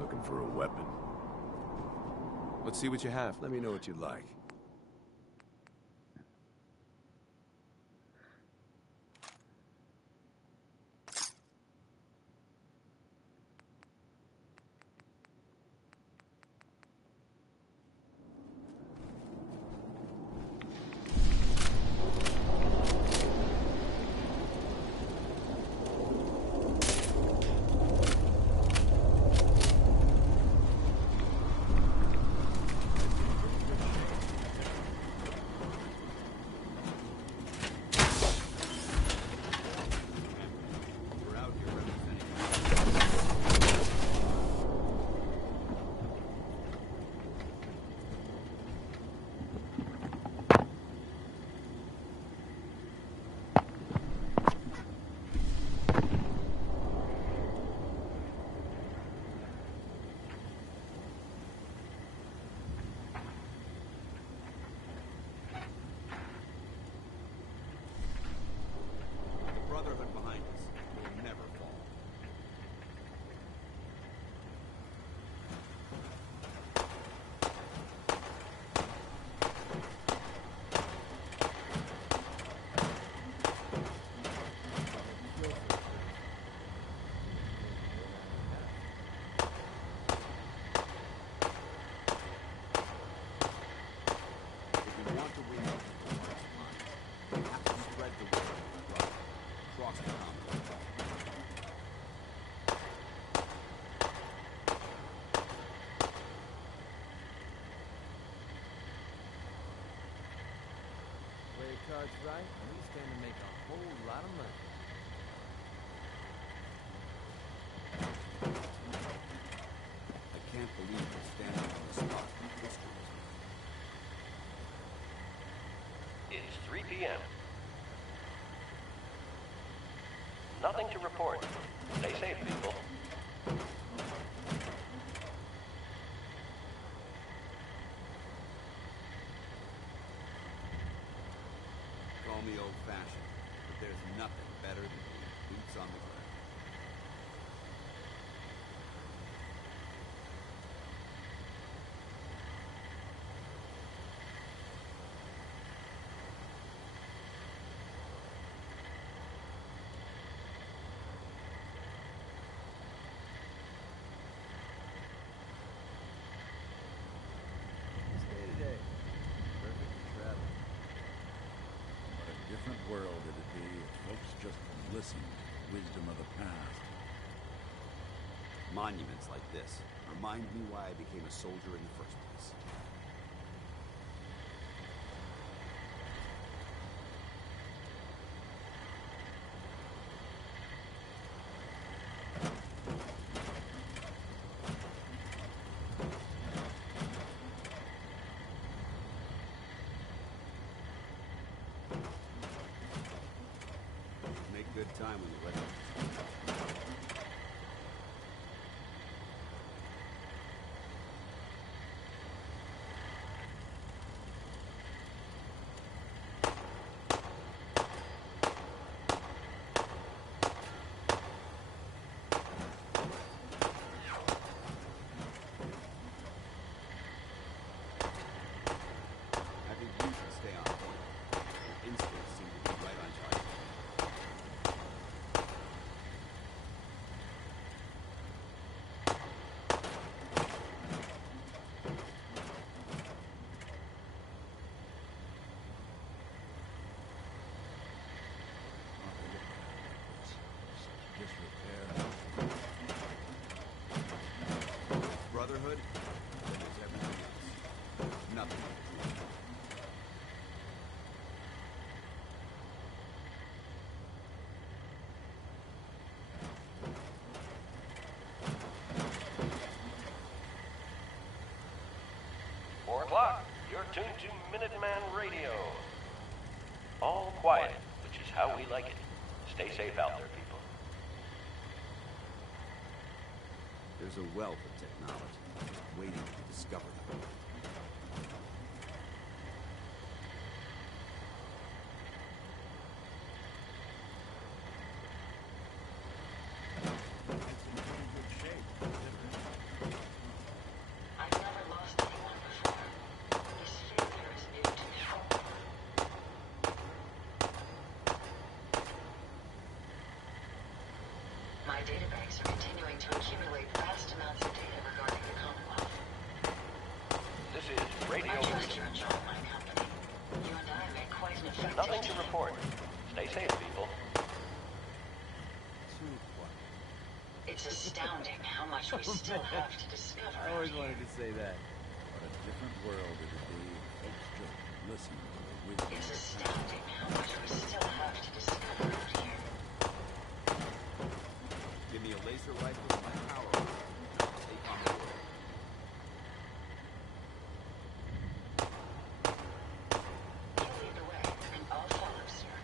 Looking for a weapon. Let's see what you have. Let me know what you'd like. Brotherhood behind us will never fall. If we want to win over the hearts and minds, we have to spread the word of the brotherhood across the Commonwealth. Play your cards right, and we stand to make a whole lot of money. I can't believe we're standing on the spot where history was made. It's 3 p.m. Nothing to report. Stay safe, people. Call me old-fashioned, but there's nothing better than being boots on the ground. Stay today. Perfect for traveling. What a different world it'd be if folks just listened to the wisdom of the past. Monuments like this remind me why I became a soldier in the first place. Make good time when the weather. I think you should stay on point. Your instincts seem to be right on target. Brotherhood, then there's everything else. Nothing like the truth. tuned to Minuteman Radio. All quiet, which is how we like it. Stay safe out there, people. There's a wealth of technology just waiting to be discovered. I've never lost anyone before. This failure is new to me. My databanks are continuing to accumulate vast amounts of data regarding the Commonwealth. This is Radio I trust Freedom. you enjoy my company. You and I make quite an effective Nothing to team. report. Stay safe, people. It's astounding how much we still have to discover. I always wanted to say that. What a different world it would be. Folks just listen to the wisdom. It's astounding how much we still have to discover out here. Give me a laser rifle and my power armor, and I'll take on the world. You lead the way, and I'll follow, sir.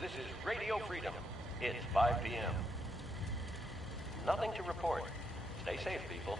This is Radio Freedom. It's 5 p.m. Nothing to report. Stay safe, people.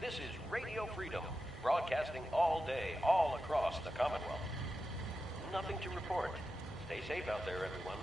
This is Radio Freedom, broadcasting all day, all across the Commonwealth. Nothing to report. Stay safe out there, everyone.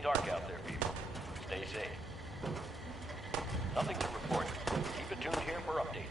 getting dark out there, people. Stay safe. Nothing to report. Keep it tuned here for updates.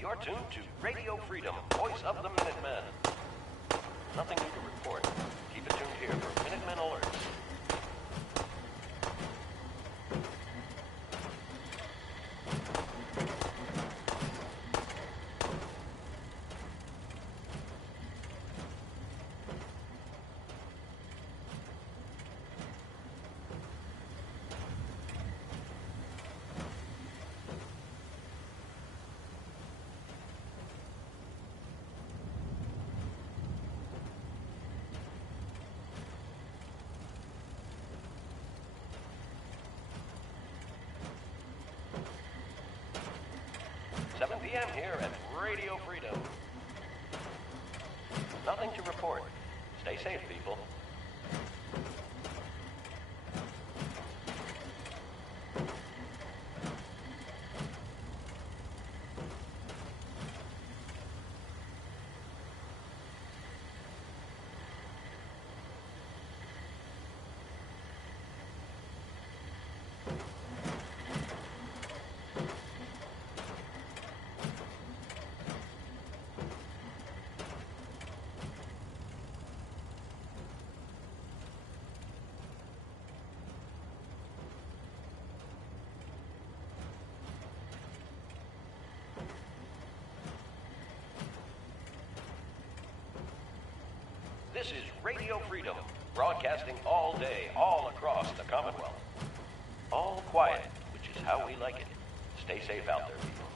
You're tuned to Radio Freedom, voice of the Minutemen. Nothing new to report. Keep it tuned here for Minutemen alerts. PM here at Radio Freedom. Nothing to report. Stay safe, people. This is Radio Freedom, broadcasting all day, all across the Commonwealth. All quiet, which is how we like it. Stay safe out there, people.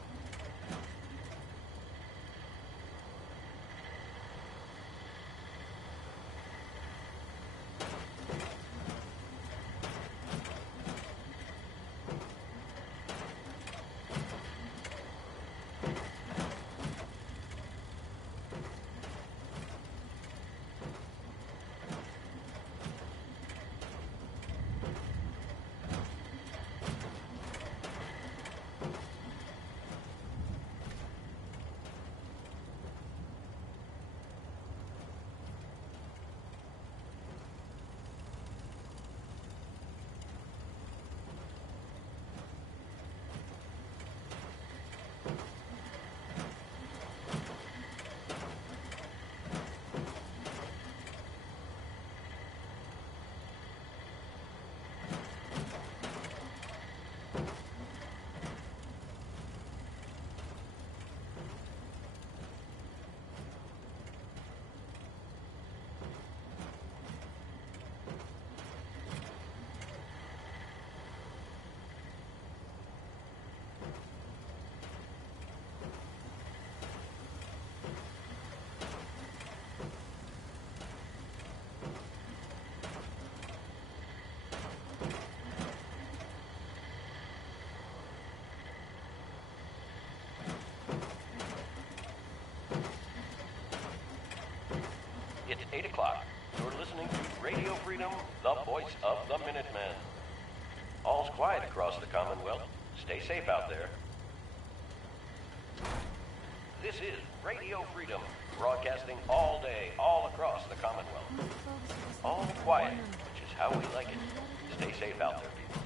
It's 8 o'clock. You're listening to Radio Freedom, the voice of the Minutemen. All's quiet across the Commonwealth. Stay safe out there. This is Radio Freedom, broadcasting all day, all across the Commonwealth. All quiet, which is how we like it. Stay safe out there, people.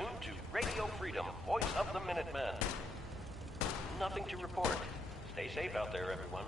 tuned to Radio Freedom, voice of the Minutemen. Nothing to report. Stay safe out there, everyone.